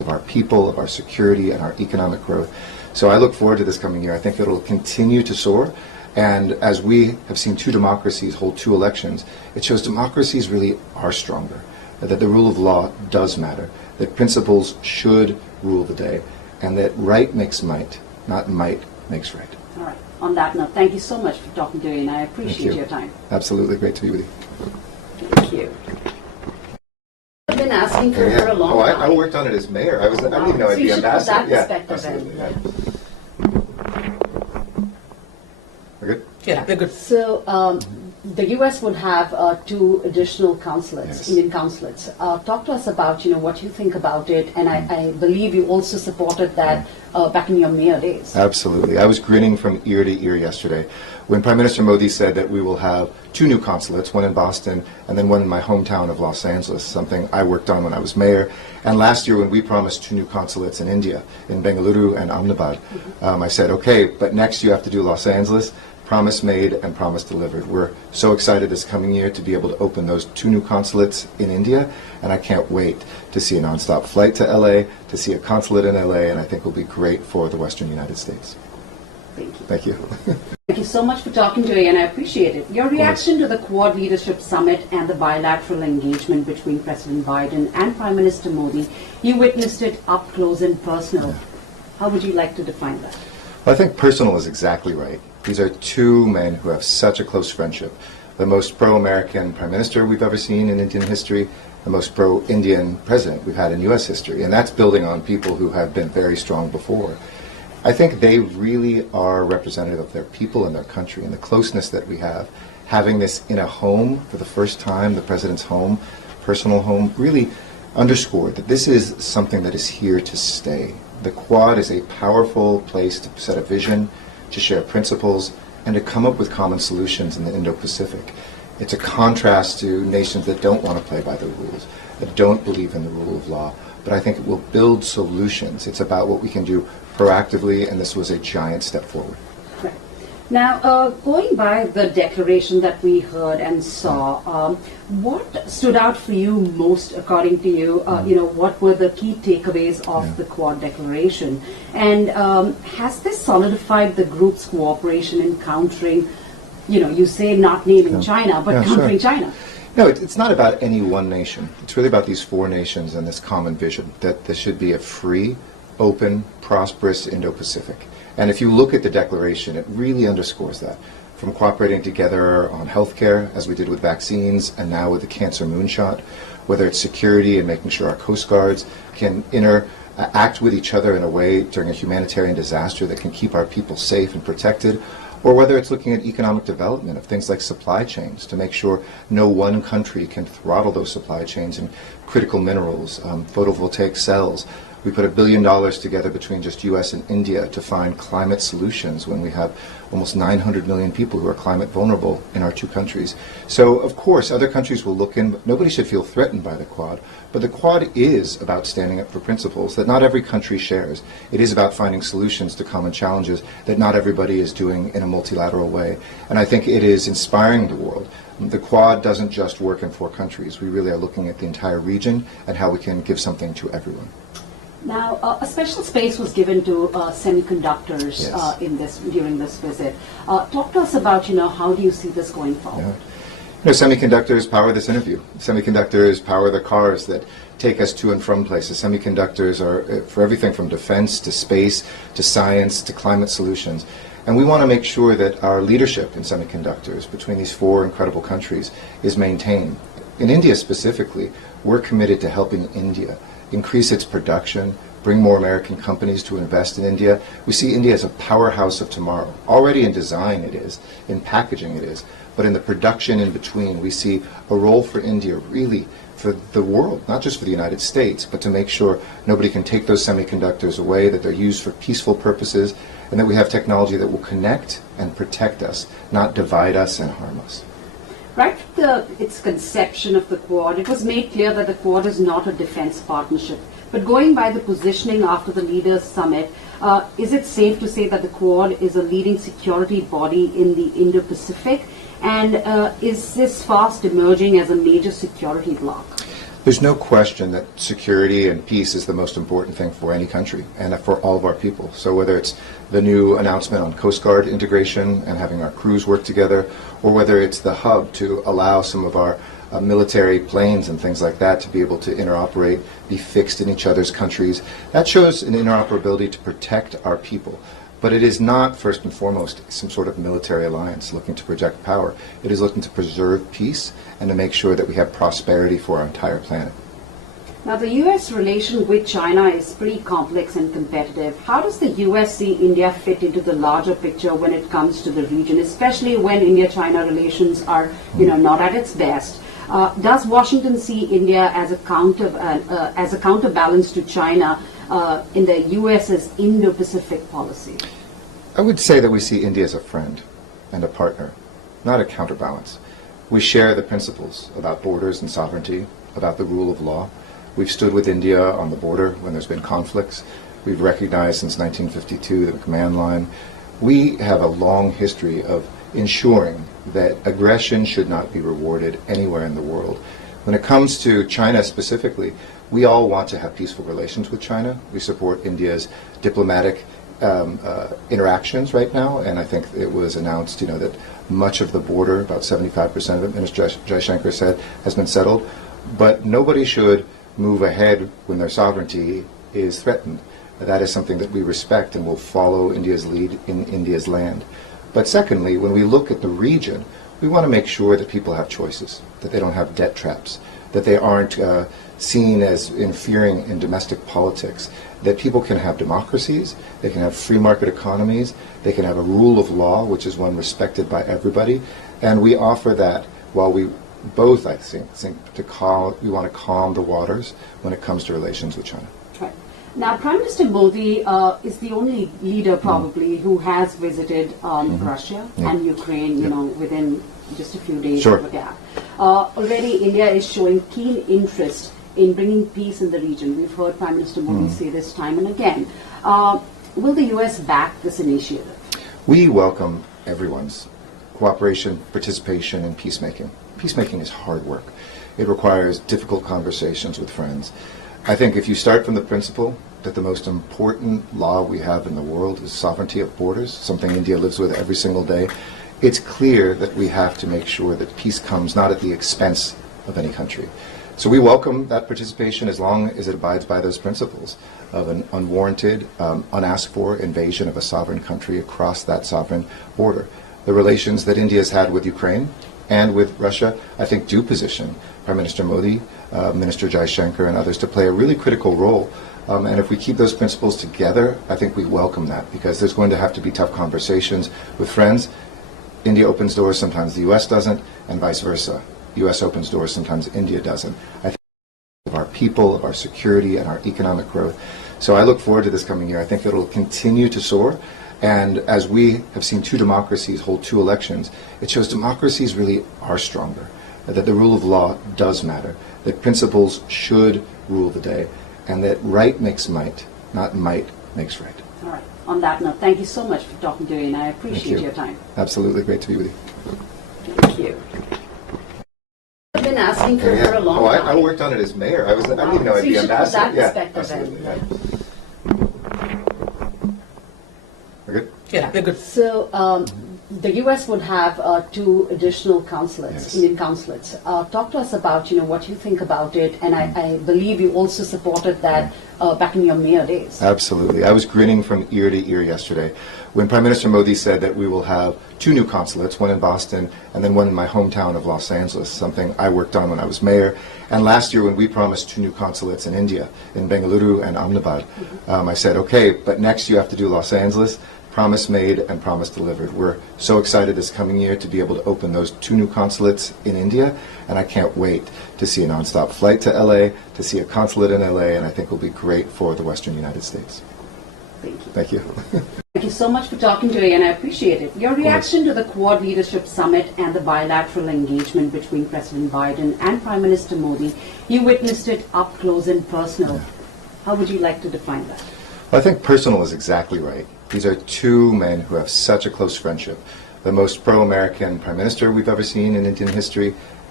of our people, of our security, and our economic growth. So I look forward to this coming year. I think it'll continue to soar. And as we have seen two democracies hold two elections, it shows democracies really are stronger, that the rule of law does matter, that principles should rule the day, and that right makes might, not might makes right. All right. On that note, thank you so much for talking to me, and I appreciate your time. Absolutely. Great to be with you. Thank you. I've been asking for a long time. I worked on it as mayor. I didn't even know I'd be ambassador. So you should put that perspective in. Yeah. We're good? Yeah, they're good. So the U.S. would have two additional consulates, Yes. Indian consulates. Talk to us about what you think about it, and I believe you also supported that back in your mayor days. Absolutely. I was grinning from ear to ear yesterday when Prime Minister Modi said that we will have two new consulates, one in Boston and then one in my hometown of Los Angeles, something I worked on when I was mayor. And last year when we promised two new consulates in India, in Bengaluru and Ahmedabad, I said, okay, but next you have to do Los Angeles. Promise made and promise delivered. We're so excited this coming year to be able to open those two new consulates in India, and I can't wait to see a nonstop flight to LA, to see a consulate in LA, and I think will be great for the Western United States. Thank you. Thank you. Thank you so much for talking to me, and I appreciate it. Your reaction to the Quad Leadership Summit and the bilateral engagement between President Biden and Prime Minister Modi, you witnessed it up close and personal. Yeah. How would you like to define that? Well, I think personal is exactly right. These are two men who have such a close friendship. The most pro-American prime minister we've ever seen in Indian history, the most pro-Indian president we've had in U.S. history. And that's building on people who have been very strong before. I think they really are representative of their people and their country and the closeness that we have. Having this in a home for the first time, the president's home, personal home, really underscored that this is something that is here to stay. The Quad is a powerful place to set a vision, to share principles, and to come up with common solutions in the Indo-Pacific. It's a contrast to nations that don't want to play by the rules, that don't believe in the rule of law, but I think it will build solutions. It's about what we can do proactively, and this was a giant step forward. Right. Now, going by the declaration that we heard and saw, what stood out for you most, according to you? What were the key takeaways of the Quad declaration? And has this solidified the group's cooperation in countering, you say not naming China, but countering China? No, it's not about any one nation. It's really about these four nations and this common vision that this should be a free, open, prosperous Indo-Pacific. And if you look at the declaration, it really underscores that. From cooperating together on healthcare, as we did with vaccines, and now with the cancer moonshot, whether it's security and making sure our coast guards can act with each other in a way during a humanitarian disaster that can keep our people safe and protected, or whether it's looking at economic development of things like supply chains to make sure no one country can throttle those supply chains in critical minerals, photovoltaic cells. We put $1 billion together between just U.S. and India to find climate solutions when we have almost 900 million people who are climate vulnerable in our two countries. So, of course, other countries will look in, but nobody should feel threatened by the Quad. But the Quad is about standing up for principles that not every country shares. It is about finding solutions to common challenges that not everybody is doing in a multilateral way. And I think it is inspiring the world. The Quad doesn't just work in four countries. We really are looking at the entire region and how we can give something to everyone. Now, a special space was given to semiconductors during this visit. Talk to us about, how do you see this going forward? Semiconductors power this interview. Semiconductors power the cars that take us to and from places. Semiconductors are for everything from defense to space to science to climate solutions. And we want to make sure that our leadership in semiconductors between these four incredible countries is maintained. In India specifically, we're committed to helping India increase its production, bring more American companies to invest in India. We see India as a powerhouse of tomorrow. Already in design it is, in packaging it is, but in the production in between we see a role for India really for the world, not just for the United States, but to make sure nobody can take those semiconductors away, that they're used for peaceful purposes, and that we have technology that will connect and protect us, not divide us and harm us. Right from its conception of the Quad, it was made clear that the Quad is not a defense partnership. But going by the positioning after the Leaders' Summit, is it safe to say that the Quad is a leading security body in the Indo-Pacific? And is this fast emerging as a major security bloc? There's no question that security and peace is the most important thing for any country and for all of our people. So whether it's the new announcement on Coast Guard integration and having our crews work together, or whether it's the hub to allow some of our military planes and things like that to be able to interoperate, be fixed in each other's countries, that shows an interoperability to protect our people. But it is not, first and foremost, some sort of military alliance looking to project power. It is looking to preserve peace and to make sure that we have prosperity for our entire planet. Now, the U.S. relation with China is pretty complex and competitive. How does the U.S. see India fit into the larger picture when it comes to the region, especially when India-China relations are, not at its best? Does Washington see India as a counterbalance to China in the U.S.'s Indo-Pacific policy? I would say that we see India as a friend and a partner, not a counterbalance. We share the principles about borders and sovereignty, about the rule of law. We've stood with India on the border when there's been conflicts. We've recognized since 1952 the command line. We have a long history of ensuring that aggression should not be rewarded anywhere in the world. When it comes to China specifically, we all want to have peaceful relations with China. We support India's diplomatic interactions right now, and I think it was announced, that much of the border, about 75% of it, Minister Jaishankar said, has been settled. But nobody should move ahead when their sovereignty is threatened. That is something that we respect and will follow India's lead in India's land. But secondly, when we look at the region, we want to make sure that people have choices, that they don't have debt traps, that they aren't seen as interfering in domestic politics, that people can have democracies, they can have free market economies, they can have a rule of law, which is one respected by everybody, and we offer that while we both, I think we want to calm the waters when it comes to relations with China. Right. Now, Prime Minister Modi is the only leader probably who has visited Russia and Ukraine, within just a few days of a gap. Already India is showing keen interest in bringing peace in the region. We've heard Prime Minister Modi say this time and again. Will the U.S. back this initiative? We welcome everyone's cooperation, participation, and peacemaking. Peacemaking is hard work. It requires difficult conversations with friends. I think if you start from the principle that the most important law we have in the world is sovereignty of borders, something India lives with every single day, it's clear that we have to make sure that peace comes not at the expense of any country. So we welcome that participation as long as it abides by those principles of an unwarranted, unasked for invasion of a sovereign country across that sovereign border. The relations that India has had with Ukraine and with Russia, I think, do position Prime Minister Modi, Minister Jaishankar, and others to play a really critical role. And if we keep those principles together, I think we welcome that, because there's going to have to be tough conversations with friends. India opens doors, sometimes the U.S. doesn't, and vice versa. U.S. opens doors, sometimes India doesn't. I think of our people, of our security, and our economic growth. So I look forward to this coming year. I think it'll continue to soar. And as we have seen two democracies hold two elections, it shows democracies really are stronger, that the rule of law does matter, that principles should rule the day, and that right makes might, not might makes right. All right. On that note, thank you so much for talking to me, and I appreciate your time. Absolutely. Great to be with you. Thank you. I've been asking for a long time. I worked on it as mayor. I didn't even know I'd be ambassador. That perspective absolutely. We're good? Yeah, we're good. So the U.S. would have 2 additional consulates, Indian consulates. Talk to us about, what you think about it, and I believe you also supported that back in your mayor days. Absolutely. I was grinning from ear to ear yesterday when Prime Minister Modi said that we will have 2 new consulates, one in Boston and then one in my hometown of Los Angeles, something I worked on when I was mayor. And last year when we promised 2 new consulates in India, in Bengaluru and Ahmedabad, I said, okay, but next you have to do Los Angeles. Promise made and promise delivered. We're so excited this coming year to be able to open those 2 new consulates in India, and I can't wait to see a nonstop flight to LA, to see a consulate in LA, and I think will be great for the Western United States. Thank you. Thank you. Thank you so much for talking today, and I appreciate it. Your reaction to the Quad Leadership Summit and the bilateral engagement between President Biden and Prime Minister Modi, you witnessed it up close and personal. How would you like to define that? Well, I think personal is exactly right. These are 2 men who have such a close friendship. The most pro-American prime minister we've ever seen in Indian history,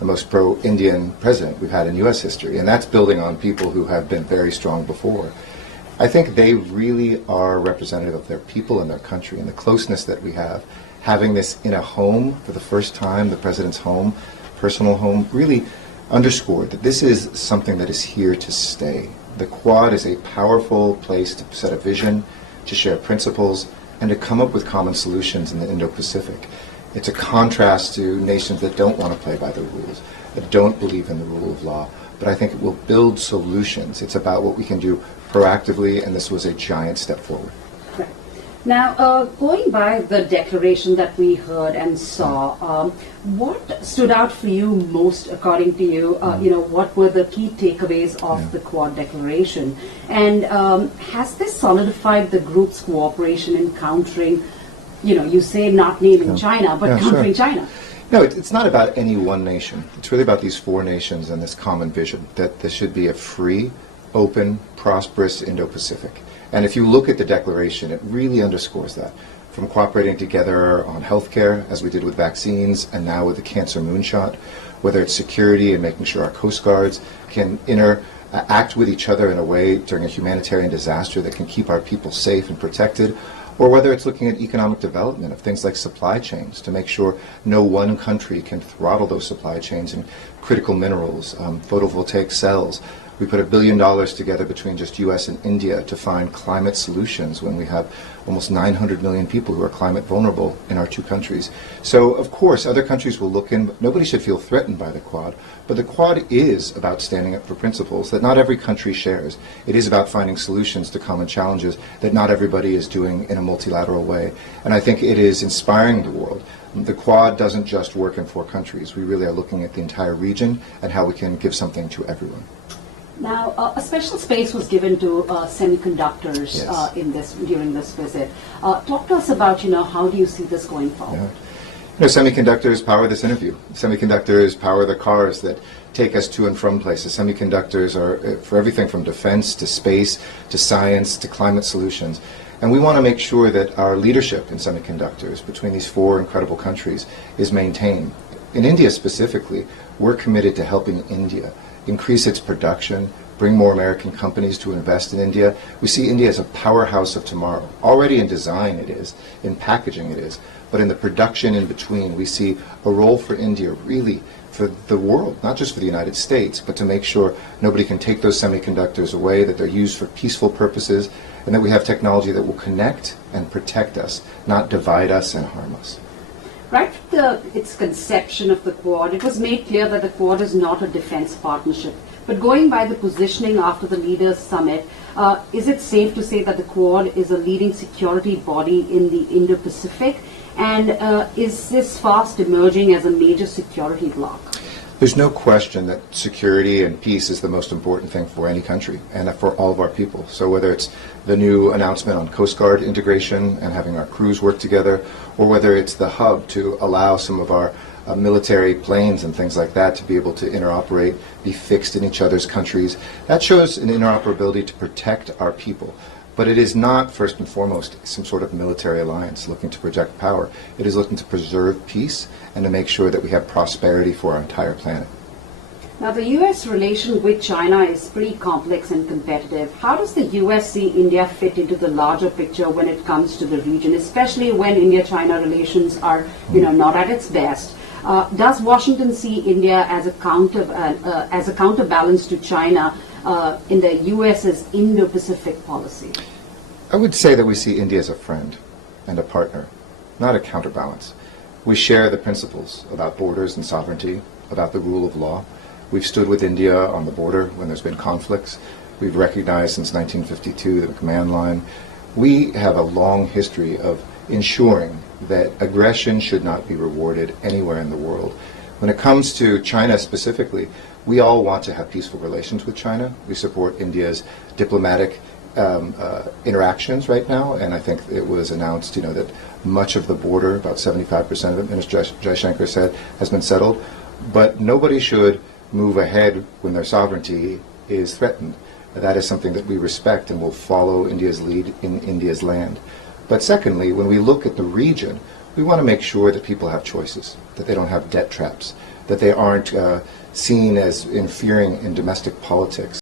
the most pro-Indian president we've had in U.S. history, and that's building on people who have been very strong before. I think they really are representative of their people and their country, and the closeness that we have. Having this in a home for the first time, the president's home, personal home, really underscored that this is something that is here to stay. The Quad is a powerful place to set a vision, to share principles, and to come up with common solutions in the Indo-Pacific. It's a contrast to nations that don't want to play by the rules, that don't believe in the rule of law, but I think it will build solutions. It's about what we can do proactively, and this was a giant step forward. Right. Now, going by the declaration that we heard and saw, what stood out for you most, according to you? What were the key takeaways of the Quad declaration? And has this solidified the group's cooperation in countering, you say not naming China, but countering China? No, it's not about any one nation. It's really about these four nations and this common vision that there should be a free, open, prosperous Indo-Pacific. And if you look at the declaration, it really underscores that. From cooperating together on healthcare, as we did with vaccines, and now with the cancer moonshot, whether it's security and making sure our coast guards can act with each other in a way during a humanitarian disaster that can keep our people safe and protected, or whether it's looking at economic development of things like supply chains to make sure no one country can throttle those supply chains in critical minerals, photovoltaic cells. We put $1 billion together between just U.S. and India to find climate solutions when we have almost 900 million people who are climate vulnerable in our two countries. So, of course, other countries will look in, but nobody should feel threatened by the Quad. But the Quad is about standing up for principles that not every country shares. It is about finding solutions to common challenges that not everybody is doing in a multilateral way. And I think it is inspiring the world. The Quad doesn't just work in four countries. We really are looking at the entire region and how we can give something to everyone. Now, a special space was given to semiconductors during this visit. Talk to us about, how do you see this going forward? Semiconductors power this interview. Semiconductors power the cars that take us to and from places. Semiconductors are for everything from defense to space to science to climate solutions. And we want to make sure that our leadership in semiconductors between these four incredible countries is maintained. In India specifically, we're committed to helping India increase its production, bring more American companies to invest in India. We see India as a powerhouse of tomorrow. Already in design it is, in packaging it is, but in the production in between we see a role for India really for the world, not just for the United States, but to make sure nobody can take those semiconductors away, that they're used for peaceful purposes, and that we have technology that will connect and protect us, not divide us and harm us. Right from its conception of the Quad, it was made clear that the Quad is not a defense partnership. But going by the positioning after the Leaders' Summit, is it safe to say that the Quad is a leading security body in the Indo-Pacific? And is this fast emerging as a major security bloc? There's no question that security and peace is the most important thing for any country and for all of our people. So whether it's the new announcement on Coast Guard integration and having our crews work together, or whether it's the hub to allow some of our military planes and things like that to be able to interoperate, be fixed in each other's countries, that shows an interoperability to protect our people. But it is not, first and foremost, some sort of military alliance looking to project power. It is looking to preserve peace and to make sure that we have prosperity for our entire planet. Now, the U.S. relation with China is pretty complex and competitive. How does the U.S. see India fit into the larger picture when it comes to the region, especially when India-China relations are, not at its best? Does Washington see India as a counterbalance to China in the U.S.'s Indo-Pacific policy? I would say that we see India as a friend and a partner, not a counterbalance. We share the principles about borders and sovereignty, about the rule of law. We've stood with India on the border when there's been conflicts. We've recognized since 1952 the command line. We have a long history of ensuring that aggression should not be rewarded anywhere in the world. When it comes to China specifically, we all want to have peaceful relations with China. We support India's diplomatic interactions right now, and I think it was announced, that much of the border, about 75% of it, Minister Jaishankar said, has been settled. But nobody should move ahead when their sovereignty is threatened. That is something that we respect and will follow India's lead in India's land. But secondly, when we look at the region, we want to make sure that people have choices, that they don't have debt traps, that they aren't seen as interfering in domestic politics.